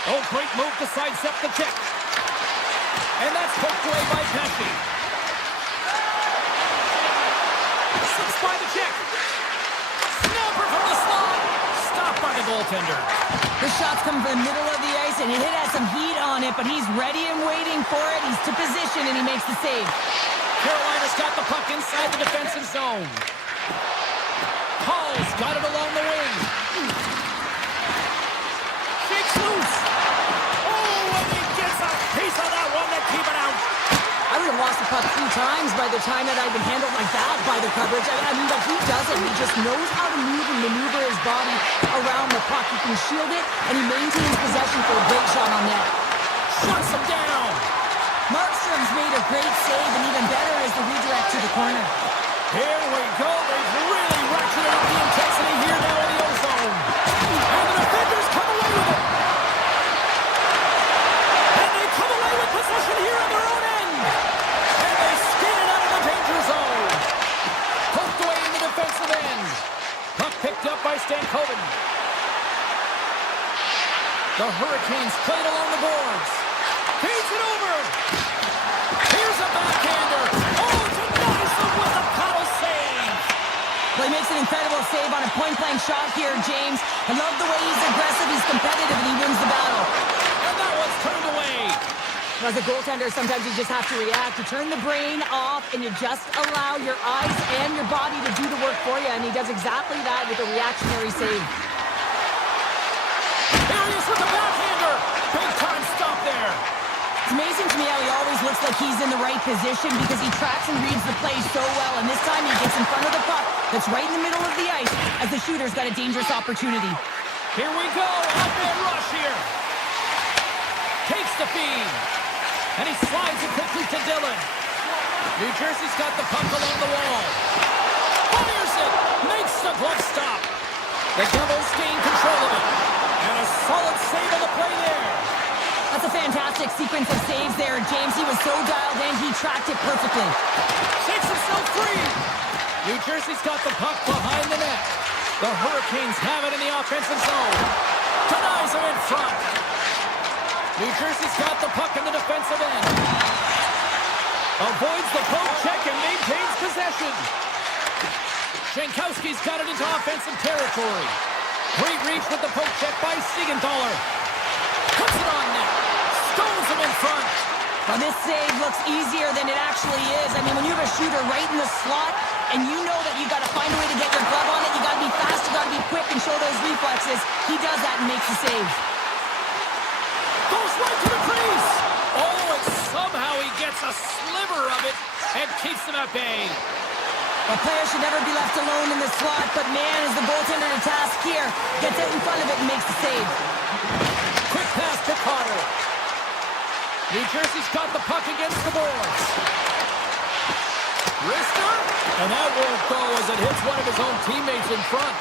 Oh, great move to sidestep the check. And that's poked away by Pesci. Slips by the check. Snapper from the slot. Stopped by the goaltender. The shot's coming from the middle of the ice, and it has some heat on it, but he's ready and waiting for it. He's to position, and he makes the save. Carolina's got the puck inside the defensive zone. Hall's got it along the wing. Shakes loose. Oh, and he gets a piece of that one to keep it out. I would have lost the puck 3 times by the time that I'd been handled like that by the coverage. I mean, but he doesn't. He just knows how to move and maneuver his body around the puck. He can shield it, and he maintains possession for a great shot on net. Shuts him down. Markstrom's made a great save, and even better is the redirect to the corner. Here we go. They've really ratcheted up the intensity here now in the O-zone. And the defenders come away with it. And they come away with possession here on their own end. And they skate it out of the danger zone. Poked away in the defensive end. Puck picked up by Stankoven. The Hurricanes played along the boards. Feeds it over. Here's a backhander. Oh, denies them with a paddle save. Well, he makes an incredible save on a point-blank shot here, James. I love the way he's aggressive, he's competitive, and he wins the battle. And that one's turned away. As a goaltender, sometimes you just have to react. You turn the brain off, and you just allow your eyes and your body to do the work for you, and he does exactly that with a reactionary save. Here he is with the backhander. Big time stop there. It's amazing to me how he always looks like he's in the right position because he tracks and reads the play so well, and this time he gets in front of the puck that's right in the middle of the ice as the shooter's got a dangerous opportunity. Here we go. Outman rush here. Takes the feed. And he slides it quickly to Dillon. New Jersey's got the puck along the wall. Fires it. Makes the glove stop. The Devils gain control of it. And a solid save on the play there. That's a fantastic sequence of saves there, James. He was so dialed in, he tracked it perfectly. Shakes himself free. New Jersey's got the puck behind the net. The Hurricanes have it in the offensive zone. Denies him in front. New Jersey's got the puck in the defensive end. Avoids the poke check and maintains possession. Jankowski's got it into offensive territory. Great reach with the poke check by Siegenthaler. Puts it on net. Stones him in front. Well, this save looks easier than it actually is. I mean, when you have a shooter right in the slot and you know that you got to find a way to get your glove on it, you got to be fast, you got to be quick and show those reflexes. He does that and makes the save. Goes right to the crease. Oh, and somehow he gets a sliver of it and keeps him at bay. A player should never be left alone in the slot, but man, is the goaltender to task here. Gets out in front of it and makes the save. Quick pass to Carter. New Jersey's got the puck against the boards. Rister, and that won't go as it hits one of his own teammates in front.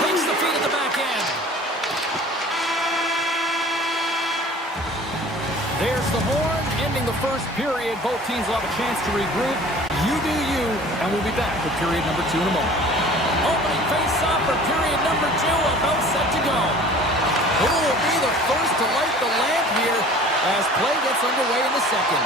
Takes the feed at the back end. There's the horn, ending the first period. Both teams will have a chance to regroup. You do you, and we'll be back with period number 2 in a moment. Opening face-off for period number 2, about set to go. Who will be the first to light the lamp here as play gets underway in the second?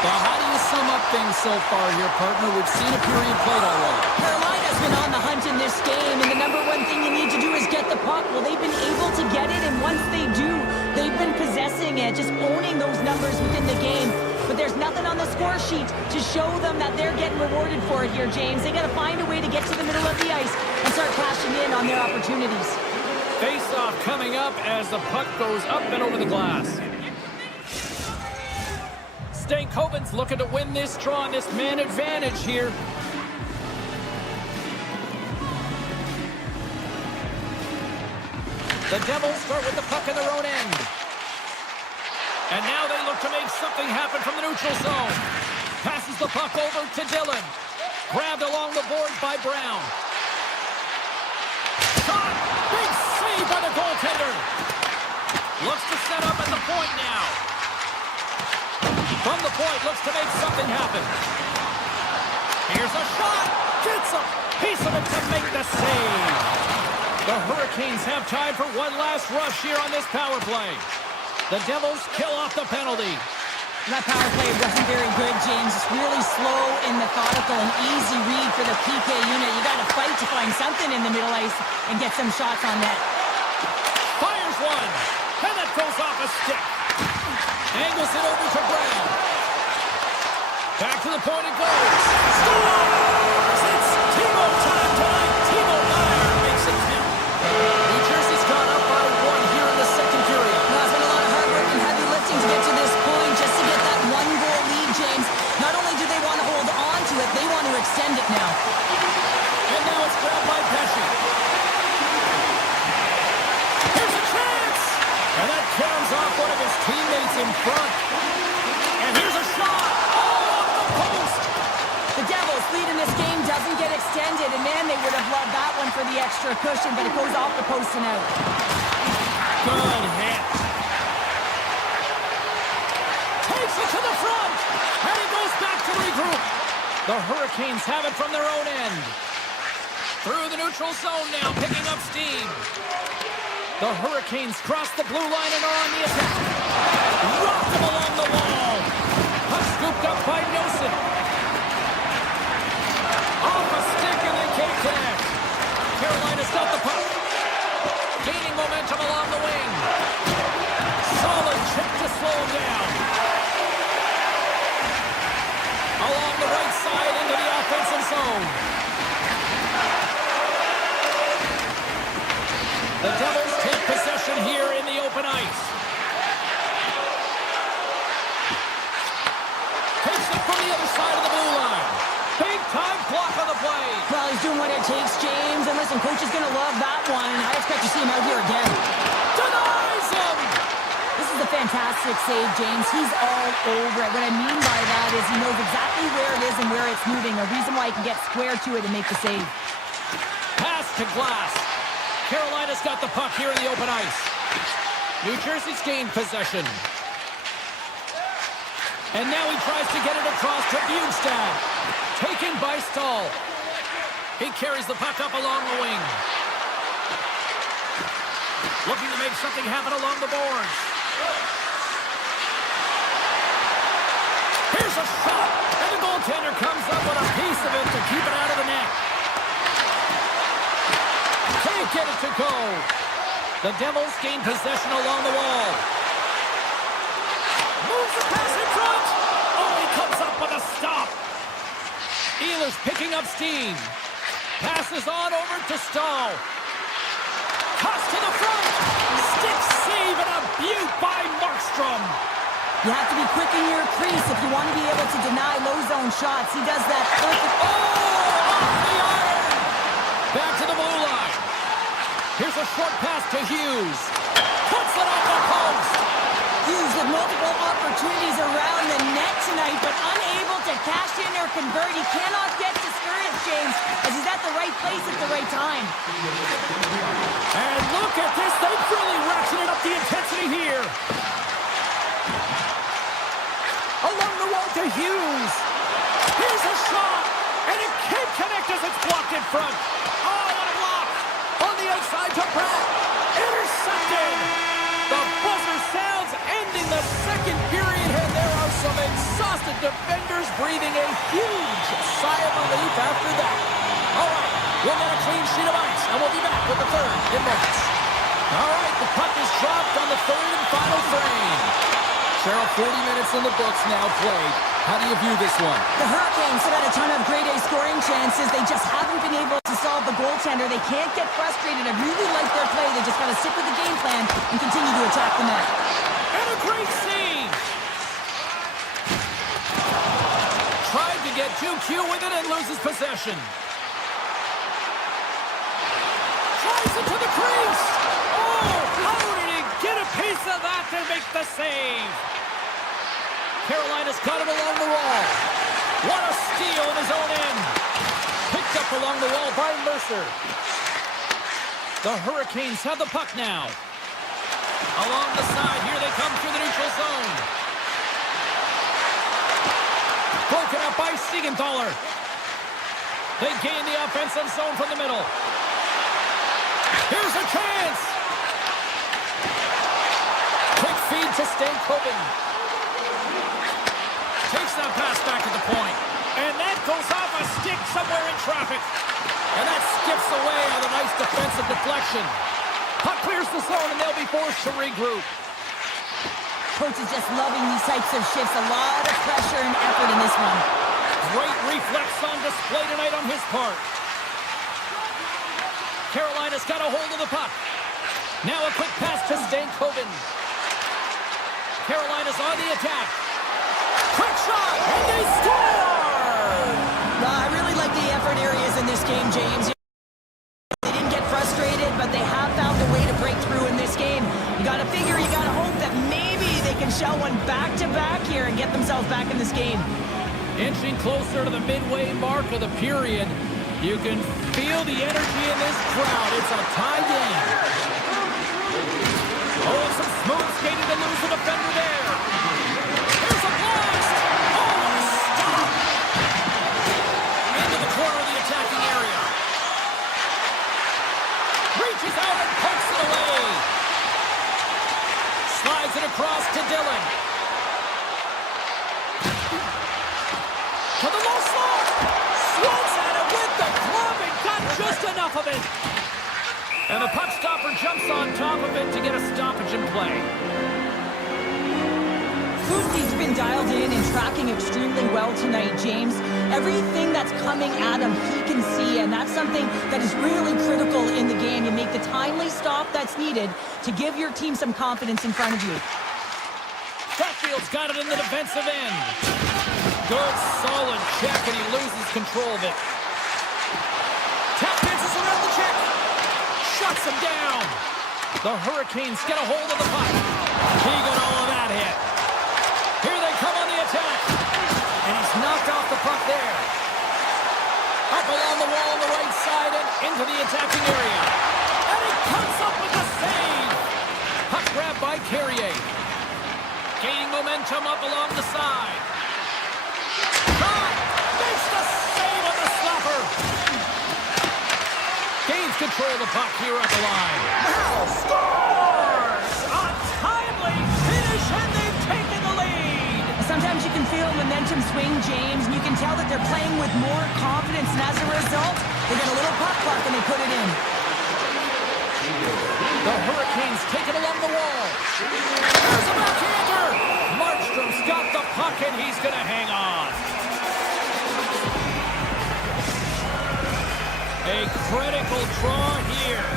Now, how do you sum up things so far here, partner? We've seen a period played already. Carolina's been on the hunt in this game, and the number one thing you need to do is get the puck. Well, they've been able to get it, and once they do, they've been possessing it, just owning those numbers within the game. But there's nothing on the score sheet to show them that they're getting rewarded for it here, James. They got to find a way to get to the middle of the ice and start cashing in on their opportunities. Face-off coming up as the puck goes up and over the glass. Stankoven's looking to win this draw on this man advantage here. The Devils start with the puck in their own end. And now they look to make something happen from the neutral zone. Passes the puck over to Dillon. Grabbed along the boards by Brown. Shot! Big save by the goaltender. Looks to set up at the point now. From the point, looks to make something happen. Here's a shot. Gets a piece of it to make the save. The Hurricanes have time for one last rush here on this power play. The Devils kill off the penalty. That power play wasn't very good, James. It's really slow and methodical, an easy read for the PK unit. You got to fight to find something in the middle ice and get some shots on net. Fires one. And that goes off a stick. Angles it over to Brown. Back to the point it goes. Scores! It's Timo time tonight. Timo Meier makes it 10. New Jersey's gone up by 1 here in the second period. Well, it's been a lot of hard work and heavy lifting to get to this point just to get that 1-goal lead, James. Not only do they want to hold on to it, they want to extend it now. And now it's grabbed by Pesci. Here's a chance! And that carries off one of his teammates in front. And here's a shot! Oh, off the post! The Devils' lead in this game doesn't get extended, and man, they would have loved that one for the extra cushion, but it goes off the post and out. Good hit. Takes it to the front, and he goes back to regroup. The Hurricanes have it from their own end. Through the neutral zone now, picking up steam. The Hurricanes cross the blue line and are on the attack. Rocked him along the wall. Puck scooped up by Nelson. Off a stick and then kicked back. Carolina's got the puck. Gaining momentum along the wing. Solid chip to slow him down. Along the right side into the offensive zone. The Devils take possession here in the open ice. Takes it from the other side of the blue line. Big time block on the play. Well, he's doing what it takes, James. And listen, coach is going to love that one. I expect to see him out here again. Denies him! This is a fantastic save, James. He's all over it. What I mean by that is he knows exactly where it is and where it's moving. A reason why he can get square to it and make the save. Pass to Glass. Carolina's got the puck here in the open ice. New Jersey's gained possession. And now he tries to get it across to Bjugstad. Taken by Stahl. He carries the puck up along the wing. Looking to make something happen along the boards. Here's a shot. And the goaltender comes up with a piece of it to keep it out of the net. Can't get it to go. The Devils gain possession along the wall. Moves the pass in front. Oh, he comes up with a stop. Ehlers picking up steam. Passes on over to Stahl. Toss to the front. Stick save and a beaut by Markstrom. You have to be quick in your crease if you want to be able to deny low zone shots. He does that perfect. Oh, off the iron. Back to the blue line. Here's a short pass to Hughes. Puts it off the post. Hughes with multiple opportunities around the net tonight, but unable to cash in or convert. He cannot get discouraged, James, as he's at the right place at the right time. And look at this. They've really ratcheted up the intensity here. Along the wall to Hughes. Here's a shot. And it can't connect as it's blocked in front. Oh, what a block. On the outside to Pratt. Intercepted. The buzzer sounds ending the second period. And there are some exhausted defenders breathing a huge sigh of relief after that. All right, we'll get a clean sheet of ice. And we'll be back with the third in moments. All right, the puck is dropped on the third and final frame. Cheryl, 40 minutes in the books now played. How do you view this one? The Hurricanes have had a ton of grade A scoring chances. They just haven't been able to solve the goaltender. They can't get frustrated. I really like their play. They just got to stick with the game plan and continue to attack the net. And a great save! Tried to get too cute with it and loses possession. Tries it to the crease! Oh! the save. Carolina's got it along the wall. What a steal in his own end. Picked up along the wall by Mercer. The Hurricanes have the puck now. Along the side, here they come through the neutral zone. Broken up by Siegenthaler. They gain the offensive zone from the middle. Here's a chance. Quick feed to Stankoven. Takes that pass back to the point. And that goes off a stick somewhere in traffic. And that skips away on a nice defensive deflection. Puck clears the zone and they'll be forced to regroup. Coach is just loving these types of shifts. A lot of pressure and effort in this one. Great reflex on display tonight on his part. Carolina's got a hold of the puck. Now a quick pass to Stankoven. Carolina's on the attack. Quick shot, and they score! I really like the effort areas in this game, James. They didn't get frustrated, but they have found a way to break through in this game. You got to figure, you got to hope that maybe they can shell one back-to-back here and get themselves back in this game. Inching closer to the midway mark of the period. You can feel the energy in this crowd. It's a tie game. Oh, some smooth skating to lose the defender there. Here's a blast. Oh, what a stop. Into the corner of the attacking area. Reaches out and pokes it away. Slides it across to Dillon. To the low slot. Swats at it with the glove and got just enough of it. And the puck stopper jumps on top of it to get a stoppage in play. Susi's been dialed in and tracking extremely well tonight, James. Everything that's coming at him, he can see, and that's something that is really critical in the game. You make the timely stop that's needed to give your team some confidence in front of you. Bradfield's got it in the defensive end. Good, solid check, and he loses control of it. Tap dances around the check. Shuts him down. The Hurricanes get a hold of the puck. He got all of that hit. Here they come on the attack. And he's knocked off the puck there. Up along the wall on the right side and into the attacking area. And he comes up with the save. Puck grab by Carrier. Gaining momentum up along the side. Makes the save on the stopper. Gains control of the puck here at the line. Now scores! A timely finish, and they've taken the lead. Sometimes you can feel momentum swing, James, and you can tell that they're playing with more confidence, and as a result, they get a little puck and they put it in. The Hurricanes take it along the wall. There's a backhander. Markstrom's got the puck, and he's going to hang on. A critical draw here.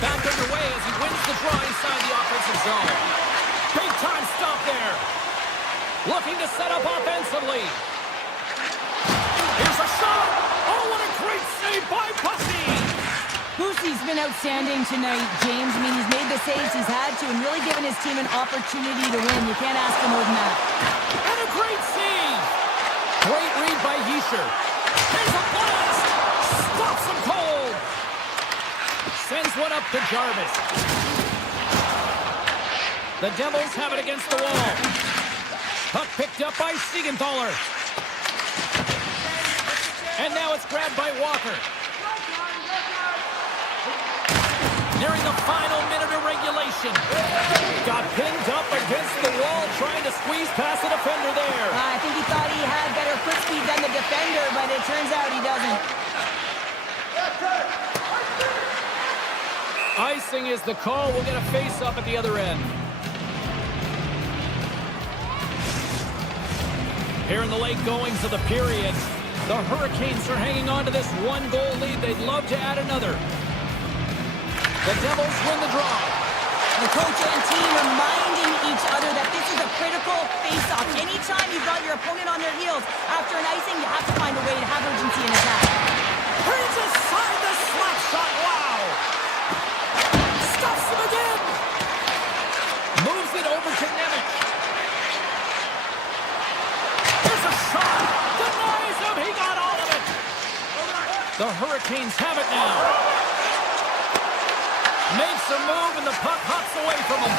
Back underway as he wins the draw inside the offensive zone. Big time stop there. Looking to set up offensively. Here's a shot. Oh, what a great save by Bussy. Bussi's been outstanding tonight, James. I mean, he's made the saves he's had to and really given his team an opportunity to win. You can't ask for more than that. And a great save. Great read by Hischier. There's a blast. Stops him cold. Sends one up to Jarvis. The Devils have it against the wall. Puck picked up by Siegenthaler. And now it's grabbed by Walker. Nearing the final minute of regulation. Got pinned up against the wall, trying to squeeze past the defender there. I think he thought he had better foot speed than the defender, but it turns out he doesn't. Icing is the call. We'll get a face-up at the other end. Here in the late goings of the period, the Hurricanes are hanging on to this one-goal lead. They'd love to add another. The Devils win the draw. The coach and team reminding each other that this is a critical face-off. Anytime you've got your opponent on their heels after an icing, you have to find a way to have urgency in attack. Turns aside the slap shot. Wow. Stuffs him The Hurricanes have it now. Makes a move, and the puck hops away from him.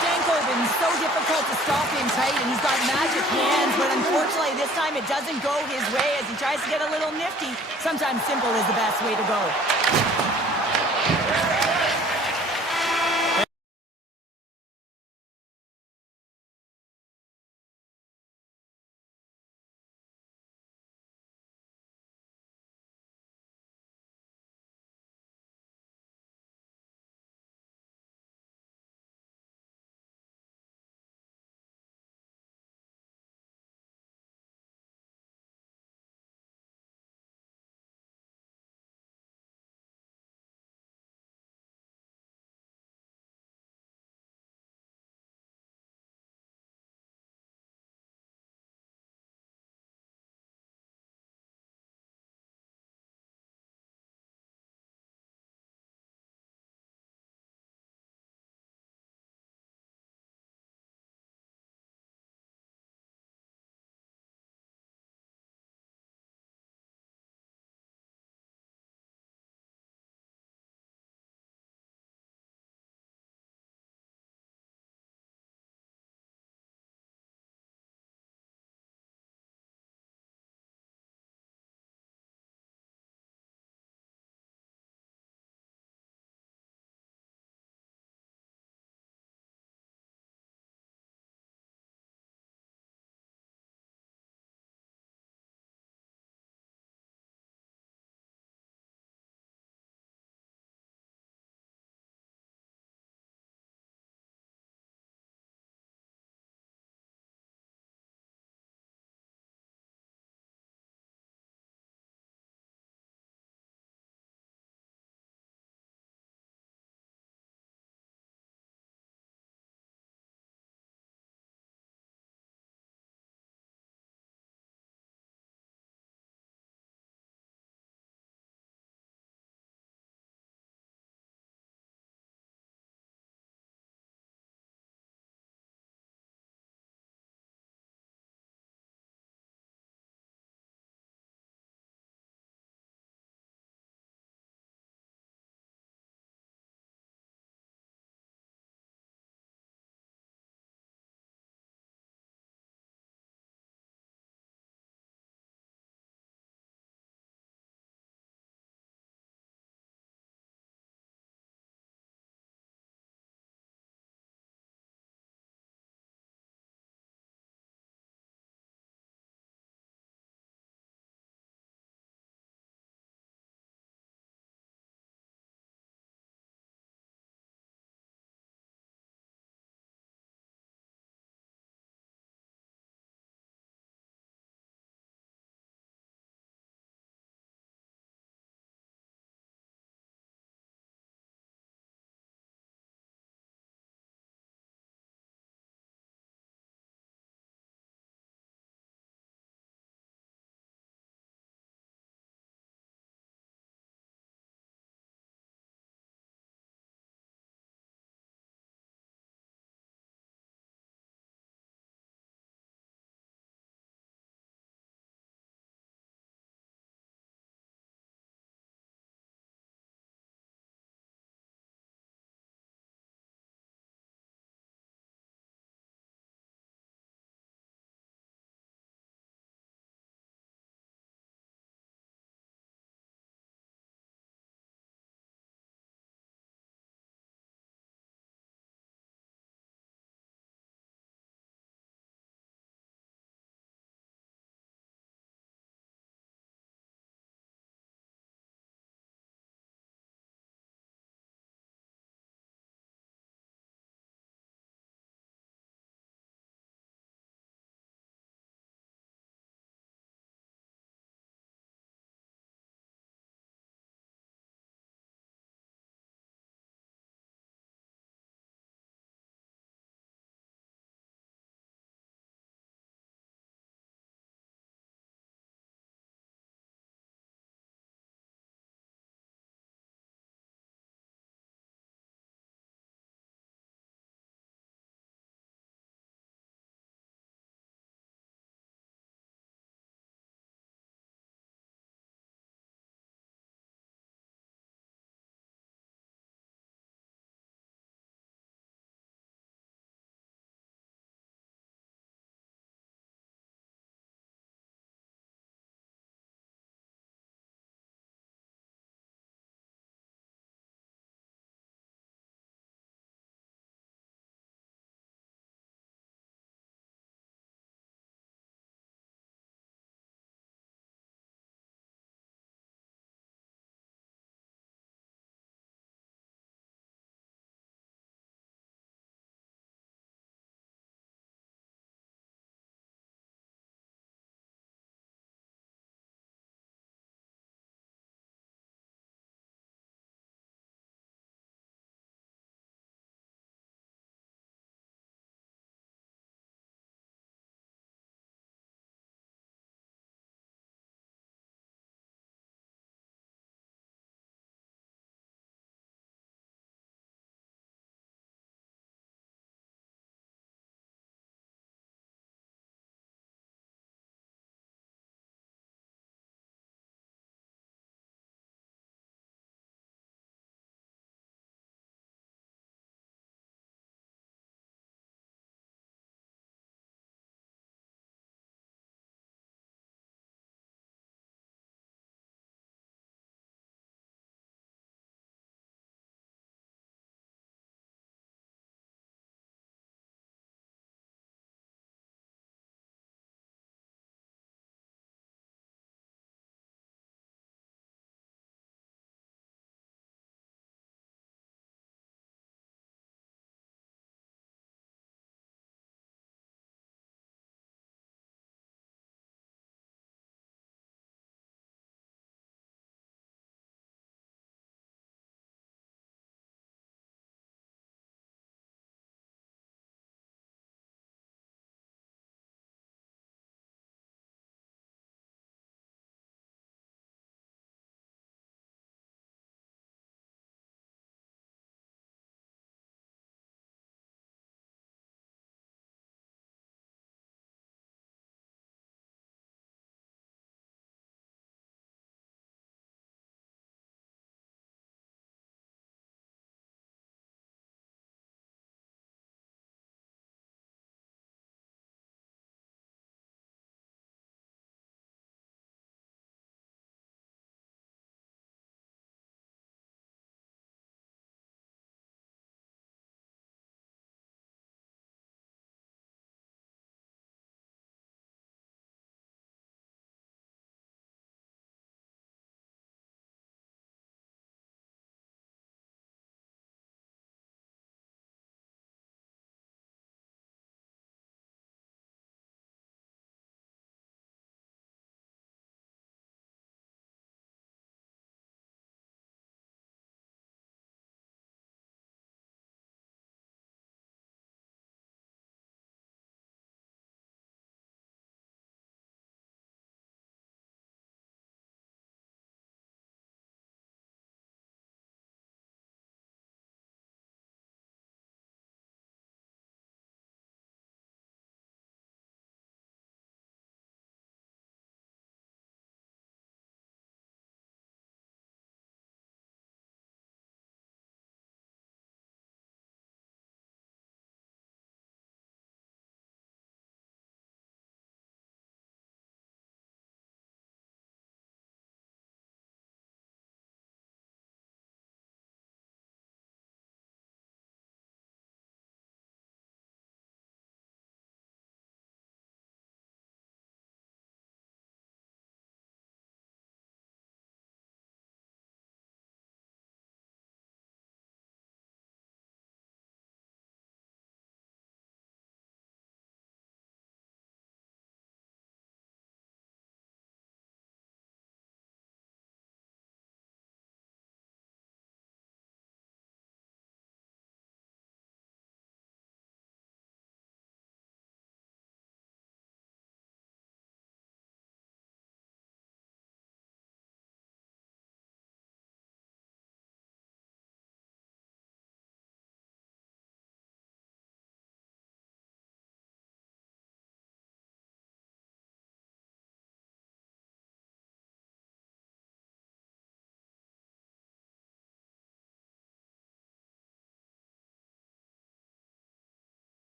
Stankoven's so difficult to stop in tight, and he's got magic hands, but unfortunately this time it doesn't go his way as he tries to get a little nifty. Sometimes simple is the best way to go.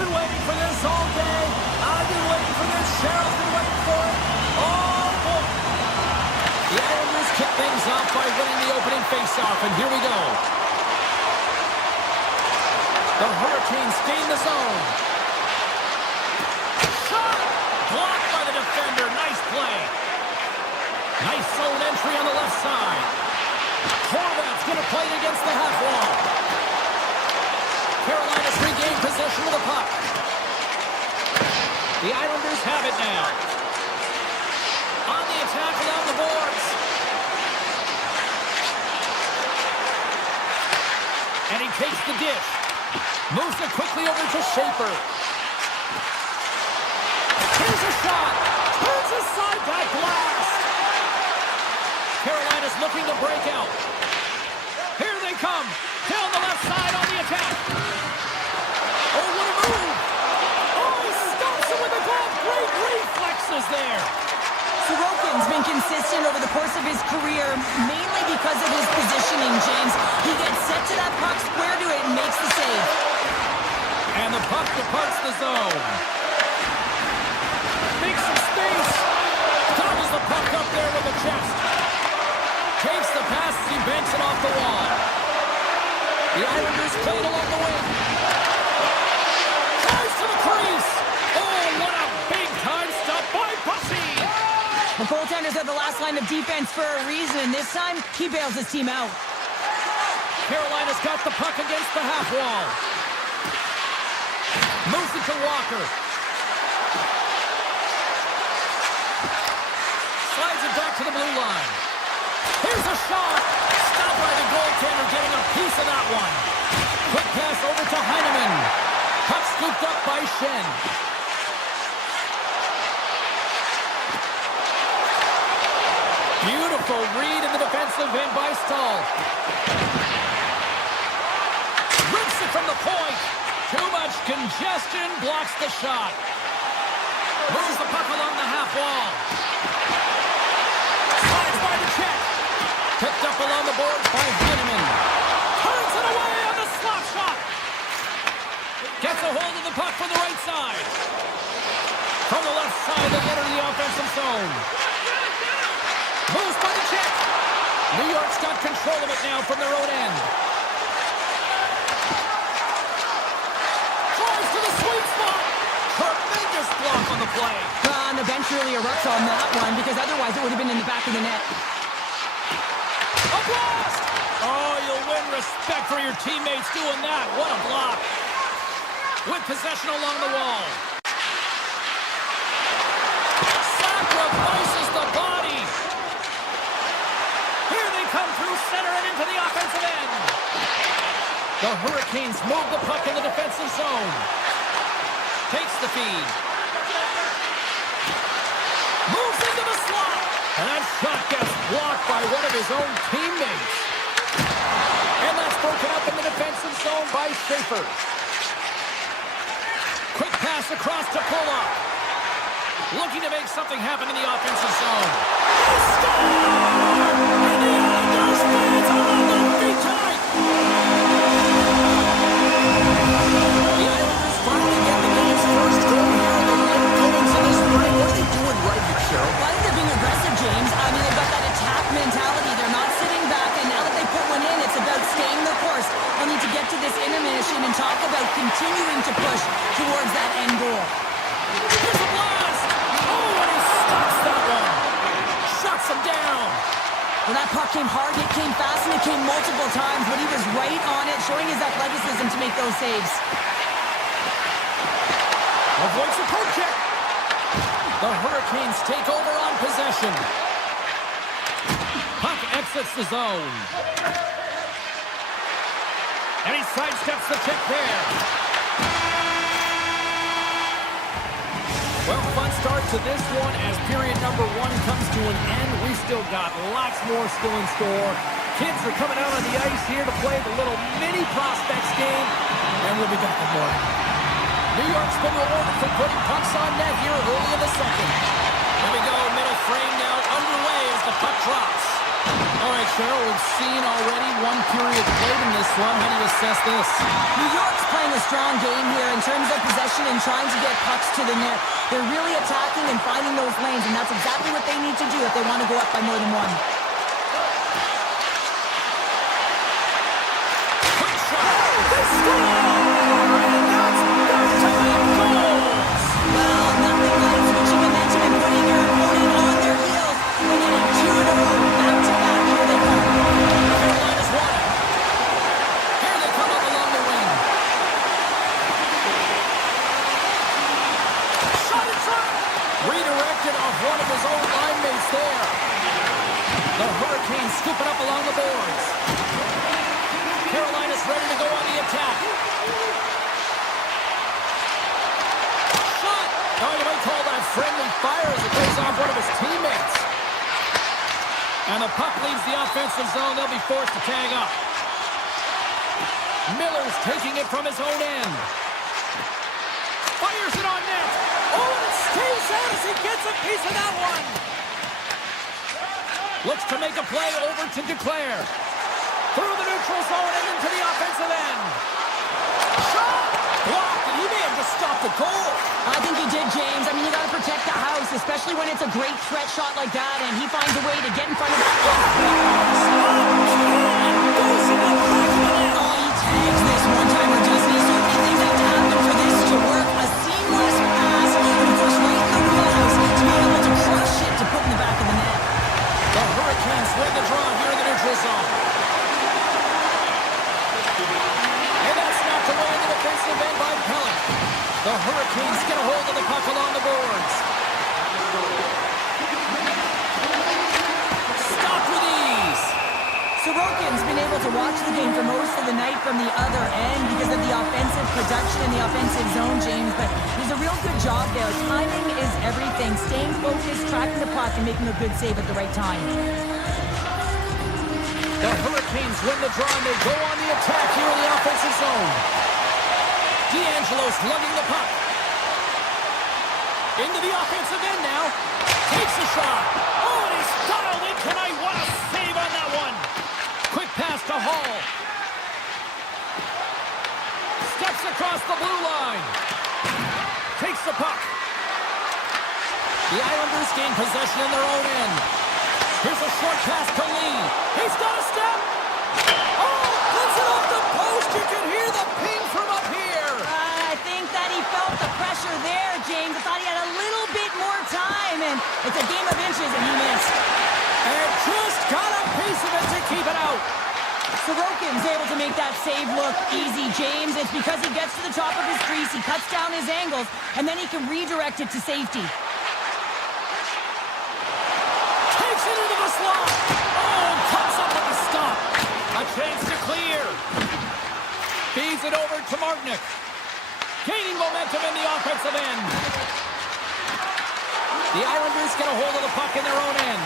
been waiting for this all day. I've been waiting for this. Cheryl's been waiting for it. Oh, boy. The Islanders kick things off by winning the opening faceoff, and here we go. The Hurricanes gain the zone. Shot! Blocked by the defender. Nice play. Nice zone entry on the left side. Horvat's going to play it against the half wall. Carolina's regained possession of the puck. The Islanders have it now. On the attack along the boards. And he takes the dish. Moves it quickly over to Schaefer. Here's a shot. Turns aside that blast. Carolina's looking to break out. Here they come. Down the left side on the attack. Oh, what a move. Oh, he stops it with a glove. Great reflexes there. Sorokin's been consistent over the course of his career, mainly because of his positioning, James. He gets set to that puck, square to it, and makes the save. And the puck departs the zone. Makes some space. Gobbles the puck up there with the chest. Takes the pass as he banks it off the wall. The Islanders play it along the wing. Tries to the crease. Oh, what a big-time stop by Bussy. The goaltenders are the last line of defense for a reason. This time, he bails his team out. Carolina's got the puck against the half wall. Moves it to Walker. Slides it back to the blue line. Here's a shot. Stopped by the goaltender, getting a piece of that one. Quick pass over to Heineman. Puck scooped up by Shen. Beautiful read in the defensive end by Stahl. Rips it from the point. Too much congestion, blocks the shot. Moves the puck along the half wall. Slides by the check. Picked up along the boards by Heineman. Turns it away on the slap shot. Gets a hold of the puck from the right side. From the left side, they enter the offensive zone. Moves by the check. New York's got control of it now from their own end. Tries to the sweet spot. Tremendous block on the play. And the bench really erupts on that one, because otherwise it would have been in the back of the net. A blast! Oh, you'll win respect for your teammates doing that. What a block. With possession along the wall. Sacrifices the body. Here they come through center and into the offensive end. The Hurricanes move the puck in the defensive zone. Takes the feed. Moves into the slot. And that shot gets blocked by one of his own teammates. And that's broken up in the defensive zone by Schaefer. Quick pass across to Pulock. Looking to make something happen in the offensive zone. And the Islanders fans are on their feet tonight. The Islanders finally get the game's first goal here in the late goings of the spring. What are they doing right here, Cheryl? Well, I think they're being aggressive, James. I mean, they've got that attack mentality. They're not sitting back, and now that they put one in, it's about staying the course. They'll need to get to this intermission and talk about continuing to push towards that end goal. Here's a blast! Oh, and he stops that one. Shuts him down. Well, that puck came hard, it came fast, and it came multiple times, but he was right on it, showing his athleticism to make those saves. Avoids the poke check. The Hurricanes take over on possession. Puck exits the zone. And he sidesteps the check there. Well, fun start to this one as period number one comes to an end. We've still got lots more still in store. Kids are coming out on the ice here to play the little mini prospects game, and we'll be back with more. New York's been rewarded for putting pucks on net here early in the second. Here we go, middle frame now underway as the puck drops. All right, Cheryl, we've seen already one period played in this one. How do you assess this? New York's playing a strong game here in terms of possession and trying to get pucks to the net. They're really attacking and finding those lanes, and that's exactly what they need to do if they want to go up by more than one. Quick shot! They score! And that's back-to-back goals! Well, nothing like switching momentum and putting your opponent on their heels. We're getting 2 in a row, back-to-back. Here they come. Carolina's won it. Here they come up along the wing. Shot in front! Redirected off one of his own line mates there. The Hurricanes scoop it up along the boards. Carolina's ready to go on the attack. Shot! Oh, you might call that friendly fire as it goes off one of his teammates. And the puck leaves the offensive zone. They'll be forced to tag up. Miller's taking it from his own end. Fires it on net. Oh, and it stays out as he gets a piece of that one. Looks to make a play over to Declare. Through the neutral zone and into the offensive end. Shot! Blocked, and he may have just stopped the goal. I think he did, James. I mean, you got to protect the house, especially when it's a great threat shot like that, and he finds a way to get in front of that. Oh, he tags this one-timer, doesn't he? So many things have to happen for this to work. A seamless pass, and of course, right in the wheelhouse to be able to crush it to put in the back of the net. The Hurricanes win the draw here in the neutral zone. And that's knocked away in the defensive end by Pellet. The Hurricanes get a hold of the puck along the boards. Stopped with ease. Sorokin's been able to watch the game for most of the night from the other end because of the offensive production in the offensive zone, James, but he's a real good job there. Timing is everything. Staying focused, tracking the puck, and making a good save at the right time. The Hurricanes win the draw and they go on the attack here in the offensive zone. D'Angelo's lugging the puck. Into the offensive end now. Takes a shot. Oh, and he's dialed in tonight. What a save on that one. Quick pass to Hall. Steps across the blue line. Takes the puck. The Islanders gain possession in their own end. Here's a short pass to Lee. He's got a step. Oh, puts it off the post. You can hear the ping from up here. I think that he felt the pressure there, James. I thought he had a little bit more time, and it's a game of inches, and he missed. And just got a piece of it to keep it out. Sorokin's able to make that save look easy, James. It's because he gets to the top of his crease, he cuts down his angles, and then he can redirect it to safety. Takes it into the slot. Oh, comes up with a stop. A chance to clear. Feeds it over to Martinick. Gaining momentum in the offensive end. The Islanders get a hold of the puck in their own end.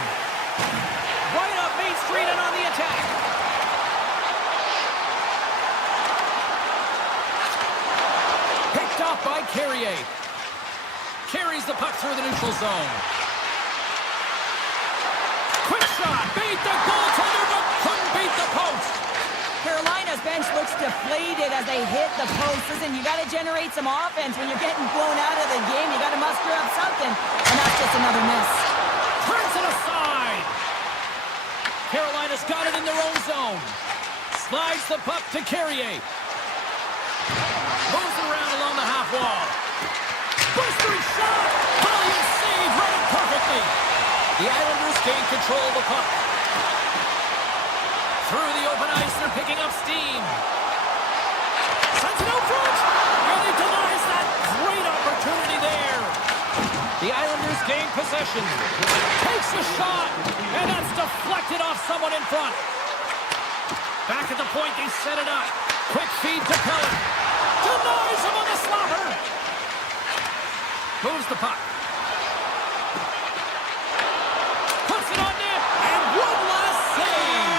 Right up Main Street and on the attack. Picked off by Carrier. Carries the puck through the neutral zone. Quick shot. Beat the goaltender, but couldn't beat the post. Carolina's bench looks deflated as they hit the post. Listen, you got to generate some offense. When you're getting blown out of the game, you got to muster up something. And that's just another miss. Turns it aside. Carolina's got it in their own zone. Slides the puck to Carrier. Moves around along the half wall. Blistering shot. Brilliant save. Read it perfectly. The Islanders gain control of the puck. Through the open ice, they're picking up steam. Sends it out front. And he denies that great opportunity there. The Islanders gain possession. Takes a shot. And that's deflected off someone in front. Back at the point, they set it up. Quick feed to Pellet. Denies him on the slaughter. Moves the puck. Puts it on net. And one last save.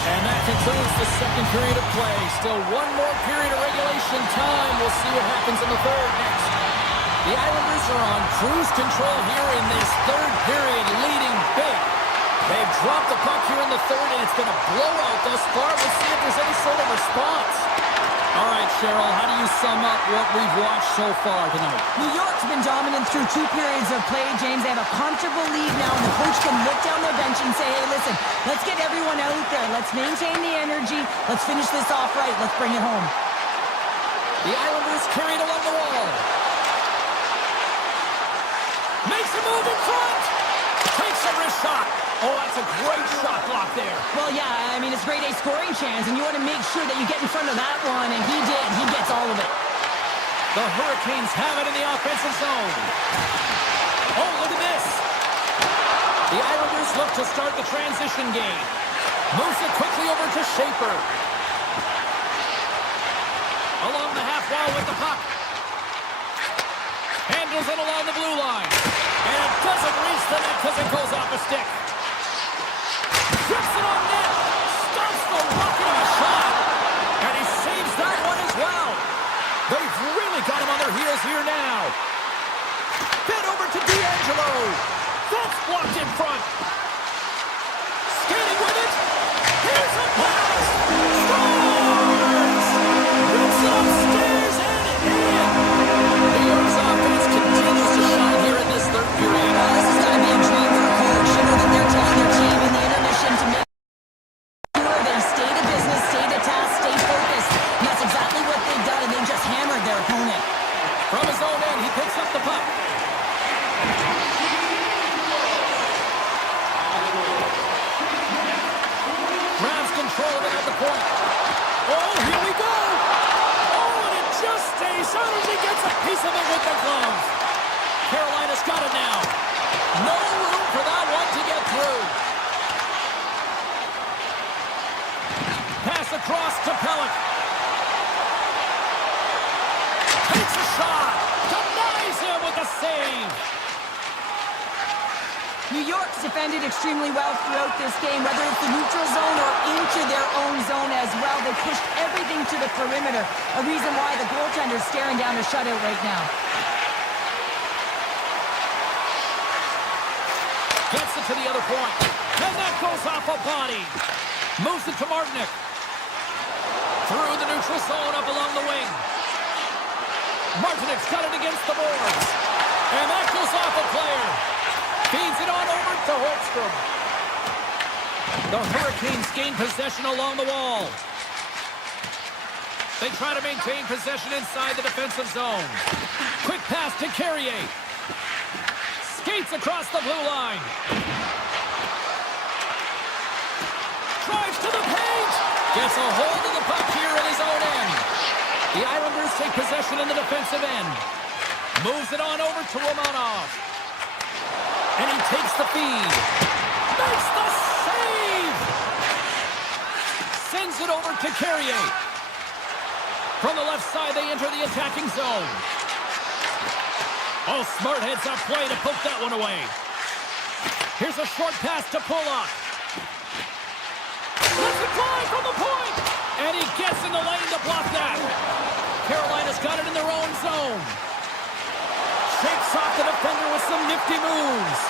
And that concludes the second period of play. Still one more period of regulation time. We'll see what happens in the third next. The Islanders are on cruise control here in this third period, leading big. They've dropped the puck here in the third, and it's been a blowout thus far. Let's see if there's any sort of response. All right, Cheryl, how do you sum up what we've watched so far tonight? New York's been dominant through 2 periods of play, James. They have a comfortable lead now, and the coach can look down their bench and say, hey, listen, let's get everyone out there. Let's maintain the energy. Let's finish this off right. Let's bring it home. The Islanders carried along the wall. Makes a move in front. Takes a wrist shot. Oh, that's a great shot block there. Well, yeah, I mean, it's grade A scoring chance, and you want to make sure that you get in front of that one, and he did. He gets all of it. The Hurricanes have it in the offensive zone. Oh, look at this. The Islanders look to start the transition game. Moves it quickly over to Schaefer. Along the half wall with the puck. Handles it along the blue line. And it doesn't reach the net because it goes off a stick. Trips it on net. Stops the rocket of a shot. And he saves that one as well. They've really got him on their heels here now. Fed over to D'Angelo. That's blocked in front. Skating with it. Here's a pass. Scores! Rips it upstairs and in. New York's offense continues to shine here in this third period. This is going to be a dream for a coach. You know that they're telling their team in the intermission to make sure they stay to business, stay to task, stay focused. And that's exactly what they've done, and they just hammered their opponent. From his own end, he picks up the puck. Grabs control of it at the point. Oh, here we go. Oh, and it just stays out as he gets a piece of it with the glove. Carolina's got it now. No room for that one to get through. Pass across to Pellick. Takes a shot. Denies him with a save. New York's defended extremely well throughout this game, whether it's the neutral zone or into their own zone as well. They pushed everything to the perimeter, a reason why the goaltender's staring down a shutout right now. Gets it to the other point. And that goes off a body. Moves it to Martinick. Through the neutral zone up along the wing. Martinick's got it against the boards. And that goes off a player. Feeds it on over to Holmstrom. The Hurricanes gain possession along the wall. They try to maintain possession inside the defensive zone. Quick pass to Carrier. Skates across the blue line. Drives to the paint. Gets a hold of the puck here in his own end. The Islanders take possession in the defensive end. Moves it on over to Romanov. And he takes the feed. Makes the save! Sends it over to Carrier. From the left side, they enter the attacking zone. Oh, smart heads up play to poke that one away. Here's a short pass to Pulock. Lets it fly from the point! And he gets in the lane to block that. Carolina's got it in their own zone. Shakes off the defender with some nifty moves.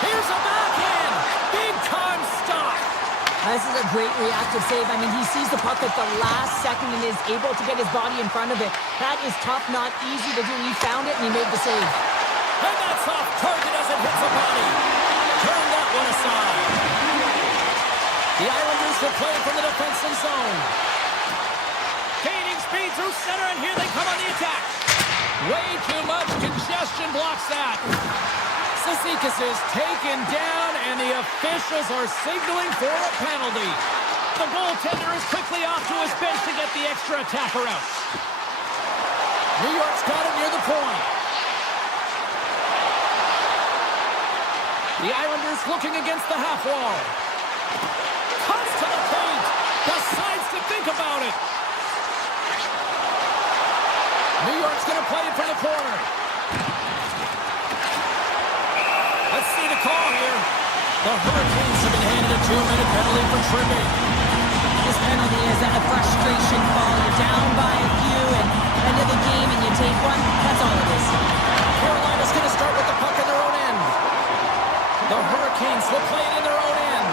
Here's a backhand. Big time stop. This is a great reactive save. I mean, he sees the puck at the last second and is able to get his body in front of it. That is tough, not easy to do. He found it and he made the save. And that's off target as it hits the body. Turn that one aside. The Islanders will play from the defensive zone. Gaining speed through center, and here they come on the attack. Way too much congestion blocks that. Cizikas is taken down, and the officials are signaling for a penalty. The goaltender is quickly off to his bench to get the extra attacker out. New York's got it near the point. The Islanders looking against the half wall. Cuts to the paint. Decides to think about it. New York's going to play it from the corner. Let's see the call here. The Hurricanes have been handed a 2-minute penalty for tripping. This penalty is a frustration call. You're down by a few, and of the game and you take one. That's all it is. Carolina's going to start with the puck in their own end. The Hurricanes will play it in their own end.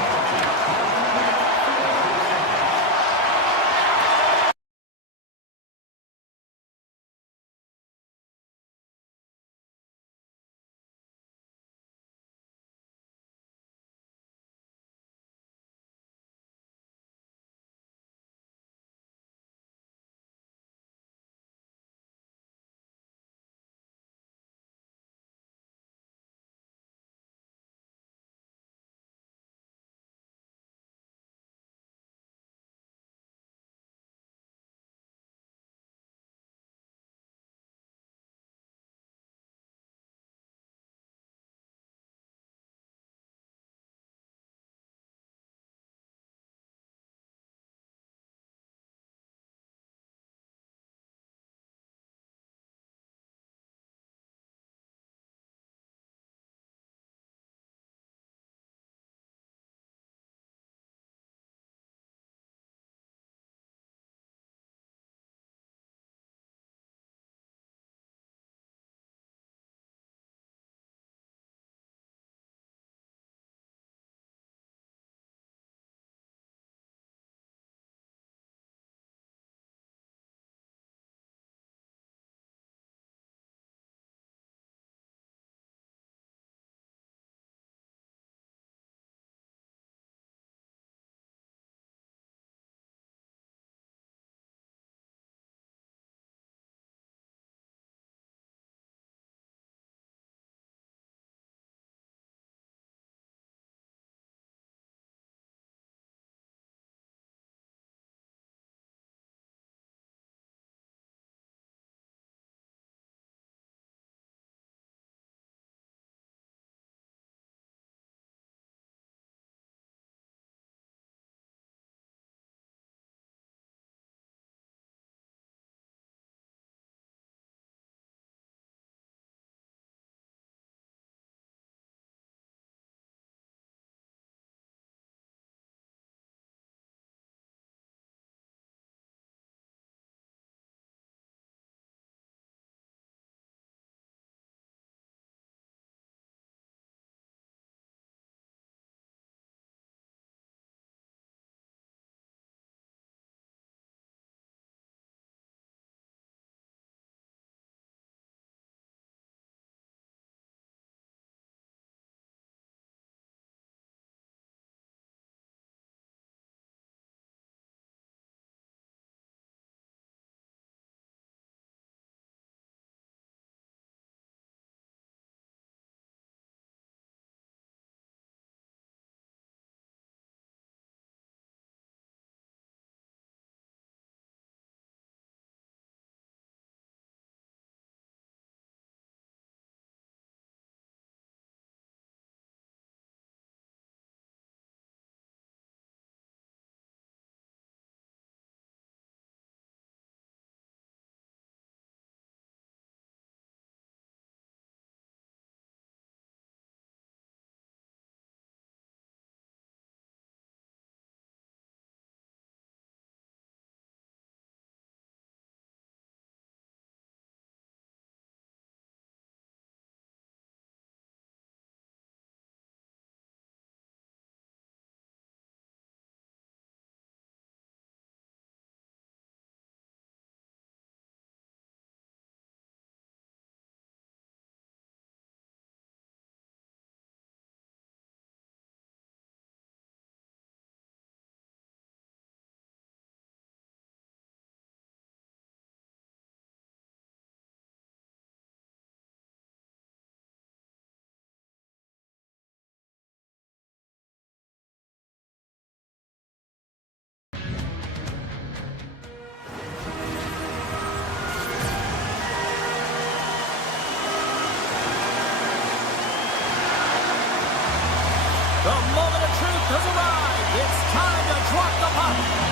The moment of truth has arrived. It's time to drop the puck.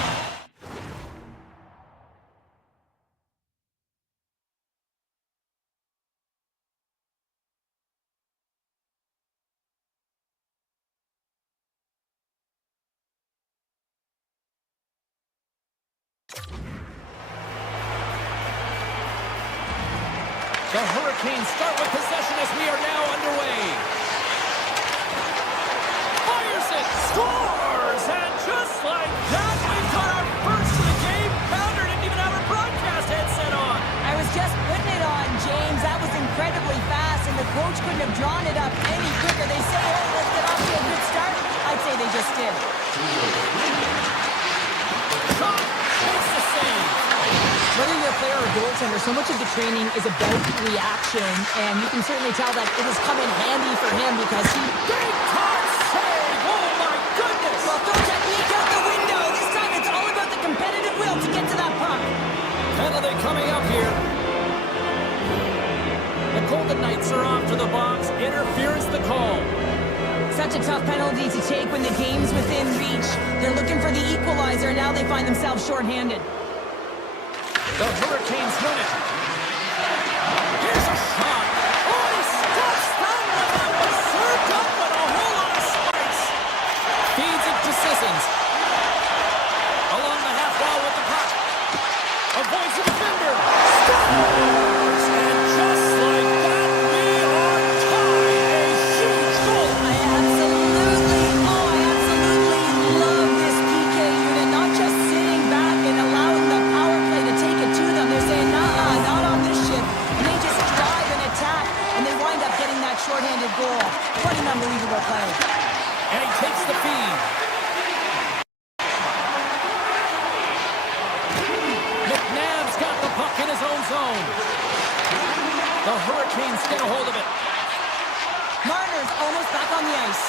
The Hurricanes start with possession as we are now underway. Fires it, scores, and just like that, we've got our first of the game. Pounder didn't even have her broadcast headset on. I was just putting it on, James. That was incredibly fast, and the coach couldn't have drawn it up any quicker. They say, hey, let's get off to a good start. I'd say they just did. Shot, makes the save. Whether you're a player or goaltender, so much of the training is about reaction, and you can certainly tell that it has come in handy for him because he... Big time save! Oh my goodness! Well, throw technique out the window. This time it's all about the competitive will to get to that puck. Penalty coming up here. The Golden Knights are off to the box. Interference the call. Such a tough penalty to take when the game's within reach. They're looking for the equalizer, and now they find themselves shorthanded. The Hurricanes win it. Here's a shot. Oh, he stops that one. That was served up with a whole lot of spice. Feeds it to Sissons. Along the half wall with the puck. Avoids the defender. Scores! And just like that, we are tied. A huge goal. I absolutely love this PK unit. Not just sitting back and allowing the power play to take it to them. They're saying, nah, not on this ship. And they just drive and attack, and they wind up getting that shorthanded goal. What an unbelievable play. And he takes the feed. McNabb's got the puck in his own zone. The Hurricanes get a hold of it. Marner's almost back on the ice.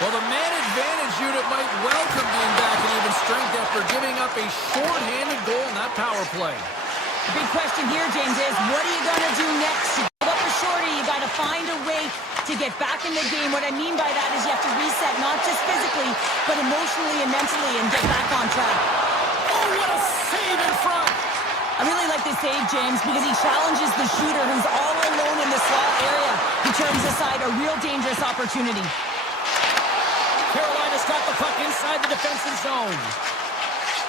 Well, the man advantage unit might welcome being back in even strength after giving up a short-handed goal in that power play. The big question here, James, is what are you going to do next? You give up a shorty, you got to find a way to get back in the game. What I mean by that is you have to reset, not just physically, but emotionally and mentally, and get back on track. Oh, what a save in front. I really like this save, James, because he challenges the shooter who's all alone in the slot area. He turns aside a real dangerous opportunity. Carolina's got the puck inside the defensive zone.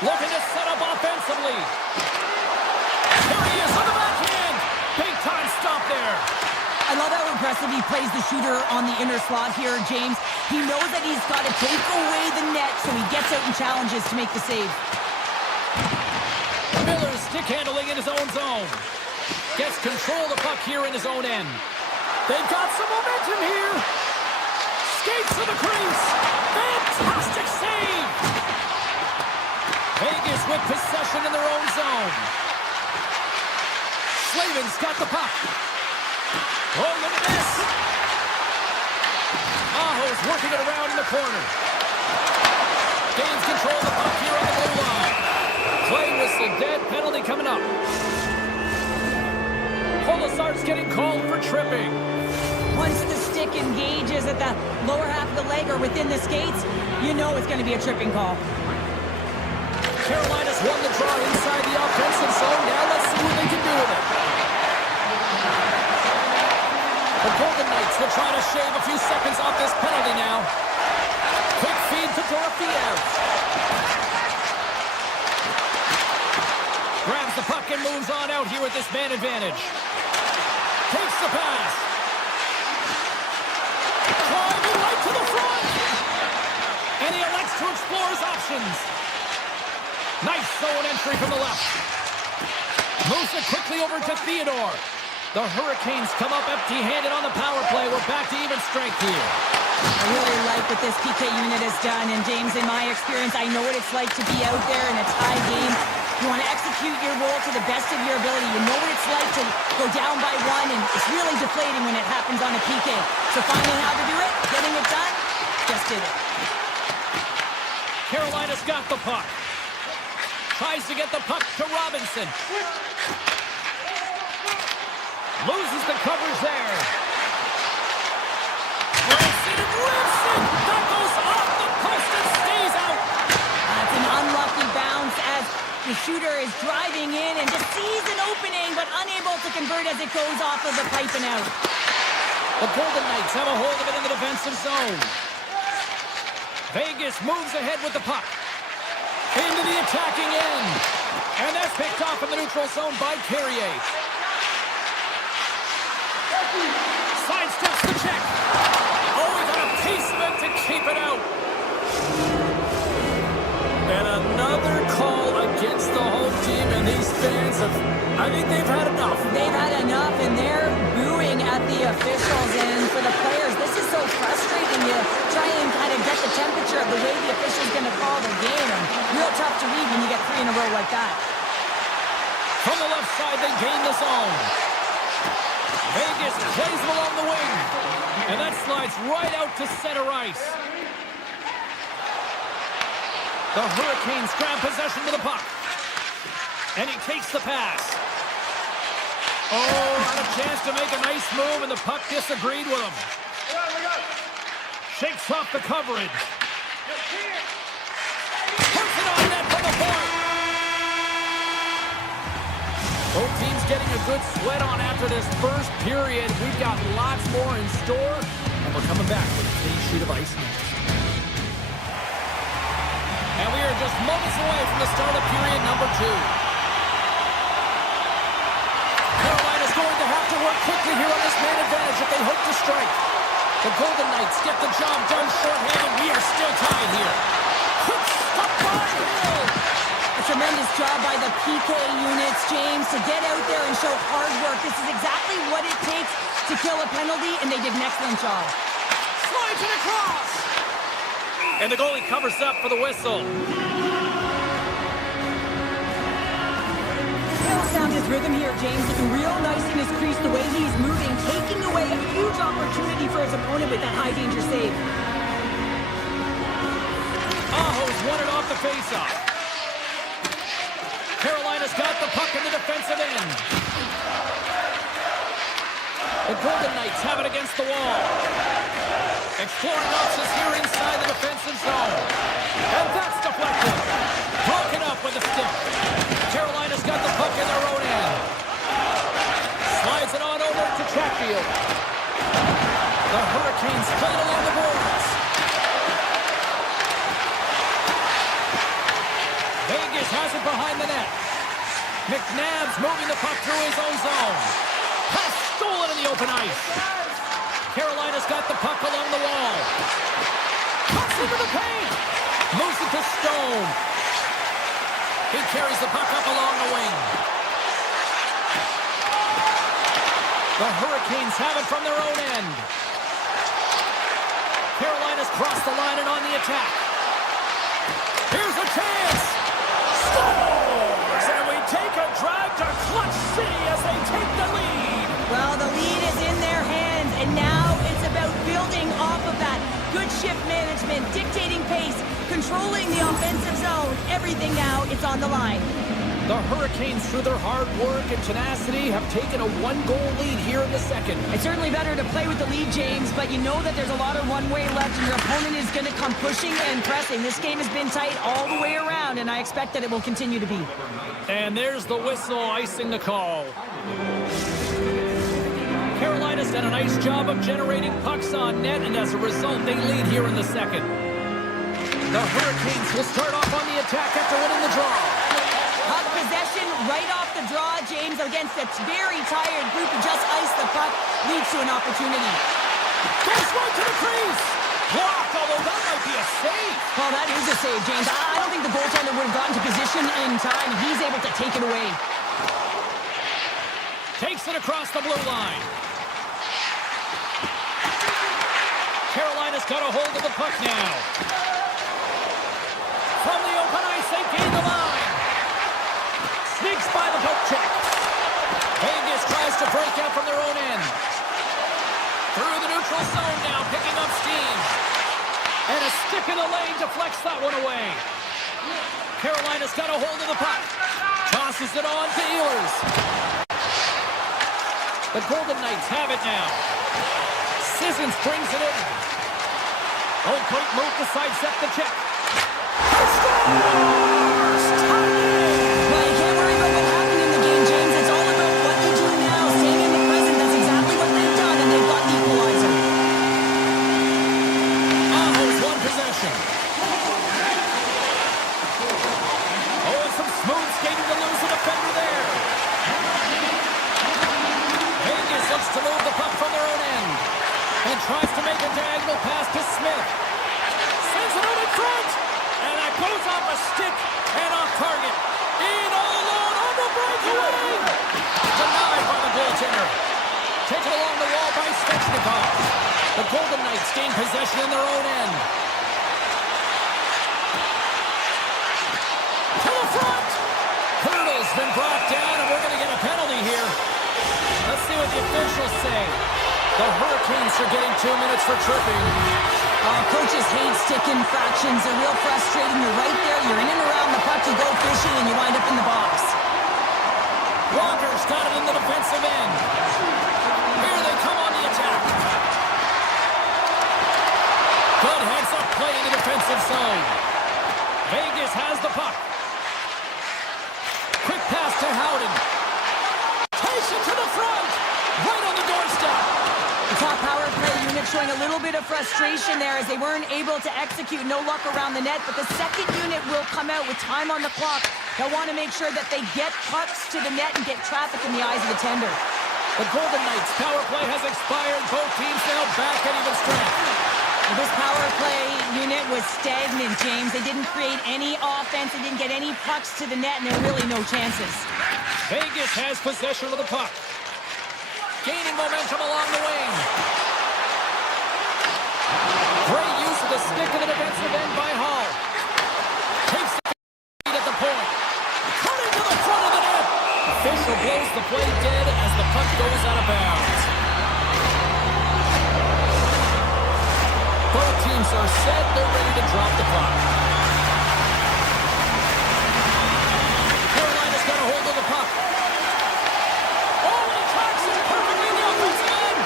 Looking to set up offensively. There he is on the backhand. Big time stop there. I love how impressive he plays the shooter on the inner slot here, James. He knows that he's got to take away the net, so he gets out and challenges to make the save. Miller stick handling in his own zone. Gets control of the puck here in his own end. They've got some momentum here. Skates to the crease. Fantastic save. Vegas with possession in their own zone. Slavin's got the puck. Oh, look at this. Aho's working it around in the corner. Gains control of the puck here on the blue line. Play whistle dead. Penalty coming up. Colasar's getting called for tripping. Once the stick engages at the lower half of the leg or within the skates, you know it's going to be a tripping call. Carolina's won the draw inside the offensive zone. Now let's see what they can do with it. The Golden Knights will try to shave a few seconds off this penalty now. Quick feed to Dorofiev. Grabs the puck and moves on out here with this man advantage. Takes the pass. Driving right to the front. And he elects to explore his options. Nice zone entry from the left. Moves it quickly over to Theodore. The Hurricanes come up empty-handed on the power play. We're back to even strength here. I really like what this PK unit has done. And, James, in my experience, I know what it's like to be out there in a tie game. You want to execute your role to the best of your ability. You know what it's like to go down by one, and it's really deflating when it happens on a PK. So finding how to do it, getting it done, just did it. Carolina's got the puck. Tries to get the puck to Robinson. Loses the coverage there. Branson and Wilson. That goes off the post and stays out. That's an unlucky bounce as the shooter is driving in and just sees an opening but unable to convert as it goes off of the pipe and out. The Golden Knights have a hold of it in the defensive zone. Vegas moves ahead with the puck. Into the attacking end. And that's picked off in the neutral zone by Carrier. Sidesteps the check. Oh, he got a piece of it to keep it out. And another call against the home team, and these fans I think they've had enough. They've had enough, and they're booing at the officials. And for the players, this is so frustrating. You try and kind of get the temperature of the way the official's going to call the game. And real tough to read when you get 3 in a row like that. From the left side, they gain the zone. Vegas plays him along the wing. And that slides right out to center ice. The Hurricanes grab possession with the puck. And he takes the pass. Oh, had a chance to make a nice move, and the puck disagreed with him. Shakes off the coverage. Puts it on net from the point. Both teams getting a good sweat on after this first period. We've got lots more in store, and we're coming back with a clean sheet of ice next. And we are just moments away from the start of period number 2. Carolina's going to have to work quickly here on this man advantage if they hope to strike. The Golden Knights get the job done shorthanded. We are still tied here. Quick stop by Hill. A tremendous job by the PK units, James, to get out there and show hard work. This is exactly what it takes to kill a penalty, and they did an excellent job. Slides it across. And the goalie covers up for the whistle. Hill found his rhythm here, James, looking real nice in his crease, the way he's moving, taking away a huge opportunity for his opponent with that high-danger save. Aho's won it off the faceoff. Carolina's got the puck in the defensive end. The Golden Knights have it against the wall. Exploring options here inside the defensive zone. And that's deflected. Broken up with a stick. Carolina's got the puck in their own end. Slides it on over to Chatfield. The Hurricanes playing along the boards. Vegas has it behind the net. McNabb's moving the puck through his own zone. Pass stolen in the open ice. Carolina's got the puck along the wall. Pucks into the paint. Moves it to Stone. He carries the puck up along the wing. The Hurricanes have it from their own end. Carolina's crossed the line and on the attack. Here's a chance. Scores! And we take a drive to Clutch City as they take the lead. Well, the lead is in their hands, and now it's about building off of that. Good shift management, dictating pace, controlling the offensive zone. Everything now, it's on the line. The Hurricanes, through their hard work and tenacity, have taken a 1-goal lead here in the second. It's certainly better to play with the lead, James, but you know that there's a lot of one-way left, and your opponent is going to come pushing and pressing. This game has been tight all the way around, and I expect that it will continue to be. And there's the whistle icing the call. Carolina's done a nice job of generating pucks on net, and as a result, they lead here in the second. The Hurricanes will start off on the attack after winning the draw. Puck possession right off the draw, James, against a very tired group who just iced the puck, leads to an opportunity. Goes right to the crease. Blocked, although that might be a save. Well, that is a save, James. I don't think the goaltender would have gotten to position in time. He's able to take it away. Takes it across the blue line. Carolina's got a hold of the puck now. From the open ice, they gain the line. Sneaks by the poke check. Vegas tries to break out from their own end. Through the neutral zone now, picking up steam. And a stick in the lane deflects that one away. Carolina's got a hold of the puck. Tosses it on to Ehlers. The Golden Knights have it now. Sissons brings it in. Oh, quick move to sidestep the check. Scores! Well, you can't worry about what happened in the game, James. It's all about what you do now. Staying in the present, that's exactly what they've done, and they've got the equalizer. Aho's won possession. Oh, and some smooth skating to lose a defender there. Vegas looks to move the puck from Smith. Sends it out in front. And that goes off a stick and off target. In all alone on the breakaway. Denied by the goaltender. Taken along the wall by Svechnikov. The Golden Knights gain possession in their own end. To the front. Hurdle's been brought down, and we're going to get a penalty here. Let's see what the officials say. The Hurricanes are getting 2 minutes for tripping. Coaches hate stick infractions. They're real frustrating. You're right there. You're in and around the puck. You go fishing, and you wind up in the box. Walker's got it in the defensive end. Here they come on the attack. Good heads-up play in the defensive zone. Vegas has the puck. Quick pass to Howden. Takes it to the front. Right on the doorstep. The top power play unit showing a little bit of frustration there as they weren't able to execute. No luck around the net, but the second unit will come out with time on the clock. They'll want to make sure that they get pucks to the net and get traffic in the eyes of the tender. The Golden Knights power play has expired. Both teams now back at even strength. This power play unit was stagnant, James. They didn't create any offense. They didn't get any pucks to the net, and there were really no chances. Vegas has possession of the puck. Gaining momentum along the wing. Great use of the stick in the defensive end by Hall. Takes the lead at the point. Coming to the front of the net. Official blows the play dead as the puck goes out of bounds. Both teams are set. They're ready to drop the puck. Carolina's got a hold of the puck. Oh, he tracks it perfectly in the offensive end.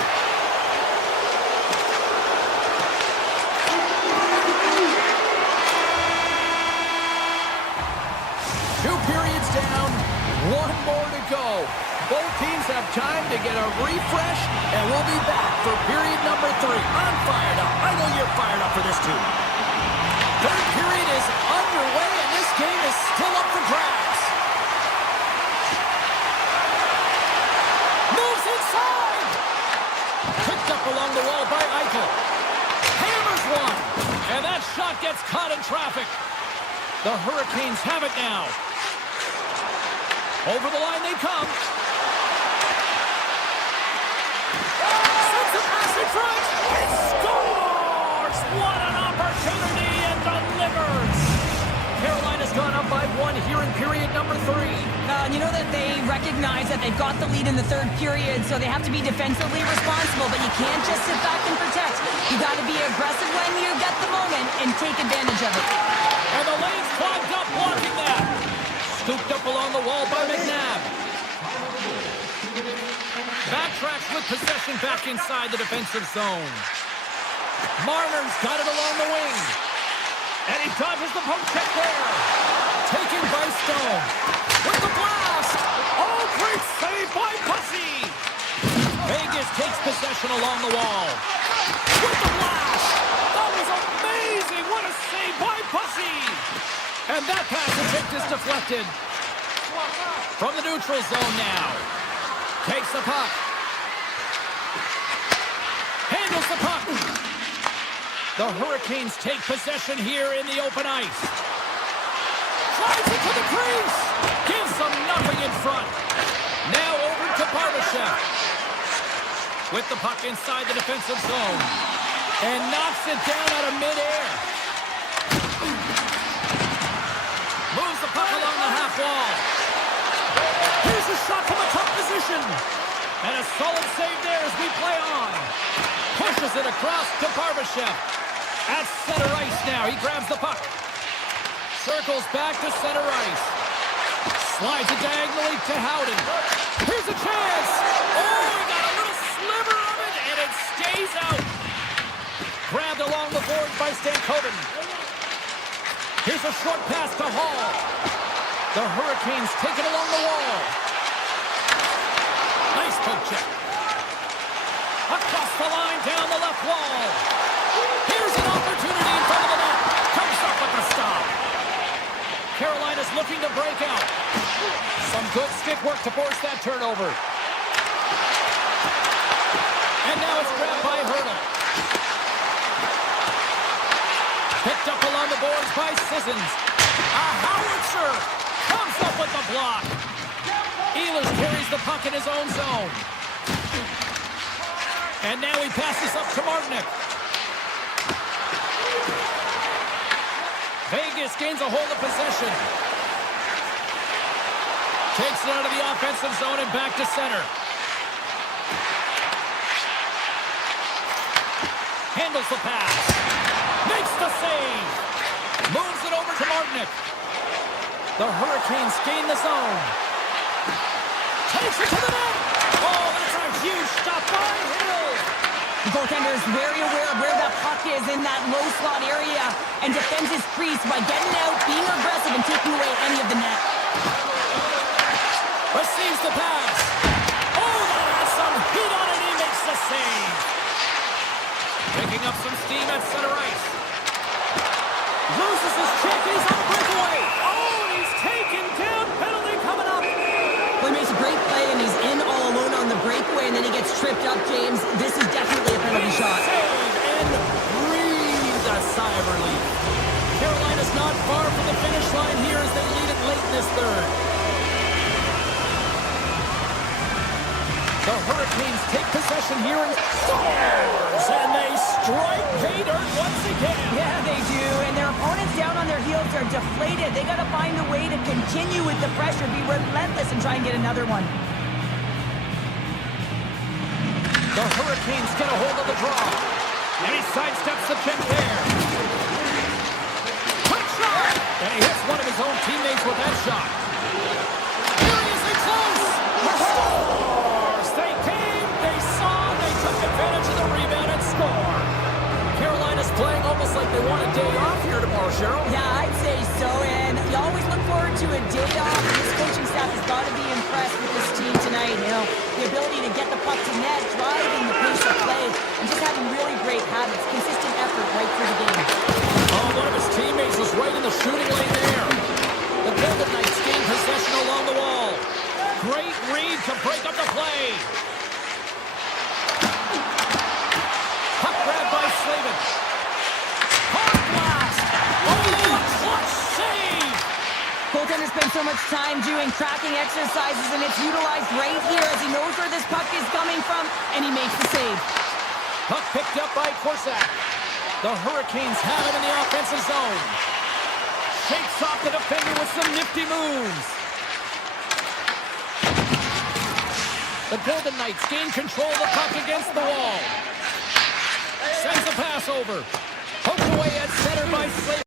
Two periods down, one more to go. Both teams have time to get a refresh, and we'll be back for period number 3. I'm fired up. I know you're fired up for this too. Third period is underway, and this game is still up for grabs. Moves inside. Picked up along the wall by Eichel. Hammers one. And that shot gets caught in traffic. The Hurricanes have it now. Over the line they come. Sends the pass in front. He scores! What an opportunity, and delivers! Carolina's gone up by 1 here in period number 3. And you know that they recognize that they've got the lead in the third period, so they have to be defensively responsible, but you can't just sit back and protect. You got to be aggressive when you get the moment and take advantage of it. And the lane's clogged up blocking that. Scooped up along the wall by McNabb. Backtracks with possession back inside the defensive zone. Marner's got it along the wing. And he dodges the poke check there. Taken by Stone. With the blast. Oh, great save by Pussy. Vegas takes possession along the wall. With the blast. That was amazing. What a save by Pussy. And that pass attempt is deflected. From the neutral zone now. Takes the puck. Handles the puck. The Hurricanes take possession here in the open ice. Drives it to the crease. Gives them nothing in front. Now over to Barbashev. With the puck inside the defensive zone. And knocks it down out of midair. Moves the puck along the half wall. Here's a shot from a tough position. And a solid save there as we play on. Pushes it across to Barbashev. At center ice now. He grabs the puck. Circles back to center ice. Slides it diagonally to Howden. Here's a chance. Oh, he got a little sliver of it, and it stays out. Grabbed along the boards by Stankoven. Here's a short pass to Hall. The Hurricanes take it along the wall. Nice poke check. Across the line, down the left wall. Here's an opportunity in front of the net. Comes up with the stop. Carolina's looking to break out. Some good stick work to force that turnover. And now it's grabbed by Hurdle. Picked up along the boards by Sissons. A howitzer comes up with the block. Ehlers carries the puck in his own zone. And now he passes up to Martinick. Vegas gains a hold of possession. Takes it out of the offensive zone and back to center. Handles the pass. Makes the save. Moves it over to Martinick. The Hurricanes gain the zone. Takes it to the net. Oh, that's a huge stop by Hill. The goaltender is very aware of where that puck is in that low slot area and defends his crease by getting out, being aggressive, and taking away any of the net. Receives the pass. Oh, that has some heat on it. He makes the save. Picking up some steam at center ice. Loses his check. He's on a breakaway. Oh, he's taken down. Penalty coming up. Well, he makes a great play, and he's in all alone on the breakaway, and then he gets tripped up, James. This is definitely a penalty shot. Save and breathes a sigh of relief. Carolina's not far from the finish line here as they lead it late in this third. The Hurricanes take possession here and scores, and they strike pay dirt once again. Yeah, they do, and their opponents down on their heels are deflated. They got to find a way to continue with the pressure, be relentless, and try and get another one. The Hurricanes get a hold of the draw, and he sidesteps the check there. Quick shot, and he hits one of his own teammates with that shot. Seriously close. Scores. They came, they saw, they took advantage of the rebound and score. Carolina's playing almost like they want a day off here tomorrow, Cheryl. Yeah, I'd say so, and you always look forward to a day off. This coaching staff has got to be impressed with this team tonight. You know, the ability to get the puck to net, driving the pace of play, and just having really great habits, consistent effort right through the game. Oh, one of his teammates was right in the shooting lane there. The Golden Knights gain possession along the wall. Great read to break up the play. Puck grabbed by Slavin. Hard blast. Oh, a clutch save. Goaltender spends so much time doing tracking exercises, and it's utilized right here as he knows where this puck is coming from, and he makes the save. Puck picked up by Korsak. The Hurricanes have it in the offensive zone. Shakes off the defender with some nifty moves. The Golden Knights gain control of the puck against the wall. Sends the pass over. Poked away at center by Slater.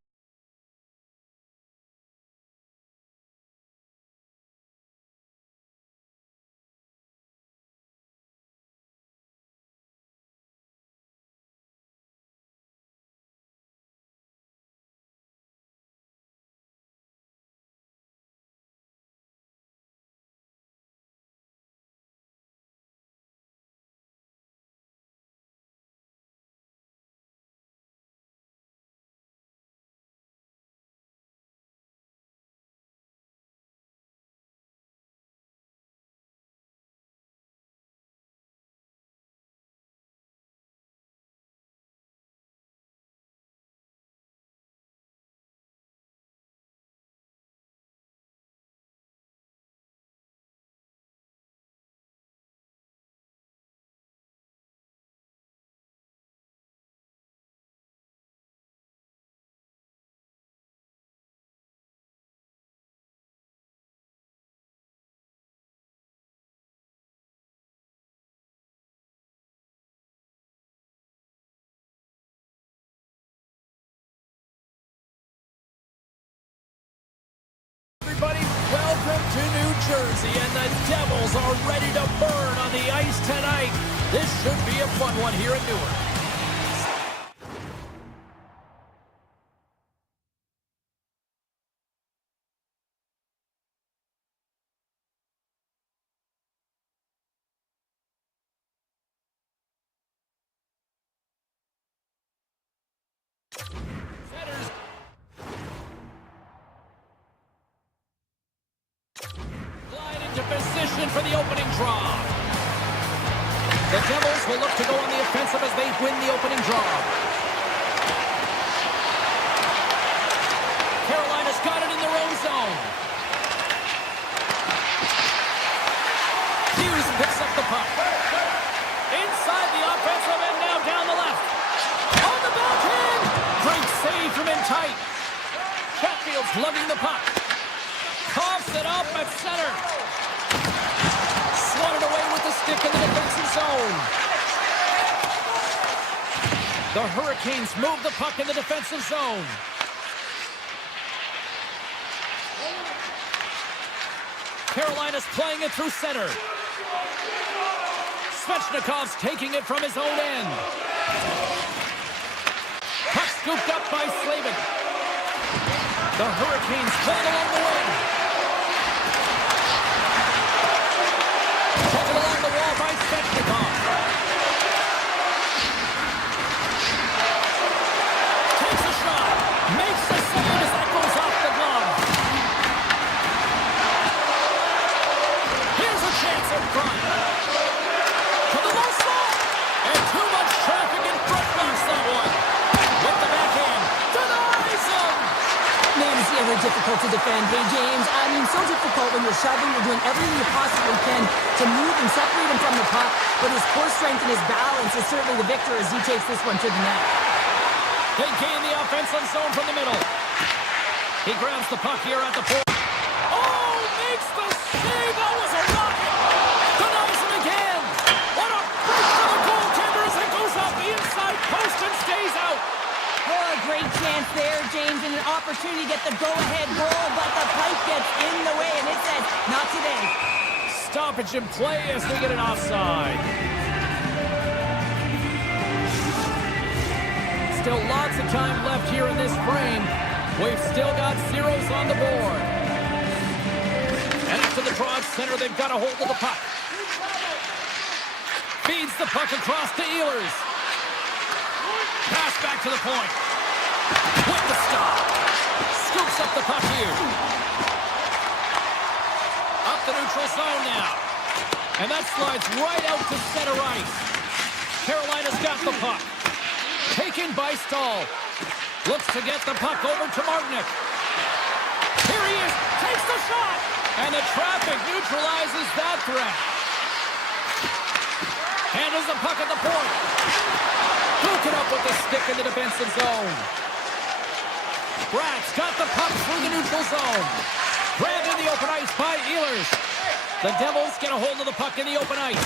Everybody, welcome to New Jersey, and the Devils are ready to burn on the ice tonight. This should be a fun one here in Newark. Centers. Glide into position for the opening draw. The Devils will look to go on the offensive as they win the opening draw. Childs lugging the puck. Coughs it up at center. Swatted away with the stick in the defensive zone. The Hurricanes move the puck in the defensive zone. Carolina's playing it through center. Svechnikov's taking it from his own end. Puck scooped up by Slavin. The Hurricanes playing along the wing. Taken along the wall by Svechnikov. Takes a shot. Makes the save as that goes off the glove. Here's a chance in front. To the low slot. And too much traffic in front blocks that one. With the backhand. Denies him. Man, is he ever difficult to defend. Hey, James, I mean, so difficult when you're shoving. You're doing everything you possibly can to move and separate him from the puck. But his core strength and his balance is certainly the victor as he takes this one to the net. They gain the offensive zone from the middle. He grabs the puck here at the point. Oh, makes the save. That was a rocket. Denies him again. What a break for the goaltender as it goes off the inside post and stays out. Oh, a great chance there, James, and an opportunity to get the go-ahead goal, but the pipe gets in the way, and it says, not today. Stoppage in play as we get an offside. Still lots of time left here in this frame. We've still got zeros on the board. And after the draw at center, they've got a hold of the puck. Feeds the puck across to Ehlers. Pass back to the point. With the stop. Scoops up the puck here. Up the neutral zone now. And that slides right out to center ice. Carolina's got the puck. Taken by Stahl. Looks to get the puck over to Martinick. Here he is. Takes the shot. And the traffic neutralizes that threat. Handles the puck at the point. Broken up with the stick in the defensive zone. Bratt's got the puck through the neutral zone. Grabbed in the open ice by Ehlers. The Devils get a hold of the puck in the open ice.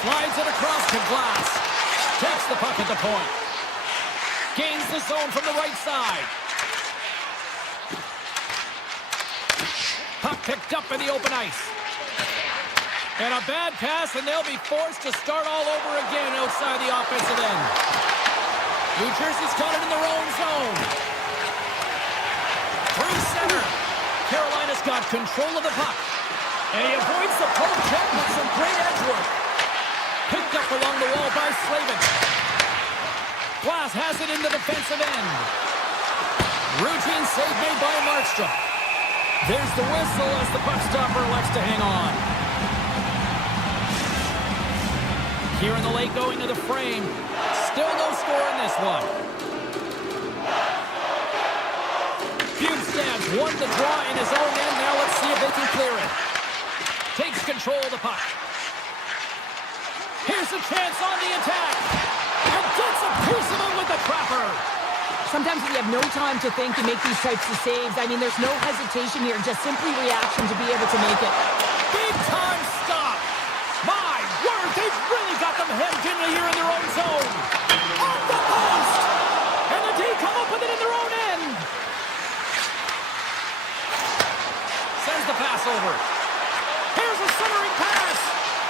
Slides it across to Glass. Takes the puck at the point. Gains the zone from the right side. Puck picked up in the open ice. And a bad pass, and they'll be forced to start all over again outside the offensive end. New Jersey's got it in their own zone. Through center. Carolina's got control of the puck. And he avoids the poke check with some great edge work. Picked up along the wall by Slavin. Glass has it in the defensive end. Routine save made by Markstrom. There's the whistle as the puck stopper elects to hang on. Here in the late going of the frame. Still no score in this one. Bjugstad's won the draw in his own end. Now let's see if they can clear it. Takes control of the puck. Here's a chance on the attack. And gets a piece of him with the trapper. Sometimes we have no time to think to make these types of saves. I mean, there's no hesitation here, just simply reaction to be able to make it. Big time stop. My word, they've really got them hemmed in here in their own zone. Off the post. And the D come up with it in their own end. Sends the pass over. Here's a centering pass.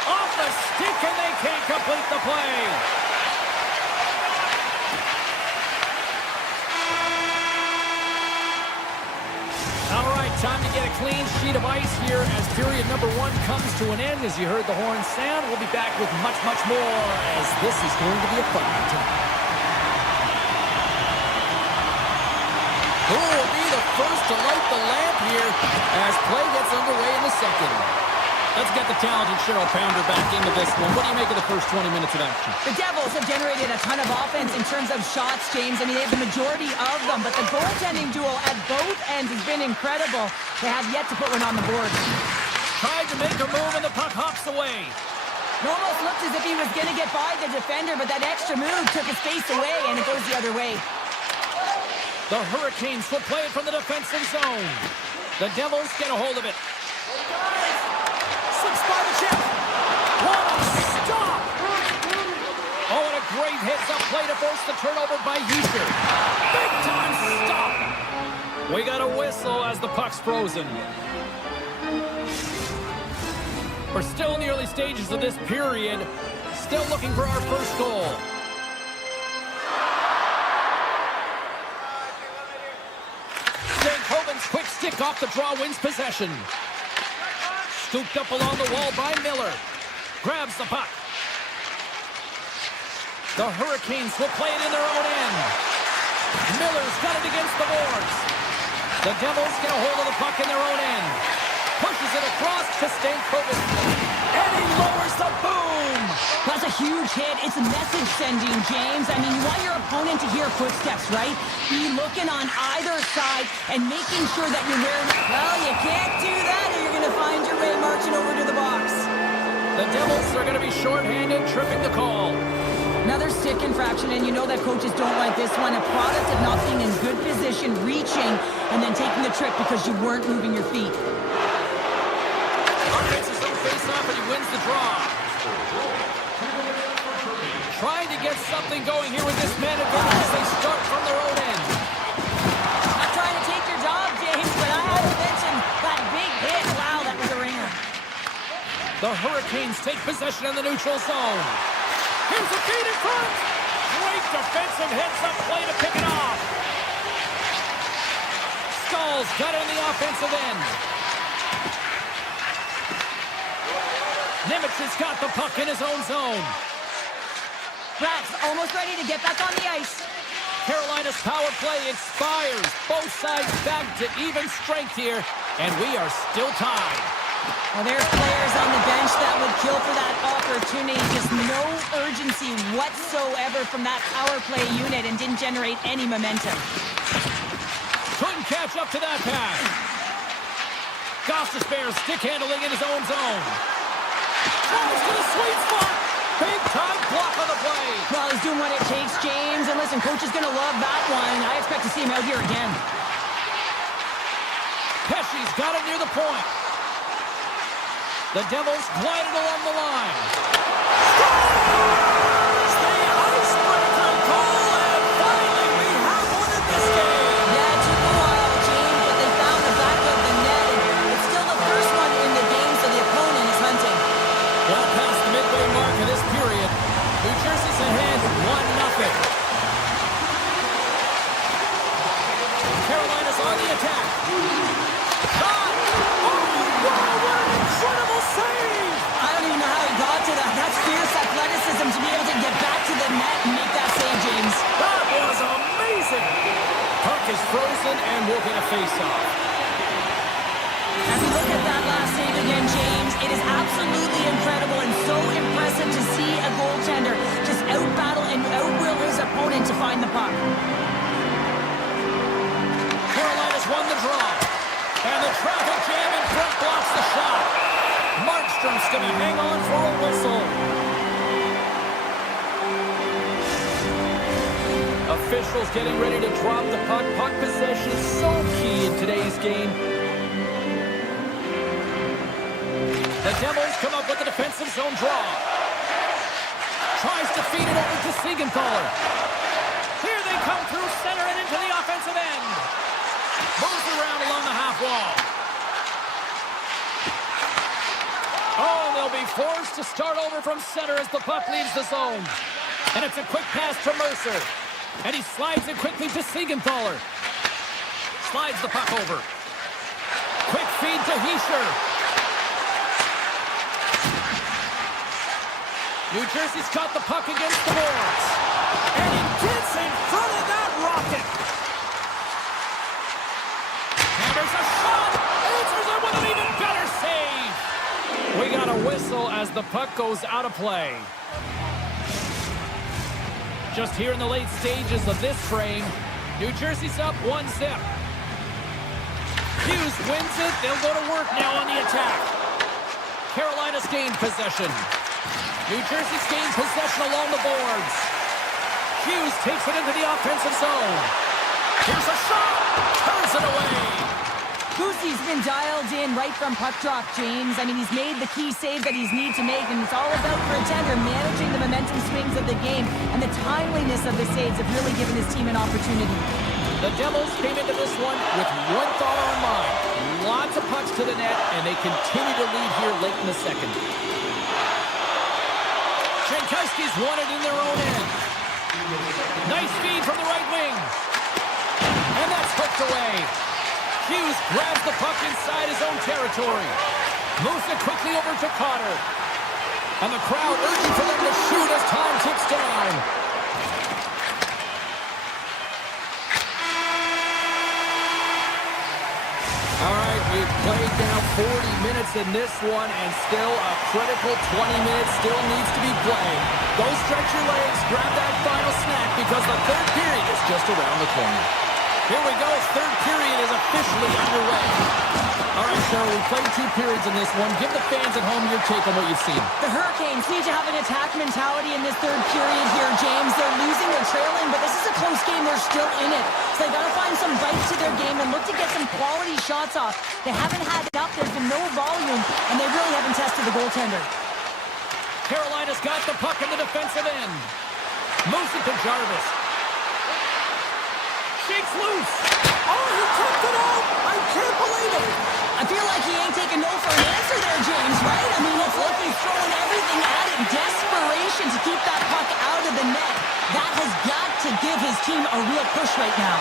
Off the stick, and they can't complete the play. All right, time to get a clean sheet of ice here as period number 1 comes to an end. As you heard the horn sound, we'll be back with much, much more as this is going to be a fun one tonight. Who will be the first to light the lamp here as play gets underway in the second? Let's get the talented Cheryl Pounder back into this one. What do you make of the first 20 minutes of action? The Devils have generated a ton of offense in terms of shots, James. I mean, they have the majority of them, but the goaltending duel at both ends has been incredible. They have yet to put one on the board. Tried to make a move, and the puck hops away. It almost looked as if he was going to get by the defender, but that extra move took his face away, and it goes the other way. The Hurricanes will play it from the defensive zone. The Devils get a hold of it. Slips by the chip. What a stop! Oh, and a great hits-up play to force the turnover by Heischer. Big-time stop! We got a whistle as the puck's frozen. We're still in the early stages of this period. Still looking for our first goal. Stankoven's quick stick off the draw wins possession. Scooped up along the wall by Miller. Grabs the puck. The Hurricanes will play it in their own end. Miller's got it against the boards. The Devils get a hold of the puck in their own end. Pushes it across to Stankoven. And he lowers the boom. That's a huge hit. It's message sending, James. I mean, you want your opponent to hear footsteps, right? Be looking on either side and making sure that you're wearing... Well, you can't do that or you're going to find your way marching over to the box. The Devils are going to be shorthanded, tripping the call. Another stick infraction, and you know that coaches don't like this one. A product of not being in good position, reaching, and then taking the trick because you weren't moving your feet. Gets his own face off, and he wins the draw. Trying to get something going here with this man advantage as they start from their own end. Not trying to take your job, James, but I have to mention that big hit. Wow, that was a ringer. The Hurricanes take possession in the neutral zone. Here's a feed in front. Great defensive heads-up play to pick it off. Stahl's got it on the offensive end. Nimitz has got the puck in his own zone. Rats almost ready to get back on the ice. Carolina's power play expires. Both sides back to even strength here, and we are still tied. Well, there's players on the bench that would kill for that opportunity. Just no urgency whatsoever from that power play unit and didn't generate any momentum. Couldn't catch up to that pass. Gostisbehere stick handling in his own zone. Tries to the sweet spot. Big time block on the play. Well, he's doing what it takes, James. And listen, coach is going to love that one. I expect to see him out here again. Pesci's got it near the point. The Devils glided along the line. Scores! The icebreaker goal, and finally we have one in this game. Yeah, it took a while, James, but they found the back of the net, and it's still the first one in the game, so the opponent is hunting. Well past the midway mark of this period, New Jersey's ahead 1-0. Carolina's on the attack. Shot! Oh, wow, what an incredible save! I don't even know how he got to that. That's fierce athleticism to be able to get back to the net and make that save, James. That was amazing! Puck is frozen and we'll get a face-off. As we look at that last save again, James, it is absolutely incredible and so impressive to see a goaltender just out-battle and out-will his opponent to find the puck. Carolina's won the draw. And the traffic jam in front blocks the shot. Markstrom's going to hang on for a whistle. Officials getting ready to drop the puck. Puck possession is so key in today's game. The Devils come up with a defensive zone draw. Tries to feed it over to Siegenthaler. Here they come through center and into the offensive end. Moves around along the half wall. Oh, they'll be forced to start over from center as the puck leaves the zone. And it's a quick pass to Mercer. And he slides it quickly to Siegenthaler. Slides the puck over. Quick feed to Heischer. New Jersey's got the puck against the boards. And he gets in front of that rocket. Hammers a shot. Answers it with an even better save. We got a whistle as the puck goes out of play. Just here in the late stages of this frame, New Jersey's up 1-0. Hughes wins it. They'll go to work now on the attack. Carolina's gained possession. New Jersey's gained possession along the boards. Hughes takes it into the offensive zone. Here's a shot. Turns it away. Boosie's been dialed in right from puck drop, James. I mean, he's made the key save that he's need to make, and it's all about for a tender managing the momentum swings of the game, and the timeliness of the saves have really given his team an opportunity. The Devils came into this one with one thought on mind. Lots of pucks to the net, and they continue to lead here late in the second. Jankowski's won it in their own end. Nice feed from the right wing. And that's hooked away. Hughes grabs the puck inside his own territory. Moves it quickly over to Cotter. And the crowd urging for them to shoot as time ticks down. All right, we've played now 40 minutes in this one, and still a critical 20 minutes still needs to be played. Go stretch your legs, grab that final snack, because the third period is just around the corner. Here we go. Third period is officially underway. All right, Cheryl, we played 2 periods in this one. Give the fans at home your take on what you've seen. The Hurricanes need to have an attack mentality in this third period here, James. They're losing, they're trailing, but this is a close game. They're still in it. So they got to find some bites to their game and look to get some quality shots off. They haven't had enough. There's been no volume, and they really haven't tested the goaltender. Carolina's got the puck in the defensive end. Moves it to Jarvis. Shakes loose. Oh, he took it out! I can't believe it! I feel like he ain't taking no for an answer there, James, right? I mean, it's like he's throwing everything at it. Desperation to keep that puck out of the net. That has got to give his team a real push right now.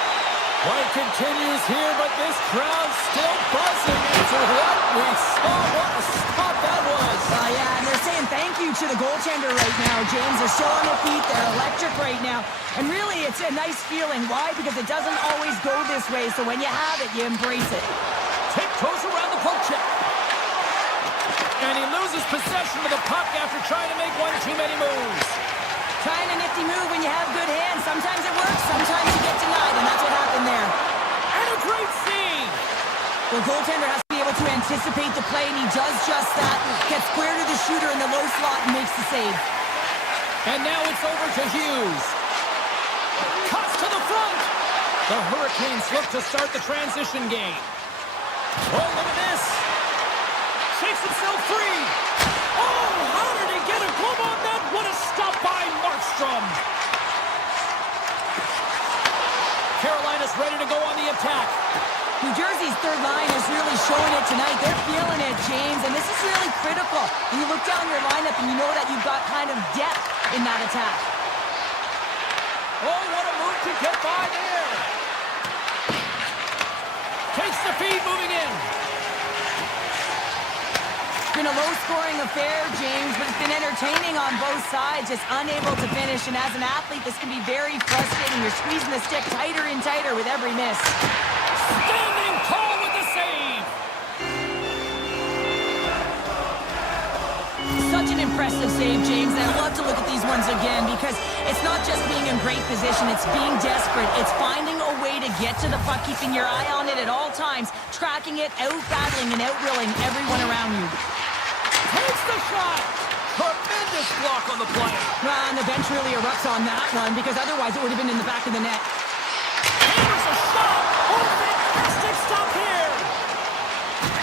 Play continues here, but this crowd's still buzzing after what we saw. What a stop that was. Yeah, and they're saying thank you to the goaltender right now, James. They're still on their feet. They're electric right now. And really, it's a nice feeling. Why? Because it doesn't always go this way, so when you have it, you embrace it. Tiptoes around the poke check. And he loses possession of the puck after trying to make one too many moves. Trying a nifty move when you have good hands. Sometimes it works, sometimes you get denied, and that's what happened there. And a great save. The goaltender has to be able to anticipate the play, and he does just that. Gets square to the shooter in the low slot and makes the save. And now it's over to Hughes. Cuts to the front. The Hurricanes look to start the transition game. Oh, look at this. Shakes himself free. Oh, how did he get a glove on that? What a stop by Markstrom. Carolina's ready to go on the attack. New Jersey's third line is really showing it tonight. They're feeling it, James, and this is really critical. When you look down your lineup and you know that you've got kind of depth in that attack. Oh, what a move to get by there. Takes the feed, moving in. It's been a low-scoring affair, James, but it's been entertaining on both sides, just unable to finish. And as an athlete, this can be very frustrating. You're squeezing the stick tighter and tighter with every miss. Standing tall with the save. Such an impressive save, James. I'd love to look at these ones again because it's not just being in great position. It's being desperate. It's finding a way to get to the puck, keeping your eye on it at all times, tracking it, out-battling and out-willing everyone around you. Takes the shot. Tremendous block on the play. And the bench really erupts on that one because otherwise it would have been in the back of the net. Here's a shot. Oh, fantastic stop here.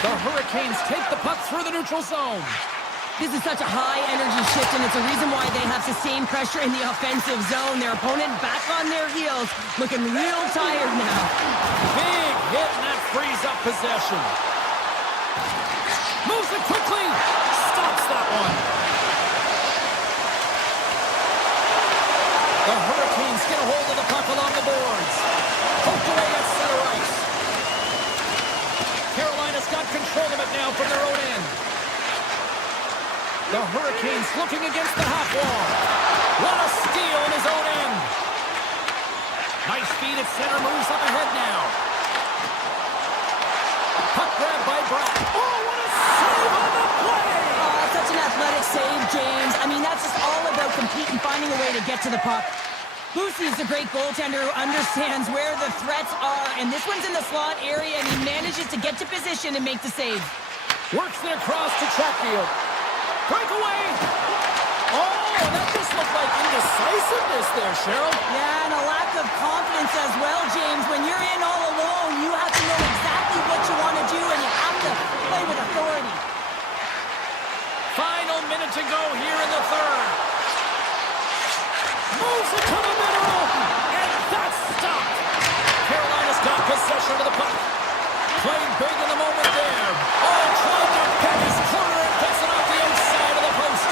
The Hurricanes take the puck through the neutral zone. This is such a high-energy shift, and it's a reason why they have sustained pressure in the offensive zone. Their opponent back on their heels, looking real tired now. Big hit, and that frees up possession. Moves it quickly. Stops that one. The Hurricanes get a hold of the puck along the boards. Poked away at center ice. Carolina's got control of it now from their own end. The Hurricanes looking against the half wall. What a steal in his own end. Nice feed at center, moves up ahead now. Puck grab by Bratt. Oh, what a save on the play! Oh, such an athletic save, James. I mean, that's just all about competing, finding a way to get to the puck. Boosie's a great goaltender who understands where the threats are, and this one's in the slot area, and he manages to get to position and make the save. Works it across to Chatfield. Breakaway! Oh, Oh, that just looked like indecisiveness there, Cheryl. Yeah, and a lack of confidence as well, James. When you're in all alone, you have to know exactly what you want to do, and you have to play with authority. Final minute to go here in the third. Moves it to the middle, and that's stopped. Carolina's got possession of the puck. Playing big in the moment there. Oh, trying to pick his corner and puts it off the outside of the post.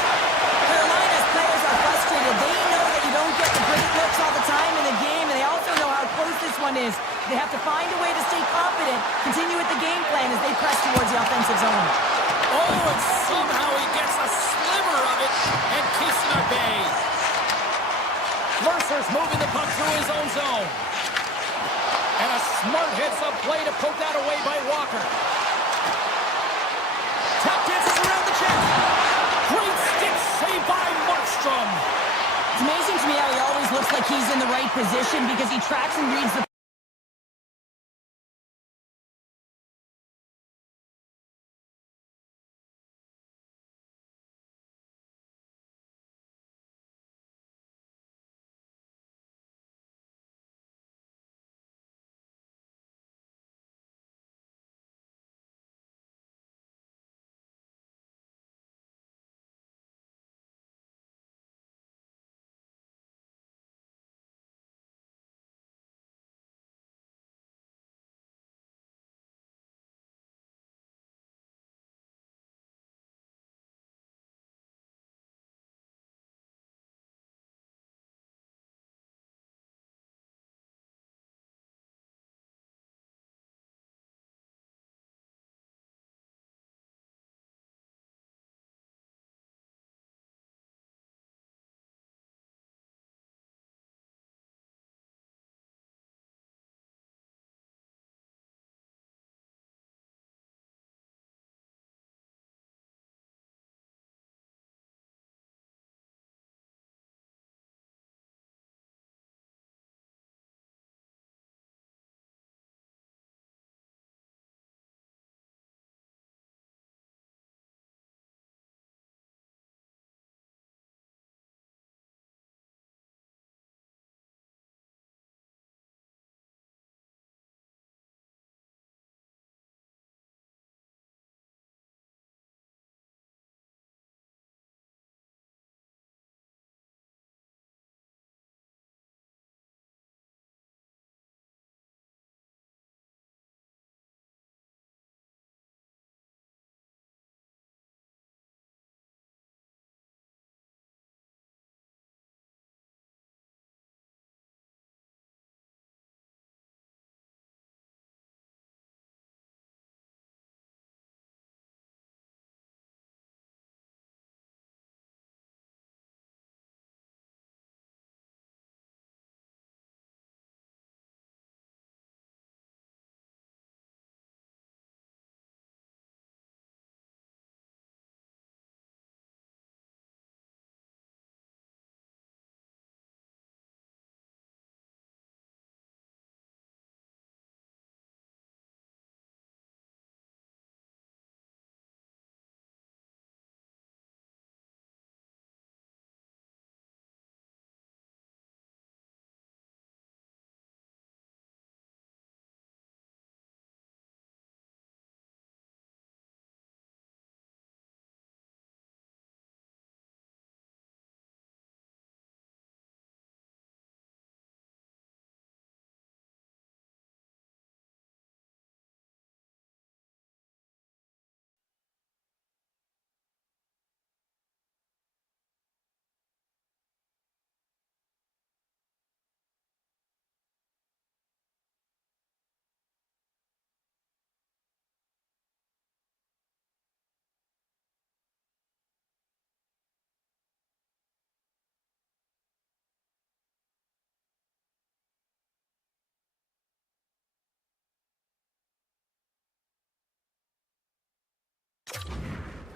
Carolina's players are frustrated. They know that you don't get the great looks all the time in the game, and they also know how close this one is. They have to find a way to stay confident, continue with the game plan as they press towards the offensive zone. Oh, and somehow he gets a sliver of it and keeps him at bay. Mercer's moving the puck through his own zone. And a smart hits-up play to poke that away by Walker. Tap dances around the chest. Great stick save by Markstrom. It's amazing to me how he always looks like he's in the right position because he tracks and reads the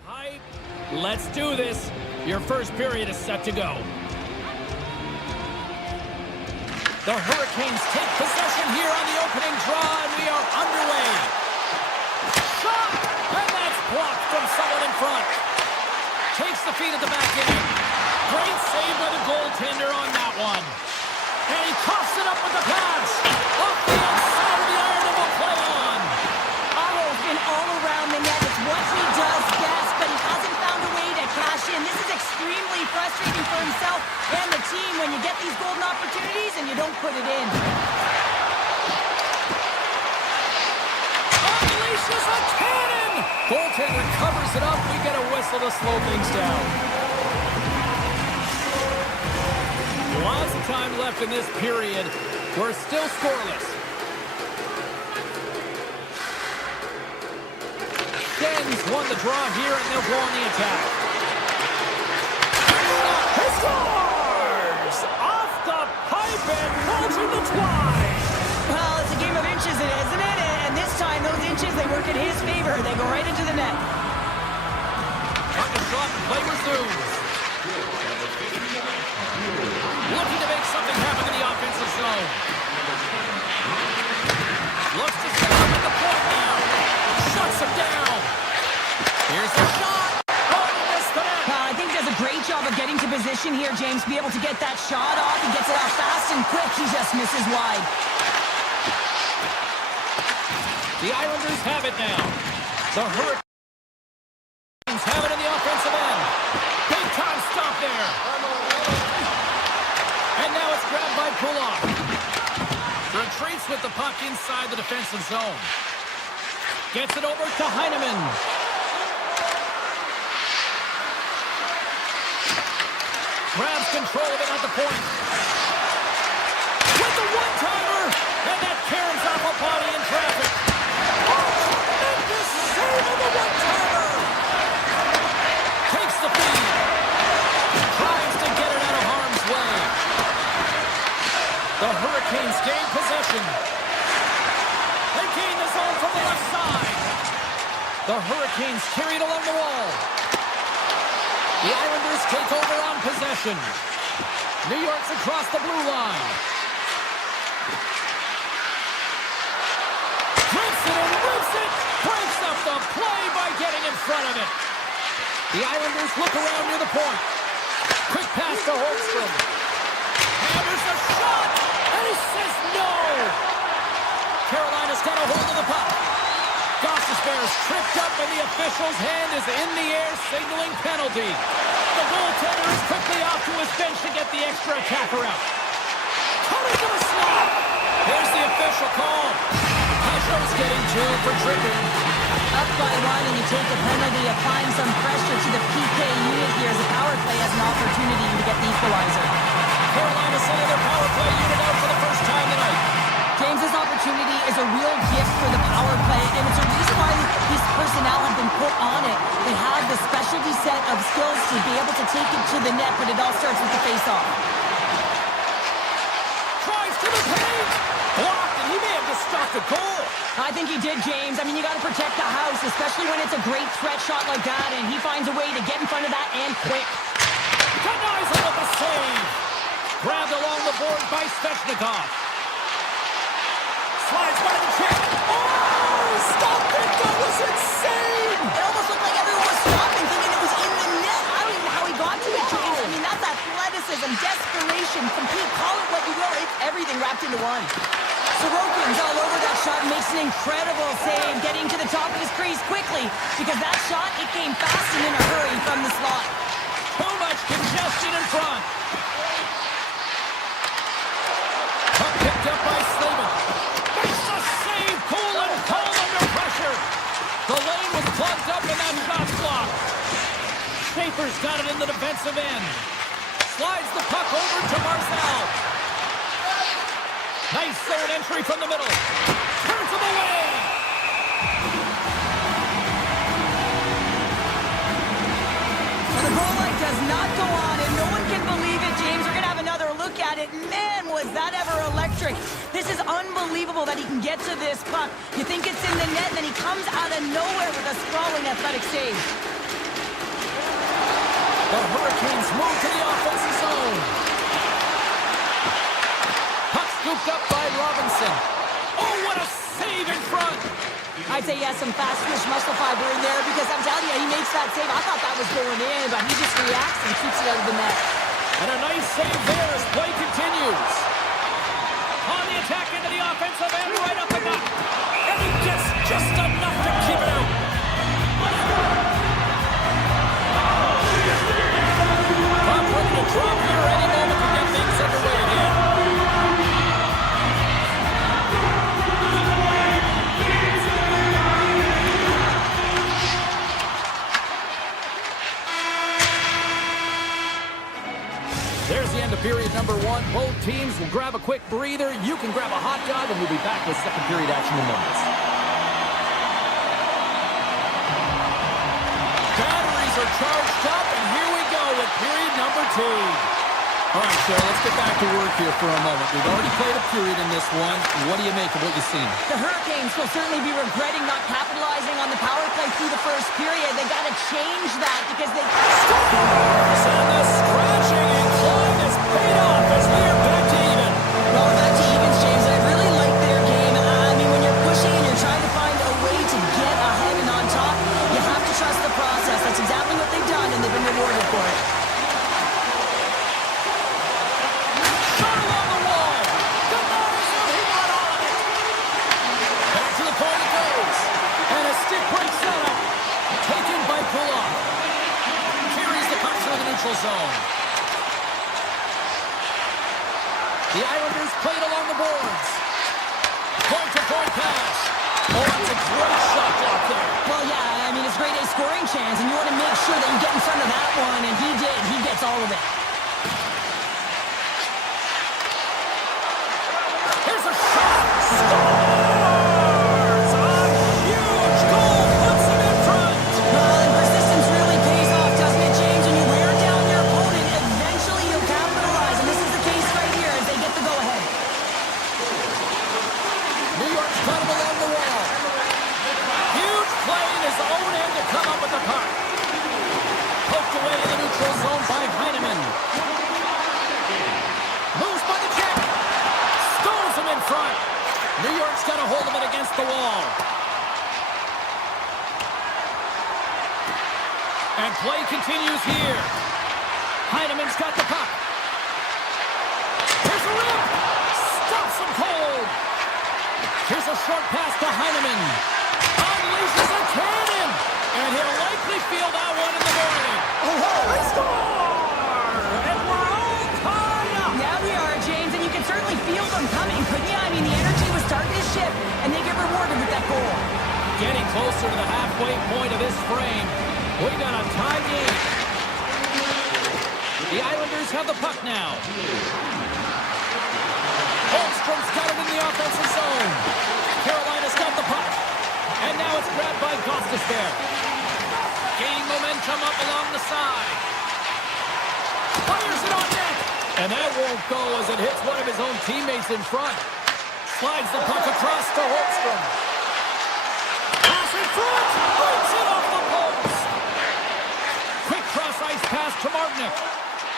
Hype. Let's do this. Your first period is set to go. The Hurricanes take possession here on the opening draw, and we are underway. Shot! And that's blocked from someone in front. Takes the feed at the back end. Great save by the goaltender on that one. And he coughs it up with the pass. Off the outside of the iron and will play on. Otto's been all around the net. It's what he does best, but he hasn't found a way to cash in. This is extremely frustrating for himself and the team when you get these golden opportunities and you don't put it in. Unleashes a cannon! Goaltender covers it up. We get a whistle to slow things down. Lots of time left in this period. We're still scoreless. Dens won the draw here, and they'll go on the attack. He scores! Off the pipe and launching the twine. Well, it's a game of inches, isn't it? And this time, those inches, they work in his favor. They go right into the net. On the shot, play resumes. Looking to make something happen in the offensive zone. Looks to set up at the point now. Shuts him down. Here's the shot. Oh, he missed the net. I think he does a great job of getting to position here, James. Be able to get that shot off. He gets it out fast and quick. He just misses wide. The Islanders have it now. The Hurricanes have it in the offensive end. Big time stop there. And now it's grabbed by Pulock. Retreats with the puck inside the defensive zone. Gets it over to Heineman. Grabs control of it at the point. With the one-timer. And that caroms off a body in traffic. Oh, tremendous save of the one-timer. Takes the feed. Tries to get it out of harm's way. The Hurricanes gain possession. They gain the zone from the left side. The Hurricanes carry it along the wall. The Islanders take over on possession. New York's across the blue line. Rips it and rips it. Breaks up the play by getting in front of it. The Islanders look around near the point. Quick pass to Holmstrom. And there's a shot. And he says no. Carolina's got a hold of the puck. Goss's Bears tripped up and the official's hand is in the air signaling penalty. The goaltender is quickly off to his bench to get the extra attacker out. Coming to the slot. Here's the official call. Pageau's getting two for tripping. Up by one and you take a penalty, applying some pressure to the PK unit here as the power play has an opportunity to get the equalizer. Carolina sending their power play unit out for the first time tonight. James, this opportunity is a real gift for the power play, and it's a reason why these personnel have been put on it. They have the specialty set of skills to be able to take it to the net, but it all starts with the face-off. Tries to the paint. Blocked, and he may have just stopped a goal. I think he did, James. I mean, you got to protect the house, especially when it's a great threat shot like that, and he finds a way to get in front of that and quick. Denies him with the save. Grabbed along the board by Svechnikov. Slides by the check. Oh, stop it. That was insane. It almost looked like everyone was stopping, thinking it was in the net. I don't even know how he got to it, James. I mean, that's athleticism, desperation, complete, call it what you will. It's everything wrapped into one. Sorokin's all over that shot, makes an incredible save, getting to the top of his crease quickly, because that shot, it came fast and in a hurry from the slot. Too much congestion in front. Puck picked up by Slavin. Makes a save, cool and calm under pressure. The lane was plugged up and that shot's blocked. Schaefer's got it in the defensive end. Slides the puck over to Barzal. Nice zone entry from the middle. Turns him away. So the goal line does not go on, and no one can believe it, James. We're going to have another look at it. Man, was that ever electric. This is unbelievable that he can get to this puck. You think it's in the net, and then he comes out of nowhere with a sprawling athletic save. The Hurricanes move to the offensive zone. Puck scooped up by Robinson. Oh, what a save in front. I'd say he has some fast twitch muscle fiber in there because I'm telling you, he makes that save. I thought that was going in, but he just reacts and keeps it out of the net. And a nice save there as play continues. On the attack into the offensive end, right up the gut. And he gets just enough to keep it out. Puck ready to drop here any moment to get things underway again. There's the end of period number one. Both teams will grab a quick breather. You can grab a hot dog, and we'll be back with second period action in moments. Batteries are charged up, and here we go with period number two. All right, Cheryl, let's get back to work here for a moment. We've already played a period in this one. What do you make of what you've seen? The Hurricanes will certainly be regretting not capitalizing on the power play through the first period. They got to change that because they... Scores! And the scratching incline is paid off as we are back to even. Well, we're back to evens, James. I really like their game. I mean, when you're pushing and you're trying to find a way to get ahead and on top, you have to trust the process. That's exactly what they've done, and they've been rewarded for it. Shot along the wall. Denies him. He got all of it. Back to the point it goes. And a stick break setup. Taken by Pulloff. Carries the puck through the neutral zone. The Islanders played along the boards. Point-to-point pass. Oh, that's a great shot block there. Well, yeah, I mean, it's grade A scoring chance, and you want to make sure that you get in front of that one, and he did. He gets all of it. Here's a shot. Scores! A huge goal puts him in front. Well, and persistence really pays off, doesn't it, James? When you wear down your opponent, eventually you'll capitalize, and this is the case right here as they get the go-ahead. New York's got him along the wall. Huge play in his own end to come up with the puck. Poked away in the neutral zone by Heineman. Moves by the check. Stones him in front. New York's got a hold of it against the wall. And play continues here. Heineman's got the puck. Here's a rip. Stops him cold. Here's a short pass to Heineman. Unleashes a cannon. And he'll likely feel that one in the morning. They score! And we're all tied up. Yeah, we are, James, and you can certainly feel them coming, couldn't you? I mean, the energy was starting to shift, and they get rewarded with that goal. Getting closer to the halfway point of this frame. We got a tie game. The Islanders have the puck now. Holmstrom's got it in the offensive zone. Carolina's got the puck. And now it's grabbed by Costas there. Gaining momentum up along the side. Fires it on net. And that won't go as it hits one of his own teammates in front. Slides the puck across to Holmstrom. Pass in front. Breaks it off the post. Quick cross-ice pass to Martinick.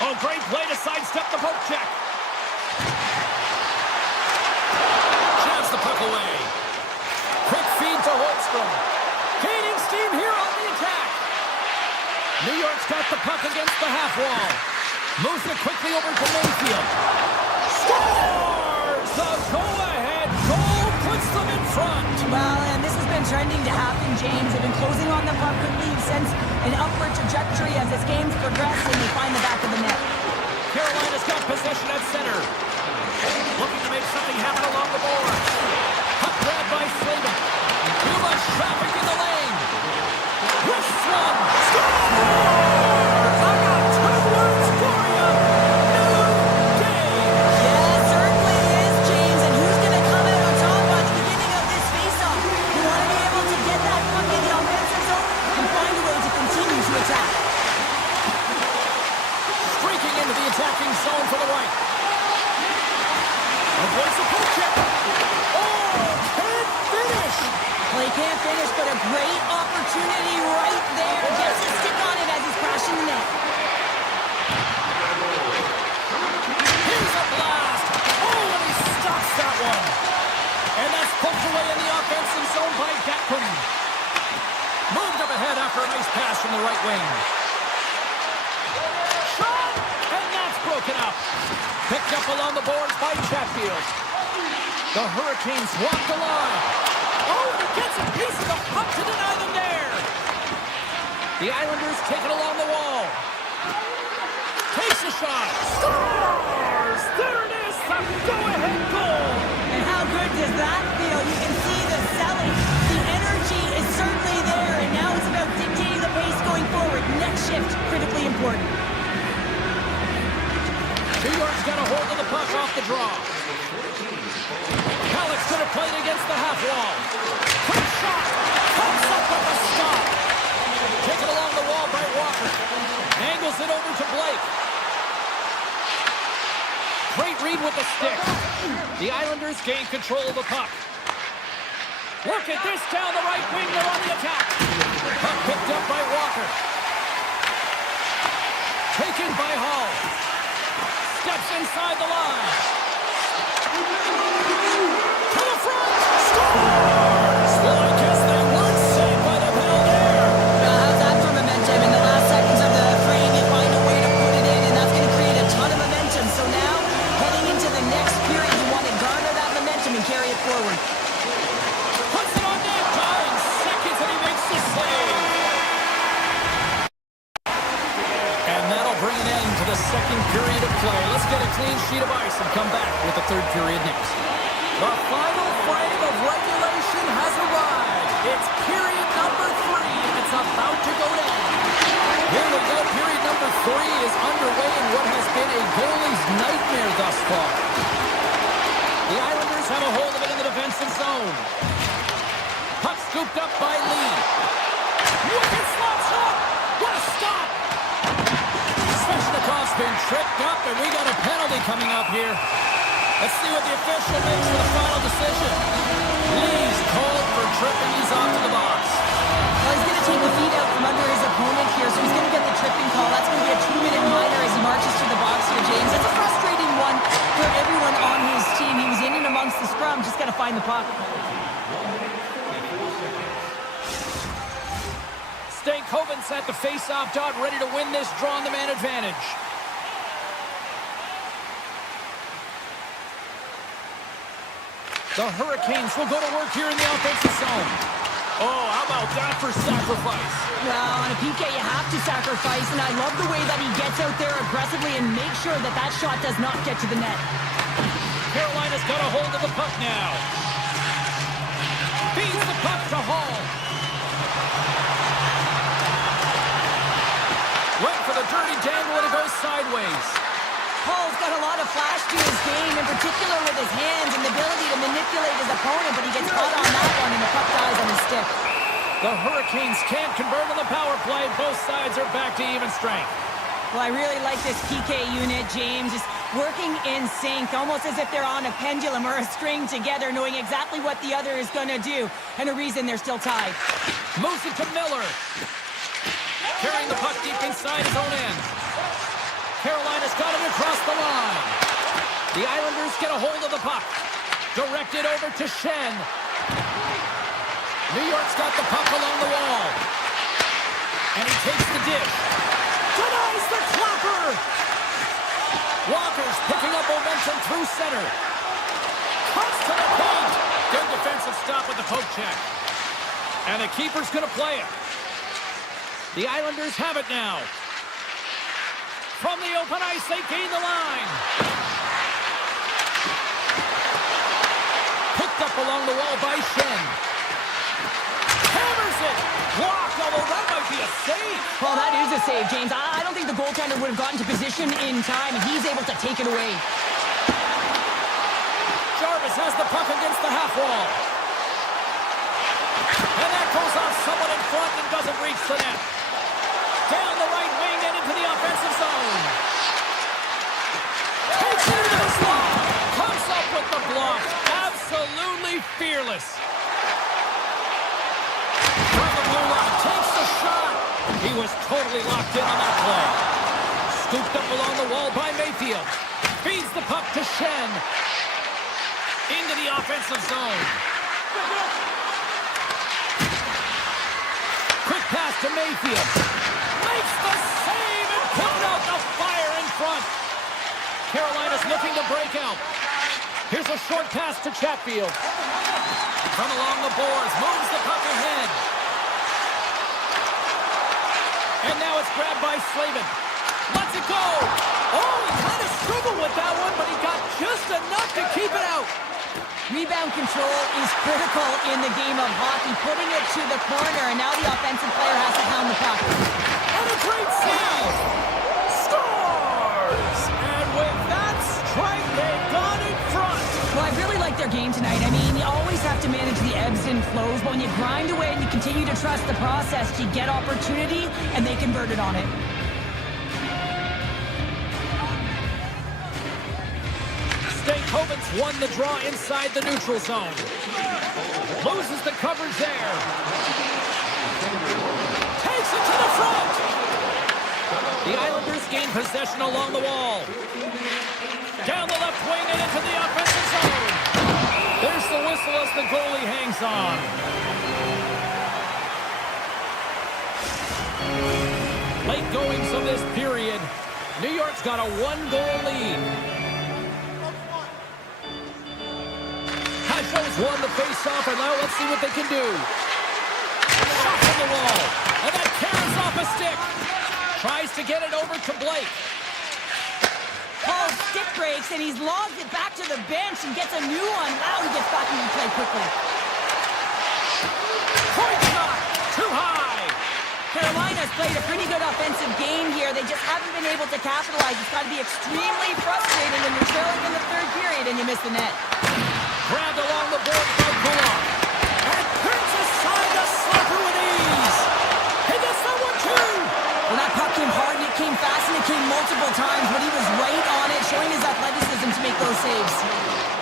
Oh, great play to sidestep the poke check. Jabs the puck away. Quick feed to Holmstrom. Gaining steam here on the attack. New York's got the puck against the half wall. Moves it quickly over to Mayfield. Scores! The go-ahead goal puts them in front. Well, and this has been trending to happen, James. They've been closing on the puck quickly since an upward trajectory as this game's progressed, and they find the back of the net. Carolina's got possession at center. Looking to make something happen along the boards. Puck grabbed by Slavin. Too much traffic in the lane. Wrists one. Scores! I got two words for you. New day. Yeah, it certainly is, James. And who's going to come out on top by the beginning of this faceoff? You want to be able to get that puck in the offensive zone and find a way to continue to attack. Streaking into the attacking zone for the right. Avoids the poke check. Oh, can't finish. Well, he can't finish, but a great opportunity right there. Gets his stick on it as he's crashing the net. Here's a blast. Oh, and he stops that one. And that's poked away in the offensive zone by Gatkin. Moved up ahead after a nice pass from the right wing. Shot! And that's broken up. Picked up along the boards by Chatfield. The Hurricanes walk the line. Oh, and he gets a piece of the puck to deny them there. The Islanders take it along the wall. Takes a shot. Scores! There it is, the go-ahead goal. And how good does that feel? You can see the selling. The energy is certainly there, and now it's about dictating the pace going forward. Next shift, critically important. New York's got a hold of the puck off the draw. Halleck's going to play it against the half wall. Quick shot. Comes up with a stop. Taken along the wall by Walker. Angles it over to Blake. Great read with the stick. The Islanders gain control of the puck. Look at this down the right wing. They're on the attack. Puck picked up by Walker. Taken by Hall. Steps inside the line. To the front. Scores! Well, I guess they weren't saved by the penalty there. How's that for momentum? In the last seconds of the frame, you find a way to put it in, and that's going to create a ton of momentum. So now, heading into the next period, you want to garner that momentum and carry it forward. Puts it on net. 9 seconds, and he makes the save. And that'll bring an end to the second period of play. Let's get a clean sheet of ice and come back with the third period next. The final frame of regulation has arrived. It's period number 3, and it's about to go down. Here we go. Period number 3 is underway in what has been a goalie's nightmare thus far. The Islanders have a hold of it in the defensive zone. Puck scooped up by Lee. Wicked slap shot. What a stop. Svechnikov's been tripped up, and we got a penalty coming up here. Let's see what the official makes for the final decision. Lee's called for tripping. He's off to the box. Well, he's going to take the feet out from under his opponent here, so he's going to get the tripping call. That's going to be a 2-minute minor as he marches through the box here, James. That's a frustrating one for everyone on his team. He was in and amongst the scrum, just got to find the puck. Stankoven's at the face-off dot, ready to win this draw on the man advantage. The Hurricanes will go to work here in the offensive zone. Oh, how about that for sacrifice? Well, on a PK, you have to sacrifice, and I love the way that he gets out there aggressively and makes sure that that shot does not get to the net. Carolina's got a hold of the puck now. Feeds the puck to Hall. Went for the dirty dangle, and it goes sideways. Hall's got a lot of flash to his game, in particular with his hands and the ability to manipulate his opponent, but he gets caught on that one, and the puck dies on his stick. The Hurricanes can't convert on the power play. Both sides are back to even strength. Well, I really like this PK unit, James. Just working in sync, almost as if they're on a pendulum or a string together, knowing exactly what the other is going to do, and a reason they're still tied. Moves it to Miller. Carrying the puck deep inside his own end. Carolina's got it across the line. The Islanders get a hold of the puck. Directed over to Shen. New York's got the puck along the wall. And he takes the dish. Denies the clapper. Walker's picking up momentum through center. Cuts to the paint. Good defensive stop with the poke check. And the keeper's going to play it. The Islanders have it now. From the open ice, they gain the line. Picked up along the wall by Shen. Hammers it. Blocked, although that might be a save. Well, that is a save, James. I don't think the goaltender would have gotten to position in time, and he's able to take it away. Jarvis has the puck against the half wall. And that goes off someone in front and doesn't reach the net. Down the right wing and into the offensive zone. Takes it into the slot. Comes up with the block. Absolutely fearless. From the blue line, takes the shot. He was totally locked in on that play. Scooped up along the wall by Mayfield. Feeds the puck to Shen. Into the offensive zone. Mayfield. Makes the save and puts out the fire in front. Carolina's looking to break out. Here's a short pass to Chatfield. From along the boards, moves the puck ahead. And now it's grabbed by Slavin. Lets it go. Oh, he kind of struggled with that one, but he got just enough to keep it out. Rebound control is critical in the game of hockey. Putting it to the corner, and now the offensive player has to hound the puck. And a great save. Scores! And with that strike, they've gone in front. Well, I really like their game tonight. I mean, you always have to manage the ebbs and flows, but when you grind away and you continue to trust the process, you get opportunity, and they converted on it. Stankovic's won the draw inside the neutral zone. Loses the coverage there. Takes it to the front. The Islanders gain possession along the wall. Down the left wing and into the offensive zone. There's the whistle as the goalie hangs on. Late goings of this period. New York's got a one-goal lead. Hasho's won the face-off, and now let's see what they can do. Shot from the wall, and that carries off a stick. Tries to get it over to Blake. Paul stick breaks, and he's logged it back to the bench and gets a new one. Wow, he gets back into play quickly. Point shot, too high. Carolina's played a pretty good offensive game here. They just haven't been able to capitalize. It's got to be extremely frustrating when you're trailing in the third period and you miss the net. Grabbed along the board by Goulart. And turns aside the slipper with ease. He gets that one too. Well, that puck came hard and it came fast and it came multiple times, but he was right on it, showing his athleticism to make those saves.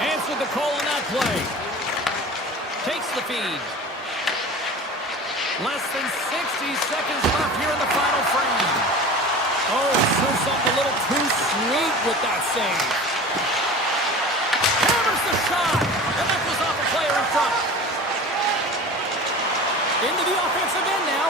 Answered the call on that play. Takes the feed. Less than 60 seconds left here in the final frame. Oh, serves up a little too sweet with that save. Hammers the shot, and that goes off a player in front. Into the offensive end now.